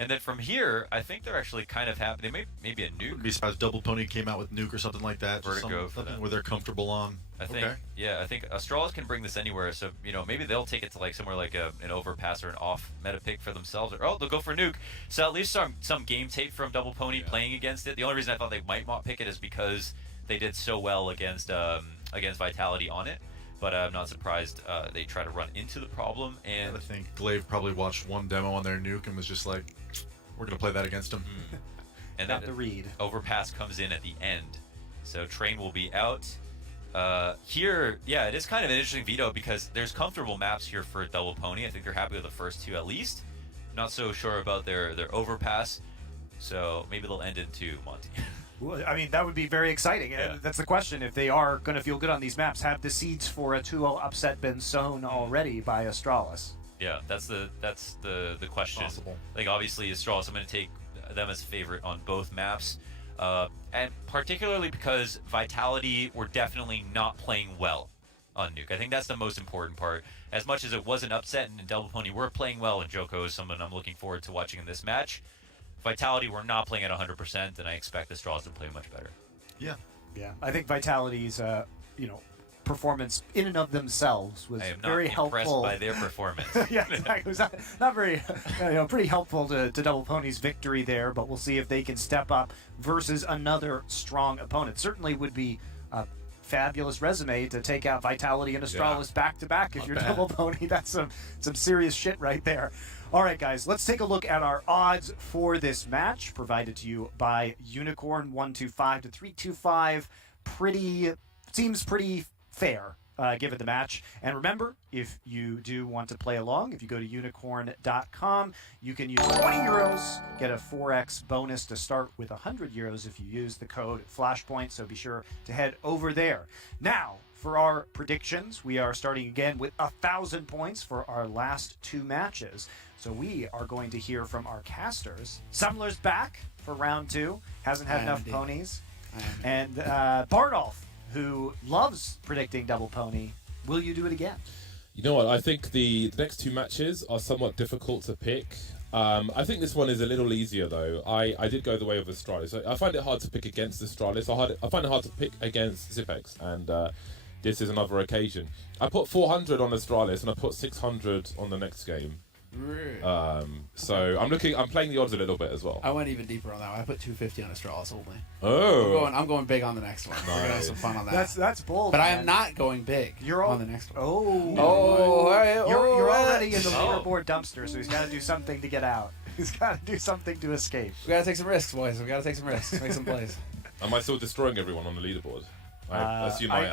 And then from here, I think they're actually kind of happy. They may maybe a nuke. Besides, Double Pony came out with nuke or something like that. Vertigo something where they're comfortable on. I think, yeah, I think Astralis can bring this anywhere. So, you know, maybe they'll take it to like somewhere like an overpass or an off meta pick for themselves. Or, they'll go for nuke. So at least some game tape from Double Pony playing against it. The only reason I thought they might not pick it is because they did so well against Vitality on it. But I'm not surprised they try to run into the problem. And I think Glaive probably watched one demo on their nuke and was just like, we're going to play that against him. And Not then the read. Overpass comes in at the end. So Train will be out. Here, yeah, it is kind of an interesting veto because there's comfortable maps here for Double Pony. I think they're happy with the first two at least. Not so sure about their Overpass. So maybe they'll end in 2, Monty. Well, I mean, that would be very exciting. Yeah. That's the question. If they are going to feel good on these maps, have the seeds for a 2-0 upset been sown already by Astralis? Yeah, that's the question. Possible. Like, obviously, Astralis, I'm going to take them as a favorite on both maps. And particularly because Vitality were definitely not playing well on Nuke. I think that's the most important part. As much as it was an upset and Double Pony were playing well, and Joko is someone I'm looking forward to watching in this match, Vitality were not playing at 100%, and I expect Astralis to play much better. Yeah. Yeah. I think Vitality's, performance in and of themselves was very helpful. I am not impressed by their performance. Yeah, exactly. It was not very, pretty helpful to Double Pony's victory there, but we'll see if they can step up versus another strong opponent. Certainly would be fabulous resume to take out Vitality and Astralis back to back. If you're double pony, that's some serious shit right there. All right, guys, let's take a look at our odds for this match, provided to you by Unicorn 125 to 325. Seems pretty fair. Given the match. And remember, if you do want to play along, if you go to unicorn.com, you can use 20 euros, get a 4x bonus to start with 100 euros if you use the code Flashpoint, so be sure to head over there. Now, for our predictions, we are starting again with 1,000 points for our last 2 matches. So we are going to hear from our casters. Sumler's back for round 2, hasn't had enough ponies. And Bardolph, who loves predicting double pony. Will you do it again? You know what? I think the next 2 matches are somewhat difficult to pick. I think this one is a little easier, though. I did go the way of Astralis. I find it hard to pick against Astralis. I find it hard to pick against Zipex, and this is another occasion. I put 400 on Astralis, and I put 600 on the next game. So I'm playing the odds a little bit as well. I went even deeper on that one. I put 250 on Astralis only. Oh, I'm going big on the next one. We're gonna have some fun on that. That's bold. But man. I am not going big on the next one. You're already in the leaderboard dumpster, so he's got to do something to get out. He's got to do something to escape. We gotta take some risks, boys. We gotta take some risks. Make some plays. am I still destroying everyone on the leaderboard? I assume I am.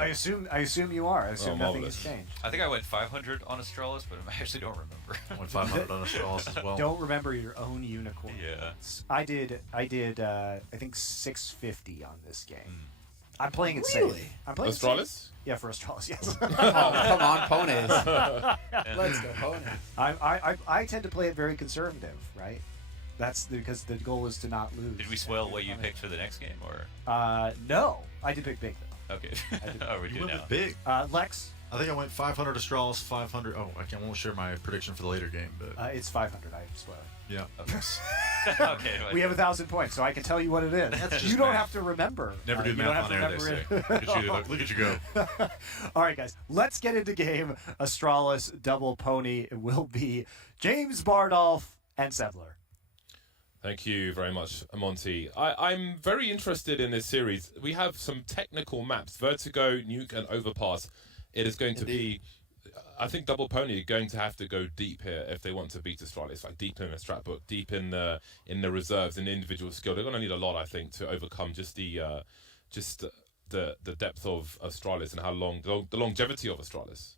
I assume you are. I assume nothing has marvelous. changed. I think I went 500 on Astralis, but I actually don't remember. I went 500 on Astralis as well. Don't remember your own unicorn. Yeah. I did. I think 650 on this game. I'm playing it Really? safe. I'm playing it Astralis? safe. Yeah, for Astralis, yes. Oh, come on, ponies. Let's go, ponies. I tend to play it very conservative, right? That's because the goal is to not lose. Did we spoil what you picked for the next game, or? No, I did pick big though. Okay. Oh, we You do went now. with big. Lex, I think I went 500 Astralis, 500. Oh, I won't share my prediction for the later game, but it's 500. I swear. yeah. Okay. We have 1,000 points, so I can tell you what it is. You don't have to remember. Never do you math don't have on to air, they remember say. it. Look at you go. All right, guys, let's get into game. Astralis double pony will be James Bardolph and Sevler. Thank you very much, Monty. I'm very interested in this series. We have some technical maps, Vertigo, Nuke, and Overpass. It is going to be, I think Double Pony are going to have to go deep here if they want to beat Astralis, like deep in the strat book, deep in the reserves and individual skill. They're going to need a lot, I think, to overcome just the depth of Astralis and how long the longevity of Astralis.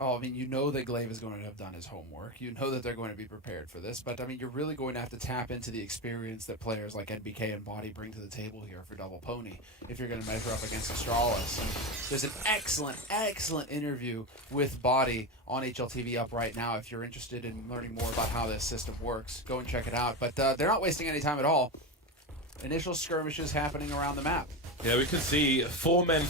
Oh, I mean, you know that Glaive is going to have done his homework. You know that they're going to be prepared for this. But, I mean, you're really going to have to tap into the experience that players like NBK and Body bring to the table here for Double Pony if you're going to measure up against Astralis. And there's an excellent interview with Body on HLTV up right now. If you're interested in learning more about how this system works, go and check it out. But they're not wasting any time at all. Initial skirmishes happening around the map. Yeah, we can see 4 men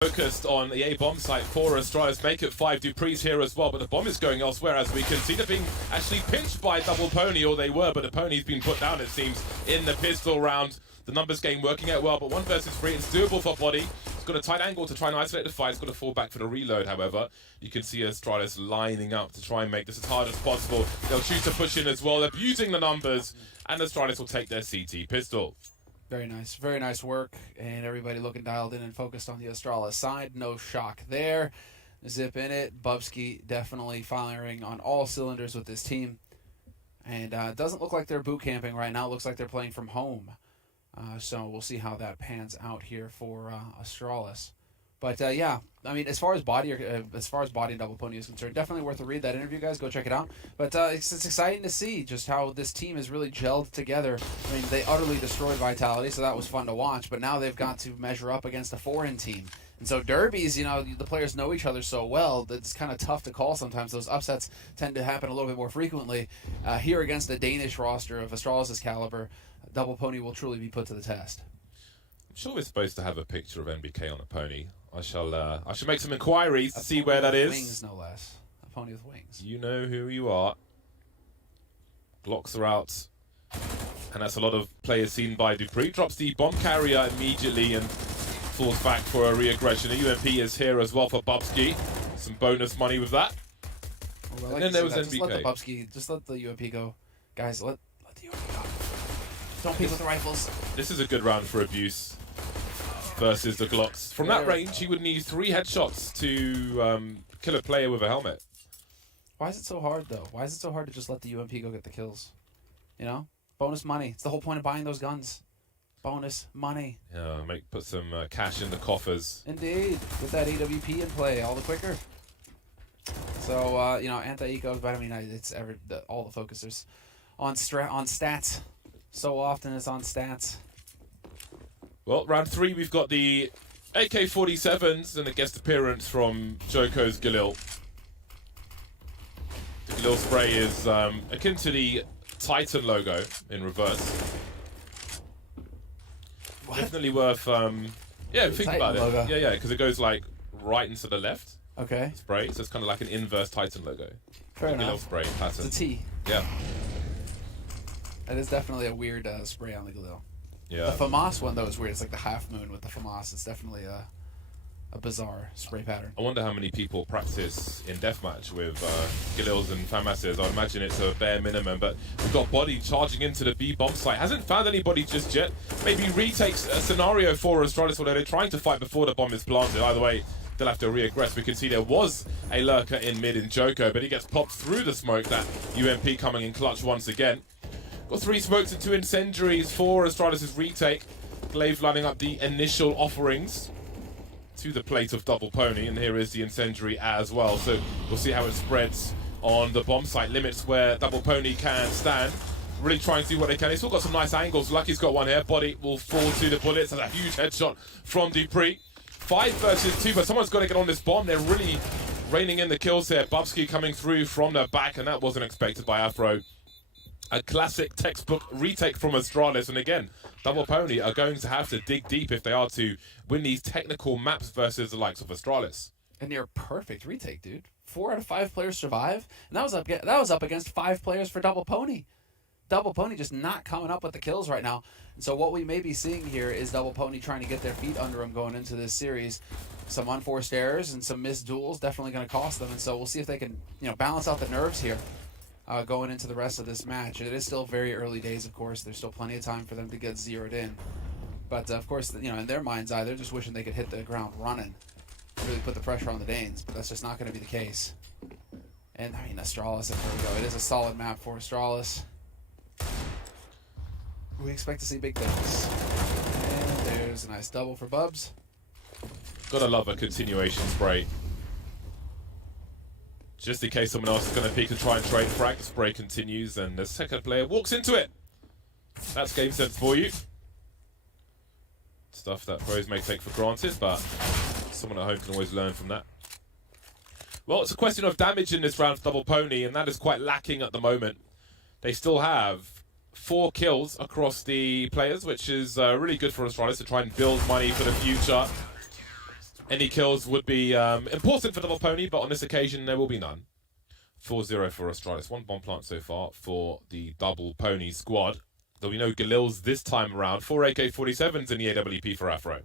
focused on the A bomb site for Astralis. Make it 5. Dupree's here as well, but the bomb is going elsewhere, as we can see. They're being actually pinched by Double Pony, or they were, but the Pony's been put down, it seems, in the pistol round. The numbers game working out well, but 1 versus 3, it's doable for Body. It's got a tight angle to try and isolate the fight. It's got to fall back for the reload, however. You can see Astralis lining up to try and make this as hard as possible. They'll choose to push in as well, abusing the numbers, and Astralis will take their CT pistol. Very nice work, and everybody looking dialed in and focused on the Astralis side. No shock there. Zip in it. Bubsky definitely firing on all cylinders with this team. And it doesn't look like they're boot camping right now. It looks like they're playing from home. So we'll see how that pans out here for Astralis. But yeah, I mean, as far as body and Double Pony is concerned, definitely worth a read. That interview, guys, go check it out. But it's exciting to see just how this team has really gelled together. I mean, they utterly destroyed Vitality, so that was fun to watch. But now they've got to measure up against a foreign team. And so derbies, you know, the players know each other so well that it's kind of tough to call sometimes. Those upsets tend to happen a little bit more frequently. Here against the Danish roster of Astralis' caliber, Double Pony will truly be put to the test. I'm sure we're supposed to have a picture of NBK on a pony. I shall make some inquiries to see where that is. Wings, no less. A pony with wings. You know who you are. Glocks are out. And that's a lot of players seen by Dupree. Drops the bomb carrier immediately and falls back for a re-aggression. The UMP is here as well for Bubsky. Some bonus money with that. Well, and then there was that. NBK. Just let the UMP go. Guys, let the UMP go. Don't peek with the rifles. This is a good round for abuse versus the Glocks. From that range, he would need 3 headshots to kill a player with a helmet. Why is it so hard, though? Why is it so hard to just let the UMP go get the kills? You know? Bonus money. It's the whole point of buying those guns. Bonus money. Yeah, put some cash in the coffers. Indeed. Get that AWP in play all the quicker. So, you know, anti-ecos, but I mean, it's all the focus is on stats. So often it's on stats. Well, round 3, we've got the AK-47s and a guest appearance from Joko's Galil. The Galil spray is akin to the Titan logo in reverse. What? Definitely worth, yeah, think Titan about logo. it. Yeah, because it goes like right into the left. Okay. Spray, so it's kind of like an inverse Titan logo. Fair Galil enough. spray pattern. It's a T. Yeah. That is definitely a weird spray on the Galil. Yeah. The FAMAS one, though, is weird. It's like the half moon with the FAMAS. It's definitely a bizarre spray pattern. I wonder how many people practice in deathmatch with Galils and FAMASs. I imagine it's a bare minimum, but we've got Body charging into the B bomb site. Hasn't found anybody just yet. Maybe retakes a scenario for Astralis, although they're trying to fight before the bomb is planted. Either way, they'll have to re-aggress. We can see there was a lurker in mid in Joko, but he gets popped through the smoke. That UMP coming in clutch once again. Got 3 smokes and 2 incendiaries for Astralis' retake. Glaive lining up the initial offerings to the plate of Double Pony, and here is the incendiary as well. So we'll see how it spreads on the bomb site. Limits where Double Pony can stand. Really trying to do what they can. They've still got some nice angles. Lucky's got one here. Body will fall to the bullets. That's a huge headshot from Dupree. 5 versus 2, but someone's got to get on this bomb. They're really reining in the kills here. Bubsky coming through from the back, and that wasn't expected by Afro. A classic textbook retake from Astralis, and again, Double Pony are going to have to dig deep if they are to win these technical maps versus the likes of Astralis. And near perfect retake, dude. 4 out of 5 players survive, and that was up against 5 players for Double Pony. Double Pony just not coming up with the kills right now. And so what we may be seeing here is Double Pony trying to get their feet under them going into this series. Some unforced errors and some missed duels definitely going to cost them. And so we'll see if they can, you know, balance out the nerves here going into the rest of this match. It is still very early days, of course. There's still plenty of time for them to get zeroed in. But of course, you know, in their mind's eye, they're just wishing they could hit the ground running, really put the pressure on the Danes. But that's just not going to be the case. And I mean, Astralis, there we go. It is a solid map for Astralis. We expect to see big things. And there's a nice double for Bubs. Gotta love a continuation spray. Just in case someone else is going to peek and try and trade frag, the spray continues, and the second player walks into it. That's game sense for you. Stuff that pros may take for granted, but someone at home can always learn from that. Well, it's a question of damage in this round for Double Pony, and that is quite lacking at the moment. They still have 4 kills across the players, which is really good for Astralis to try and build money for the future. Any kills would be important for Double Pony, but on this occasion there will be none. 4-0 for Astralis. 1 bomb plant so far for the Double Pony squad. Though we know Galil's this time around. 4 AK-47s in the AWP for Afro.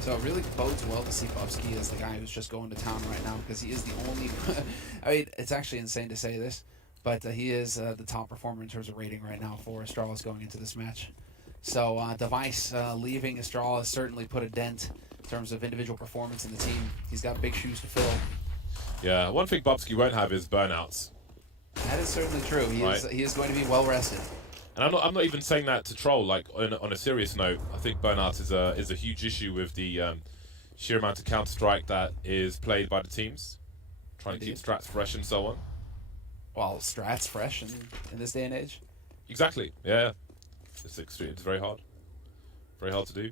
So it really bodes well to see Bubsky as the guy who's just going to town right now, because he is the only... I mean, it's actually insane to say this, but he is the top performer in terms of rating right now for Astralis going into this match. So Device leaving Astralis certainly put a dent in terms of individual performance in the team. He's got big shoes to fill. Yeah, one thing Bubsky won't have is burnouts. That is certainly true. He is going to be well rested. And I'm not even saying that to troll. Like on a serious note, I think burnout is a huge issue with the sheer amount of Counter-Strike that is played by the teams, trying to keep strats fresh and so on. Well, strats fresh in this day and age. Exactly. Yeah. It's extreme. It's very hard. Very hard to do.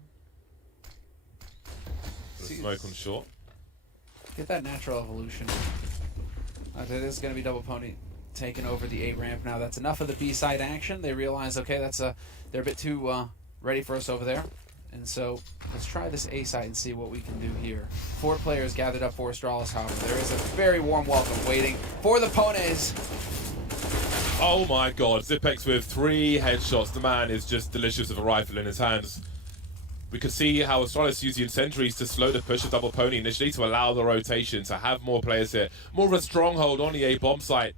Smoke on short. Get that natural evolution. It is going to be Double Pony taking over the A ramp now. That's enough of the B side action. They realize, okay, they're a bit too ready for us over there, and so let's try this A side and see what we can do here. 4 players gathered up for Astralis, however. There is a very warm welcome waiting for the Ponies. Oh my God! Zipex with 3 headshots. The man is just delicious with a rifle in his hands. We could see how Astralis used the incendiaries to slow the push of Double Pony initially to allow the rotation, to have more players here. More of a stronghold on the A bomb site.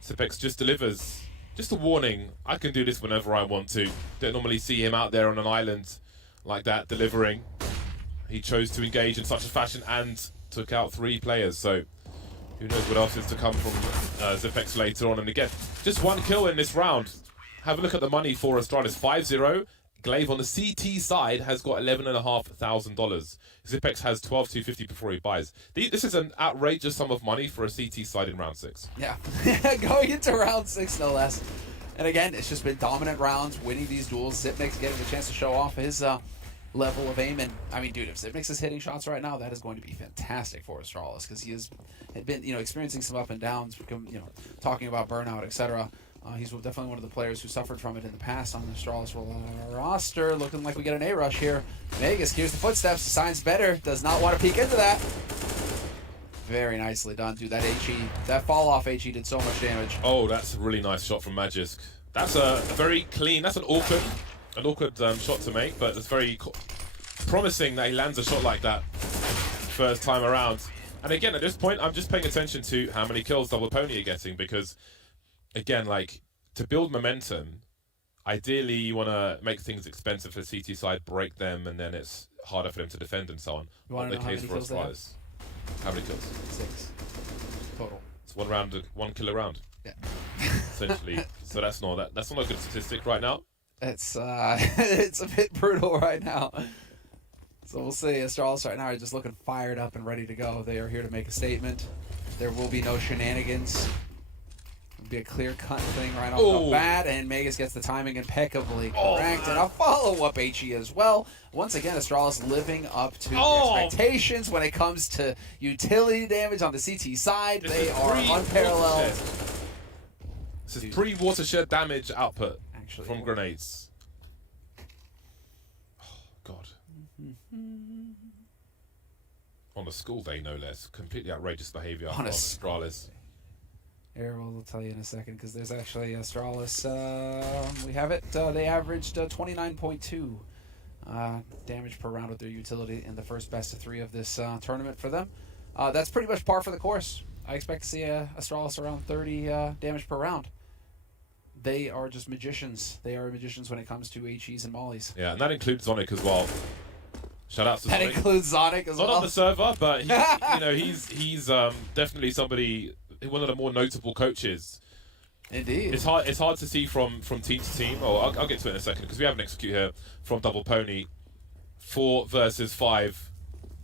Zipex just delivers. Just a warning, I can do this whenever I want to. Don't normally see him out there on an island like that, delivering. He chose to engage in such a fashion and took out 3 players. So who knows what else is to come from Zipex later on. And again, just 1 kill in this round. Have a look at the money for Astralis. 5-0. Glaive on the CT side has got $11,500. Zipex has 12,250 before he buys. This is an outrageous sum of money for a CT side in round 6. Yeah, going into round 6 no less. And again, it's just been dominant rounds, winning these duels. Zipnix getting the chance to show off his level of aim. And I mean, dude, if Zipnix is hitting shots right now, that is going to be fantastic for Astralis, because he has been, experiencing some up and downs, talking about burnout, etc. He's definitely one of the players who suffered from it in the past on the Astralis roster. Looking like we get an A rush here. Vegas hears the footsteps, signs better, does not want to peek into that. Very nicely done, dude. That HE, that fall off HE did so much damage. Oh, that's a really nice shot from Magisk. That's a very clean, that's an awkward shot to make, but it's very promising that he lands a shot like that first time around. And again, at this point, I'm just paying attention to how many kills Double Pony are getting, because again, like, to build momentum, ideally you want to make things expensive for the CT side, break them, and then it's harder for them to defend and so on. You want to know how many kills they have? How many kills? 6 total. It's 1 kill a round. Yeah. Essentially. So that's not a good statistic right now. It's it's a bit brutal right now. So we'll see. Astralis right now are just looking fired up and ready to go. They are here to make a statement. There will be no shenanigans. It'll be a clear-cut thing right off the bat, and Magus gets the timing impeccably correct. And a follow-up HE as well. Once again, Astralis living up to the expectations when it comes to utility damage on the CT side. They are unparalleled. This is pre-watershed damage output from grenades. Oh, God. On a school day, no less. Completely outrageous behavior on Astralis. Here, we'll tell you in a second, because there's actually Astralis. We have it. They averaged 29.2 damage per round with their utility in the first best of 3 of this tournament for them. That's pretty much par for the course. I expect to see Astralis around 30 damage per round. They are just magicians. They are magicians when it comes to HEs and mollies. Yeah, and that includes Zonic as well. Shout out to Zonic. That includes Zonic as well. Not on the server, but he's definitely somebody, one of the more notable coaches. Indeed. It's hard to see from team to team. Oh, I'll get to it in a second, because we have an execute here from Double Pony. 4 versus 5.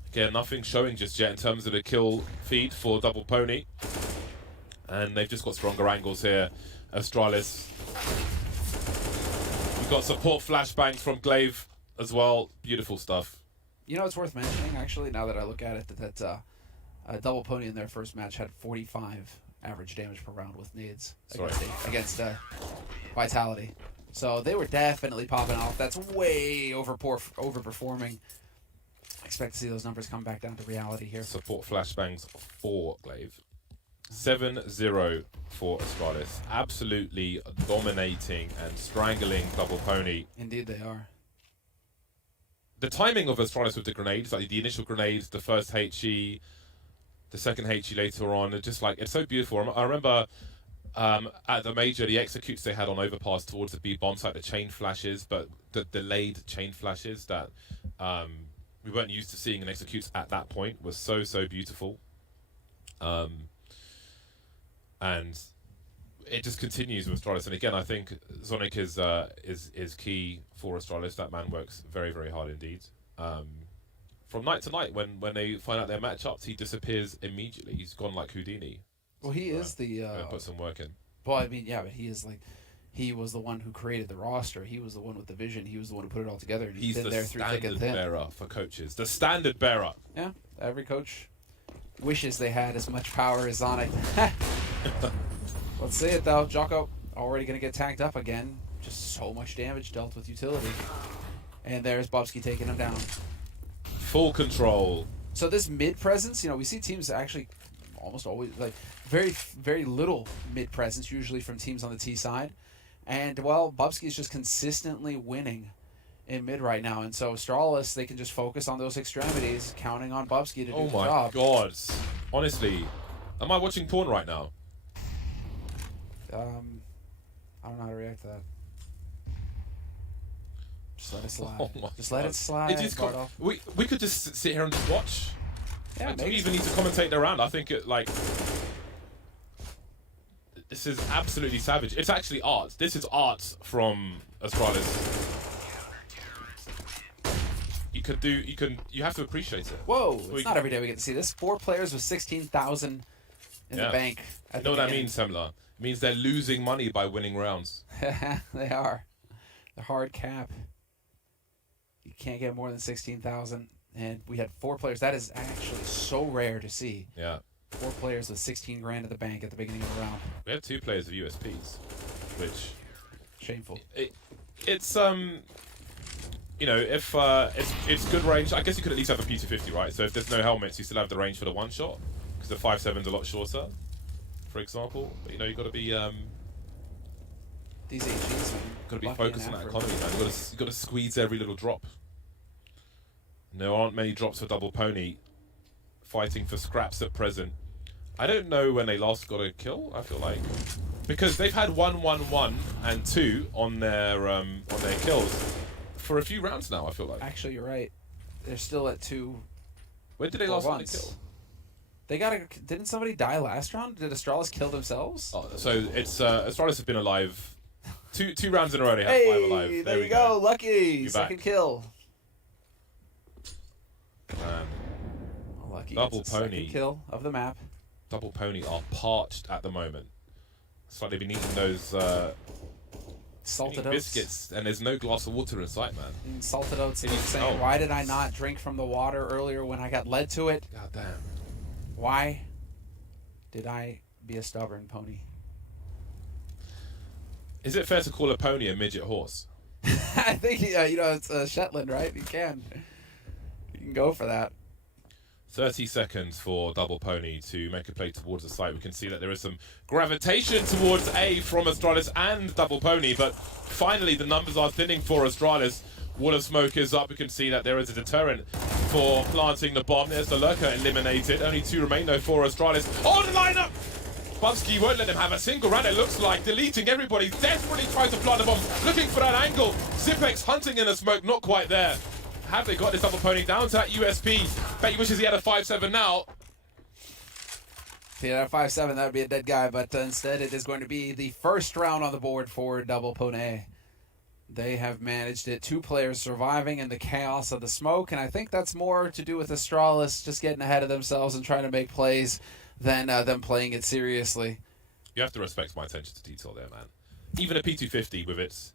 Again, nothing showing just yet in terms of the kill feed for Double Pony. And they've just got stronger angles here. Astralis. We've got support flashbangs from Glaive as well. Beautiful stuff. It's worth mentioning, actually, now that I look at it, that Double Pony in their first match had 45 average damage per round with nades against Vitality. So they were definitely popping off. That's way overperforming. I expect to see those numbers come back down to reality here. Support flashbangs for Glaive. 7-0 for Astralis. Absolutely dominating and strangling Double Pony. Indeed they are. The timing of Astralis with the grenades, like the initial grenades, the first HE, the second HE later on, it's so beautiful. I remember at the major, the executes they had on overpass towards the B bomb site, the chain flashes, but the delayed chain flashes that we weren't used to seeing in executes at that point was so beautiful. And it just continues with Astralis. And again, I think Zonic is key for Astralis. That man works very, very hard indeed. From night to night, when they find out their matchups, he disappears immediately. He's gone like Houdini. Well, he is the... put some work in. Well, I mean, yeah, but he is like... He was the one who created the roster. He was the one with the vision. He was the one who put it all together. And He's been the there through thick and standard thin. bearer for coaches. The standard bearer. Yeah, every coach wishes they had as much power as Zonic. Let's see it, though. Jocko already going to get tagged up again. Just so much damage dealt with utility. And there's Bobsky taking him down. Full control. So this mid presence, we see teams actually almost always, like, very, very little mid presence, usually from teams on the T side. And, well, Bobsky is just consistently winning in mid right now. And so Astralis, they can just focus on those extremities, counting on Bobsky to do the job. Oh, my God. Honestly, am I watching porn right now? I don't know how to react to that. Just let it slide. Oh my just let God. it slide, It just Bardo. we could just sit here and just watch. Yeah, Do we maybe. even need to commentate around? I think this is absolutely savage. It's actually art. This is art from Astralis. You have to appreciate it. Whoa, it's not every day we get to see this. 4 players with 16,000 in the bank. You know what that means, Semler? It means they're losing money by winning rounds. They are. The hard cap. You can't get more than 16,000. And we had 4 players. That is actually so rare to see. Yeah. 4 players with 16 grand in the bank at the beginning of the round. We have 2 players of USPs, which Shameful. It's you know, if it's good range, I guess you could at least have a P250, right? So if there's no helmets, you still have the range for the one shot, because the 5.7's a lot shorter, for example. But you know, you got to be These AGs, man. got to be Lucky focused on and that Afro. economy, man. You got to squeeze every little drop. And there aren't many drops for Double Pony fighting for scraps at present. I don't know when they last got a kill. I feel like because they've had 1, 1, 1, and 2 on their kills for a few rounds now. I feel like. Actually, you're right. They're still at 2. When did they for last get a once. kill? They got a. Didn't somebody die last round? Did Astralis kill themselves? Oh, so it's Astralis have been alive. Two rounds in a row. They have Hey, 5 alive. there we you go. Lucky. You're Second back. kill. Man, Lucky. Double gets a Pony. Second kill of the map. Double Pony are parched at the moment. It's like they've been eating those Salted eating oats. biscuits, and there's no glass of water in sight, man. And salted oats. It is- Saying, oh. why did I not drink from the water earlier when I got led to it? God damn. Why did I be a stubborn pony? Is it fair to call a pony a midget horse? I think it's Shetland, right? You can go for that. 30 seconds for Double Pony to make a play towards the site. We can see that there is some gravitation towards A from Astralis and Double Pony, but finally the numbers are thinning for Astralis. Wall of smoke is up. We can see that there is a deterrent for planting the bomb. There's the lurker eliminated. Only 2 remain though for Astralis. On the lineup! Bubsky won't let him have a single round, it looks like. Deleting everybody, desperately tries to plant the bomb, looking for that angle. Zipex hunting in the smoke, not quite there. Have they got this Double Pony down to that USP? Bet he wishes he had a 5.7 now. If he had a 5.7, that would be a dead guy, but instead it is going to be the first round on the board for Double Pony. They have managed it. 2 players surviving in the chaos of the smoke, and I think that's more to do with Astralis just getting ahead of themselves and trying to make plays than them playing it seriously. You have to respect my attention to detail there, man. Even a P250 with its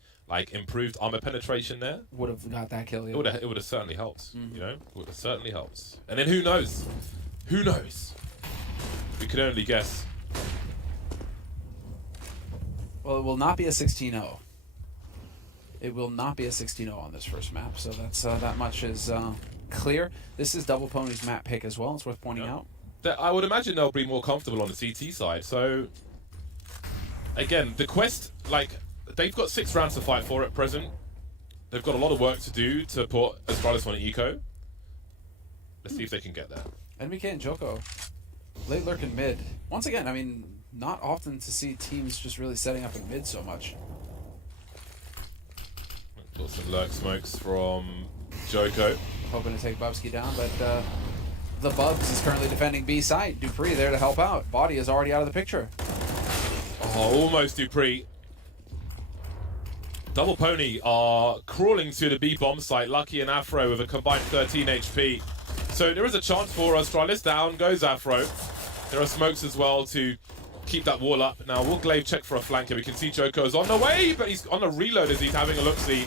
improved armor penetration there Would have got that kill. Yeah. it would have certainly helped. You know, it would have certainly helped. And then who knows? Who knows? We can only guess. Well, it will not be a 16-0. It will not be a 16-0 on this first map, so that's that much is clear. This is Double Pony's map pick as well. It's worth pointing out. I would imagine they'll be more comfortable on the CT side. So, again, the quest, they've got 6 rounds to fight for at present. They've got a lot of work to do to put Astralis on an eco. Let's see if they can get there. NBK and Joko, late lurk in mid. Once again, I mean, not often to see teams just really setting up in mid so much. Got some lurk smokes from Joko. Hoping to take Bubsky down, but the Bubs is currently defending B site. Dupree there to help out. Body is already out of the picture. Oh, almost Dupree. Double Pony are crawling to the B bomb site. Lucky and Afro with a combined 13 HP. So there is a chance for Astralis. Down goes Afro. There are smokes as well to keep that wall up. Now, will Glaive check for a flanker? We can see Joko's on the way, but he's on the reload as he's having a look-see.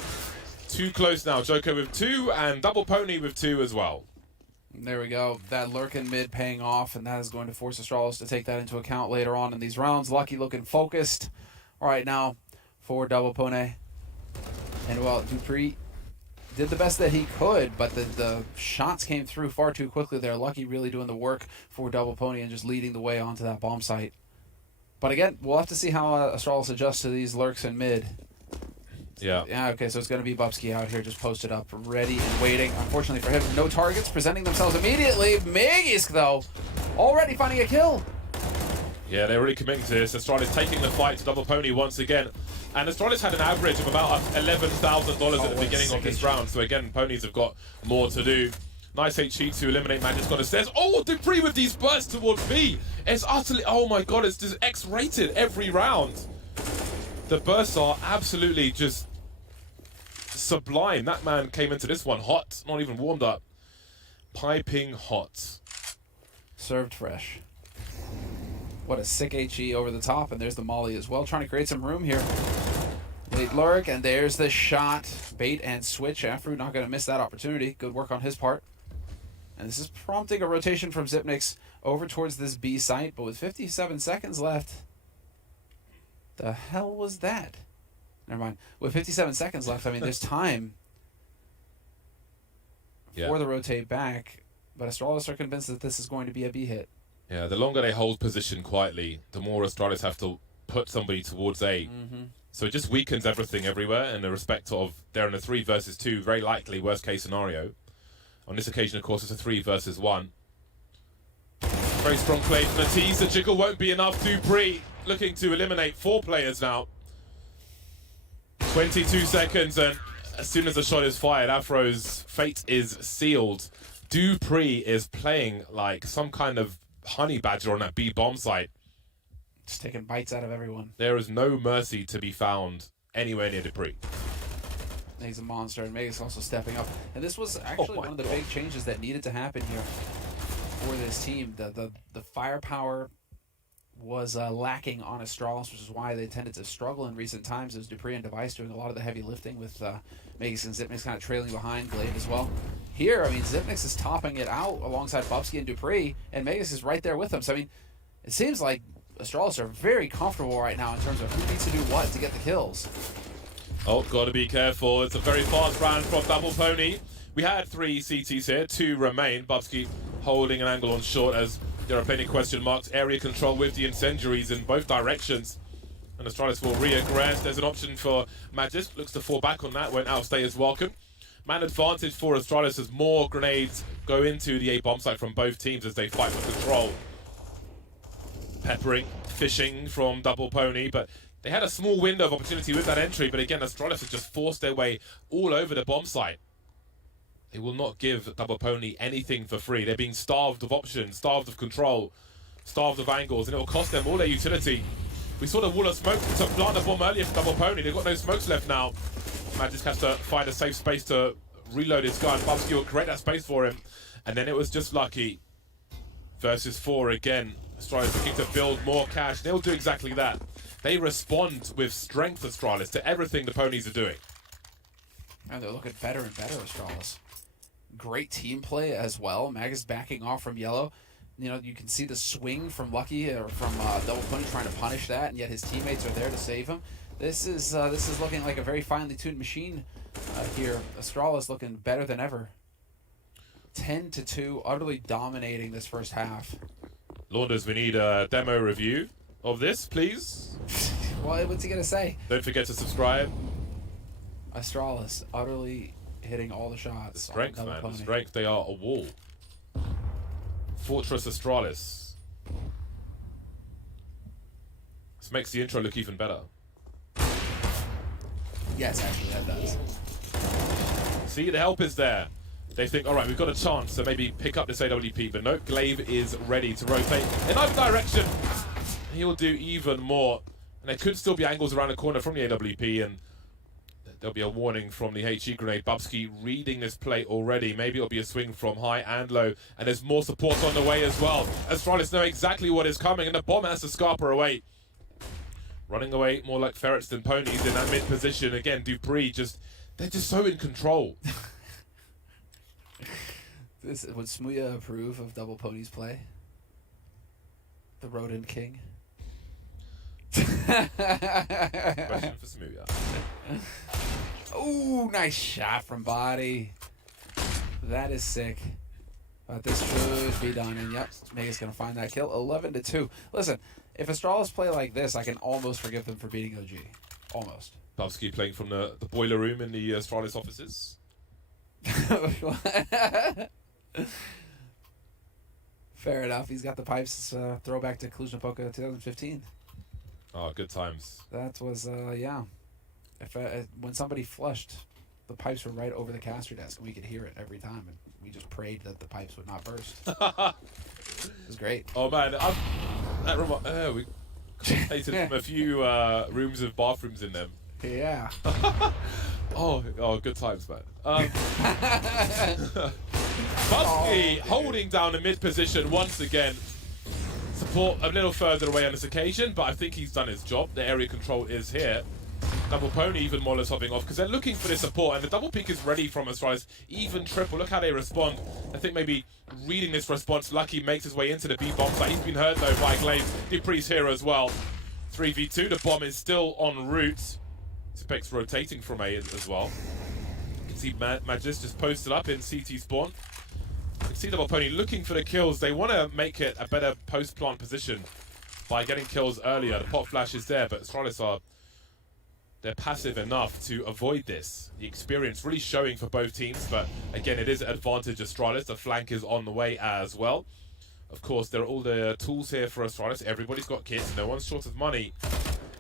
Too close now. Joko with 2 and Double Pony with 2 as well. There we go. That lurk in mid paying off, and that is going to force Astralis to take that into account later on in these rounds. Lucky looking focused. All right, now for Double Pony. And, well, Dupree did the best that he could, but the shots came through far too quickly there. Lucky really doing the work for Double Pony and just leading the way onto that bomb site. But again, we'll have to see how Astralis adjusts to these lurks in mid. Yeah. Yeah, okay, so it's going to be Bubsky out here just posted up, ready and waiting. Unfortunately for him, no targets presenting themselves immediately. Magisk, though, already finding a kill. Yeah, they're really committing to this. Astralis taking the fight to Double Pony once again. And Astralis had an average of about $11,000 at the beginning of this round. So again, ponies have got more to do. Nice HE to eliminate Magic's got a stairs. Oh, Dupree with these bursts towards B. It's utterly, oh my god, it's just X-rated every round. The bursts are absolutely just sublime. That man came into this one hot, not even warmed up. Piping hot. Served fresh. What a sick HE over the top, and there's the molly as well, trying to create some room here. Late lurk, and there's the shot. Bait and switch. Afro not going to miss that opportunity. Good work on his part. And this is prompting a rotation from Xyp9x over towards this B site, but with 57 seconds left. The hell was that? Never mind. With 57 seconds left, I mean, there's time for the rotate back, but Astralis are convinced that this is going to be a B hit. Yeah, the longer they hold position quietly, the more Astralis have to put somebody towards A. So it just weakens everything everywhere in the respect of they're in a 3 versus 2, very likely worst case scenario. On this occasion, of course, it's a 3 versus 1. Very strong play from the tease. The jiggle won't be enough. Dupree looking to eliminate 4 players now. 22 seconds, and as soon as the shot is fired, Afro's fate is sealed. Dupree is playing like some kind of honey badger on that B bomb site. Just taking bites out of everyone. There is no mercy to be found anywhere near Dupree. He's a monster, and Megas also stepping up. And this was actually one of the big changes that needed to happen here for this team. The firepower was lacking on Astralis, which is why they tended to struggle in recent times. It was Dupree and Device doing a lot of the heavy lifting, with Megas and Xyp9x kind of trailing behind, Glaive as well. Here, I mean, Xyp9x is topping it out alongside Bubsky and Dupree, and Megas is right there with them. So, I mean, it seems like Astralis are very comfortable right now in terms of who needs to do what to get the kills. Oh, gotta be careful. It's a very fast round from Double Pony. We had 3 CTs here, 2 remain. Bubsky holding an angle on short as there are plenty of question marks. Area control with the incendiaries in both directions. And Astralis will reaggress. There's an option for Magis. Looks to fall back on that when outstay is welcome. Man advantage for Astralis as more grenades go into the A bomb site from both teams as they fight for control. Peppering, fishing from Double Pony, but they had a small window of opportunity with that entry, but again, Astralis have just forced their way all over the bomb site. They will not give Double Pony anything for free. They're being starved of options, starved of control, starved of angles, and it will cost them all their utility. We saw the wall of smoke to plant the bomb earlier for Double Pony. They've got no smokes left now. Magic has to find a safe space to reload his gun. Bubsky will create that space for him. And then it was just lucky. Versus 4 again. Astralis looking to build more cash. They'll do exactly that. They respond with strength, Astralis, to everything the ponies are doing. And they're looking better and better, Astralis. Great team play as well. Mag is backing off from yellow. You know, you can see the swing from Lucky or from Double Pony trying to punish that, and yet his teammates are there to save him. This is looking like a very finely tuned machine here. Astralis looking better than ever. 10-2, utterly dominating this first half. Launders, we need a demo review of this, please. Well, what's he gonna say? Don't forget to subscribe. Astralis utterly hitting all the shots. The strength, man. The strength. They are a wall. Fortress Astralis. This makes the intro look even better. Yes, actually, that does. See, the help is there. They think, all right, we've got a chance to maybe pick up this AWP, but no, Glaive is ready to rotate in either direction. He'll do even more. And there could still be angles around the corner from the AWP, and there'll be a warning from the HE grenade. Bubsky reading this play already. Maybe it'll be a swing from high and low, and there's more support on the way as well. Astralis know exactly what is coming, and the bomb has to scarper away. Running away more like ferrets than ponies in that mid position. Again, Dupree they're just so in control. Would Smuya approve of Double Pony's play? The Rodent King. Question for Smuya. Ooh, nice shot from body. That is sick. But this should be done, and yep, Mega's gonna find that kill. 11-2. Listen, if Astralis play like this, I can almost forgive them for beating OG. Almost. Bubsky playing from the boiler room in the Astralis offices. Fair enough. He's got the pipes. Throwback to Cluj-Napoca 2015. Oh, good times. That was, yeah. if when somebody flushed, the pipes were right over the caster desk, and we could hear it every time, and we just prayed that the pipes would not burst. It was great. Oh man, we contemplated from a few rooms with bathrooms in them. Yeah. Oh, good times, man. Busky holding down the mid position once again. Support a little further away on this occasion, but I think he's done his job. The area control is here. Double pony even molotoving off because they're looking for this support, and the double peak is ready from astralis. Even triple, look how they respond. I think maybe reading this response, Lucky makes his way into the B bomb site. He's been hurt though by Glaze. Dupree's here as well. 3v2, the bomb is still en route. Specs rotating from A as well. You can see Magis just posted up in CT spawn. You can see Double Pony looking for the kills. They want to make it a better post-plant position by getting kills earlier. The pop flash is there, but astralis they're passive enough to avoid this. The experience really showing for both teams, but again, it is advantage astralis. The flank is on the way as well. Of course, there are all the tools here for astralis. Everybody's got kits. No one's short of money.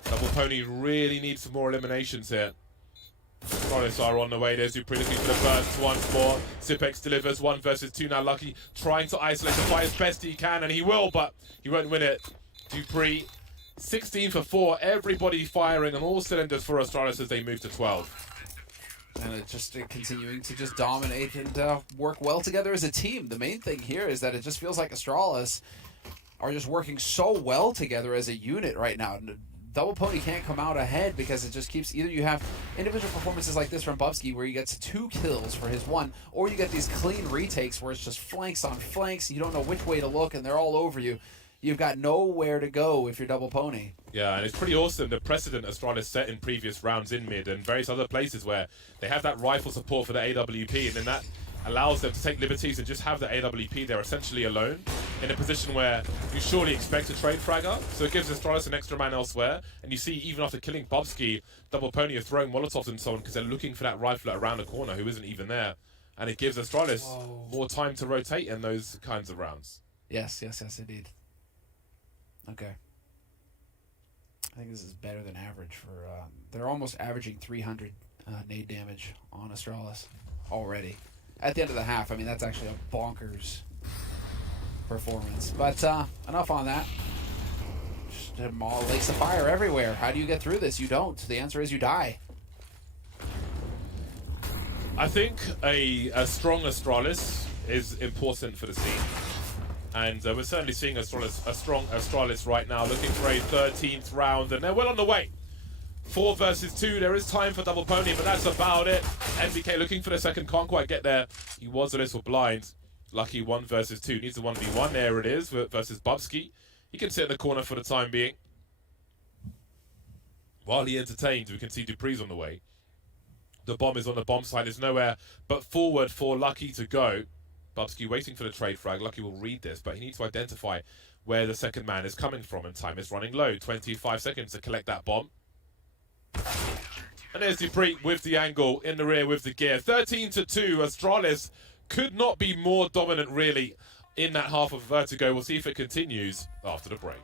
Double Pony really needs some more eliminations here. astralis are on the way. There's Dupree looking for the burst once more. Sipex delivers 1 versus 2 now. Lucky trying to isolate the fight as best he can, and he will, but he won't win it. Dupree 16 for 4. Everybody firing on all cylinders for astralis as they move to 12. And it's just continuing to just dominate and work well together as a team. The main thing here is that it just feels like astralis are just working so well together as a unit right now. Double Pony can't come out ahead because it just keeps, either you have individual performances like this from Bubsky where he gets 2 kills for his 1, or you get these clean retakes where it's just flanks on flanks. You don't know which way to look and they're all over you. You've got nowhere to go if you're Double Pony. Yeah, and it's pretty awesome the precedent astralis set in previous rounds in mid and various other places where they have that rifle support for the AWP, and then that allows them to take liberties and just have the AWP there essentially alone in a position where you surely expect a trade fragger. So it gives astralis an extra man elsewhere, and you see even after killing Bubsky, Double Pony are throwing molotovs and so on because they're looking for that rifler around the corner who isn't even there, and it gives astralis more time to rotate in those kinds of rounds. Yes, indeed. Okay. I think this is better than average for... they're almost averaging 300 nade damage on astralis already. At the end of the half, I mean, that's actually a bonkers performance. But enough on that. Just lakes of fire everywhere. How do you get through this? You don't. The answer is you die. I think a strong astralis is important for the scene. And we're certainly seeing a strong astralis right now, looking for a 13th round, and they're well on the way. 4 versus 2, there is time for Double Pony, but that's about it. NBK looking for the second, can't quite get there. He was a little blind. Lucky 1 versus 2, needs a 1v1, there it is, versus Bubsky. He can sit in the corner for the time being. While he entertains, we can see Dupree's on the way. The bomb is on the bomb side, there's nowhere but forward for Lucky to go. Bubsky waiting for the trade frag. Lucky will read this, but he needs to identify where the second man is coming from, and time is running low. 25 seconds to collect that bomb. And there's Dupree with the angle, in the rear with the gear. 13-2, astralis could not be more dominant, really, in that half of Vertigo. We'll see if it continues after the break.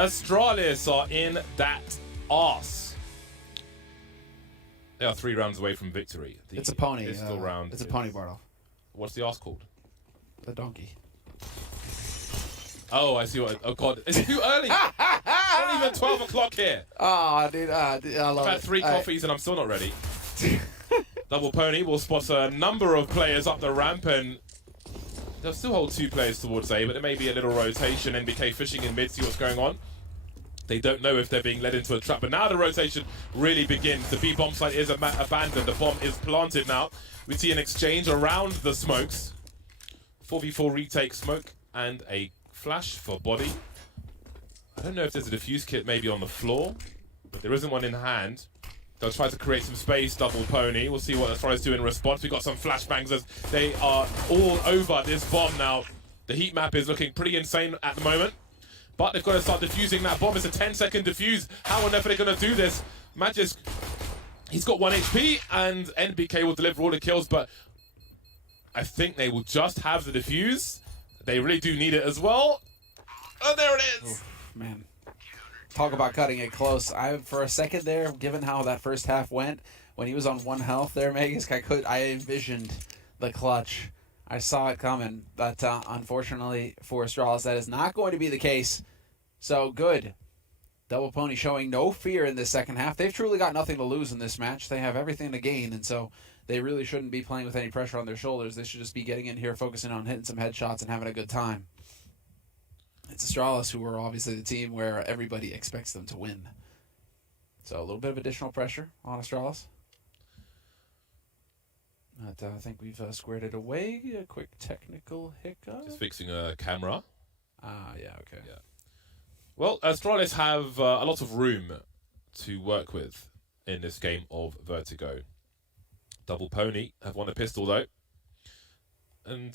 Astralis are in that arse. They are 3 rounds away from victory. It's a pony. Pistol round. It's a pony, Bartle. What's the arse called? The donkey. Oh, I see what. Oh God, it's too early. It's not even 12 o'clock here. Oh, dude, I love I've had it. 3 coffees and I'm still not ready. Double Pony will spot a number of players up the ramp, and they'll still hold 2 players towards A, but there may be a little rotation. NBK fishing in mid, see what's going on. They don't know if they're being led into a trap, but now the rotation really begins. The B bomb site is abandoned. The bomb is planted now. We see an exchange around the smokes. 4v4 retake smoke and a flash for body. I don't know if there's a defuse kit maybe on the floor, but there isn't one in hand. They'll try to create some space, Double Pony. We'll see what the tries to do in response. We've got some flashbangs as they are all over this bomb now. The heat map is looking pretty insane at the moment, but they've got to start defusing that bomb. It's a 10-second defuse. How on earth are they going to do this? Magis, he's got 1 HP, and NBK will deliver all the kills, but I think they will just have the defuse. They really do need it as well. Oh, there it is. Oof, man. Talk about cutting it close. For a second there, given how that first half went, when he was on 1 health there, Megas, I envisioned the clutch. I saw it coming, but unfortunately for Astralis, that is not going to be the case. So good. Double Pony showing no fear in this second half. They've truly got nothing to lose in this match. They have everything to gain, and so they really shouldn't be playing with any pressure on their shoulders. They should just be getting in here, focusing on hitting some headshots and having a good time. It's Astralis who are obviously the team where everybody expects them to win. So a little bit of additional pressure on Astralis. But I think we've squared it away. A quick technical hiccup. Just fixing a camera. Ah, yeah, okay. Yeah. Well, Astralis have a lot of room to work with in this game of Vertigo. Double Pony have won a pistol though. And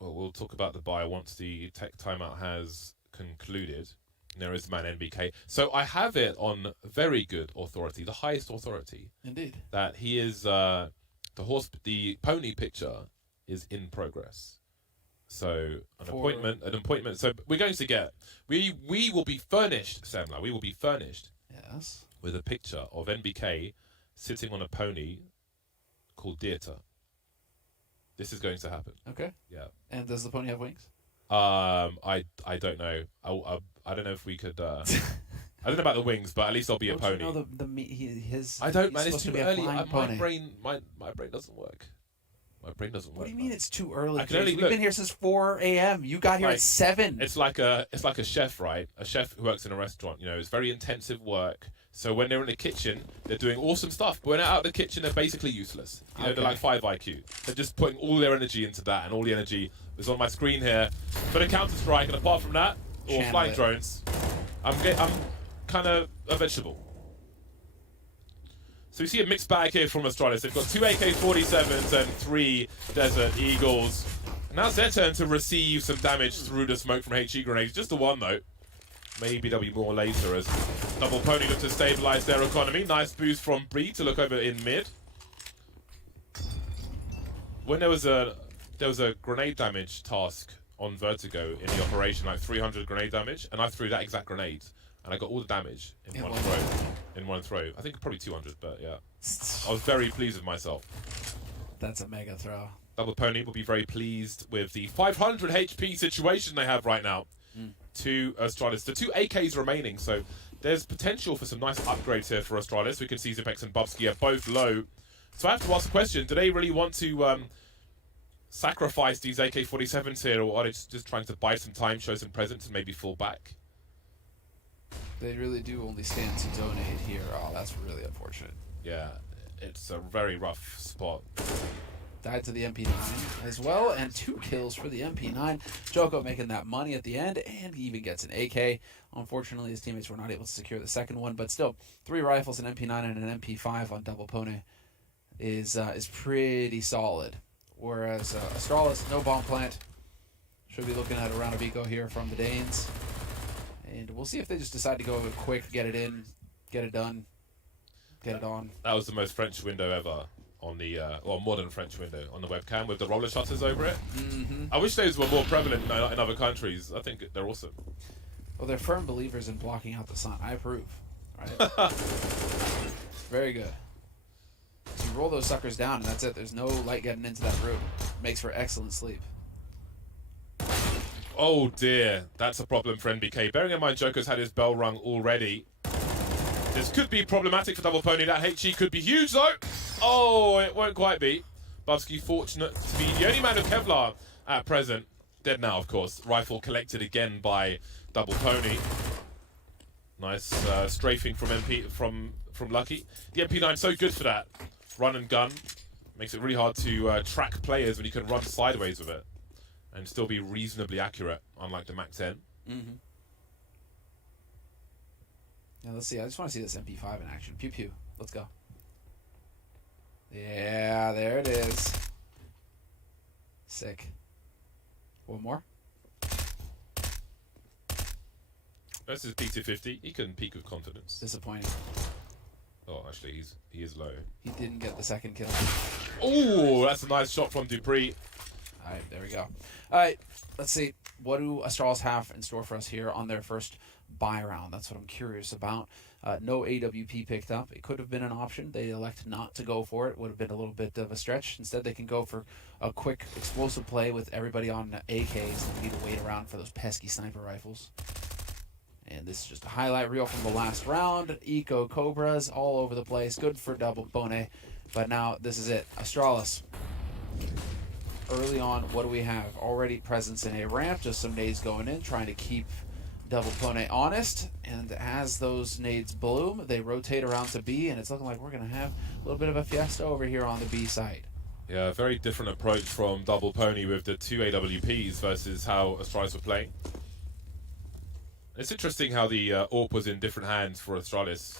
well, we'll talk about the buy once the tech timeout has concluded. There is the man NBK. So I have it on very good authority, the highest authority. Indeed. That he is the pony picture is in progress. So an appointment. So we're going to get we will be furnished, Samla. We will be furnished. Yes. With a picture of NBK sitting on a pony called Dieter. This is going to happen. Okay. Yeah. And does the pony have wings? I don't know. I don't know if we could. I don't know about the wings, but at least I'll be a pony. You know his. I don't, he's man. It's supposed to too be a early. flying My pony. brain doesn't work. My brain doesn't work. What do you mean it's too early? I can only We've look. been here since 4 a.m. You got here at 7. It's like a chef, right? A chef who works in a restaurant. You know, it's very intensive work. So when they're in the kitchen, they're doing awesome stuff. But when they're out of the kitchen, they're basically useless. You know, they're like 5 IQ. They're just putting all their energy into that, and all the energy is on my screen here for the Counter-Strike. And apart from that, or flying drones, I'm kind of a vegetable. So we see a mixed bag here from Astralis. They've got 2 AK-47s and 3 Desert Eagles. And now it's their turn to receive some damage through the smoke from HE grenades. Just the one, though. Maybe there'll be more later as Double Pony look to stabilize their economy. Nice boost from Bree to look over in mid. When there was a grenade damage task on Vertigo in the operation, like 300 grenade damage, and I threw that exact grenade, and I got all the damage in one throw. In one throw. I think probably 200, but yeah. I was very pleased with myself. That's a mega throw. Double Pony will be very pleased with the 500 HP situation they have right now. 2 Astralis. The 2 AKs remaining, so there's potential for some nice upgrades here for Astralis. We can see Zipex and Bubsky are both low. So I have to ask the question, do they really want to sacrifice these AK-47s here, or are they just trying to buy some time, show some presence, and maybe fall back? They really do only stand to donate here. Oh, that's really unfortunate. Yeah, it's a very rough spot. Died to the MP9 as well, and 2 kills for the MP9. Joko making that money at the end, and he even gets an AK. Unfortunately, his teammates were not able to secure the second one, but still, 3 rifles, an MP9, and an MP5 on Double Pony is pretty solid. Whereas Astralis, no bomb plant. Should be looking at a round of eco here from the Danes. And we'll see if they just decide to go quick, get it in, get it done, get it on. That was the most French window ever on the, or modern French window on the webcam with the roller shutters over it. I wish those were more prevalent in other countries. I think they're awesome. Well, they're firm believers in blocking out the sun. I approve. Right? Very good. So you roll those suckers down, and that's it. There's no light getting into that room. Makes for excellent sleep. Oh dear, that's a problem for NBK. Bearing in mind Joker's had his bell rung already. This could be problematic for Double Pony. That HE could be huge though. Oh, it won't quite be. Bubsky fortunate to be the only man of Kevlar at present. Dead now, of course. Rifle collected again by Double Pony. Nice strafing from from Lucky. The MP9 so good for that. Run and gun. Makes it really hard to track players when you can run sideways with it and still be reasonably accurate, unlike the Mac 10. Mm-hmm. Yeah, let's see. I just want to see this MP5 in action. Pew pew. Let's go. Yeah, there it is. Sick. One more. This is P250. He can peak with confidence. Disappointing. Oh, actually, he is low. He didn't get the second kill. Oh, that's a nice shot from Dupree. All right, there we go. All right, let's see. What do Astralis have in store for us here on their first buy round? That's what I'm curious about. No AWP picked up. It could have been an option. They elect not to go for it. Would have been a little bit of a stretch. Instead, they can go for a quick, explosive play with everybody on AKs and need to wait around for those pesky sniper rifles. And this is just a highlight reel from the last round. Eco Cobras all over the place. Good for Double Pony. But now this is it. Astralis. Early on, what do we have? Already presence in a ramp. Just some nades going in, trying to keep Double Pony honest. And as those nades bloom, they rotate around to B. And it's looking like we're going to have a little bit of a fiesta over here on the B side. Yeah, a very different approach from Double Pony with the 2 AWPs versus how Astralis were playing. It's interesting how the AWP was in different hands for Astralis.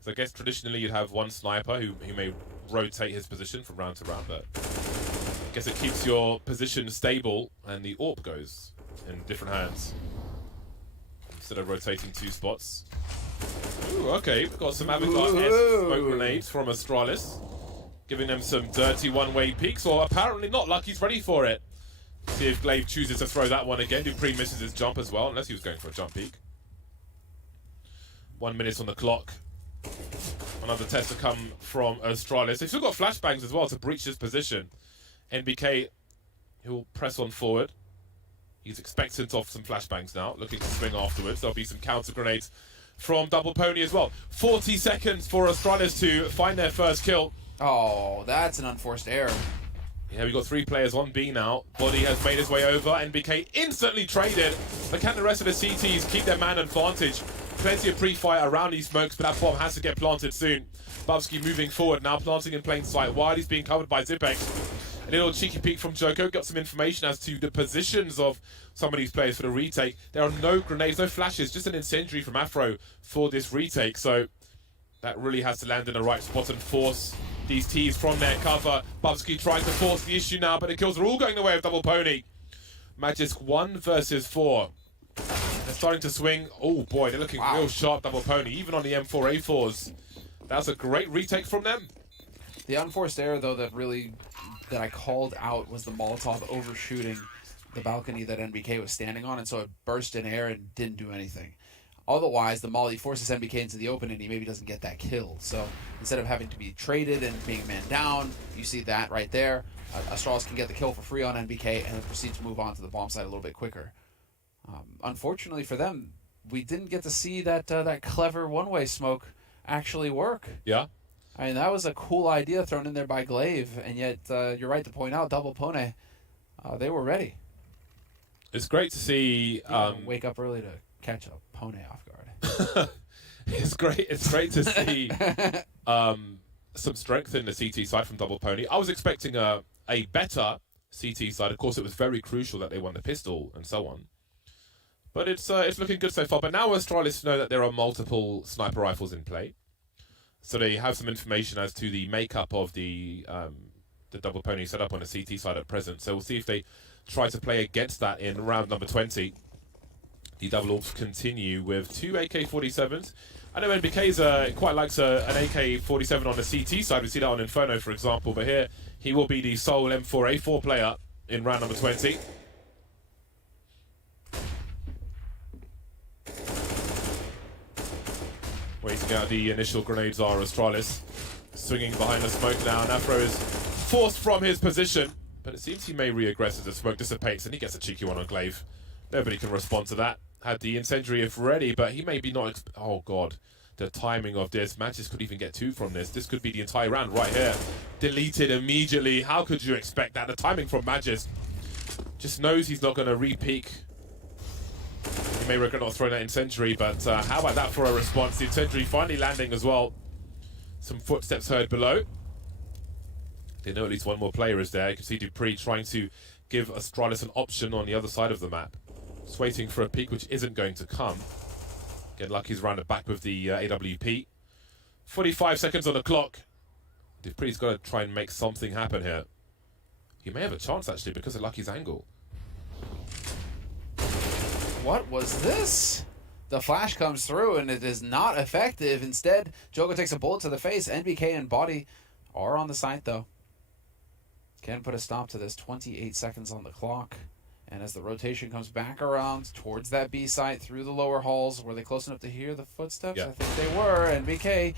So I guess traditionally you'd have one sniper who may rotate his position from round to round, but I guess it keeps your position stable and the AWP goes in different hands instead of rotating 2 spots. Ooh, okay, we've got some Avangard-esque smoke grenades from Astralis, giving them some dirty one-way peeks, or apparently not. Lucky's ready for it. See if Glaive chooses to throw that one again. Dupree misses his jump as well, unless he was going for a jump peek. 1 minute on the clock. Another test to come from Astralis. They've still got flashbangs as well to breach this position. NBK, he'll press on forward. He's expectant of some flashbangs now, looking to swing afterwards. There'll be some counter grenades from Double Pony as well. 40 seconds for Astralis to find their first kill. Oh, that's an unforced error. Yeah, we've got 3 players on B now. Body has made his way over. NBK instantly traded. But can the rest of the CTs keep their man advantage? Plenty of pre-fire around these smokes, but that bomb has to get planted soon. Bubsky moving forward now, planting in plain sight. Wiley's being covered by Zipex. A little cheeky peek from Joko. Got some information as to the positions of some of these players for the retake. There are no grenades, no flashes, just an incendiary from Afro for this retake. So that really has to land in the right spot and force these T's from their cover. Bubsky trying to force the issue now, but the kills are all going the way of Double Pony. Magisk 1 versus 4. They're starting to swing. Oh boy, they're looking real sharp, Double Pony, even on the M4A4s. That's a great retake from them. The unforced error, though, that I called out was the Molotov overshooting the balcony that NBK was standing on, and so it burst in air and didn't do anything. Otherwise, the Molly forces NBK into the open, and he maybe doesn't get that kill. So instead of having to be traded and being man down, you see that right there. Astralis can get the kill for free on NBK and then proceed to move on to the bomb site a little bit quicker. Unfortunately for them, we didn't get to see that that clever one-way smoke actually work. Yeah. I mean, that was a cool idea thrown in there by Glaive, and yet you're right to point out, Double Pony, they were ready. It's great to see. Wake up early to catch a pony off guard. It's great to see some strength in the CT side from Double Pony. I was expecting a better CT side. Of course, it was very crucial that they won the pistol and so on. But it's looking good so far. But now Astralis know that there are multiple sniper rifles in play. So they have some information as to the makeup of the Double Pony setup on the CT side at present. So we'll see if they try to play against that in round number 20. The double AWPs continue with 2 AK-47s. I know NBK quite likes an AK-47 on the CT side. We see that on Inferno, for example. But here, he will be the sole M4A4 player in round number 20. out the initial grenades are Astralis. Swinging behind the smoke now, and Afro is forced from his position. But it seems he may re-aggress as the smoke dissipates, and he gets a cheeky one on Glaive. Nobody can respond to that. Had the incendiary if ready, but he may be not... oh, God. The timing of this. Matches could even get 2 from this. This could be the entire round right here. Deleted immediately. How could you expect that? The timing from Magis. Just knows he's not going to re-peak. He may regret not throwing that incendiary, but how about that for a response? The incendiary finally landing as well. Some footsteps heard below. They know at least one more player is there. You can see Dupree trying to give Astralis an option on the other side of the map. Just waiting for a peek which isn't going to come. Get Lucky's rounded back with the AWP. 45 seconds on the clock. Dupree's got to try and make something happen here. He may have a chance actually because of Lucky's angle. What was this? The flash comes through and it is not effective. Instead, Jogo takes a bullet to the face. NBK and Body are on the site though. Can put a stop to this. 28 seconds on the clock. And as the rotation comes back around towards that B site through the lower halls, were they close enough to hear the footsteps? Yeah. I think they were. NBK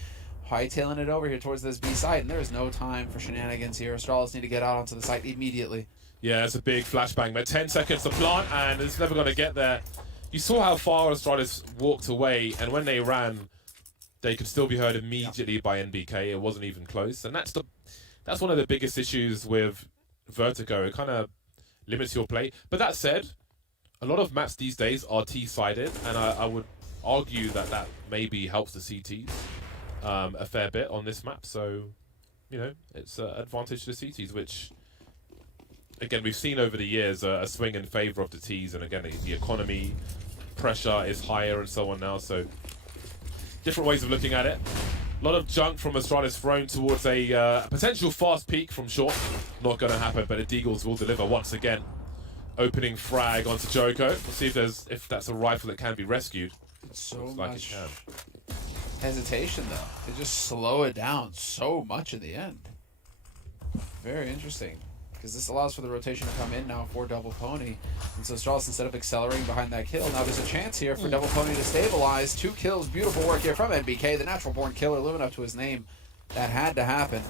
hightailing it over here towards this B site, and there is no time for shenanigans here. Astralis need to get out onto the site immediately. Yeah, it's a big flashbang, but 10 seconds to plant, and it's never going to get there. You saw how far Astralis walked away, and when they ran, they could still be heard immediately by NBK. It wasn't even close, and that's one of the biggest issues with Vertigo. It kind of limits your play. But that said, a lot of maps these days are T-sided, and I would argue that maybe helps the CTs a fair bit on this map. So, you know, it's an advantage to the CTs, which... again, we've seen over the years a swing in favour of the Ts, and again, the economy pressure is higher and so on now, so different ways of looking at it. A lot of junk from Astralis thrown towards a potential fast peak from short. Not going to happen, but the Deagles will deliver once again. Opening frag onto Joko. We'll see if that's a rifle that can be rescued. So looks like much it can. hesitation, though. They just slow it down so much in the end. Very interesting. Because this allows for the rotation to come in now for Double Pony. And so Astralis, instead of accelerating behind that kill, now there's a chance here for Double Pony to stabilize. 2 kills, beautiful work here from NBK, the natural born killer, living up to his name. That had to happen.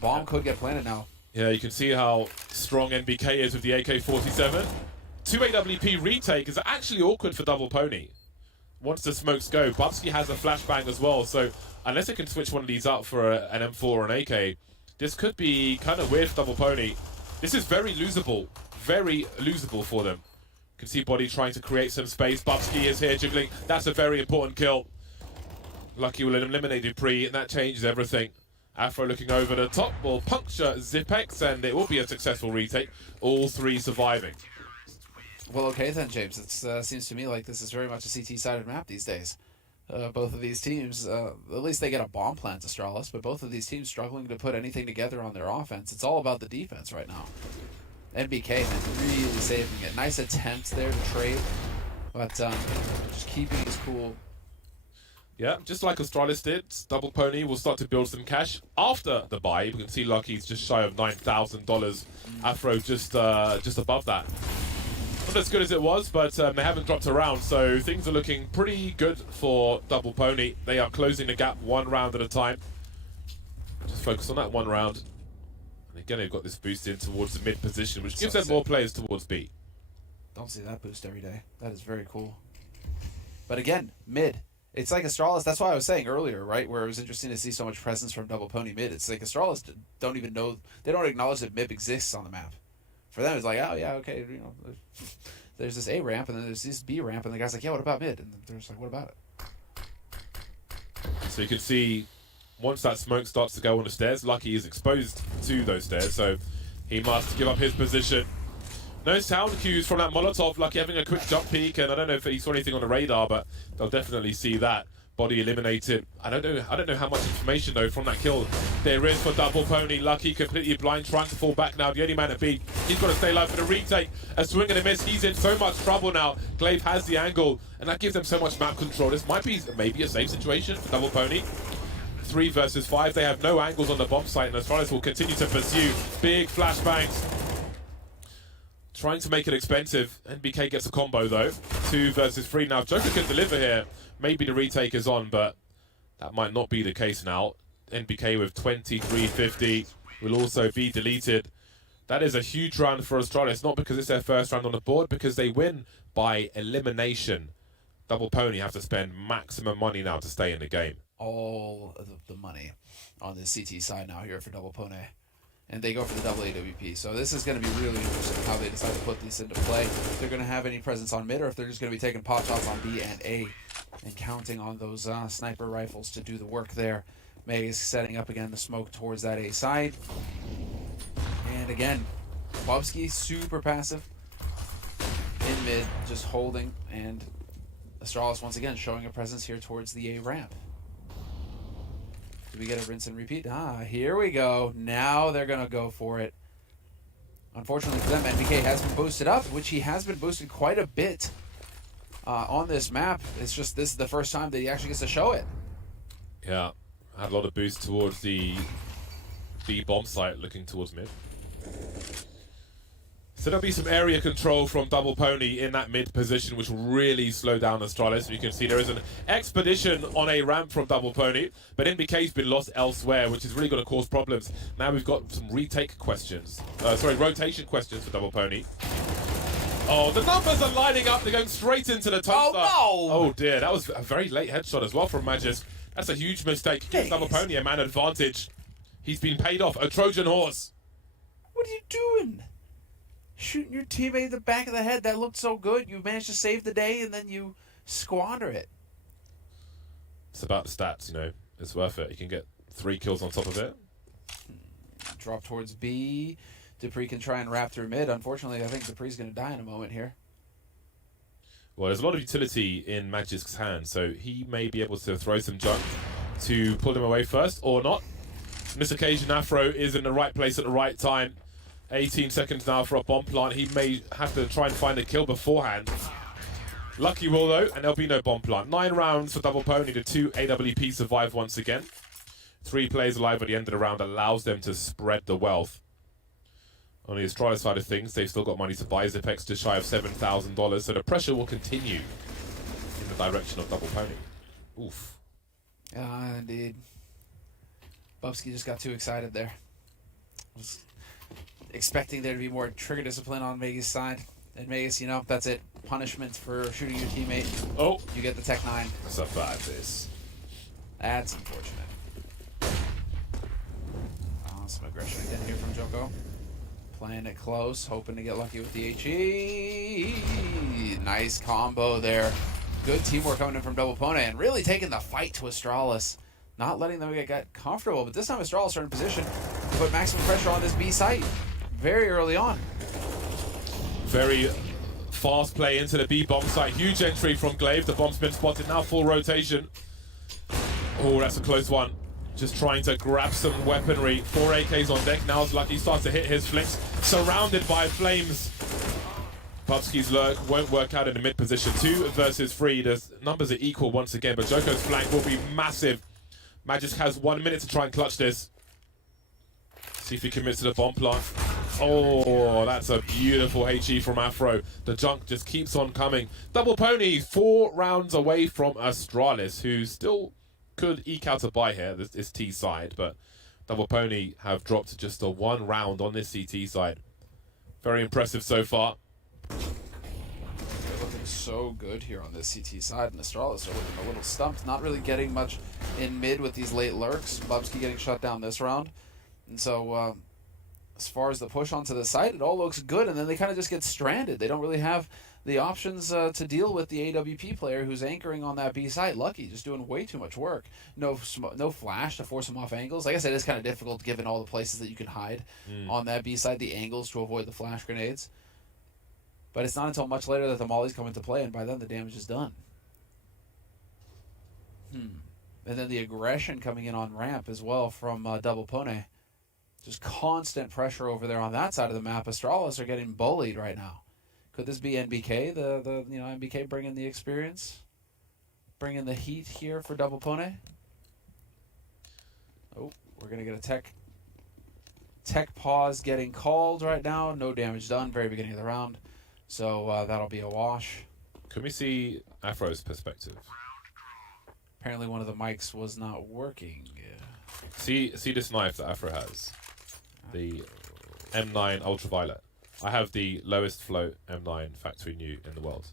Bomb could get planted now. Yeah, you can see how strong NBK is with the AK-47. 2 AWP retake is actually awkward for Double Pony. Once the smokes go, Bubsky has a flashbang as well, so unless it can switch one of these up for an M4 or an AK, this could be kind of weird for Double Pony. This is very losable for them. You can see Body trying to create some space. Bubsky is here jiggling. That's a very important kill. Lucky will eliminate Dupree, and that changes everything. Afro looking over the top will puncture Zipex, and it will be a successful retake. All 3 surviving. Well, okay then, James. It seems to me like this is very much a CT-sided map these days. Both of these teams, at least they get a bomb plant, Astralis, but both of these teams struggling to put anything together on their offense. It's all about the defense right now. NBK, man, really saving it. Nice attempt there to trade, but just keeping his cool. Yeah, just like Astralis did, Double Pony will start to build some cash after the buy. You can see Lucky's just shy of $9,000. Afro just above that. Not as good as it was, but they haven't dropped around, so things are looking pretty good for Double Pony. They are closing the gap 1 round at a time. Just focus on that 1 round. And again, they've got this boost in towards the mid position, which gives them more players towards B. Don't see that boost every day. That is very cool. But again, mid. It's like Astralis, that's why I was saying earlier, right, where it was interesting to see so much presence from Double Pony mid. It's like Astralis don't even know, they don't acknowledge that MIB exists on the map. For them, it's like, oh, yeah, okay, you know, there's this A ramp, and then there's this B ramp, and the guy's like, yeah, what about mid? And they're just like, what about it? So you can see, once that smoke starts to go on the stairs, Lucky is exposed to those stairs, so he must give up his position. No sound cues from that Molotov. Lucky having a quick jump peek, and I don't know if he saw anything on the radar, but they'll definitely see that. Body eliminated. I don't know how much information though from that kill there is for Double Pony. Lucky completely blind, trying to fall back now. The only man to beat. He's got to stay alive for the retake. A swing and a miss. He's in so much trouble now. Glaive has the angle, and that gives them so much map control. This might be maybe a safe situation for Double Pony. 3 versus 5. They have no angles on the bomb site, and Astralis will continue to pursue. Big flashbangs. Trying to make it expensive. NBK gets a combo though. 2 versus 3 now. If Joker can deliver here, maybe the retake is on, but that might not be the case now. NBK with 2350 will also be deleted. That is a huge round for Astralis, not because it's their first round on the board, because they win by elimination. Double Pony have to spend maximum money now to stay in the game. All of the money on the CT side now here for Double Pony. And they go for the double AWP. So this is going to be really interesting how they decide to put these into play. If they're going to have any presence on mid, or if they're just going to be taking pot shots on B and A and counting on those sniper rifles to do the work there. May is setting up again the smoke towards that A side. And again, Bubsky super passive in mid, just holding, and Astralis once again showing a presence here towards the A ramp. Do we get a rinse and repeat? Here we go. Now they're going to go for it. Unfortunately for them, NBK has been boosted up, which he has been boosted quite a bit on this map. It's just this is the first time that he actually gets to show it. Yeah, had a lot of boost towards the B bomb site, looking towards mid. So there'll be some area control from Double Pony in that mid position, which will really slow down Astralis. You can see there is an expedition on a ramp from Double Pony, but NBK's been lost elsewhere, which is really going to cause problems. Now we've got some retake questions. Rotation questions for Double Pony. Oh, the numbers are lining up. They're going straight into the toaster. Oh, no! Oh, dear. That was a very late headshot as well from Magisk. That's a huge mistake. Gives Double Pony a man advantage. He's been paid off. A Trojan horse. What are you doing? Shooting your teammate in the back of the head. That looked so good. You managed to save the day, and then you squander it. It's about the stats, you know. It's worth it. You can get 3 kills on top of it. Drop towards B. Dupree can try and wrap through mid. Unfortunately, I think Dupree's going to die in a moment here. Well, there's a lot of utility in Magisk's hand, so he may be able to throw some junk to pull him away first, or not. On this occasion, Afro is in the right place at the right time. 18 seconds now for a bomb plant. He may have to try and find a kill beforehand. Lucky will though, and there'll be no bomb plant. 9 rounds for Double Pony. The 2 AWP survive once again. 3 players alive at the end of the round allows them to spread the wealth. On the Astralis side of things, they've still got money to buy Zipex just shy of $7,000, so the pressure will continue in the direction of Double Pony. Oof. Indeed. Bubsky just got too excited there. Was expecting there to be more trigger discipline on Vegas' side. And Vegas, you know, that's it. Punishment for shooting your teammate. Oh. You get the Tech 9. Survive this. That's unfortunate. Some aggression again here from Joko. Playing it close, hoping to get lucky with the HE. Nice combo there. Good teamwork coming in from Double Pony and really taking the fight to Astralis. Not letting them get comfortable, but this time Astralis are in position to put maximum pressure on this B site very early on. Very fast play into the B bomb site. Huge entry from Glaive. The bomb's been spotted. Now full rotation. Oh, that's a close one. Just trying to grab some weaponry. 4 AKs on deck. Now's lucky. Starts to hit his flinks. Surrounded by flames. Bubsky's lurk won't work out in the mid position. 2 versus 3. The numbers are equal once again, but Joko's flank will be massive. Magisk has 1 minute to try and clutch this. See if he commits to the bomb plant. Oh, that's a beautiful HE from Afro. The junk just keeps on coming. Double Pony 4 rounds away from Astralis, who still could eke out a buy here, this T side, but Double Pony have dropped just a 1 round on this CT side. Very impressive so far. They're looking so good here on this CT side, and Astralis are looking a little stumped, not really getting much in mid with these late lurks. Bubsky getting shut down this round. And so as far as the push onto the site, it all looks good, and then they kind of just get stranded. They don't really have the options to deal with the AWP player who's anchoring on that B site. Lucky, just doing way too much work. No flash to force him off angles. Like I said, it's kind of difficult given all the places that you can hide on that B site, the angles to avoid the flash grenades. But it's not until much later that the mollies come into play, and by then the damage is done. And then the aggression coming in on ramp as well from Double Pony. Just constant pressure over there on that side of the map. Astralis are getting bullied right now. Could this be NBK? The NBK bringing the experience, bringing the heat here for Double Pony. Oh, we're gonna get a tech pause getting called right now. No damage done. Very beginning of the round, so that'll be a wash. Can we see Afro's perspective? Apparently one of the mics was not working. See this knife that Afro has, the M9 Ultraviolet. I have the lowest float M9 factory new in the world.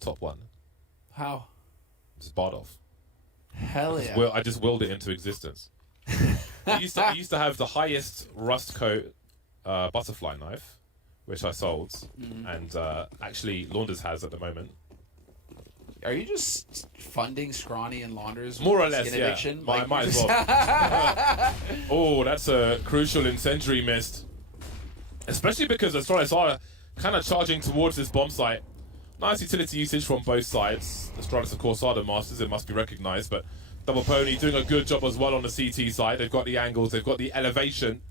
Top one. How? It's Bardov. Hell yeah. Well, I just willed it into existence. I used to have the highest rust coat butterfly knife, which I sold, and actually Launders has at the moment. Are you just funding Scrawny and Launders? More or less, skin yeah. addiction? Might as well. Oh, that's a crucial incendiary missed. Especially because Astralis are kind of charging towards this bomb site. Nice utility usage from both sides. Astralis, of course, are the masters, it must be recognized, but Double Pony doing a good job as well on the CT side. They've got the angles, they've got the elevation.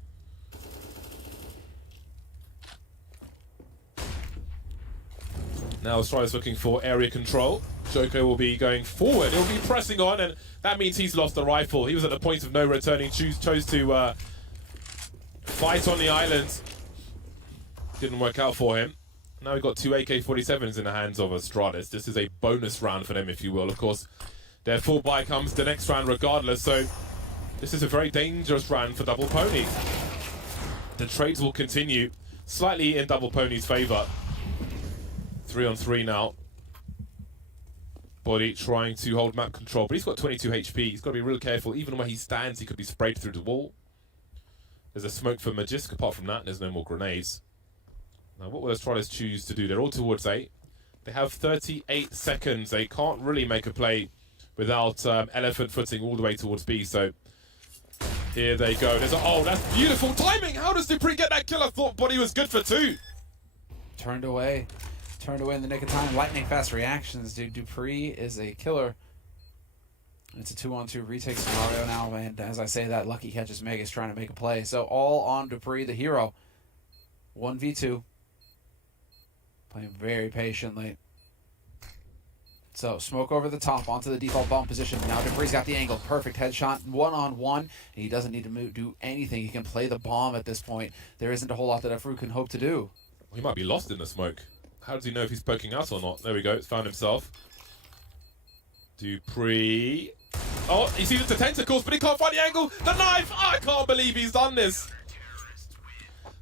Now Astralis looking for area control. Joko will be going forward. He'll be pressing on, and that means he's lost the rifle. He was at the point of no return. He chose to fight on the island. Didn't work out for him. Now we've got two AK-47s in the hands of Astralis. This is a bonus round for them, if you will. Of course, their full buy comes the next round regardless, so this is a very dangerous round for Double Pony. The trades will continue slightly in Double Pony's favor. 3-on-3 now. Body trying to hold map control, but he's got 22 HP. He's got to be real careful. Even where he stands, he could be sprayed through the wall. There's a smoke for Magisk. Apart from that, there's no more grenades. Now, what will Astralis choose to do? They're all towards A. They have 38 seconds. They can't really make a play without elephant footing all the way towards B. So here they go. Oh, that's beautiful timing. How does Dupree get that kill? I thought Body was good for 2. Turned away in the nick of time. Lightning fast reactions, dude. Dupree is a killer. It's a 2-on-2 retake scenario now, and as I say that, Lucky catches Megas trying to make a play. So all on Dupree, the hero. 1v2. Playing very patiently. So smoke over the top onto the default bomb position. Now Dupree's got the angle. Perfect headshot. 1-on-1. And he doesn't need to do anything. He can play the bomb at this point. There isn't a whole lot that Afro can hope to do. He might be lost in the smoke. How does he know if he's poking out or not? There we go. It's found himself. Dupree. Oh, he sees the tentacles, but he can't find the angle. The knife! Oh, I can't believe he's done this.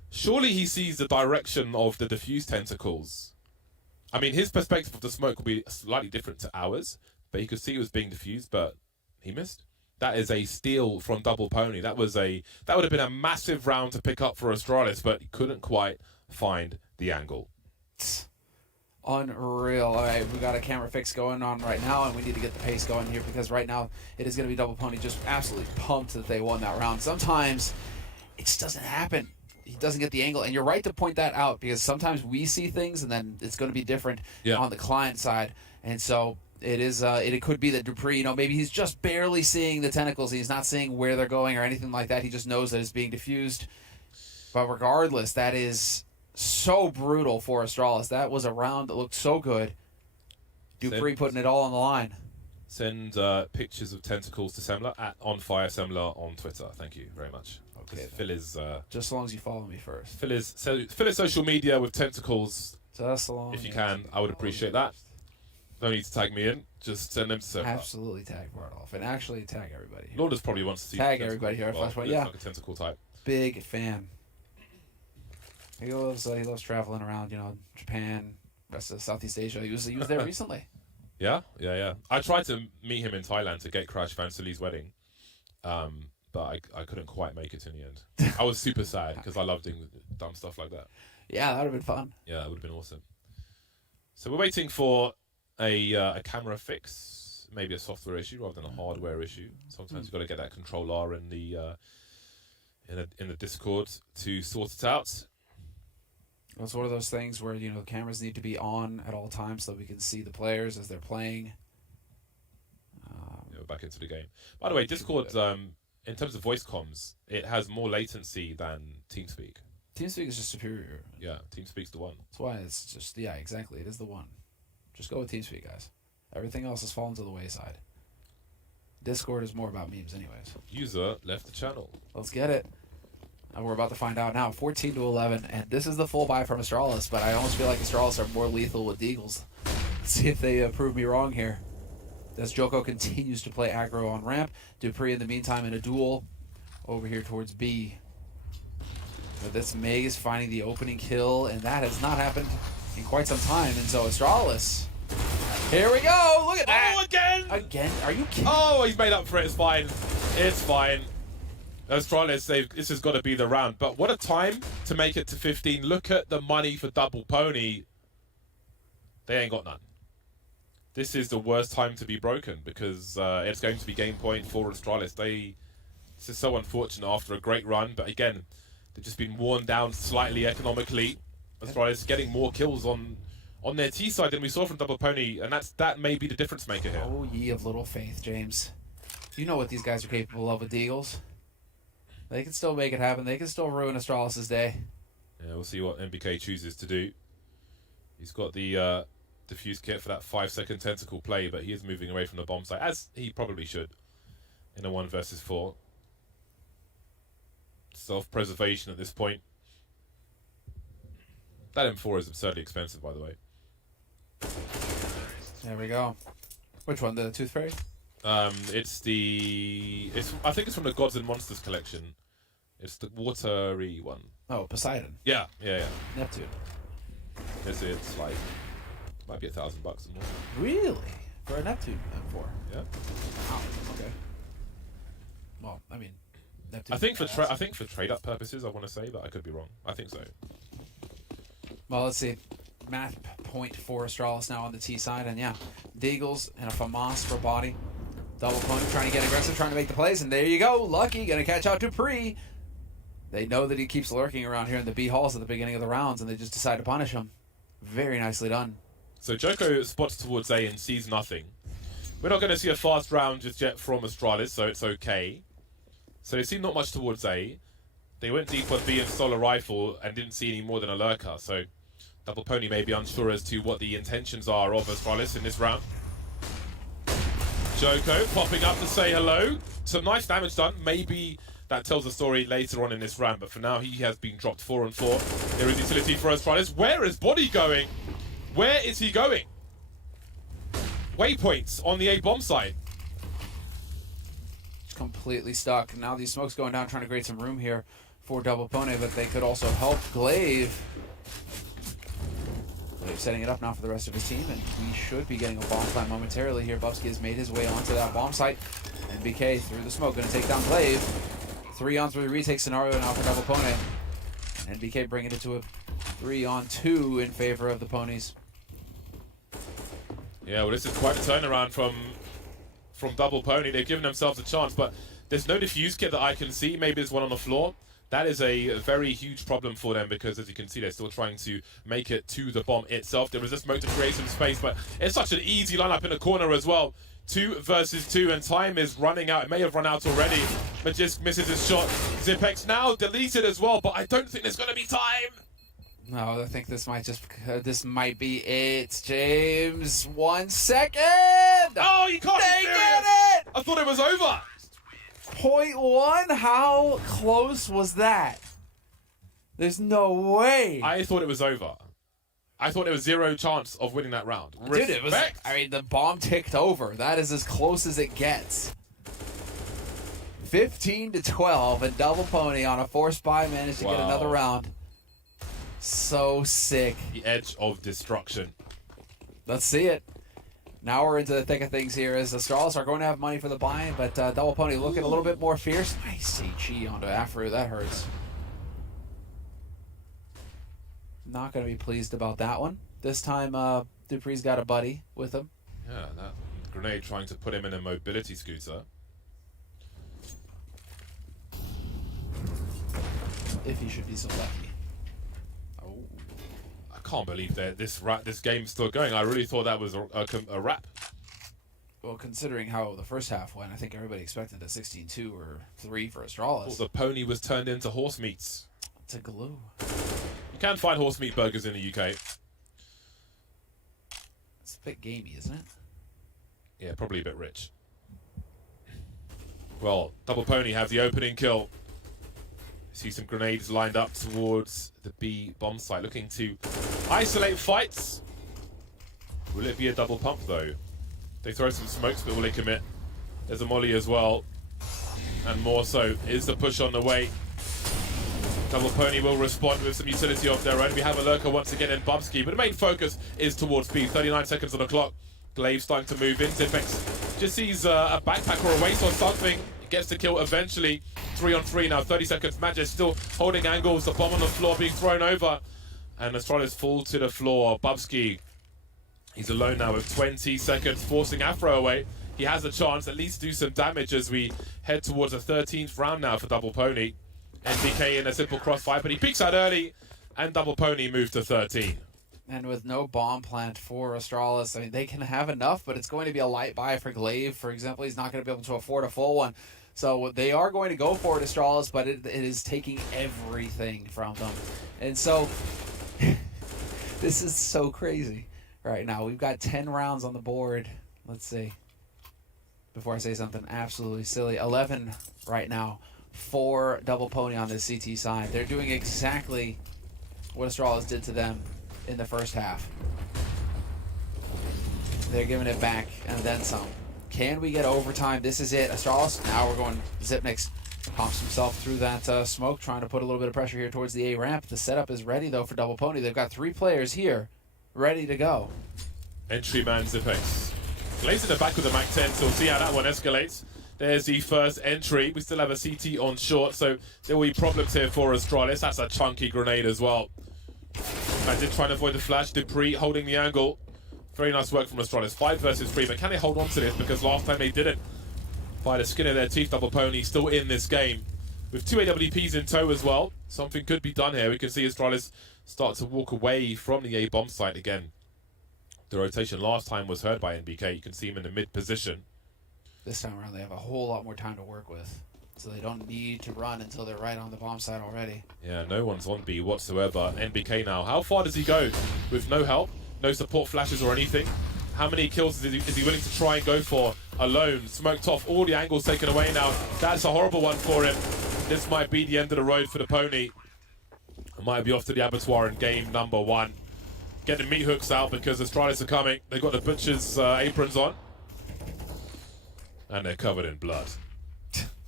Surely he sees the direction of the diffused tentacles. I mean, his perspective of the smoke will be slightly different to ours, but he could see it was being diffused, but he missed. That is a steal from Double Pony. That would have been a massive round to pick up for Astralis, but he couldn't quite find the angle. Unreal. All right, we got a camera fix going on right now, and we need to get the pace going here because right now it is going to be Double Pony just absolutely pumped that they won that round. Sometimes it just doesn't happen. He doesn't get the angle, and you're right to point that out because sometimes we see things and then it's going to be different on the client side, and so it is. It could be that Dupree, maybe he's just barely seeing the tentacles. He's not seeing where they're going or anything like that. He just knows that it's being diffused. But regardless, that is so brutal for Astralis. That was a round that looked so good. Dupree putting it all on the line. Send pictures of tentacles to Semler at OnFireSemler on Twitter. Thank you very much. Okay. Fill his, just as long as you follow me first. Fill his social media with tentacles. Just long if you can, I would appreciate that. Don't need to tag me in. Just send them to Semler. Absolutely tag Bardolph. And actually tag everybody here. Launders probably wants to see tag everybody here. Well, yeah. like a tentacle type. Big fan. He loves traveling around, Japan, rest of Southeast Asia. He was there recently. Yeah. I tried to meet him in Thailand to get Crash Van Sully's wedding, but I couldn't quite make it in the end. I was super sad because I love doing dumb stuff like that. Yeah, that would have been fun. Yeah, it would have been awesome. So we're waiting for a camera fix, maybe a software issue rather than a hardware issue. Sometimes you've got to get that controller in the Discord to sort it out. It's one of those things where, the cameras need to be on at all times so we can see the players as they're playing. We're back into the game. By the way, Discord, in terms of voice comms, it has more latency than TeamSpeak. TeamSpeak is just superior. Yeah, TeamSpeak's the one. That's why it's just, exactly. It is the one. Just go with TeamSpeak, guys. Everything else has fallen to the wayside. Discord is more about memes anyways. User left the channel. Let's get it. And we're about to find out now. 14-11, and this is the full buy from Astralis, but I almost feel like Astralis are more lethal with Deagles. Let's see if they prove me wrong here. As Joko continues to play aggro on ramp. Dupree in the meantime in a duel over here towards B. But this Meg is finding the opening kill, and that has not happened in quite some time. And so Astralis. Here we go. Look at that. Oh, again! Again? Are you kidding? Oh, he's made up for it. It's fine. It's fine. Astralis, this has got to be the round. But what a time to make it to 15. Look at the money for Double Pony. They ain't got none. This is the worst time to be broken because it's going to be game point for Astralis. This is so unfortunate after a great run, but again, they've just been worn down slightly economically. Astralis getting more kills on their T side than we saw from Double Pony, and that may be the difference maker here. Oh, ye of little faith, James. You know what these guys are capable of with the Eagles. They can still make it happen. They can still ruin Astralis' day. Yeah, we'll see what MBK chooses to do. He's got the defuse kit for that 5-second tentacle play, but he is moving away from the bomb site, as he probably should in a 1 versus 4. Self-preservation at this point. That M4 is absurdly expensive, by the way. There we go. Which one? The Tooth Fairy? I think it's from the Gods and Monsters collection. It's the watery one. Oh, Poseidon. Yeah. Neptune. It's like might be $1,000 or more. Really? For a Neptune M4? Yeah. Wow. Okay. Well, I mean, Neptune. I think for trade up purposes, I want to say, but I could be wrong. I think so. Well, let's see. Match point for Astralis now on the T side, and yeah, Deagles and a FAMAS for body. Double Pony trying to get aggressive, trying to make the plays, and there you go. Lucky gonna catch out Dupree. They know that he keeps lurking around here in the B halls at the beginning of the rounds, and they just decide to punish him. Very nicely done. So Joko spots towards A and sees nothing. We're not going to see a fast round just yet from Astralis, so it's okay. So they see not much towards A. They went deep on B and stole a rifle and didn't see any more than a lurker, so Double Pony may be unsure as to what the intentions are of Astralis in this round. Joko popping up to say hello. Some nice damage done. Maybe that tells a story later on in this round, but for now he has been dropped 4 on 4. There is utility for Astralis. Where is Body going? Where is he going? Waypoints on the A bomb site. Just completely stuck. Now these smokes going down, trying to create some room here for Double Pony, but they could also help Glaive. Glaive setting it up now for the rest of his team, and he should be getting a bomb plant momentarily here. Bubsky has made his way onto that bomb site. And BK through the smoke, going to take down Glaive. 3-on-3 retake scenario now for Double Pony. And BK bringing it to a 3-on-2 in favor of the Ponies. Yeah, well, this is quite a turnaround from Double Pony. They've given themselves a chance, but there's no defuse kit that I can see. Maybe there's one on the floor. That is a very huge problem for them because, as you can see, they're still trying to make it to the bomb itself. There is a smoke to create some space, but it's such an easy lineup in the corner as well. 2 versus 2, and time is running out. It may have run out already. Magisk misses his shot. Zipex now deleted as well, but I don't think there's going to be time. No, I think this might be it, James. 1 second. Oh, you can't They be did serious. it! I thought it was over. .1? How close was that? There's no way. I thought it was over. I thought there was 0 chance of winning that round. Dude, it was. Respect. I mean, the bomb ticked over. That is as close as it gets. 15-12, and Double Pony on a force buy managed to get another round. So sick. The edge of destruction. Let's see it. Now we're into the thick of things here as the Astralis are going to have money for the buy, but Double Pony looking a little bit more fierce. Nice HE onto Afro. That hurts. Not going to be pleased about that one. This time, Dupree's got a buddy with him. Yeah, that grenade trying to put him in a mobility scooter. If he should be so lucky. Oh, I can't believe that this game's still going. I really thought that was a wrap. Well, considering how the first half went, I think everybody expected a 16-2 or 3 for Astralis. The pony was turned into horse meats. It's a glue. You can find horse meat burgers in the UK. It's a bit gamey, isn't it? Yeah, probably a bit rich. Well, Double Pony have the opening kill. See some grenades lined up towards the B bomb site, looking to isolate fights Will it be a double pump though? They throw some smokes, but will they commit? There's a molly as well. And more so, is the push on the way. Double Pony will respond with some utility of their own. We have a lurker once again in Bubsky, but the main focus is towards speed. 39 seconds on the clock. Glaive starting to move in. Zipex just sees a backpack or a waste or something. Gets the kill eventually. 3 on 3 now. 30 seconds. Magic still holding angles. The bomb on the floor being thrown over. And Astralis fall to the floor. Bubsky, he's alone now with 20 seconds, forcing Afro away. He has a chance at least to do some damage as we head towards the 13th round now for Double Pony. NBK in a simple crossfire, but he peeks out early, and Double Pony moves to 13. And with no bomb plant for Astralis, I mean, they can have enough, but it's going to be a light buy for Glaive, for example. He's not going to be able to afford a full one. So they are going to go for it, Astralis, but it is taking everything from them. And so, this is so crazy right now. We've got 10 rounds on the board. Let's see. Before I say something absolutely silly, 11 right now for Double Pony on this CT side. They're doing exactly what Astralis did to them in the first half. They're giving it back and then some. Can we get overtime? This is it. Astralis, now we're going Zipnix. Pumps himself through that smoke, trying to put a little bit of pressure here towards the A ramp. The setup is ready though for Double Pony. They've got 3 players here ready to go. Entry man Zipex. Glaives in the back with the Mac 10, so we'll see how that one escalates. There's the first entry. We still have a CT on short, so there will be problems here for Astralis. That's a chunky grenade as well. Magic trying to avoid the flash. Dupree holding the angle. Very nice work from Astralis. 5 versus 3, but can they hold on to this? Because last time they didn't. By the skin of their teeth, Double Pony still in this game. With 2 AWPs in tow as well. Something could be done here. We can see Astralis start to walk away from the A bomb site again. The rotation last time was heard by NBK. You can see him in the mid position. This time around, they have a whole lot more time to work with. So they don't need to run until they're right on the bomb site already. Yeah, no one's on B whatsoever. NBK now. How far does he go? With no help, no support flashes or anything. How many kills is he willing to try and go for alone? Smoked off, all the angles taken away now. That's a horrible one for him. This might be the end of the road for the Pony. It might be off to the abattoir in game number 1. Get the meat hooks out because Astralis are coming. They've got the butcher's aprons on. And they're covered in blood.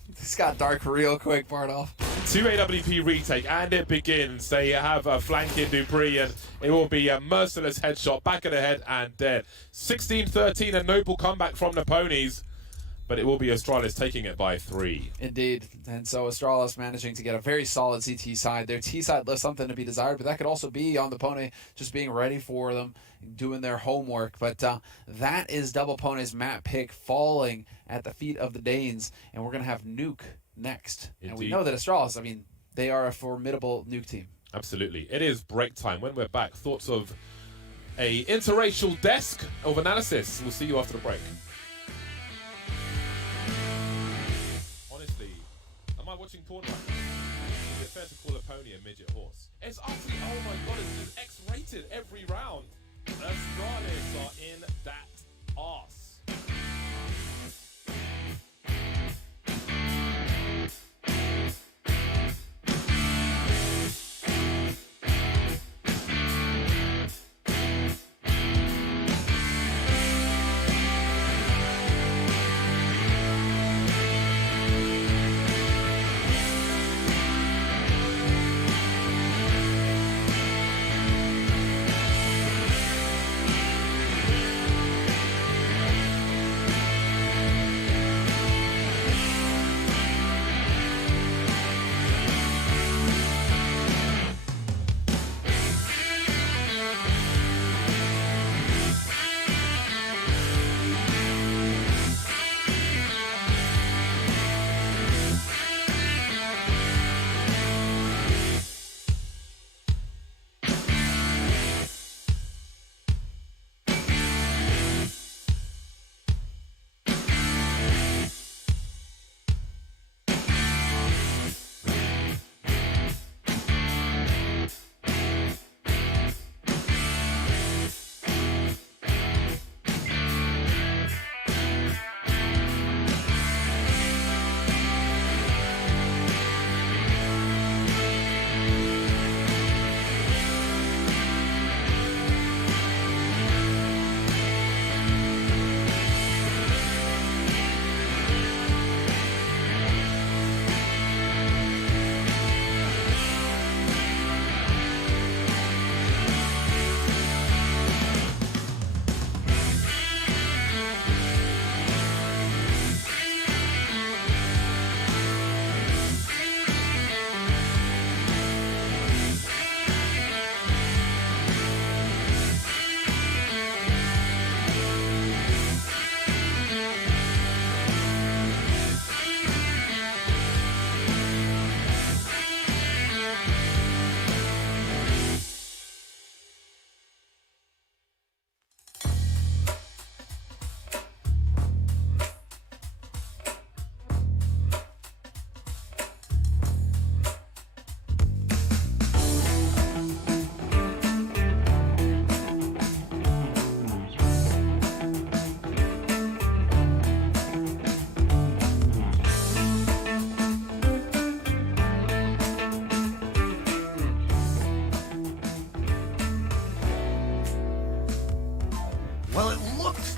This got dark real quick, Bardoff. 2 AWP retake, and it begins. They have a flanking Dupree, and it will be a merciless headshot, back of the head, and dead. 16-13, a noble comeback from the Ponies, but it will be Astralis taking it by 3. Indeed, and so Astralis managing to get a very solid CT side. Their T side left something to be desired, but that could also be on the Pony just being ready for them, doing their homework. But that is Double Pony's map pick falling at the feet of the Danes, and we're going to have Nuke next. Indeed. And we know that Astralis, I mean, they are a formidable Nuke team. Absolutely. It is break time. When we're back, thoughts of a interracial desk of analysis. We'll see you after the break. Honestly, am I watching porn right now? Is it fair to call a pony a midget horse? It's actually, oh my god, it's X-rated every round. Astralis are in that arse.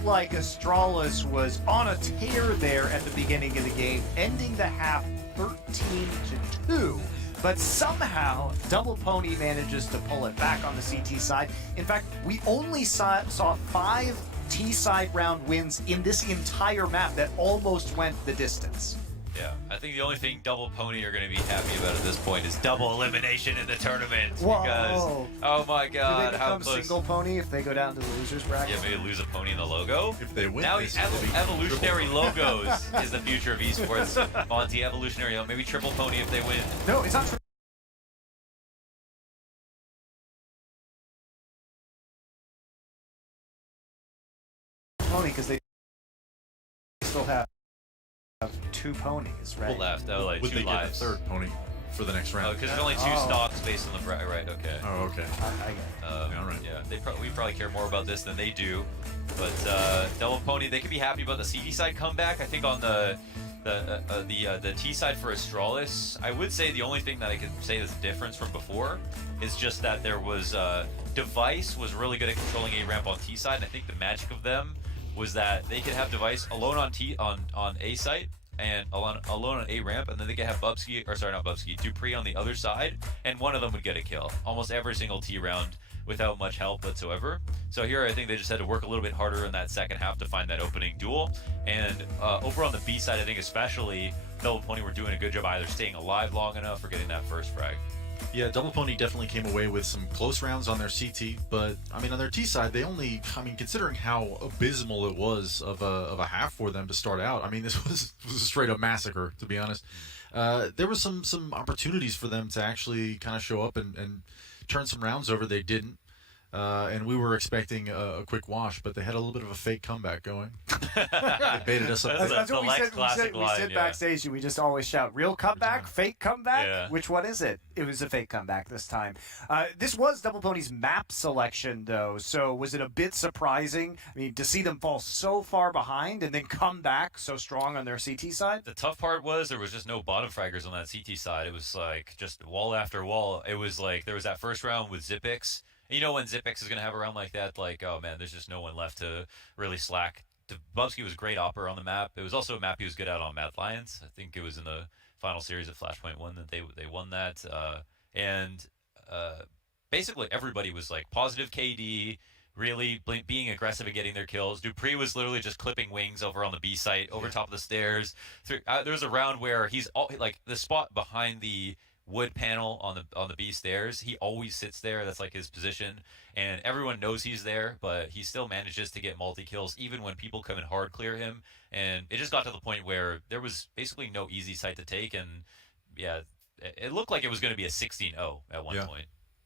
looked like Astralis was on a tear there at the beginning of the game, ending the half 13-2. But somehow, Double Pony manages to pull it back on the CT side. In fact, we only saw 5 T-side round wins in this entire map that almost went the distance. Yeah, I think the only thing Double Pony are going to be happy about at this point is double elimination in the tournament. Whoa. Because, oh my Do god, they how become close. single pony if they go down to the losers bracket? Yeah, maybe lose a pony in the logo. If they win, Now this, evolutionary logos is the future of esports. Monty, evolutionary, maybe triple pony if they win. No, it's not true. Pony, because they still have 2 ponies, right? Left, oh, like would 2 they get lives. the 3rd pony for the next round? Because there's only 2 stocks based on the right? Okay. Oh, okay. I get it. Yeah, all right. Yeah, we probably care more about this than they do. But Double Pony, they could be happy about the CD side comeback. I think on the T side for Astralis, I would say the only thing that I could say is a difference from before is just that there was Device was really good at controlling A ramp on T side, and I think the magic of them was that they could have Device alone on A site and alone on A ramp, and then they could have Dupree on the other side, and one of them would get a kill almost every single T round without much help whatsoever. So here I think they just had to work a little bit harder in that second half to find that opening duel. And over on the B side, I think especially Double Pony were doing a good job either staying alive long enough or getting that first frag. Yeah, Double Pony definitely came away with some close rounds on their CT, but I mean on their T side, they only, considering how abysmal it was of a half for them to start out, I mean this was a straight up massacre, to be honest. There was some opportunities for them to actually kind of show up and turn some rounds over. They didn't. And we were expecting a quick wash, but they had a little bit of a fake comeback going. They baited us up. That's what we said. classic We line, said yeah. backstage, and we just always shout, real comeback, fake comeback? Yeah. Which one is it? It was a fake comeback this time. This was Double Pony's map selection, though, so was it a bit surprising? I mean, to see them fall so far behind and then come back so strong on their CT side? The tough part was there was just no bottom fraggers on that CT side. It was like just wall after wall. It was like there was that first round with Zipix. You know when Zipix is going to have a round like that, like, oh man, there's just no one left to really slack. Bubsky was a great opper on the map. It was also a map he was good at on Mad Lions. I think it was in the final series of Flashpoint 1 that they won that. Basically everybody was like positive KD, really being aggressive and getting their kills. Dupree was literally just clipping wings over on the B site, over top of the stairs. There was a round where he's like the spot behind the wood panel on the B stairs. He always sits there. That's like his position, and everyone knows he's there. But he still manages to get multi kills even when people come and hard clear him. And it just got to the point where there was basically no easy site to take. And yeah, it looked like it was going to be a 16-0 at one point.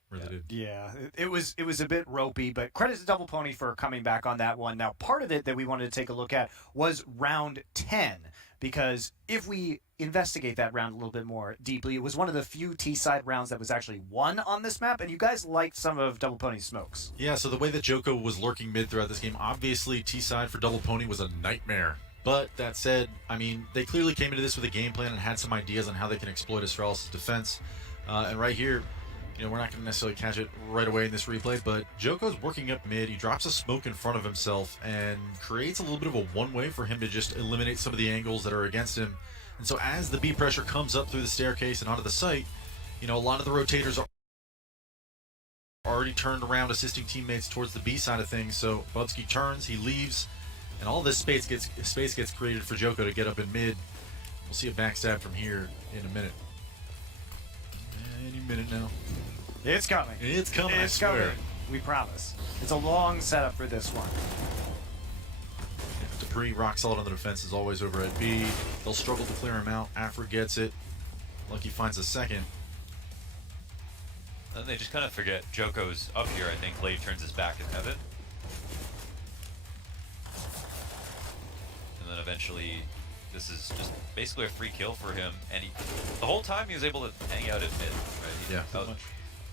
Really did. Yeah, it was a bit ropey, but credit to Double Pony for coming back on that one. Now, part of it that we wanted to take a look at was round 10, because if we investigate that round a little bit more deeply, it was one of the few T-side rounds that was actually won on this map, and you guys liked some of Double Pony's smokes. Yeah, so the way that Joko was lurking mid throughout this game, obviously T-side for Double Pony was a nightmare. But that said, I mean, they clearly came into this with a game plan and had some ideas on how they can exploit Astralis' defense. And right here, you know, we're not going to necessarily catch it right away in this replay, but Joko's working up mid. He drops a smoke in front of himself and creates a little bit of a one-way for him to just eliminate some of the angles that are against him. And so as the B pressure comes up through the staircase and onto the site, you know, a lot of the rotators are already turned around, assisting teammates towards the B side of things. So Bubsky turns, he leaves, and all this space gets created for Joko to get up in mid. We'll see a backstab from here in a minute. Any minute now. It's coming. It's coming, It's I swear. coming. We promise. It's a long setup for this one. Dupree rock solid on the defense as always over at B. They'll struggle to clear him out. Afra gets it. Lucky finds a second. And they just kind of forget Joko's up here. I think Glade turns his back in heaven. And then eventually, this is just basically a free kill for him. And the whole time he was able to hang out at mid. Right? Yeah,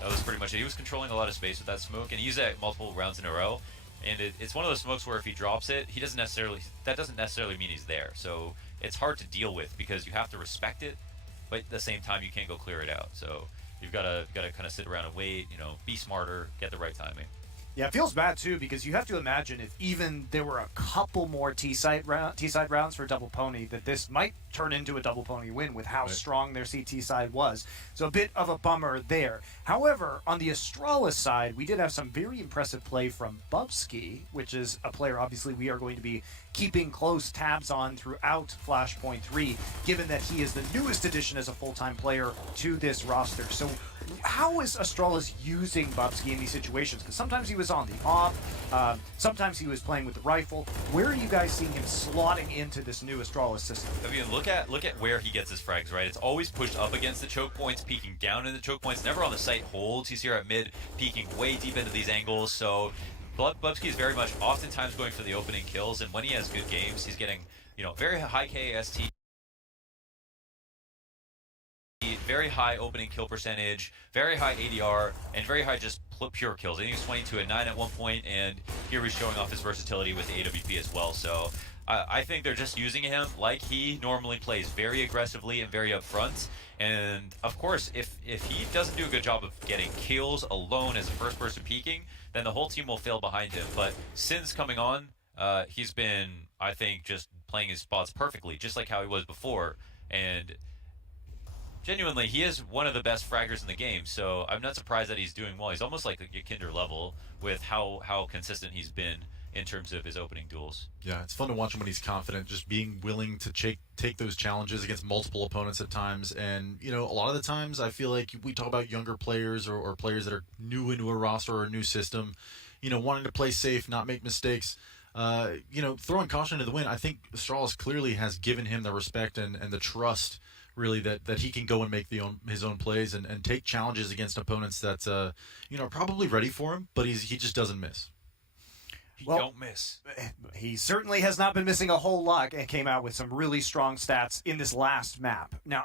That was pretty much it. He was controlling a lot of space with that smoke, and he used that multiple rounds in a row. And it's one of those smokes where if he drops it, that doesn't necessarily mean he's there. So it's hard to deal with because you have to respect it, but at the same time you can't go clear it out. So you've got to kind of sit around and wait, you know, be smarter, get the right timing. Yeah, it feels bad too because you have to imagine if even there were a couple more T-side rounds for Double Pony, that this might turn into a Double Pony win with how strong their CT side was. So a bit of a bummer there. However, on the Astralis side, we did have some very impressive play from Bubsky, which is a player obviously we are going to be keeping close tabs on throughout Flashpoint 3, given that he is the newest addition as a full-time player to this roster. So how is Astralis using Bubsky in these situations? Because sometimes he was on the off, sometimes he was playing with the rifle. Where are you guys seeing him slotting into this new Astralis system? I mean, look at where he gets his frags, right? It's always pushed up against the choke points, peeking down in the choke points, never on the site holds. He's here at mid, peeking way deep into these angles. So Bubsky is very much oftentimes going for the opening kills, and when he has good games, he's getting, very high KAST, very high opening kill percentage, very high ADR, and very high just pure kills. I think he was 22 at 9 at one point, and here he's showing off his versatility with the AWP as well. So I think they're just using him like he normally plays, very aggressively and very upfront. And of course, if he doesn't do a good job of getting kills alone as a first person peeking, then the whole team will fail behind him. But since coming on, he's been, I think, just playing his spots perfectly, just like how he was before. And genuinely, he is one of the best fraggers in the game, so I'm not surprised that he's doing well. He's almost like a Kinder level with how consistent he's been in terms of his opening duels. Yeah, it's fun to watch him when he's confident, just being willing to take those challenges against multiple opponents at times. And, a lot of the times I feel like we talk about younger players or players that are new into a roster or a new system, wanting to play safe, not make mistakes. Throwing caution to the wind, I think Astralis clearly has given him the respect and the trust, really, that he can go and make his own plays and take challenges against opponents that are probably ready for him, but he just doesn't miss. He don't miss. He certainly has not been missing a whole lot and came out with some really strong stats in this last map. Now,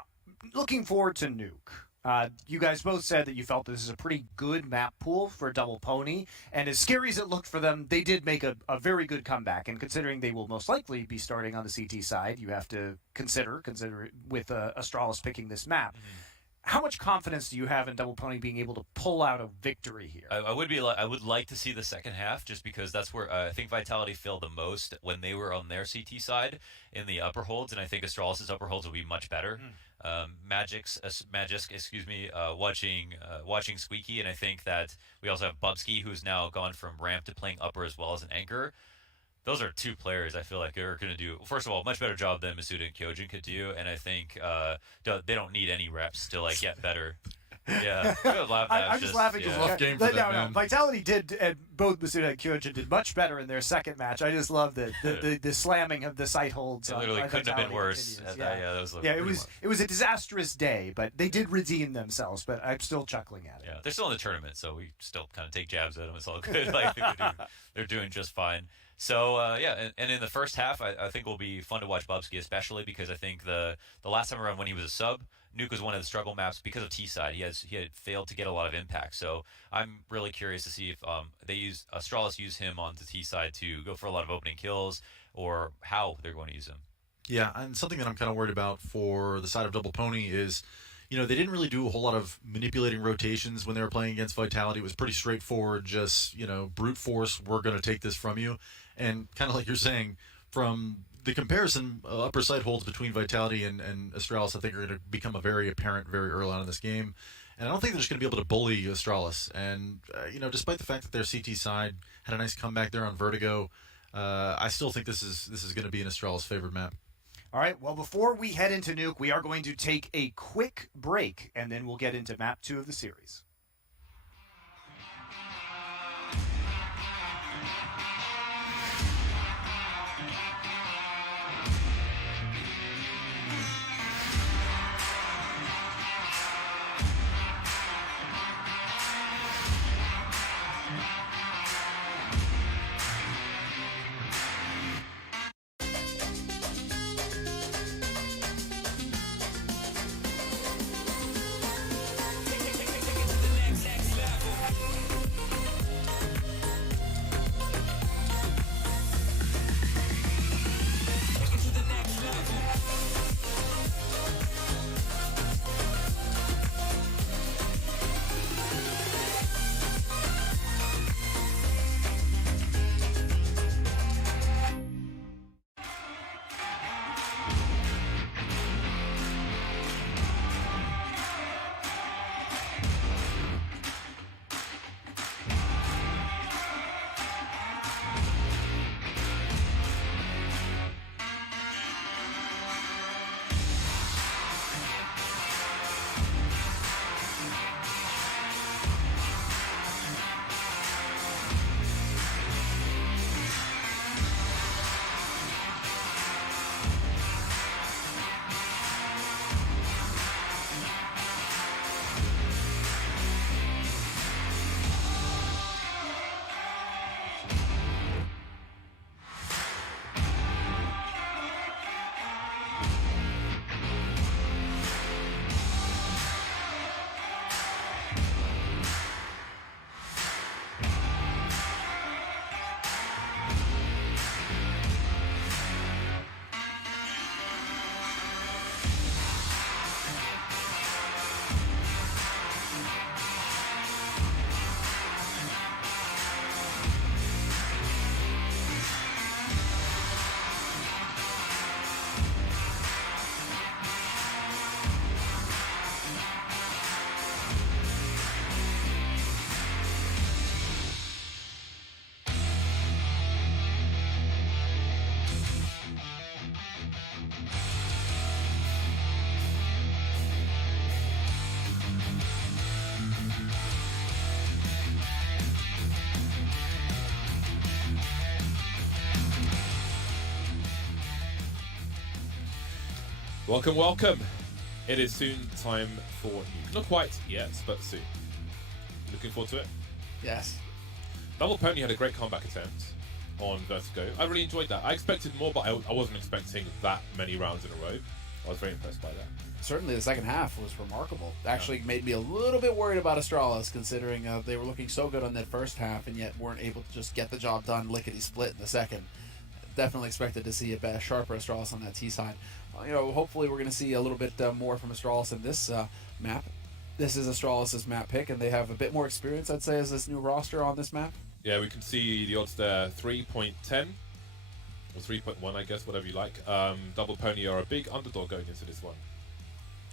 looking forward to Nuke. You guys both said that you felt this is a pretty good map pool for Double Pony, and as scary as it looked for them, they did make a very good comeback. And considering they will most likely be starting on the CT side, you have to consider it with Astralis picking this map. Mm-hmm. How much confidence do you have in Double Pony being able to pull out a victory here? I would like to see the second half, just because that's where I think Vitality failed the most when they were on their CT side in the upper holds, and I think Astralis' upper holds will be much better. Magic, watching Squeaky, and I think that we also have Bubsky, who's now gone from ramp to playing upper as well as an anchor. Those are two players I feel like are going to do, first of all, a much better job than Masuda and Kyojin could do, and I think they don't need any reps to get better. Yeah, I'm just laughing because rough game for that, man. Vitality did, and both Masuda and Kyojin did much better in their second match. I just love the slamming of the sight holds. It literally couldn't have been worse. It was a disastrous day, but they did redeem themselves. But I'm still chuckling at it. Yeah, they're still in the tournament, so we still kind of take jabs at them. It's all good. They're doing just fine. So, and in the first half, I think will be fun to watch Bubsky, especially because I think the last time around when he was a sub, Nuke was one of the struggle maps because of T-side. He had failed to get a lot of impact. So I'm really curious to see if Astralis use him on the T-side to go for a lot of opening kills, or how they're going to use him. Yeah, and something that I'm kind of worried about for the side of Double Pony is, they didn't really do a whole lot of manipulating rotations when they were playing against Vitality. It was pretty straightforward, just, brute force, we're going to take this from you. And kind of like you're saying, from the comparison, upper side holds between Vitality and Astralis, I think, are going to become very apparent very early on in this game. And I don't think they're just going to be able to bully Astralis. And, despite the fact that their CT side had a nice comeback there on Vertigo, I still think this is going to be an Astralis favorite map. All right, well, before we head into Nuke, we are going to take a quick break, and then we'll get into map 2 of the series. Welcome, welcome. It is soon time for Nuke. Not quite yet, but soon. Looking forward to it. Yes. Double Pony had a great comeback attempt on Vertigo. I really enjoyed that. I expected more, but I wasn't expecting that many rounds in a row. I was very impressed by that. Certainly the second half was remarkable. Actually made me a little bit worried about Astralis, considering they were looking so good on that first half and yet weren't able to just get the job done lickety-split in the second. Definitely expected to see a sharper Astralis on that T side. Hopefully we're going to see a little bit more from Astralis in this map. This is Astralis' map pick, and they have a bit more experience, I'd say, as this new roster on this map. Yeah, we can see the odds there, 3.10 or 3.1, I guess, whatever you like. Double Pony are a big underdog going into this one.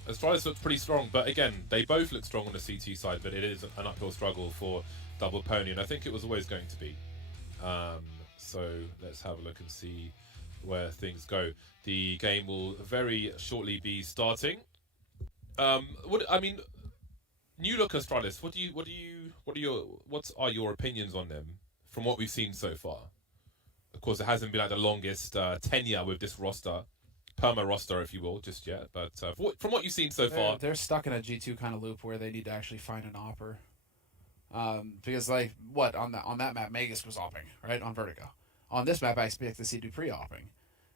Astralis looks pretty strong, but again, they both look strong on the CT side, but it is an uphill struggle for Double Pony, and I think it was always going to be. So let's have a look and see where things go. The game will very shortly be starting. New look Astralis. What are your opinions on them from what we've seen so far? Of course, it hasn't been like the longest tenure with this roster, perma roster, if you will, just yet. But from what you've seen so far, they're stuck in a G2 kind of loop where they need to actually find an opper. Because on that map, Magus was opping, right, on Vertigo. On this map, I expect to see Dupree opping.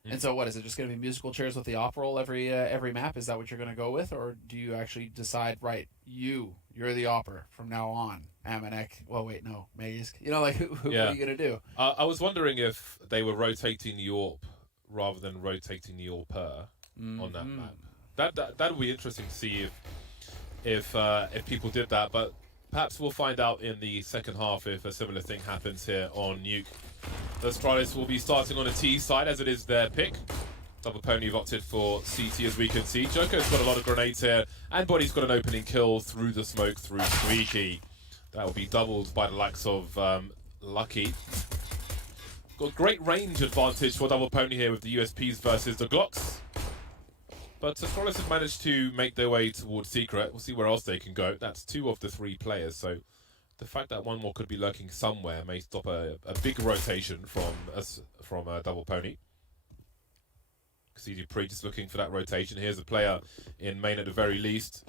And so what is it, just going to be musical chairs with the op roll every map? Is that what you're going to go with? Or do you actually decide, right, you're the opper from now on? Amanek, well, wait, no, Magus. Who what are you going to do? I was wondering if they were rotating the AWP rather than rotating the AWPer on that map. That would be interesting to see if people did that, but perhaps we'll find out in the second half if a similar thing happens here on Nuke. Astralis will be starting on the T side as it is their pick. Double Pony have opted for CT as we can see. Joker's got a lot of grenades here, and Body's got an opening kill through the smoke through Squeaky. That will be doubled by the likes of Lucky. Got great range advantage for Double Pony here with the USPs versus the Glocks. But Astralis have managed to make their way towards Secret. We'll see where else they can go. That's 2 of the 3 players, so the fact that one more could be lurking somewhere may stop a big rotation from Double Pony. See Dupree just looking for that rotation. Here's a player in main at the very least.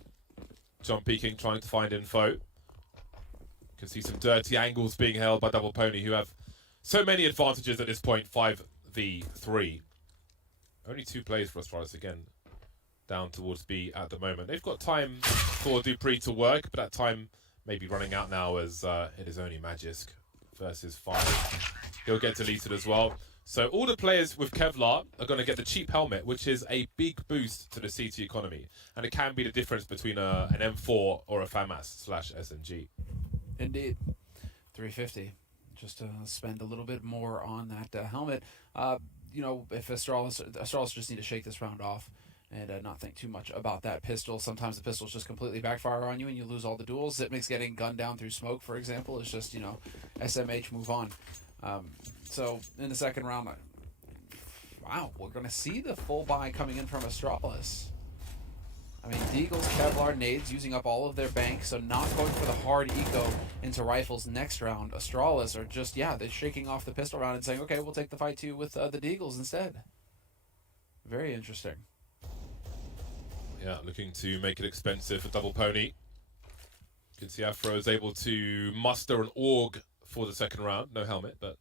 John peeking, trying to find info. Can see some dirty angles being held by Double Pony, who have so many advantages at this point. 5v3. Only 2 players for Astralis again. Down towards B at the moment. They've got time for Dupree to work, but that time may be running out now as it is only Magisk versus 5. He'll get deleted as well. So all the players with Kevlar are going to get the cheap helmet, which is a big boost to the CT economy. And it can be the difference between an M4 or a FAMAS/SMG. Indeed. 350. Just to spend a little bit more on that helmet. If Astralis just need to shake this round off and not think too much about that pistol. Sometimes the pistols just completely backfire on you and you lose all the duels. Zipmix getting gunned down through smoke, for example, is just, SMH, move on. So in the second round, wow, we're going to see the full buy coming in from Astralis. I mean, Deagles, Kevlar, nades using up all of their bank, so not going for the hard eco into rifles next round. Astralis are just, they're shaking off the pistol round and saying, okay, we'll take the fight 2 with the Deagles instead. Very interesting. Yeah, looking to make it expensive for Double Pony. You can see Afro is able to muster an AUG for the second round. No helmet, but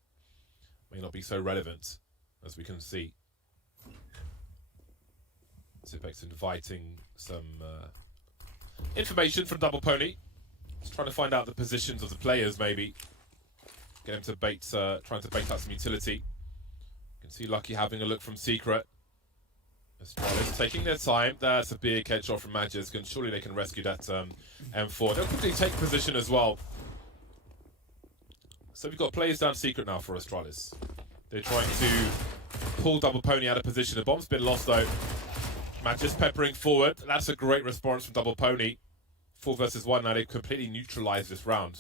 may not be so relevant, as we can see. Zipex inviting some information from Double Pony. Just trying to find out the positions of the players, maybe. Get him to bait, trying to bait out some utility. You can see Lucky having a look from Secret. Astralis taking their time. That's a big headshot from Magisk, and surely they can rescue that M4. They'll quickly take position as well. So we've got players down Secret now for Astralis. They're trying to pull Double Pony out of position. The bomb's been lost though. Magisk peppering forward. That's a great response from Double Pony. 4 versus 1 now. They've completely neutralized this round.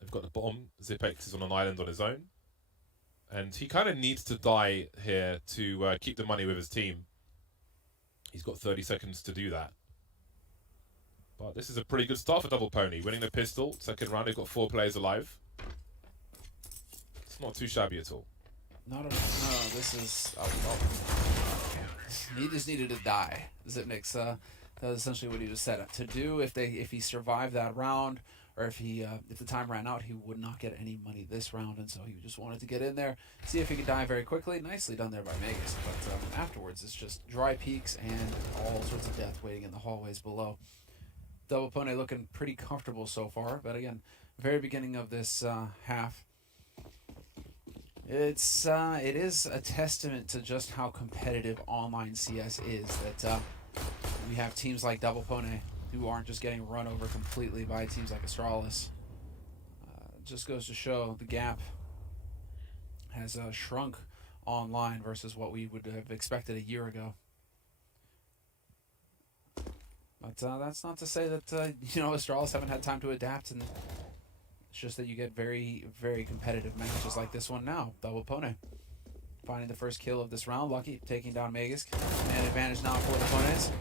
They've got the bomb. Zipex is on an island on his own. And he kind of needs to die here to keep the money with his team. He's got 30 seconds to do that. But this is a pretty good start for Double Pony. Winning the pistol. Second round, they've got 4 players alive. It's not too shabby at all. No, this is... He just needed to die. Zipnik's that was essentially what he was set up to do. If he survived that round, or if the time ran out, he would not get any money this round, and so he just wanted to get in there, see if he could die very quickly. Nicely done there by Magus, but afterwards it's just dry peaks and all sorts of death waiting in the hallways below. Double Pony looking pretty comfortable so far, but again, very beginning of this half, it is a testament to just how competitive online CS is that we have teams like Double Pony who aren't just getting run over completely by teams like Astralis. Just goes to show the gap has shrunk online versus what we would have expected a year ago. But that's not to say that Astralis haven't had time to adapt, and it's just that you get very, very competitive matches like this one now. Double Pony finding the first kill of this round. Lucky taking down Magus. Man advantage now for the Ponies.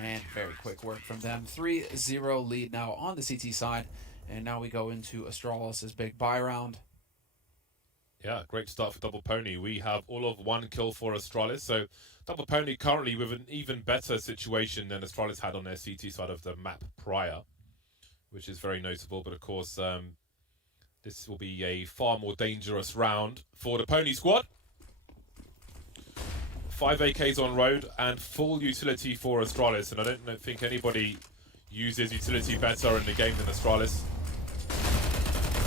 And very quick work from them. 3-0 lead now on the CT side. And now we go into Astralis' big buy round. Yeah, great start for Double Pony. We have all of 1 kill for Astralis. So Double Pony currently with an even better situation than Astralis had on their CT side of the map prior, which is very notable. But of course, this will be a far more dangerous round for the Pony squad. 5 AKs on road and full utility for Astralis, and I don't think anybody uses utility better in the game than Astralis.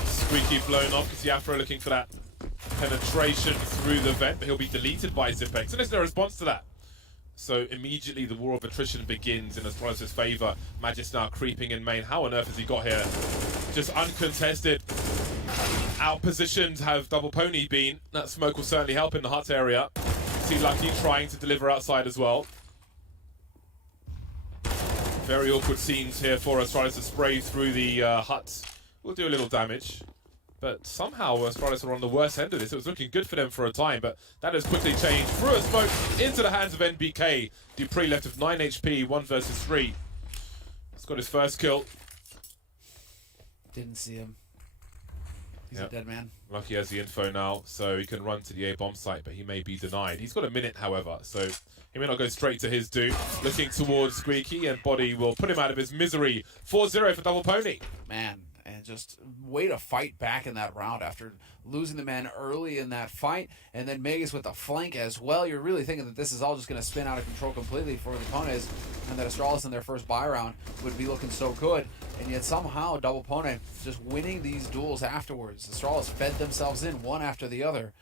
Squeaky blown off, because Afro looking for that penetration through the vent, but he'll be deleted by Zipex, and there's no response to that. So immediately the war of attrition begins in Astralis' favour. Magis now creeping in main. How on earth has he got here? Just uncontested. Outpositioned have Double Pony been. That smoke will certainly help in the hut area. See Lucky trying to deliver outside as well. Very awkward scenes here for Astralis to spray through the hut. Will do a little damage. But somehow Astralis are on the worst end of this. It was looking good for them for a time, but that has quickly changed. Through a smoke into the hands of NBK. Dupree left with 9 HP, 1 versus 3. He's got his first kill. Didn't see him. He's a dead man. Lucky has the info now, so he can run to the A-bomb site, but he may be denied. He's got a minute, however, so he may not go straight to his doom. Looking towards Squeaky, and Body will put him out of his misery. 4-0 for Double Pony. Man, and just way to fight back in that round after losing the man early in that fight, and then Magus with the flank as well. You're really thinking that this is all just going to spin out of control completely for the Ponies, and that Astralis in their first buy round would be looking so good, and yet somehow Double Pony just winning these duels afterwards. Astralis fed themselves in one after the other,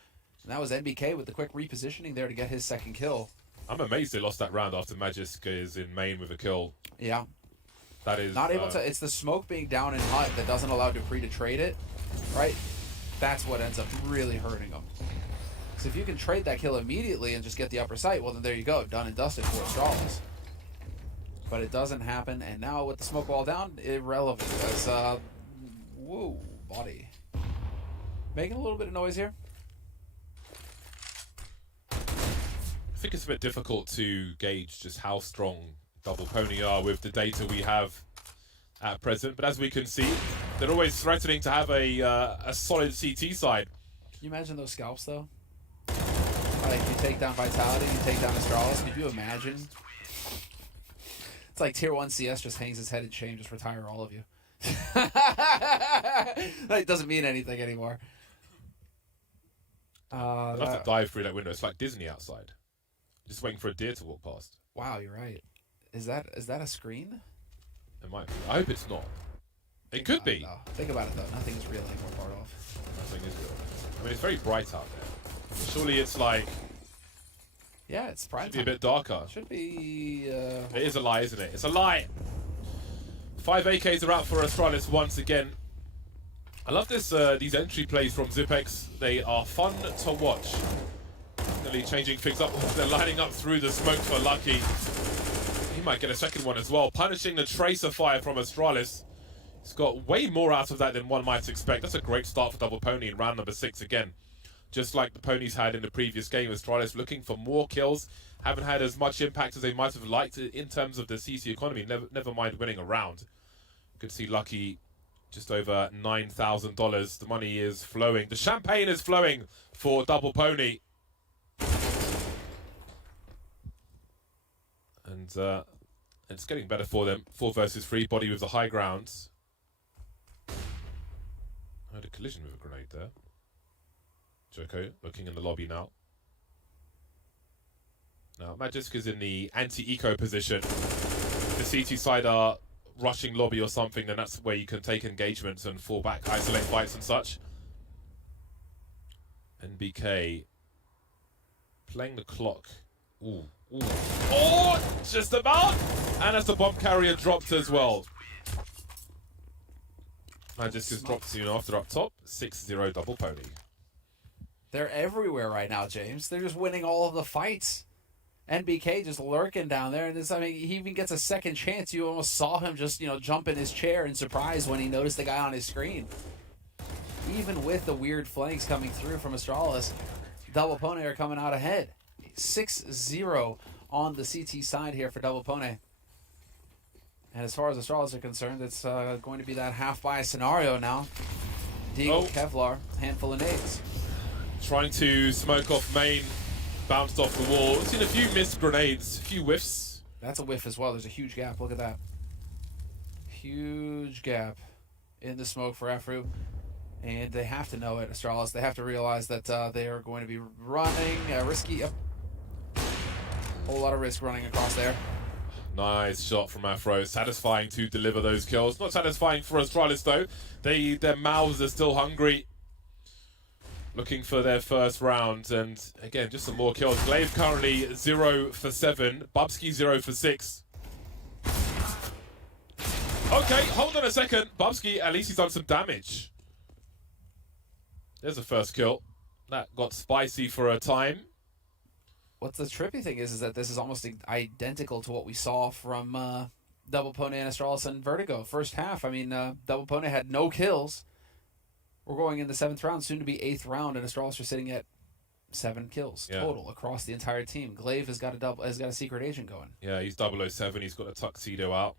and that was NBK with the quick repositioning there to get his second kill. I'm amazed they lost that round after Magisk is in main with a kill. Yeah. That is not able to. It's the smoke being down in hut that doesn't allow Dupree to trade it, right? That's what ends up really hurting him. So if you can trade that kill immediately and just get the upper sight, well then there you go, done and dusted for Astralis. But it doesn't happen, and now with the smoke wall down, irrelevant. As whoa, Body making a little bit of noise here. I think it's a bit difficult to gauge just how strong Double Pony are with the data we have at present, but as we can see, they're always threatening to have a solid CT side. Can you imagine those scalps though? Like you take down Vitality, you take down Astralis. Could you imagine? It's like Tier 1 CS just hangs its head in shame, just retire all of you. That doesn't mean anything anymore. I'd love to dive through that window. It's like Disney outside. Just waiting for a deer to walk past. Wow, you're right. Is that a screen? It might be. I hope it's not. It could be. Think about it though. Nothing is real anymore, Bardolph. Nothing is real. I mean, it's very bright out there. Surely it's like... Yeah, it's prime Should be a bit darker. Should be... It is a lie, isn't it? It's a lie! 5 AKs are out for Astralis once again. I love this. These entry plays from Zipex. They are fun to watch. Definitely changing things up. They're lining up through the smoke for Lucky. He might get a second one as well. Punishing the tracer fire from Astralis. He's got way more out of that than one might expect. That's a great start for Double Pony in round number 6 again. Just like the Ponies had in the previous game, Astralis looking for more kills. Haven't had as much impact as they might have liked in terms of the CC economy. Never mind winning a round. Good to see Lucky just over $9,000. The money is flowing. The champagne is flowing for Double Pony. And it's getting better for them. 4 versus 3, body with the high ground. I had a collision with a grenade there. Joko looking in the lobby now. Now, Magisk is in the anti-eco position. If the CT side are rushing lobby or something, then that's where you can take engagements and fall back, isolate fights and such. NBK playing the clock. Ooh. Oh, just about! And as the bomb carrier dropped as well. Magisk has dropped soon after up top. 6-0 double pony. They're everywhere right now, James. They're just winning all of the fights. NBK just lurking down there, and he even gets a second chance. You almost saw him just, jump in his chair in surprise when he noticed the guy on his screen. Even with the weird flanks coming through from Astralis, Double Pony are coming out ahead. 6-0 on the CT side here for Double Pony. And as far as Astralis are concerned, it's going to be that half-buy scenario now. Deagle, Kevlar, handful of nades. Trying to smoke off main. Bounced off the wall. We've seen a few missed grenades, a few whiffs. That's a whiff as well. There's a huge gap. Look at that. Huge gap in the smoke for Afru. And they have to know it, Astralis. They have to realize that they are going to be running risky. Whole lot of risk running across there. Nice shot from Afro. Satisfying to deliver those kills. Not satisfying for Astralis, though. Their mouths are still hungry. Looking for their first round, and again, just some more kills. Glaive currently 0 for 7. Bubsky 0 for 6. Okay, hold on a second. Bubsky, at least he's done some damage. There's the first kill. That got spicy for a time. What's the trippy thing is that this is almost identical to what we saw from Double Pony and Astralis and Vertigo. First half, Double Pony had no kills. We're going in the 7th round, soon to be 8th round, and Astralis are sitting at 7 kills total across the entire team. Glaive has got a secret agent going. Yeah, he's 007. He's got a tuxedo out.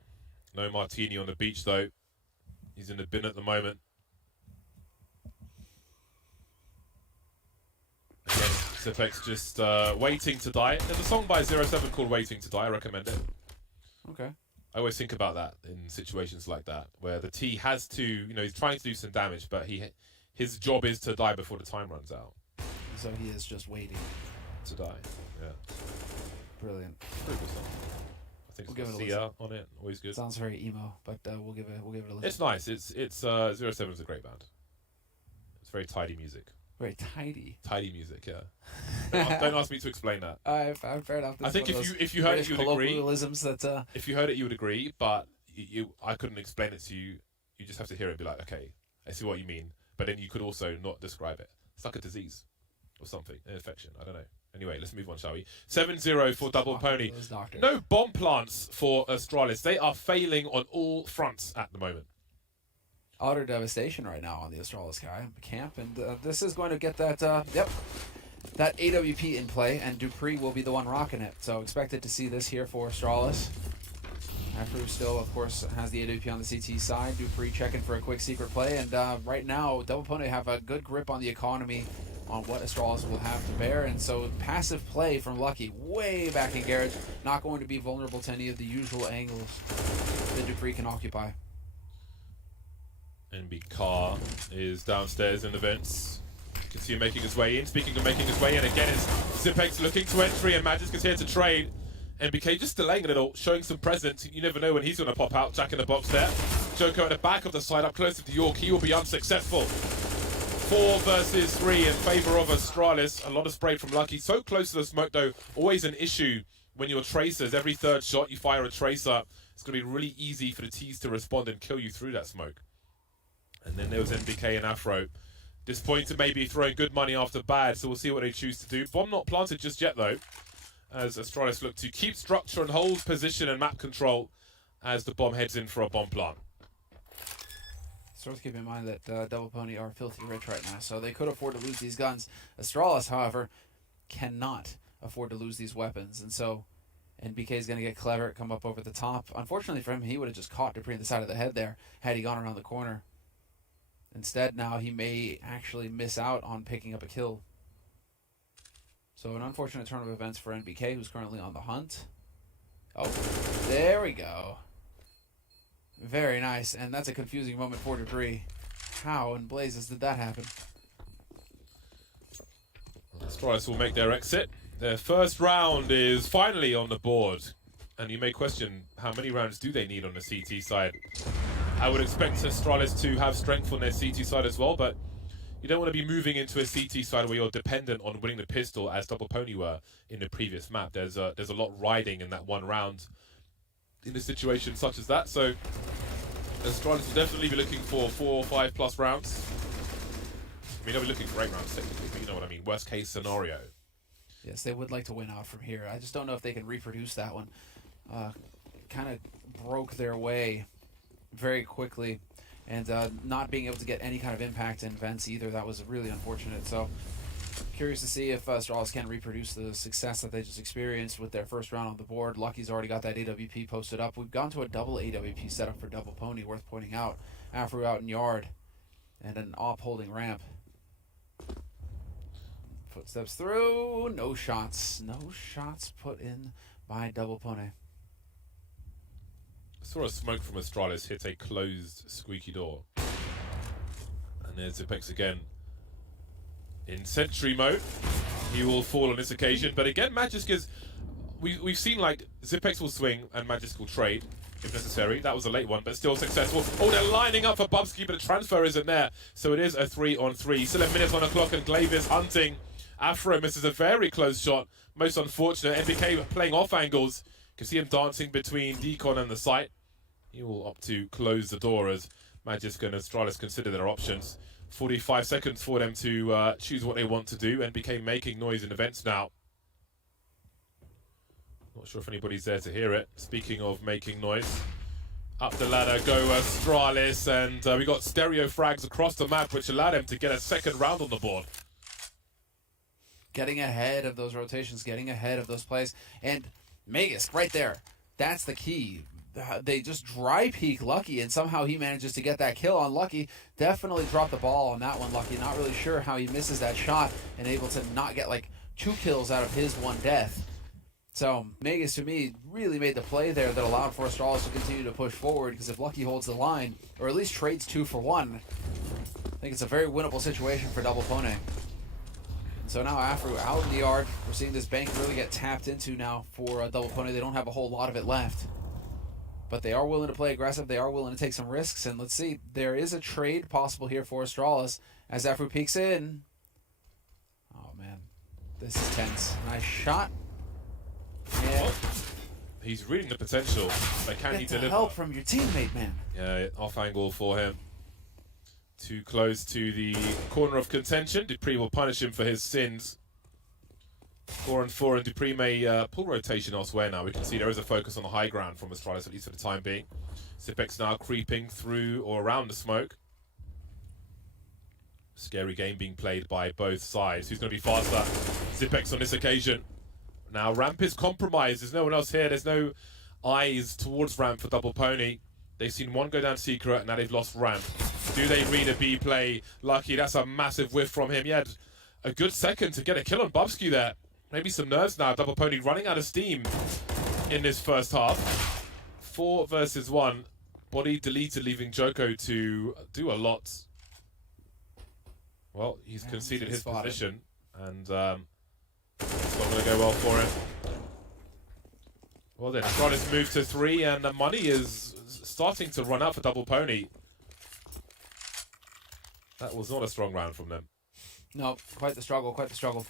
No martini on the beach though. He's in the bin at the moment. Again, Zipex just waiting to die. There's a song by 07 called "Waiting to Die." I recommend it. Okay. I always think about that in situations like that, where the T has to, he's trying to do some damage, but his job is to die before the time runs out. So he is just waiting to die. Yeah. Brilliant. Pretty good song. I think it's got Sia on it. Always good. Sounds very emo, but we'll give it a listen. It's nice. It's 07 is a great band. It's very tidy music. Very tidy. Tidy music, yeah. Don't ask me to explain that. Fair enough. I think if you heard it, you would agree. That, if you heard it, you would agree. But I couldn't explain it to you. You just have to hear it and be like, okay, I see what you mean. But then you could also not describe it. It's like a disease or something, an infection. I don't know. Anyway, let's move on, shall we? 7-0 for Double Pony. No bomb plants for Astralis. They are failing on all fronts at the moment. Utter devastation right now on the Astralis camp, and this is going to get that that AWP in play, and Dupree will be the one rocking it. So expected to see this here for Astralis. Afro still, of course, has the AWP on the CT side. Dupree checking for a quick secret play, and right now, Double Pony have a good grip on the economy on what Astralis will have to bear, and so passive play from Lucky way back in garage, not going to be vulnerable to any of the usual angles that Dupree can occupy. NB Car is downstairs in the vents. You can see him making his way in. Speaking of making his way in, again, it's Zipex looking to entry, and Magisk is here to trade. NBK just delaying a little, showing some presence. You never know when he's going to pop out. Jack in the box there. Joko at the back of the side, up close to York. He will be unsuccessful. 4 versus 3 in favour of Astralis. A lot of spray from Lucky. So close to the smoke, though. Always an issue when you're tracers. Every third shot you fire a tracer. It's going to be really easy for the T's to respond and kill you through that smoke. And then there was NBK and Afro. Disappointed maybe throwing good money after bad, so we'll see what they choose to do. Bomb not planted just yet, though, as Astralis look to keep structure and hold position and map control as the bomb heads in for a bomb plant. So let's keep in mind that Double Pony are filthy rich right now, so they could afford to lose these guns. Astralis, however, cannot afford to lose these weapons, and so NBK is going to get clever, come up over the top. Unfortunately for him, he would have just caught Dupree in the side of the head there had he gone around the corner. Instead, now he may actually miss out on picking up a kill. So an unfortunate turn of events for NBK, who's currently on the hunt. Oh, there we go. Very nice, and that's a confusing moment for Dupree. How in blazes did that happen? Astralis will make their exit. Their first round is finally on the board. And you may question, how many rounds do they need on the CT side? I would expect Astralis to have strength on their CT side as well, but you don't want to be moving into a CT side where you're dependent on winning the pistol as Double Pony were in the previous map. There's a lot riding in that one round in a situation such as that, so Astralis will definitely be looking for 4 or 5 plus rounds. I mean, they'll be looking for 8 rounds technically, but you know what I mean. Worst case scenario. Yes, they would like to win out from here. I just don't know if they can reproduce that one. Kind of broke their way very quickly, and not being able to get any kind of impact in vents either. That was really unfortunate. So curious to see if Astralis can reproduce the success that they just experienced with their first round on the board. Lucky's already got that AWP posted up. We've gone to a double AWP setup for Double Pony, worth pointing out. Afro out in yard, and an op holding ramp. Footsteps through, no shots. No shots put in by Double Pony. Saw a smoke from Astralis hit a closed squeaky door. And there's Zipex again. In sentry mode, he will fall on this occasion. But again, Magisk is... We've seen, like, Zipex will swing and Magisk will trade, if necessary. That was a late one, but still successful. Oh, they're lining up for Bubsky, but the transfer isn't there. So it is a 3-on-3. Still a minute on the clock, and Glaive is hunting. Afro misses a very close shot. Most unfortunate. NBK playing off angles. You can see him dancing between Decon and the site. He will opt to close the door as Magisk and Astralis consider their options. 45 seconds for them to choose what they want to do. NBK making noise in events now. Not sure if anybody's there to hear it. Speaking of making noise, up the ladder go Astralis, and we got stereo frags across the map, which allowed them to get a second round on the board. Getting ahead of those rotations, getting ahead of those plays. And Magisk, right there. That's the key. They just dry peek Lucky, and somehow he manages to get that kill on Lucky. Definitely dropped the ball on that one, Lucky. Not really sure how he misses that shot and able to not get like 2 kills out of his 1 death. So Magisk, to me, really made the play there that allowed for Astralis to continue to push forward, because if Lucky holds the line, or at least trades 2 for 1, I think it's a very winnable situation for Double Pony. So now Afro out in the yard. We're seeing this bank really get tapped into now for Double Pony. They don't have a whole lot of it left. But they are willing to play aggressive. They are willing to take some risks. And let's see, there is a trade possible here for Astralis as Afro peeks in. Oh, man. This is tense. Nice shot. Yeah. He's reading the potential, but can he deliver? Help from your teammate, man. Yeah, off angle for him. Too close to the corner of contention. Dupree will punish him for his sins. 4-on-4, and Dupree may pull rotation elsewhere now. We can see there is a focus on the high ground from Astralis, at least for the time being. Zipex now creeping through or around the smoke. Scary game being played by both sides. Who's going to be faster? Zipex on this occasion. Now, ramp is compromised. There's no one else here. There's no eyes towards ramp for Double Pony. They've seen one go down secret, and now they've lost ramp. Do they read a B play? Lucky, that's a massive whiff from him. He had a good second to get a kill on Bubsky there. Maybe some nerves now. Double Pony running out of steam in this first half. 4 versus 1. Body deleted, leaving Joko to do a lot. Well, he's conceded his position, and it's not going to go well for him. Well then, Astralis moved to 3, and the money is starting to run out for Double Pony. That was not a strong round from them. No, quite the struggle, quite the struggle.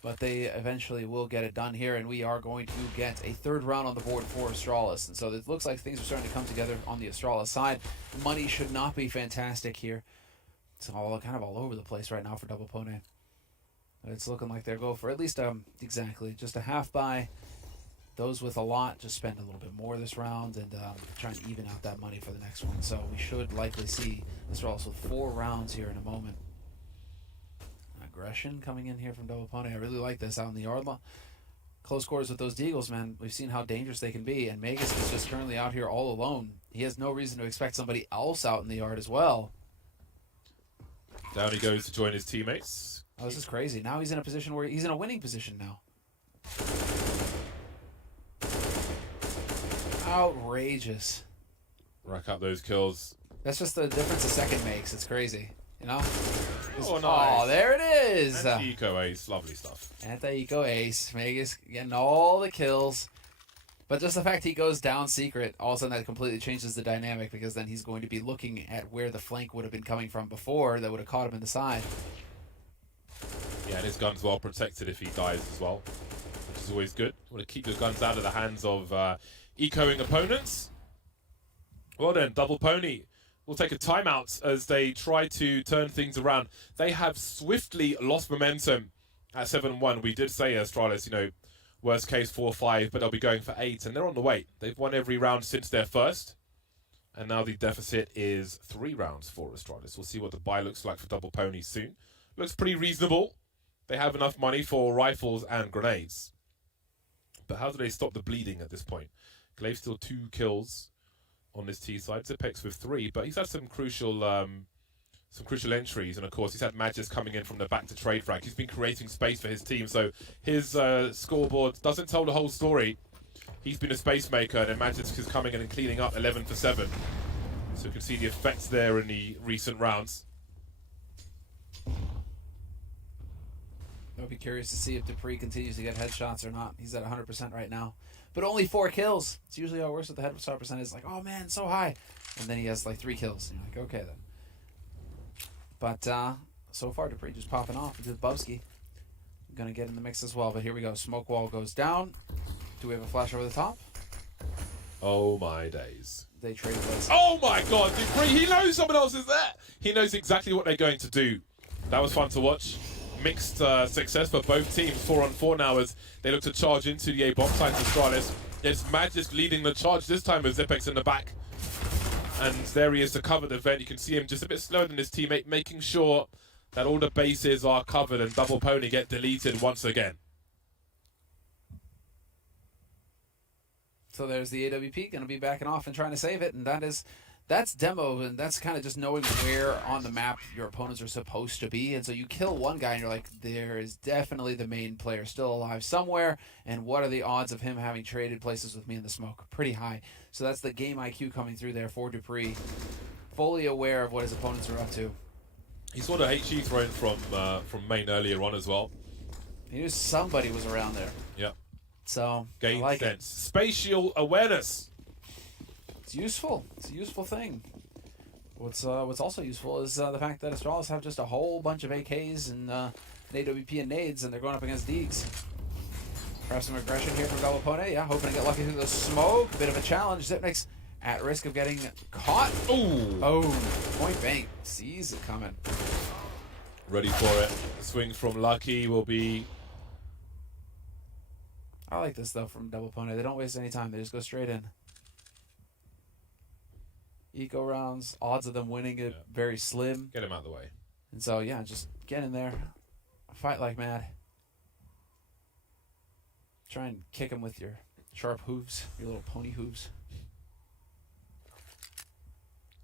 But they eventually will get it done here, and we are going to get a 3rd round on the board for Astralis. And so it looks like things are starting to come together on the Astralis side. Money should not be fantastic here. It's all kind of all over the place right now for Double Pony. It's looking like they'll go for at least exactly just a half buy. Those with a lot just spend a little bit more this round and try and even out that money for the next one. So we should likely see Astralis with 4 rounds here in a moment. Aggression coming in here from Double Pony. I really like this out in the yard. Close quarters with those Deagles, man. We've seen how dangerous they can be, and Magisk is just currently out here all alone. He has no reason to expect somebody else out in the yard as well. Down he goes to join his teammates. Oh, this is crazy. Now he's in a position where he's in a winning position now. Outrageous. Rack up those kills. That's just the difference a second makes. It's crazy. You know? Oh, nice. Oh, there it is. Anti-eco ace. Lovely stuff. Anti-eco ace. Vegas getting all the kills. But just the fact he goes down secret, all of a sudden that completely changes the dynamic, because then he's going to be looking at where the flank would have been coming from before that would have caught him in the side. Yeah, and his gun's well protected if he dies as well, which is always good. Want to keep your guns out of the hands of ecoing opponents. Well then, Double Pony will take a timeout as they try to turn things around. They have swiftly lost momentum at 7-1. We did say, Astralis, you know, worst case 4-5, but they'll be going for 8, and they're on the way. They've won every round since their first, and now the deficit is 3 rounds for Astralis. We'll see what the buy looks like for Double Pony soon. Looks pretty reasonable. They have enough money for rifles and grenades. But how do they stop the bleeding at this point? Glaive still 2 kills on this T side. Zipex with 3, but he's had some crucial entries, and of course he's had Magis coming in from the back to trade frag. He's been creating space for his team, so his scoreboard doesn't tell the whole story. He's been a space maker, and then Magis is coming in and cleaning up 11 for 7. So you can see the effects there in the recent rounds. I'll be curious to see if Dupree continues to get headshots or not. He's at 100% right now, but only 4 kills. It's usually how it works with the headshot percentage. It's like, oh man, so high, and then he has like 3 kills. And you're like, okay then. But so far, Dupree just popping off with Bubsky. Gonna get in the mix as well. But here we go. Smoke wall goes down. Do we have a flash over the top? Oh my days. They traded this. Oh my god, Dupree, he knows someone else is there. He knows exactly what they're going to do. That was fun to watch. Mixed success for both teams. 4-on-4 now as they look to charge into the A bomb side to Astralis. It's Magic leading the charge this time with Zipex in the back. And there he is to cover the vent. You can see him just a bit slower than his teammate, making sure that all the bases are covered and Double Pony get deleted once again. So there's the AWP going to be backing off and trying to save it, and that's demo, and that's kind of just knowing where on the map your opponents are supposed to be. And so you kill one guy and you're like, there is definitely the main player still alive somewhere, and what are the odds of him having traded places with me in the smoke? Pretty high. So that's the game IQ coming through there for Dupree, fully aware of what his opponents are up to. He saw the HE thrown from main earlier on as well. He knew somebody was around there. Yep. So Gain I like sense. Spatial awareness. It's useful. It's a useful thing. What's also useful is the fact that Astralis have just a whole bunch of AKs and an AWP and nades, and they're going up against Deegs. Perhaps some aggression here from Double Pony. Yeah, hoping to get lucky through the smoke. Bit of a challenge. Zipnik's at risk of getting caught. Ooh. Oh, point blank. Sees it coming. Ready for it. The swing from Lucky will be... I like this, though, from Double Pony. They don't waste any time. They just go straight in. Eco rounds, odds of them winning it very slim. Get him out of the way. And so, yeah, just get in there. Fight like mad. Try and kick him with your sharp hooves, your little pony hooves.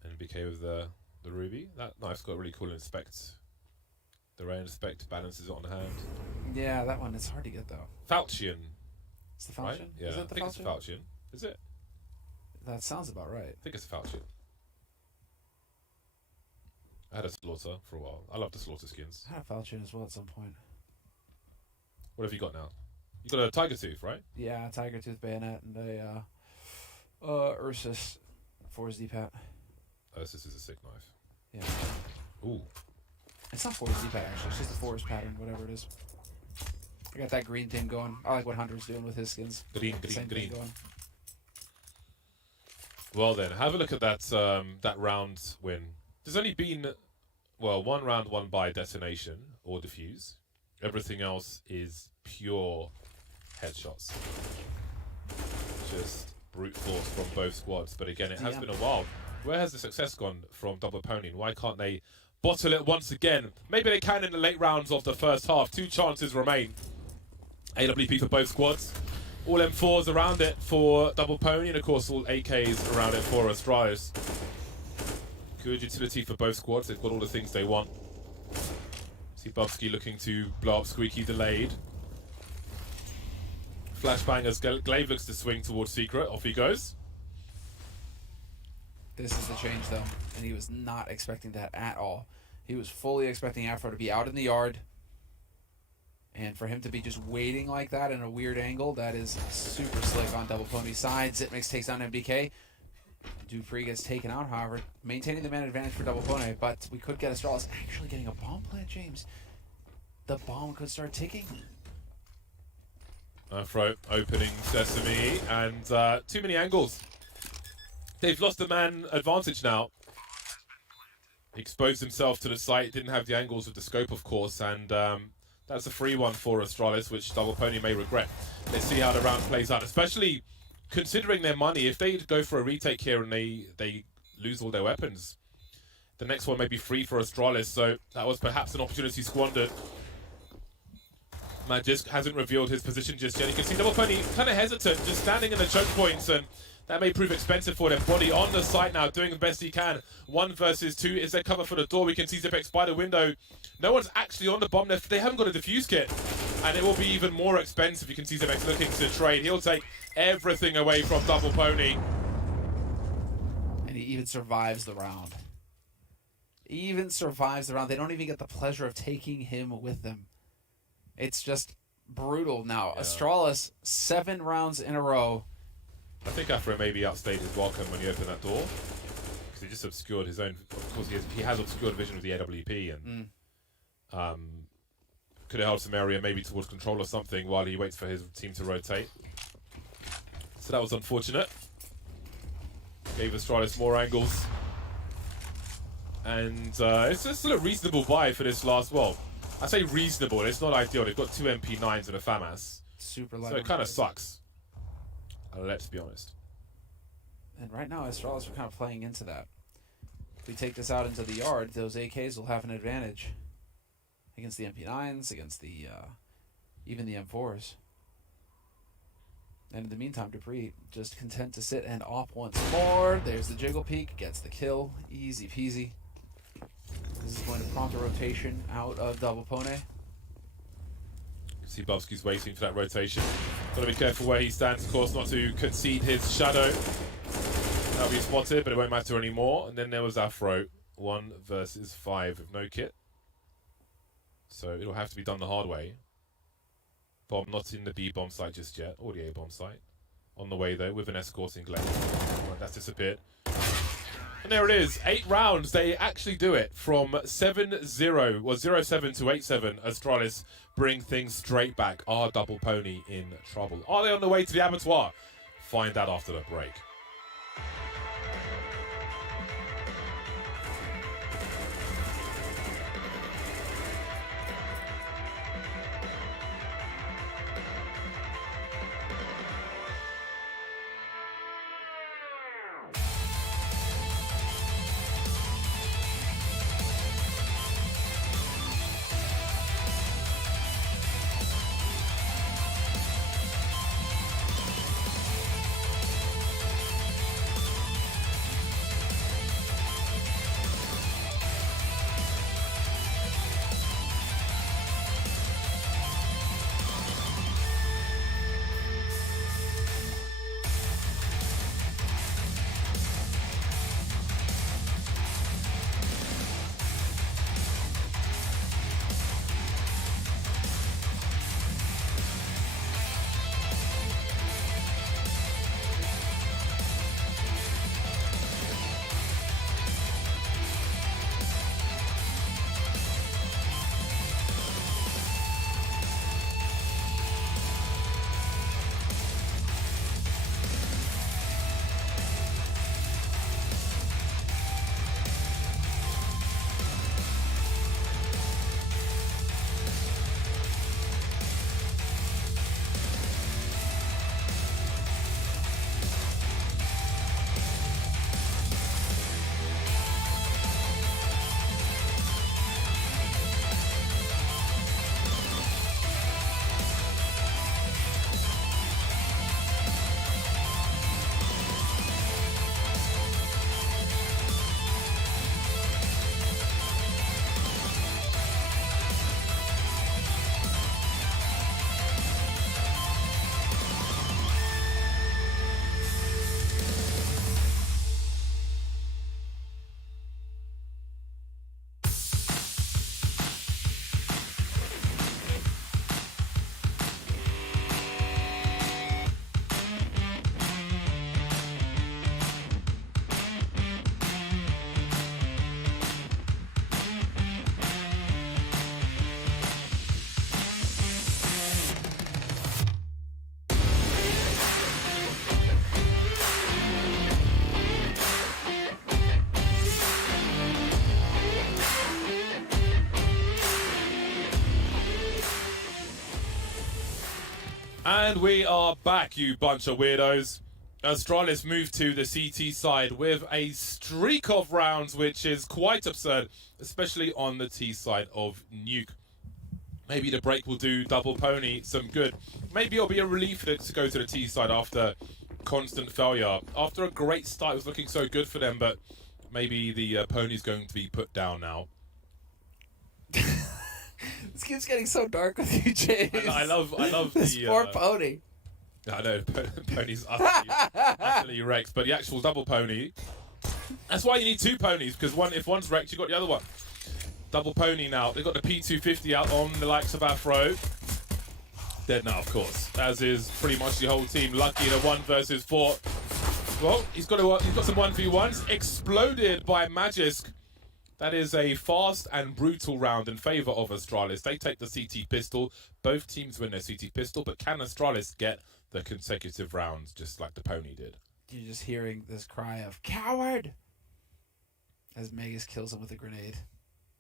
And BK with the ruby. That knife's got a really cool inspect. The ray inspect balances it on hand. Yeah, that one, it's hard to get, though. Falchion. It's the Falchion? Right? Yeah, Is it I the think it's a Falchion? Falchion. Is it? That sounds about right. I think it's a Falchion. I had a Slaughter for a while. I love the Slaughter skins. I had a Falchion as well at some point. What have you got now? You got a Tiger Tooth, right? Yeah, Tiger Tooth Bayonet and a Ursus for his D-Pat. Ursus is a sick knife. Yeah. Ooh. It's not for his D-Pat, actually. It's just a forest pattern, whatever it is. I got that green thing going. I like what Hunter's doing with his skins. Green. Thing going. Well then, have a look at that that round win. There's only been, well, one round won by detonation or defuse. Everything else is pure headshots. Just brute force from both squads. But again, it has been a while. Where has the success gone from Double Pony? Why can't they bottle it once again? Maybe they can in the late rounds of the first half. 2 chances remain. AWP for both squads. All M4s around it for Double Pony, and of course all AKs around it for Astralis. Good utility for both squads. They've got all the things they want. See Bubsky looking to blow up Squeaky, delayed. Flashbang as Glaive looks to swing towards Secret. Off he goes. This is the change, though, and he was not expecting that at all. He was fully expecting Afro to be out in the yard, and for him to be just waiting like that in a weird angle, that is super slick on Double Pony's side. Zipmix takes down MDK. Dupree gets taken out, however, maintaining the man advantage for Double Pony, but we could get Astralis actually getting a bomb plant, James. The bomb could start ticking. Afro opening Sesame, and too many angles. They've lost the man advantage now. He exposed himself to the site, didn't have the angles with the scope, of course, and that's a free one for Astralis, which Double Pony may regret. Let's see how the round plays out, especially considering their money. If they go for a retake here and they lose all their weapons, the next one may be free for Astralis, so that was perhaps an opportunity squandered. Magisk hasn't revealed his position just yet. You can see Double Pony kind of hesitant, just standing in the choke points, and that may prove expensive for them. Body on the site now, doing the best he can. 1 versus 2. Is there cover for the door? We can see Zipex by the window. No one's actually on the bomb. They haven't got a defuse kit, and it will be even more expensive. You can see Zipex looking to trade. He'll take everything away from Double Pony. And he even survives the round. Even survives the round. They don't even get the pleasure of taking him with them. It's just brutal now. Yeah. Astralis, 7 rounds in a row. I think Afro maybe outstayed his welcome when he opened that door, because he just obscured his own. Of course, he has obscured vision with the AWP, and could have held some area maybe towards control or something while he waits for his team to rotate. So that was unfortunate. Gave Astralis more angles, and it's still a reasonable buy for this last. Well, I say reasonable. It's not ideal. They've got 2 MP9s and a FAMAS. Super light. So it kind of sucks. Let's be honest. And right now, Astralis are kind of playing into that. If we take this out into the yard, those AKs will have an advantage against the MP9s, against the even the M4s. And in the meantime, Dupree just content to sit and op once more. There's the Jiggle Peak, gets the kill. Easy peasy. This is going to prompt a rotation out of Double Pony. See Bubsky's waiting for that rotation. Got to be careful where he stands, of course, not to concede his shadow. That'll be spotted, but it won't matter anymore. And then there was Afro, 1 versus 5 with no kit. So it'll have to be done the hard way. Bomb not in the B bomb site just yet, or the A bomb site. On the way though, with an escorting glade. Right, that's disappeared. And there it is, 8 rounds. They actually do it from 7-0, or 0-7 to 8-7. Astralis bring things straight back. Are Double Pony in trouble? Are they on the way to the abattoir? Find out after the break. And we are back, you bunch of weirdos. Astralis moved to the CT side with a streak of rounds, which is quite absurd, especially on the T side of Nuke. Maybe the break will do Double Pony some good. Maybe it'll be a relief to go to the T side after constant failure. After a great start, it was looking so good for them, but maybe the pony's going to be put down now. This keeps getting so dark with you, James. I love this the poor pony. I know pony's utterly wrecked, but the actual Double Pony. That's why you need two ponies, because if one's wrecked, you got the other one. Double Pony now. They've got the P250 out on the likes of Afro. Dead now, of course, as is pretty much the whole team. Lucky in a 1 versus 4. Well, he's got some 1v1s. Exploded by Magisk. That is a fast and brutal round in favour of Astralis. They take the CT pistol. Both teams win their CT pistol, but can Astralis get the consecutive rounds just like the pony did? You're just hearing this cry of "coward" as Magus kills him with a grenade.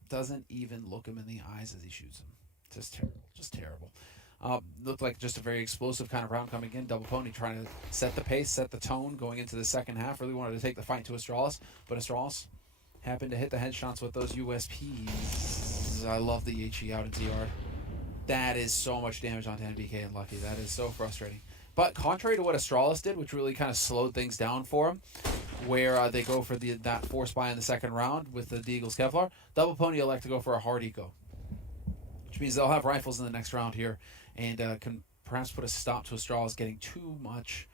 Doesn't even look him in the eyes as he shoots him. Just terrible. Just terrible. Looked like just a very explosive kind of round coming in. Double Pony trying to set the pace, set the tone going into the second half. Really wanted to take the fight to Astralis, but Astralis happened to hit the headshots with those USPs. I love the HE out into yard. That is so much damage onto NBK and Lucky. That is so frustrating. But contrary to what Astralis did, which really kind of slowed things down for him, where they go for that force buy in the second round with the Deagle's Kevlar, Double Pony elect to go for a hard eco, which means they'll have rifles in the next round here and can perhaps put a stop to Astralis getting too much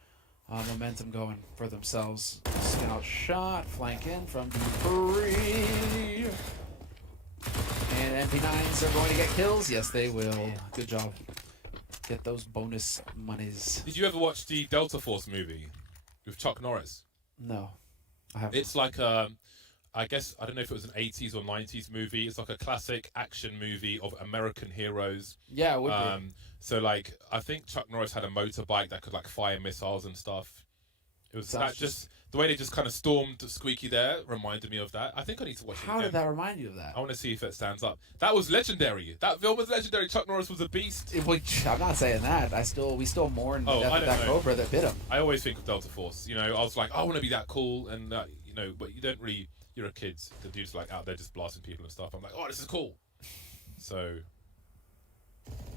momentum going for themselves. Scout shot, flank in from Dupree. And MP9s are going to get kills. Yes, they will. Good job. Get those bonus monies. Did you ever watch the Delta Force movie with Chuck Norris? No, I haven't. It's like I guess, I don't know if it was an 80s or 90s movie. It's like a classic action movie of American heroes. Yeah, it would be. So, like, I think Chuck Norris had a motorbike that could, like, fire missiles and stuff. It was that just the way they just kind of stormed Squeaky there reminded me of that. I think I need to watch it again. How did that remind you of that? I want to see if it stands up. That was legendary. That film was legendary. Chuck Norris was a beast. I'm not saying that. We still mourn the death of that Cobra that bit him. I always think of Delta Force. You know, I was like, I want to be that cool, and you know, but you don't really. You're a kid. The dude's like out there just blasting people and stuff. I'm like, oh, this is cool. So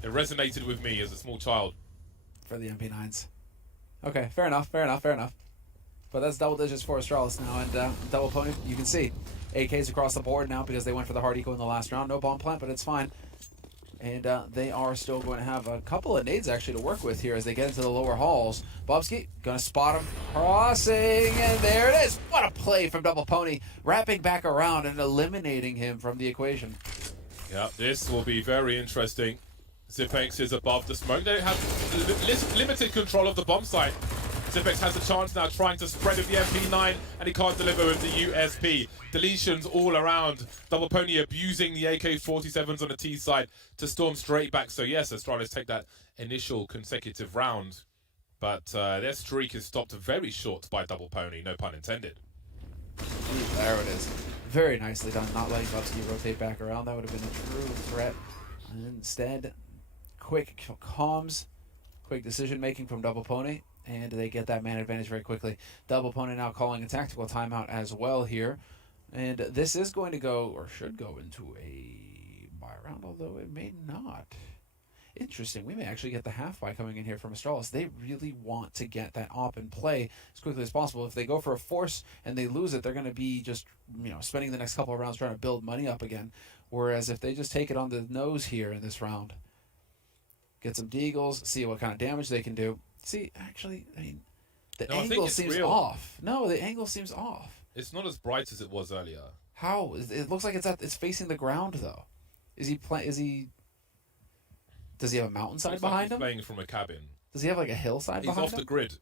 it resonated with me as a small child. For the MP9s. Okay, fair enough. But that's double digits for Astralis now, and Double Pony, you can see. AKs across the board now because they went for the hard eco in the last round. No bomb plant, but it's fine. And they are still going to have a couple of nades actually to work with here as they get into the lower halls. Bobsky going to spot him crossing, and there it is. What a play from Double Pony, wrapping back around and eliminating him from the equation. Yeah, this will be very interesting. Zipex is above the smoke. They have limited control of the bomb site. Zipex has a chance now trying to spread with the MP9, and he can't deliver with the USP. Deletions all around. Double Pony abusing the AK-47s on the T side to storm straight back. So yes, Astralis take that initial consecutive round. But their streak is stopped very short by Double Pony, no pun intended. There it is. Very nicely done, not letting Bubsky rotate back around. That would have been a true threat. And instead, quick comms, quick decision-making from Double Pony. And they get that man advantage very quickly. Double Pony now calling a tactical timeout as well here. And this is going to go, or should go, into a buy round, although it may not. Interesting. We may actually get the half buy coming in here from Astralis. They really want to get that op in play as quickly as possible. If they go for a force and they lose it, they're going to be just, spending the next couple of rounds trying to build money up again. Whereas if they just take it on the nose here in this round, get some deagles, see what kind of damage they can do. See, actually, the angle seems off. No, the angle seems off. It's not as bright as it was earlier. How? It looks like it's facing the ground though. Does he have a mountainside behind him? He's playing from a cabin. Does he have like a hillside behind him? He's off the grid.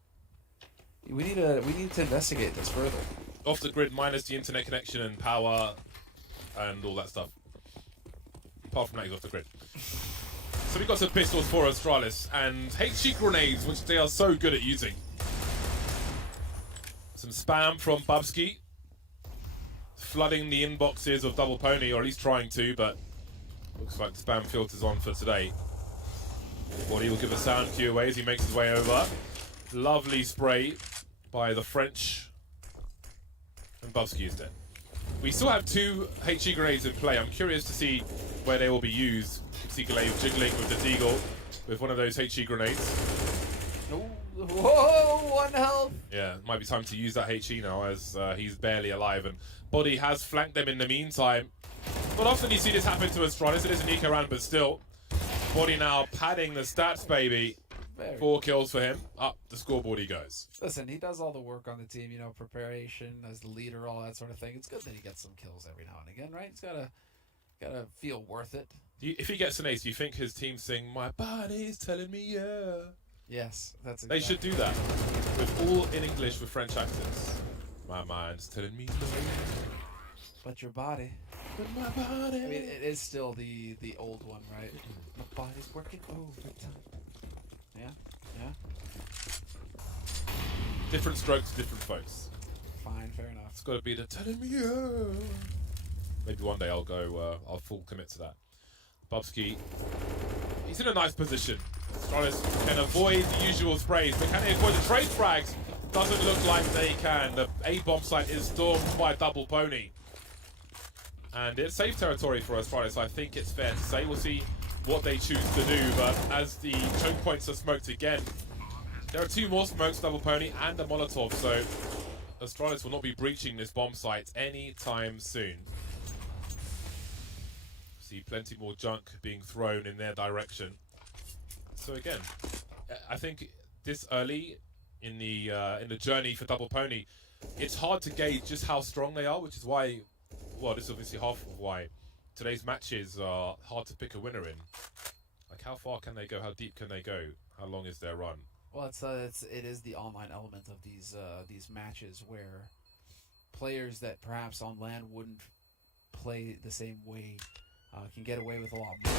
We need to investigate this further. Off the grid minus the internet connection and power and all that stuff. Apart from that, he's off the grid. So we got some pistols for Astralis and HE grenades, which they are so good at using. Some spam from Bubsky, flooding the inboxes of Double Pony, or at least trying to, but looks like the spam filter's on for today. Body will give a sound cue away as he makes his way over. Lovely spray by the French. And Bubsky is dead. We still have 2 HE grenades in play. I'm curious to see where they will be used. Siga-nos jiggling with the Deagle with one of those HE grenades. Whoa, 1 health. Yeah, it might be time to use that HE now as he's barely alive. And Body has flanked them in the meantime. Not often you see this happen to astralis. It is an eco round, but still. Body now padding the stats, baby. 4 kills for him. Up the scoreboard he goes. Listen, he does all the work on the team, you know, preparation as the leader, all that sort of thing. It's good that he gets some kills every now and again, right? He's gotta feel worth it. If he gets an ace, do you think his team sing "My body's telling me yeah"? Yes, that's exactly. They should do that with all in English with French accents. My mind's telling me no, but your body. but my body. I mean, it is still the old one, right? My body's working overtime. Yeah, yeah. Different strokes, different folks. Fine, fair enough. It's got to be the telling me yeah. Maybe one day I'll go. I'll full commit to that. Bubsky, he's in a nice position. astralis can avoid the usual sprays, but can they avoid the trade frags? Doesn't look like they can. The A bomb site is stormed by Double Pony. And it's safe territory for astralis, I think it's fair to say. We'll see what they choose to do, but as the choke points are smoked again, there are 2 more smokes, Double Pony and a Molotov, so astralis will not be breaching this bomb site anytime soon. See plenty more junk being thrown in their direction. So again, I think this early in the journey for Double Pony, it's hard to gauge just how strong they are, which is why, well, this is obviously half of why today's matches are hard to pick a winner in. Like, how far can they go? How deep can they go? How long is their run? Well, it is the online element of these matches where players that perhaps on land wouldn't play the same way can get away with a lot more.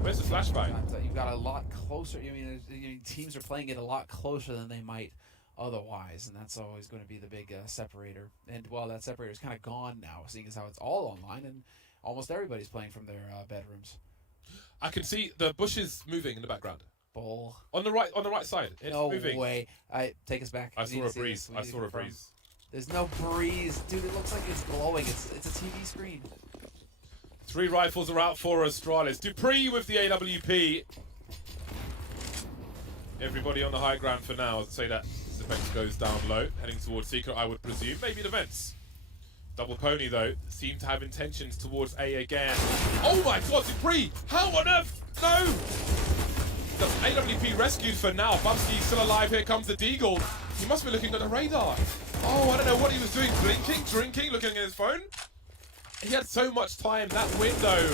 Where's the flashbang? You've got a lot closer. I mean, teams are playing it a lot closer than they might otherwise, and that's always going to be the big separator. And well, that separator is kind of gone now, seeing as how it's all online and almost everybody's playing from their bedrooms. I can see the bushes moving in the background. Bull. On the right side. It's no moving. way. Take us back. I saw a breeze. I saw a breeze. There's no breeze, dude. It looks like it's glowing. It's a TV screen. 3 rifles are out for astralis. Dupree with the AWP. Everybody on the high ground for now. I'd say that Zepex goes down low, heading towards Secret, I would presume. Maybe the vents. Double Pony, though, seem to have intentions towards A again. Oh my god, Dupree! How on earth? No! The AWP rescued for now. Bubsky's still alive. Here comes the Deagle. He must be looking at the radar. Oh, I don't know what he was doing. Blinking, drinking, looking at his phone. He had so much time. That window.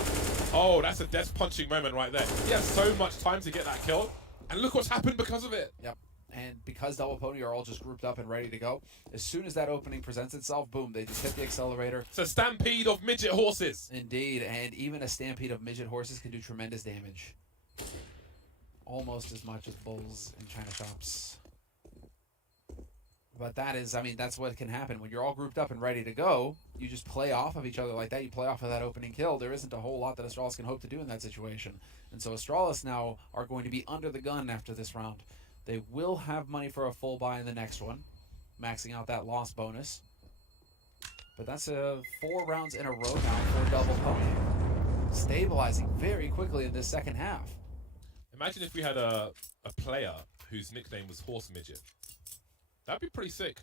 Oh, that's a death punching moment right there. He has so much time to get that kill. And look what's happened because of it. Yep. And because Double Pony are all just grouped up and ready to go, as soon as that opening presents itself, boom, they just hit the accelerator. It's a stampede of midget horses. Indeed, and even a stampede of midget horses can do tremendous damage. Almost as much as bulls in China shops. But that is, I mean, that's what can happen. When you're all grouped up and ready to go, you just play off of each other like that. You play off of that opening kill. There isn't a whole lot that astralis can hope to do in that situation. And so astralis now are going to be under the gun after this round. They will have money for a full buy in the next one, maxing out that loss bonus. But that's 4 rounds in a row now for Double Pony. Stabilizing very quickly in this second half. Imagine if we had a player whose nickname was Horse Midget. That'd be pretty sick.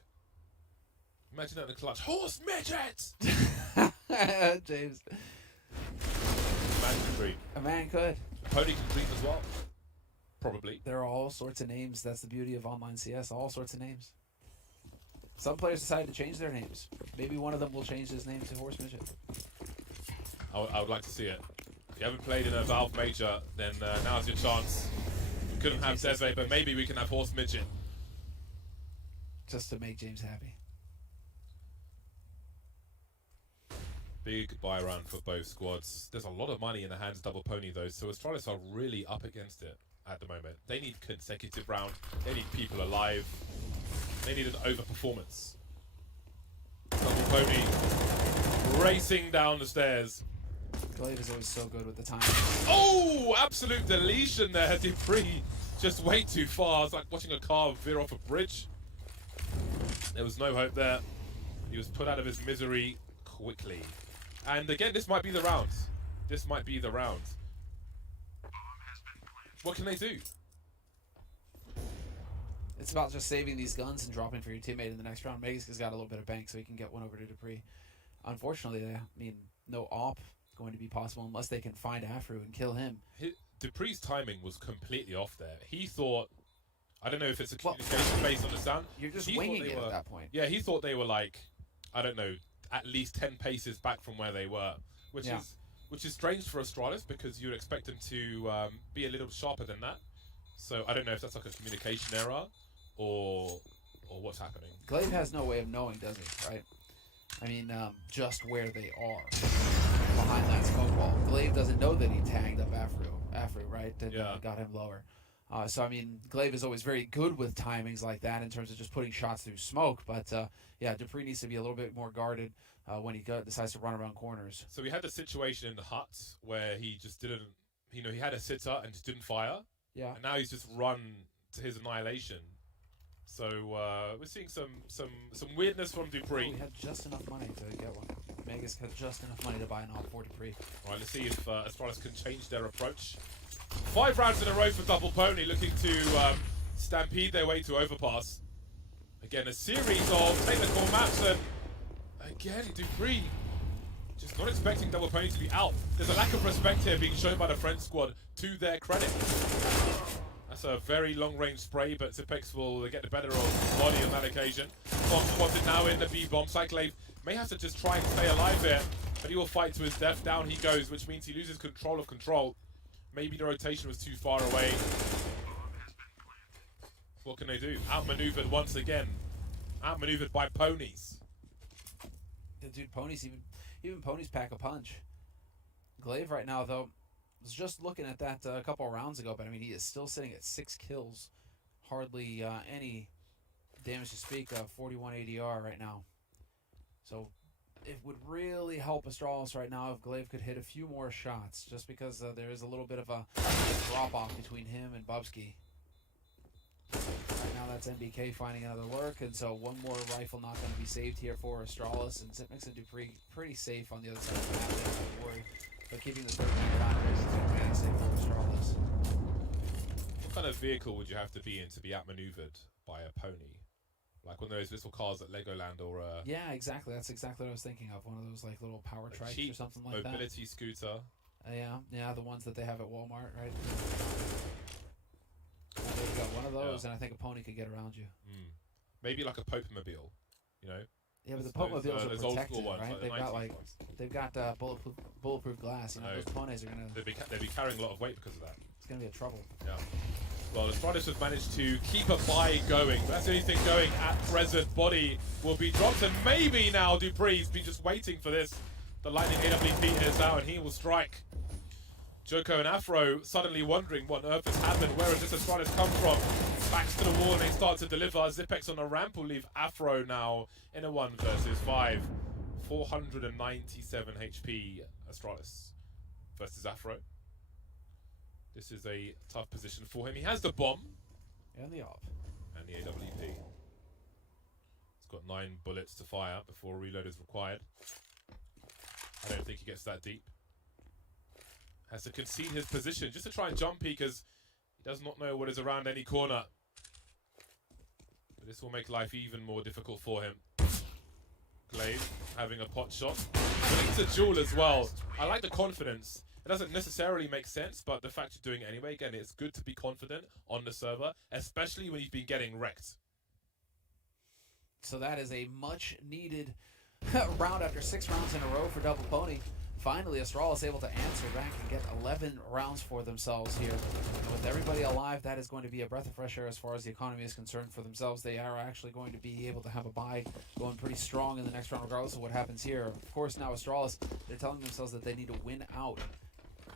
Imagine that in the clutch. Horse Midget! James. Man can dream. A man could. Pony can dream as well. Probably. There are all sorts of names. That's the beauty of online CS. All sorts of names. Some players decided to change their names. Maybe one of them will change his name to Horse Midget. I would like to see it. If you haven't played in a Valve Major, then now's your chance. We couldn't have Deve, but maybe we can have Horse Midget. Just to make James happy. Big buy round for both squads. There's a lot of money in the hands of Double Pony, though, so astralis are really up against it at the moment. They need consecutive round. They need people alive. They need an overperformance. Double Pony racing down the stairs. Glaive is always so good with the time. Oh, absolute deletion there. Dupree just way too far. It's like watching a car veer off a bridge. There was no hope there. He was put out of his misery quickly. And again, this might be the round. This might be the round. What can they do? It's about just saving these guns and dropping for your teammate in the next round. Megas has got a little bit of bank, so he can get one over to Dupree. Unfortunately, I mean, no op going to be possible unless they can find Afro and kill him. Dupree's timing was completely off there. He thought, I don't know if it's a communication based on the sound. You're just winging it at that point. Yeah, he thought they were like, I don't know, at least 10 paces back from where they were, which is strange for Astralis because you'd expect them to be a little sharper than that. So I don't know if that's like a communication error or what's happening. Glaive has no way of knowing, does he? Right? I mean, just where they are behind that smoke wall. Glaive doesn't know that he tagged up Afro, right? And got him lower. So, I mean, Glaive is always very good with timings like that in terms of just putting shots through smoke. But, yeah, Dupree needs to be a little bit more guarded when he decides to run around corners. So we had the situation in the hut where he just didn't, he had a sitter and just didn't fire. Yeah. And now he's just run to his annihilation. So we're seeing some weirdness from Dupree. Oh, he had just enough money to get one. Megas had just enough money to buy an op for Dupree. All right, let's see if Astralis can change their approach. 5 rounds in a row for Double Pony, looking to stampede their way to overpass. Again, a series of technical maps, and again, Dupree just not expecting Double Pony to be out. There's a lack of respect here being shown by the French squad to their credit. That's a very long-range spray, but Zipex will get the better of Body on that occasion. Bomb spotted now in the B bomb. Cyclave may have to just try and stay alive here, but he will fight to his death. Down he goes, which means he loses control of control. Maybe the rotation was too far away. What can they do? Outmaneuvered once again. Outmaneuvered by ponies. Yeah, dude, ponies, even ponies pack a punch. Glaive right now, though, was just looking at that a couple of rounds ago, but I mean, he is still sitting at 6 kills. Hardly any damage to speak of, 41 ADR right now. So it would really help Astralis right now if Glaive could hit a few more shots, just because there is a little bit of a drop-off between him and Bubsky. Right now that's NBK finding another lurk, and so one more rifle not going to be saved here for Astralis, and Zipmix and Dupree pretty safe on the other side of the map, don't worry. But keeping the 13 contact is very safe for Astralis. What kind of vehicle would you have to be in to be outmaneuvered by a pony? Like one of those little cars at Legoland or a... Yeah, exactly. That's exactly what I was thinking of. One of those like little power trikes or something like that. Mobility scooter. Yeah, the ones that they have at Walmart, right? They've got one of those, and I think a pony could get around you. Maybe like a Popemobile, you know? Yeah, but the Popemobiles are protected, ones, right? They've got bulletproof glass. You know, those ponies are gonna. They'd be carrying a lot of weight because of that. It's gonna be a trouble. Yeah. Well, Astralis have managed to keep a buy going. That's the only thing going at present. Body will be dropped, and maybe now Dupree's been just waiting for this. The Lightning AWP is out, and he will strike. Joko and Afro suddenly wondering what on earth has happened. Where has this Astralis come from? Backs to the wall, and they start to deliver. Zipex on the ramp will leave Afro now in a 1 versus 5. 497 HP Astralis versus Afro. This is a tough position for him. He has the bomb. And the op. And the AWP. He's got 9 bullets to fire before a reload is required. I don't think he gets that deep. Has to concede his position just to try and jump because he does not know what is around any corner. But this will make life even more difficult for him. Glaive having a pot shot. But it's a duel as well. I like the confidence. It doesn't necessarily make sense, but the fact you're doing it anyway, again, it's good to be confident on the server, especially when you've been getting wrecked. So that is a much-needed round after 6 rounds in a row for Double Pony. Finally, Astralis able to answer back and get 11 rounds for themselves here. And with everybody alive, that is going to be a breath of fresh air as far as the economy is concerned for themselves. They are actually going to be able to have a bye going pretty strong in the next round, regardless of what happens here. Of course, now Astralis, they're telling themselves that they need to win out.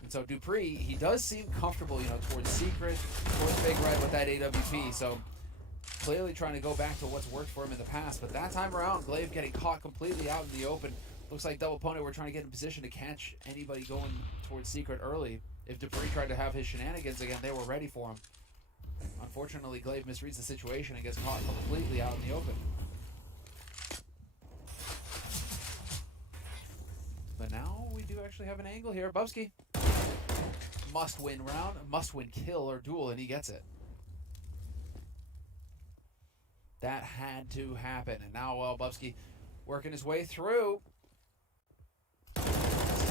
And so Dupree, he does seem comfortable, you know, towards Secret, towards Big Red with that AWP. So clearly trying to go back to what's worked for him in the past. But that time around, Glaive getting caught completely out in the open. Looks like double pony were trying to get in position to catch anybody going towards secret early. If Dupree tried to have his shenanigans again, they were ready for him. Unfortunately, Glaive misreads the situation and gets caught completely out in the open. But now we do actually have an angle here. Bubsky must win round, must win kill or duel, and he gets it. That had to happen. And now, well, Bubsky working his way through.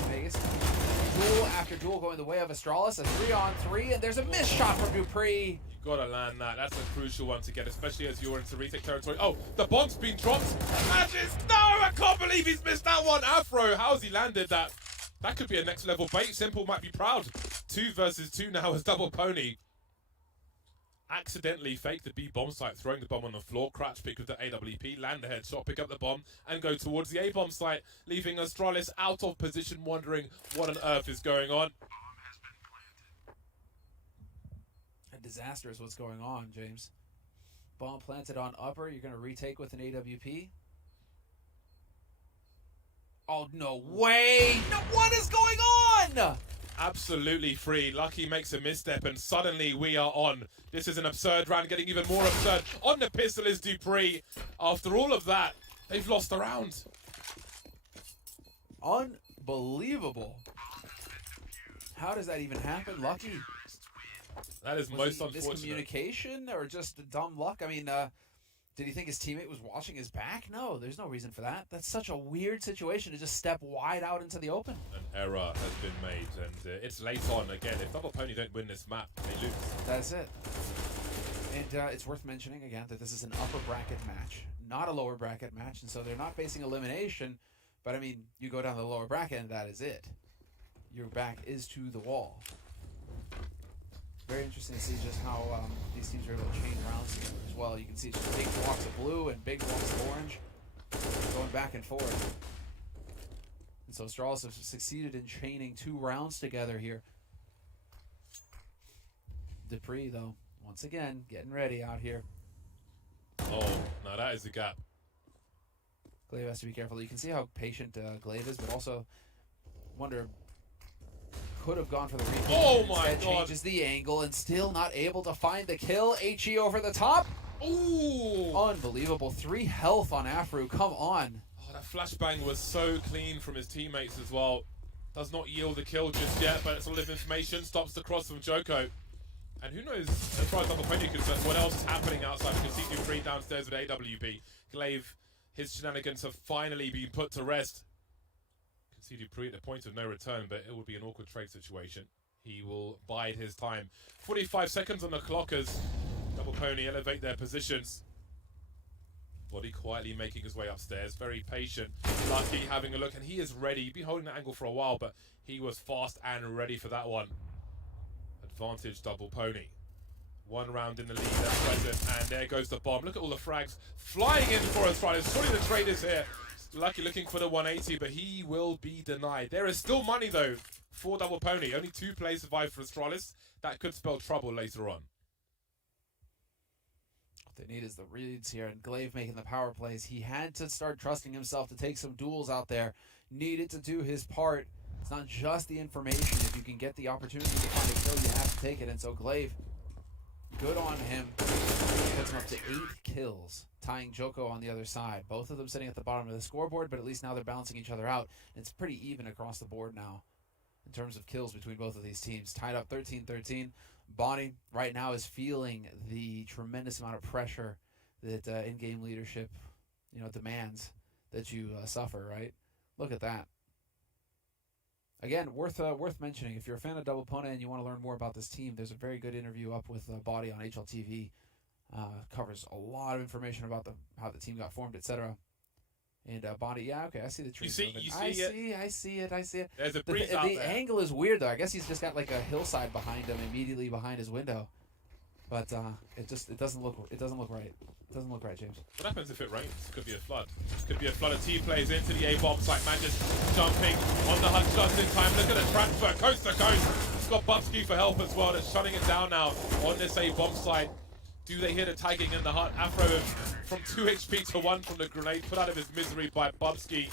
Vegas. Duel after duel going the way of Astralis. A 3-on-3, and there's a missed shot from Dupree. You gotta land that. That's a crucial one to get, especially as you're into retake territory. Oh, the bomb's been dropped. Magis, no, I can't believe he's missed that one. Afro, how's he landed that? That could be a next level bait. Simple might be proud. 2 versus 2 now as double pony. Accidentally fake the B bomb site, throwing the bomb on the floor, crouch pick with the AWP, land the headshot, pick up the bomb, and go towards the A bomb site, leaving Astralis out of position, wondering what on earth is going on. A disaster is what's going on, James. Bomb planted on upper, you're going to retake with an AWP. Oh, no way! No, what is going on? Absolutely free. Lucky makes a misstep, and suddenly we are on. This is an absurd round, getting even more absurd. On the pistol is Dupree. After all of that, they've lost the round. Unbelievable. How does that even happen? Lucky. That is most unfortunate. Miscommunication or just dumb luck? I mean, did he think his teammate was watching his back? No, there's no reason for that. That's such a weird situation to just step wide out into the open. An error has been made, and it's late on again. If double pony don't win this map, they lose. That's it. And it's worth mentioning again that this is an upper bracket match, not a lower bracket match, and so they're not facing elimination. But I mean, you go down the lower bracket, and that is it. Your back is to the wall. Very interesting to see just how these teams are able to chain rounds together as well. You can see just big blocks of blue and big blocks of orange going back and forth. And so Astralis have succeeded in chaining 2 rounds together here. Dupree, though, once again, getting ready out here. Oh, now that is a gap. Glaive has to be careful. You can see how patient Glaive is, but also wonder... could have gone for the replay. Oh my God. Changes the angle and still not able to find the kill. HE over the top. Ooh. Unbelievable. 3 health on Afro. Come on. Oh, that flashbang was so clean from his teammates as well. Does not yield the kill just yet, but it's a lot of information. Stops the cross from Joko. And who knows, as far as double pony is concerned, what else is happening outside? You can see Dupree downstairs with AWP. Glaive, his shenanigans have finally been put to rest. See Dupree at the point of no return, but it would be an awkward trade situation. He will bide his time. 45 seconds on the clock as double pony elevate their positions. Body quietly making his way upstairs, very patient. Lucky having a look, and he is ready. He'd been holding that angle for a while, but he was fast and ready for that one. Advantage double pony. 1 round in the lead at present, and there goes the bomb. Look at all the frags flying in for Astralis. Surely the trade is here. Lucky looking for the 180, but he will be denied. There is still money, though, for double pony. Only 2 players survived for Astralis. That could spell trouble later on. What they need is the reads here, and Glaive making the power plays. He had to start trusting himself to take some duels out there. Needed to do his part. It's not just the information. If you can get the opportunity to find a kill, you have to take it. And so Glaive, good on him. Gets him up to 8 kills, tying Joko on the other side. Both of them sitting at the bottom of the scoreboard, but at least now they're balancing each other out. It's pretty even across the board now in terms of kills between both of these teams. Tied up 13-13. Bonnie right now is feeling the tremendous amount of pressure that in-game leadership, demands that you suffer, right? Look at that. Again, worth mentioning, if you're a fan of Double Pony and you want to learn more about this team, there's a very good interview up with Body on HLTV. Covers a lot of information about how the team got formed, etc. And Body, yeah, okay, I see the tree. I see it. There's a breeze out there. The angle is weird, though. I guess he's just got like a hillside behind him, immediately behind his window. But it doesn't look right. It doesn't look right, James. What happens if it rains? Could be a flood. Could be a flood of T plays into the A bomb site. Man just jumping on the hut just in time. Look at the transfer, coast to coast. It's got Bubsky for help as well. That's shutting it down now on this A bomb site. Do they hear the tagging in the hut? Afro from 2 HP to 1 from the grenade, put out of his misery by Bubsky.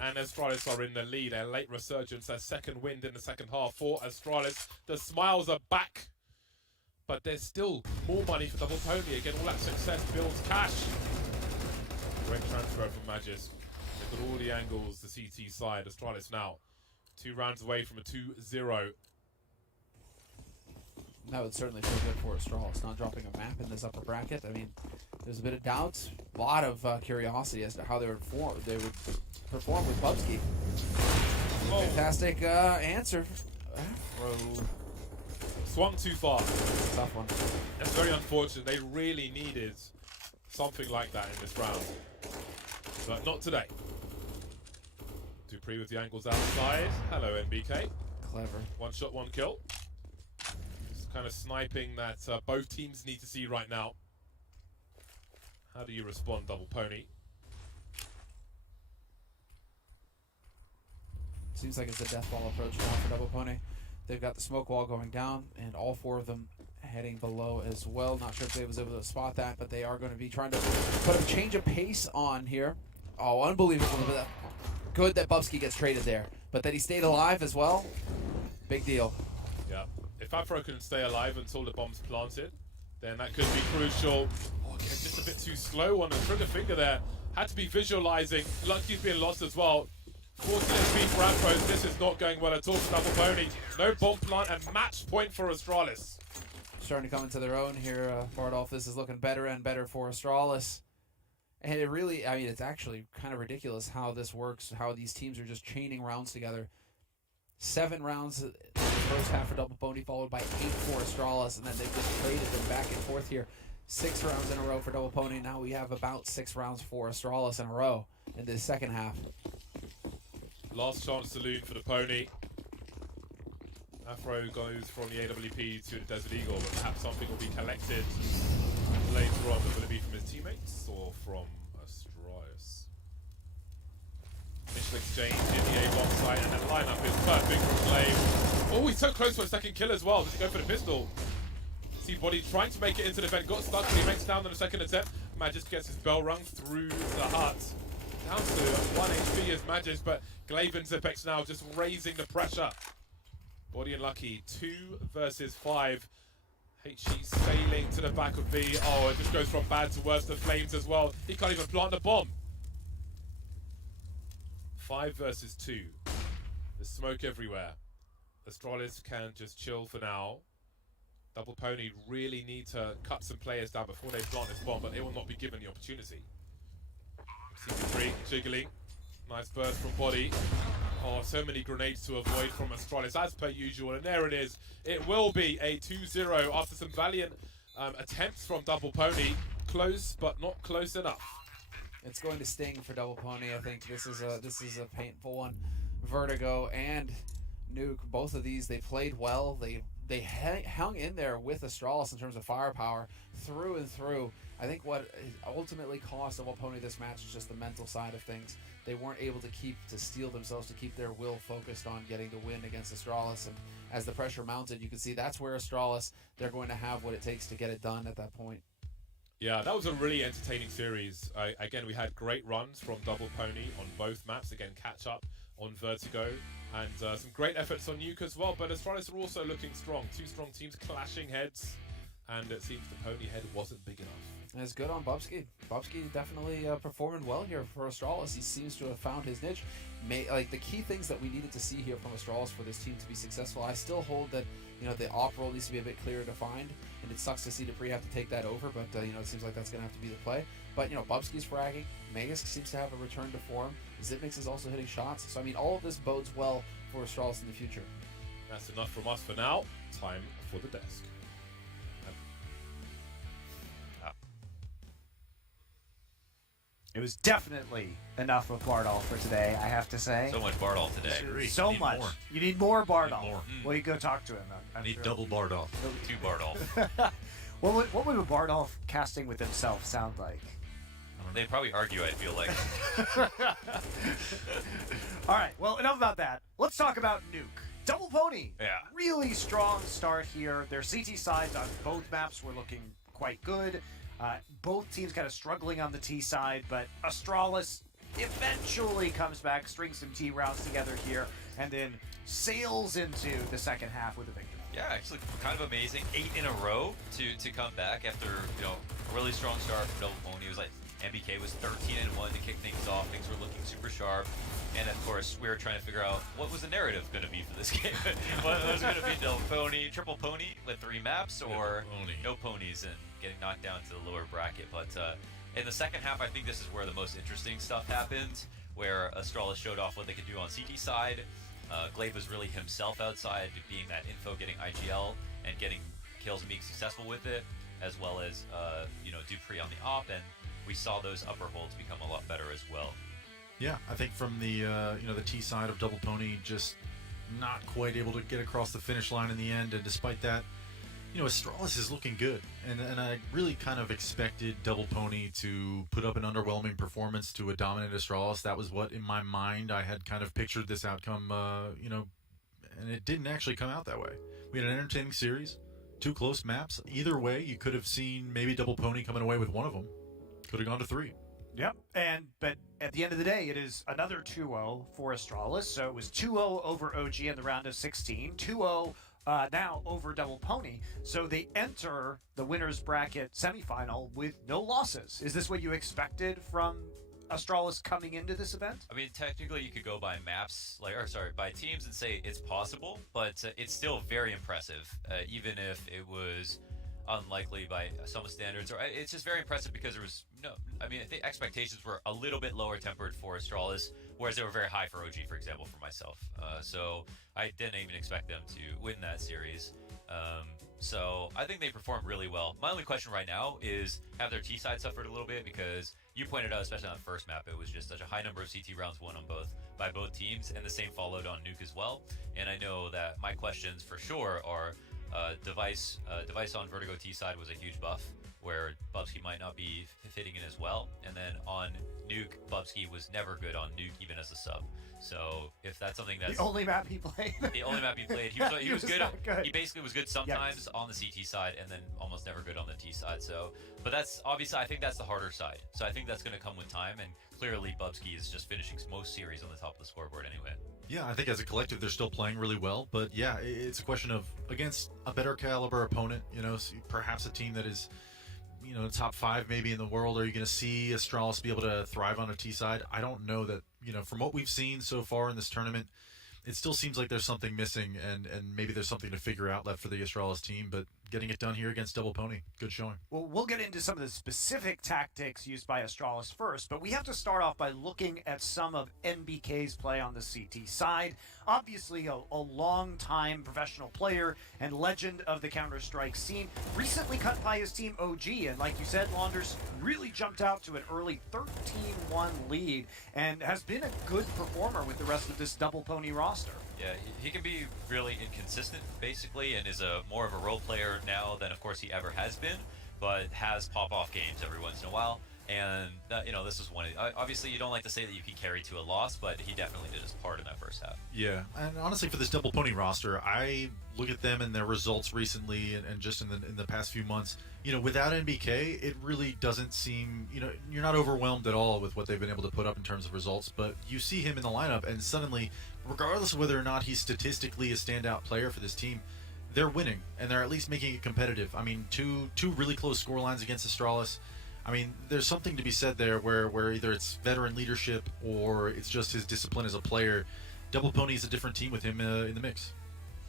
And Astralis are in the lead. A late resurgence, a second wind in the second half for Astralis. The smiles are back, but there's still more money for Double Pony. Again, all that success builds cash. Great transfer from Magis. Look at all the angles, the CT side. Astralis now 2 rounds away from a 2-0. That would certainly feel good for Astralis, not dropping a map in this upper bracket. I mean, there's a bit of doubt, a lot of curiosity as to how they would perform with Bubsky. Oh. Fantastic answer. Swung too far. Tough one. That's very unfortunate. They really needed something like that in this round. But not today. Dupree with the angles outside. Hello, NBK. Clever. 1 shot, 1 kill. Just kind of sniping that both teams need to see right now. How do you respond, Double Pony? Seems like it's a death ball approach now for Double Pony. They've got the smoke wall going down, and all 4 of them heading below as well. Not sure if they was able to spot that, but they are going to be trying to put a change of pace on here. Oh, unbelievable. Good that Bubsky gets traded there, but that he stayed alive as well. Big deal. Yeah. If Afro can stay alive until the bomb's planted, then that could be crucial. Oh, again, just a bit too slow on the trigger finger there. Had to be visualizing. Lucky's being lost as well. 14 speed for Afro. This is not going well at all for Double Pony. No bomb plant and match point for Astralis. Starting to come into their own here, Bardolph. This is looking better and better for Astralis. And it really, I mean, it's actually kind of ridiculous how this works, how these teams are just chaining rounds together. 7 rounds in the first half for Double Pony, followed by 8 for Astralis, and then they've just traded them back and forth here. 6 rounds in a row for Double Pony. Now we have about 6 rounds for Astralis in a row in this second half. Last chance saloon for the Pony. Afro goes from the AWP to the Desert Eagle, but perhaps something will be collected later on. Will it be from his teammates or from Astralis? Initial exchange in the A-bomb site, and that lineup is perfect for Flame. Oh, he's so close for a second kill as well. Does he go for the pistol? See Body trying to make it into the vent, got stuck, but he makes it down on the second attempt. Magis gets his bell rung through the hut. Down to 1 HP is Magis, but Glaven's Apex now just raising the pressure. Body and Lucky, 2 versus 5. HE sailing to the back of B. Oh, it just goes from bad to worse to Flames as well. He can't even plant the bomb. 5 versus 2. There's smoke everywhere. Astralis can just chill for now. Double Pony really need to cut some players down before they plant this bomb, but they will not be given the opportunity. CP3 jiggling. Nice burst from Body. Oh, so many grenades to avoid from Astralis as per usual, and there it is. It will be a 2-0 after some valiant attempts from Double Pony. Close, but not close enough. It's going to sting for Double Pony. I think this is a painful one. Vertigo and Nuke, both of these, they played well. They hung in there with Astralis in terms of firepower through and through. I think what ultimately cost Double Pony this match is just the mental side of things. They weren't able to steel themselves to keep their will focused on getting the win against Astralis. And as the pressure mounted, you can see that's where Astralis, they're going to have what it takes to get it done at that point. Yeah, that was a really entertaining series. Again, we had great runs from Double Pony on both maps. Again, catch up on Vertigo. And some great efforts on Nuke as well. But Astralis are also looking strong. 2 strong teams clashing heads. And it seems the Pony head wasn't big enough. And it's good on Bubsky. Bubsky definitely performed well here for Astralis. He seems to have found his niche. Like the key things that we needed to see here from Astralis for this team to be successful. I still hold that the op role needs to be a bit clearer defined, and it sucks to see Dupree have to take that over. But it seems like that's going to have to be the play. But Bubsky's fragging. Magus seems to have a return to form. Zipmix is also hitting shots. So I mean, all of this bodes well for Astralis in the future. That's enough from us for now. Time for the desk. It was definitely enough of Bardolph for today, I have to say. So much Bardolph today. So much. More. You need more Bardolph. Need more. Well, you go talk to him. I'm Need sure. double Bardolph. 2 Bardolph. What would a Bardolph casting with himself sound like? They'd probably argue, I feel like. All right, well, enough about that. Let's talk about Nuke. Double Pony. Yeah. Really strong start here. Their CT sides on both maps were looking quite good. Both teams kind of struggling on the T side, but Astralis eventually comes back, strings some T rounds together here, and then sails into the second half with a victory. Yeah, actually kind of amazing. 8 in a row to come back after, a really strong start from Double Pony. It was like MBK was 13-1 to kick things off. Things were looking super sharp. And of course, we were trying to figure out what was the narrative going to be for this game. What was going to be Double Pony, Triple Pony with 3 maps, or no ponies and getting knocked down to the lower bracket. But in the second half, I think this is where the most interesting stuff happened, where Astralis showed off what they could do on CT side. Glaive was really himself outside, being that info, getting IGL, and getting kills and being successful with it, as well as, Dupree on the op, and we saw those upper holds become a lot better as well. Yeah, I think from the the T side of Double Pony, just not quite able to get across the finish line in the end, and despite that, Astralis is looking good, and I really kind of expected Double Pony to put up an underwhelming performance to a dominant Astralis. That was what, in my mind, I had kind of pictured this outcome, and it didn't actually come out that way. We had an entertaining series, 2 close maps. Either way, you could have seen maybe Double Pony coming away with one of them. Could have gone to 3. Yep, but at the end of the day, it is another 2-0 for Astralis. So it was 2-0 over OG in the round of 16, 2-0 now over Double Pony. So they enter the winner's bracket semifinal with no losses. Is this what you expected from Astralis coming into this event? I mean, technically, you could go by maps, by teams, and say it's possible, but it's still very impressive, even if it was unlikely by some standards. Or it's just very impressive because there was I think expectations were a little bit lower tempered for Astralis, whereas they were very high for OG, for example, for myself. So I didn't even expect them to win that series. So I think they performed really well. My only question right now is, have their T side suffered a little bit? Because you pointed out, especially on the first map, it was just such a high number of CT rounds won on by both teams, and the same followed on Nuke as well. And I know that my questions for sure are device on Vertigo T side was a huge buff, where Bubsky might not be fitting in as well. And then on Nuke, Bubsky was never good on Nuke, even as a sub. So if that's something that's the only map he played. The only map he played. He was good. He basically was good sometimes on the CT side, and then almost never good on the T side. So, but that's obviously, I think that's the harder side. So I think that's going to come with time. And clearly, Bubsky is just finishing most series on the top of the scoreboard anyway. Yeah, I think as a collective, they're still playing really well. But yeah, it's a question of against a better caliber opponent. Perhaps a team that is, top 5 maybe in the world. Are you going to see Astralis be able to thrive on a T side? I don't know that. From what we've seen so far in this tournament, it still seems like there's something missing, and maybe there's something to figure out left for the Astralis team. But getting it done here against Double Pony, good showing. Well, we'll get into some of the specific tactics used by Astralis first, but we have to start off by looking at some of NBK's play on the CT side. Obviously, a long-time professional player and legend of the Counter-Strike scene, recently cut by his team OG, and like you said, Launders really jumped out to an early 13-1 lead, and has been a good performer with the rest of this Double Pony roster. Yeah, he can be really inconsistent, basically, and is more of a role player now than, of course, he ever has been, but has pop-off games every once in a while. And, this is one. Obviously, you don't like to say that you can carry to a loss, but he definitely did his part in that first half. Yeah, and honestly, for this Double Pony roster, I look at them and their results recently and just in the past few months. Without NBK, it really doesn't seem, you're not overwhelmed at all with what they've been able to put up in terms of results, but you see him in the lineup, and suddenly, regardless of whether or not he's statistically a standout player for this team, they're winning, and they're at least making it competitive. I mean, two really close scorelines against Astralis. I mean, there's something to be said there where either it's veteran leadership or it's just his discipline as a player. Double Pony is a different team with him in the mix.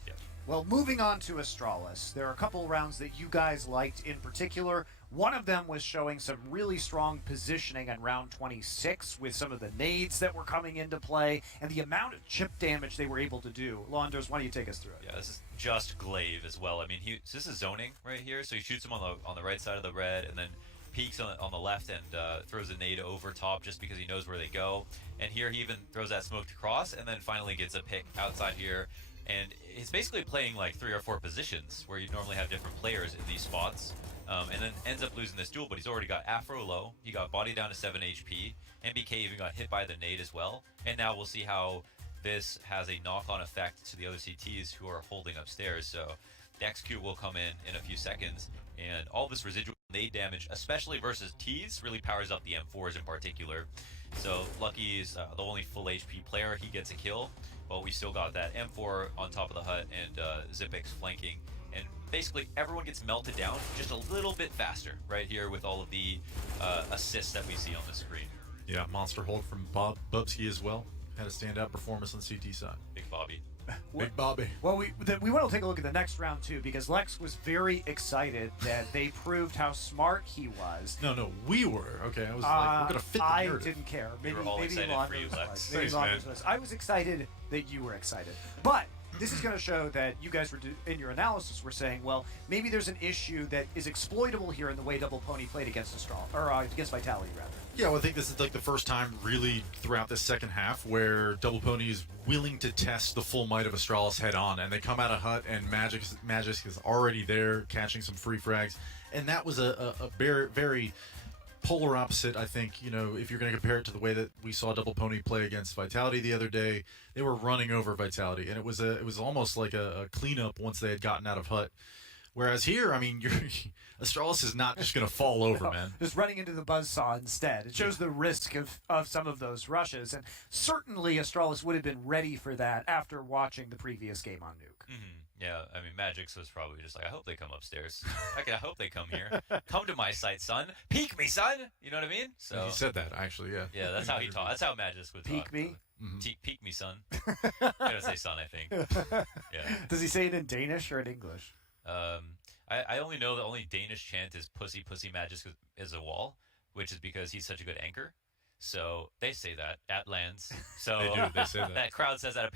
Yeah. Well, moving on to Astralis, there are a couple rounds that you guys liked in particular. One of them was showing some really strong positioning on round 26 with some of the nades that were coming into play and the amount of chip damage they were able to do. Launders, why don't you take us through it? Yeah, this is just Glaive as well. I mean, this is zoning right here, so he shoots him on the right side of the red, and then peeks on the left and throws a nade over top just because he knows where they go. And here he even throws that smoke to cross, and then finally gets a pick outside here. And he's basically playing like 3 or 4 positions where you normally have different players in these spots. And then ends up losing this duel, but he's already got Afro low. He got body down to 7 HP. MBK even got hit by the nade as well. And now we'll see how this has a knock-on effect to the other CTs who are holding upstairs. So the XQ will come in a few seconds, and all this residual They damage, especially versus T's, really powers up the M4s in particular. So Lucky is the only full HP player. He gets a kill, but we still got that M4 on top of the hut and Zipix flanking. And basically everyone gets melted down just a little bit faster right here with all of the assists that we see on the screen. Yeah, monster hold from Bubsky as well. Had a standout performance on the CT side. Big Bobby. Big Bobby. Well, we want to take a look at the next round too, because Lex was very excited that they proved how smart he was. No, we were. Okay, I was like, we're gonna fit the I narrative. didn't care. We Maybe were all excited Lonzo for you, was. Lex. Maybe Thanks, Lonzo man. was. I was excited that you were excited, but this is going to show that you guys were in your analysis were saying, well, maybe there's an issue that is exploitable here in the way Double Pony played against against Vitality rather. Yeah, well, I think this is like the first time really throughout this second half where Double Pony is willing to test the full might of Astralis head on, and they come out of hut and Magic is already there catching some free frags, and that was a very, very polar opposite. I think, you know, if you're going to compare it to the way that we saw Double Pony play against Vitality the other day, they were running over Vitality, and it was almost like a cleanup once they had gotten out of hut. Whereas here, I mean, Astralis is not just going to fall over, man. Just running into the buzzsaw instead. It shows the risk of some of those rushes, and certainly Astralis would have been ready for that after watching the previous game on Nuke. Yeah, I mean, Magix was probably just like, I hope they come upstairs. I hope they come here. Come to my site, son. Peek me, son. You know what I mean? So He said that, actually, yeah. yeah, that's how he talked. That's how Magix would talk. Peek me? Peek me, son. I gotta say son, I think. Yeah. Does he say it in Danish or in English? I only know the only Danish chant is pussy, pussy, Magix is a wall, which is because he's such a good anchor. So they say that at lands. So They do, they say that. That crowd says that apparently.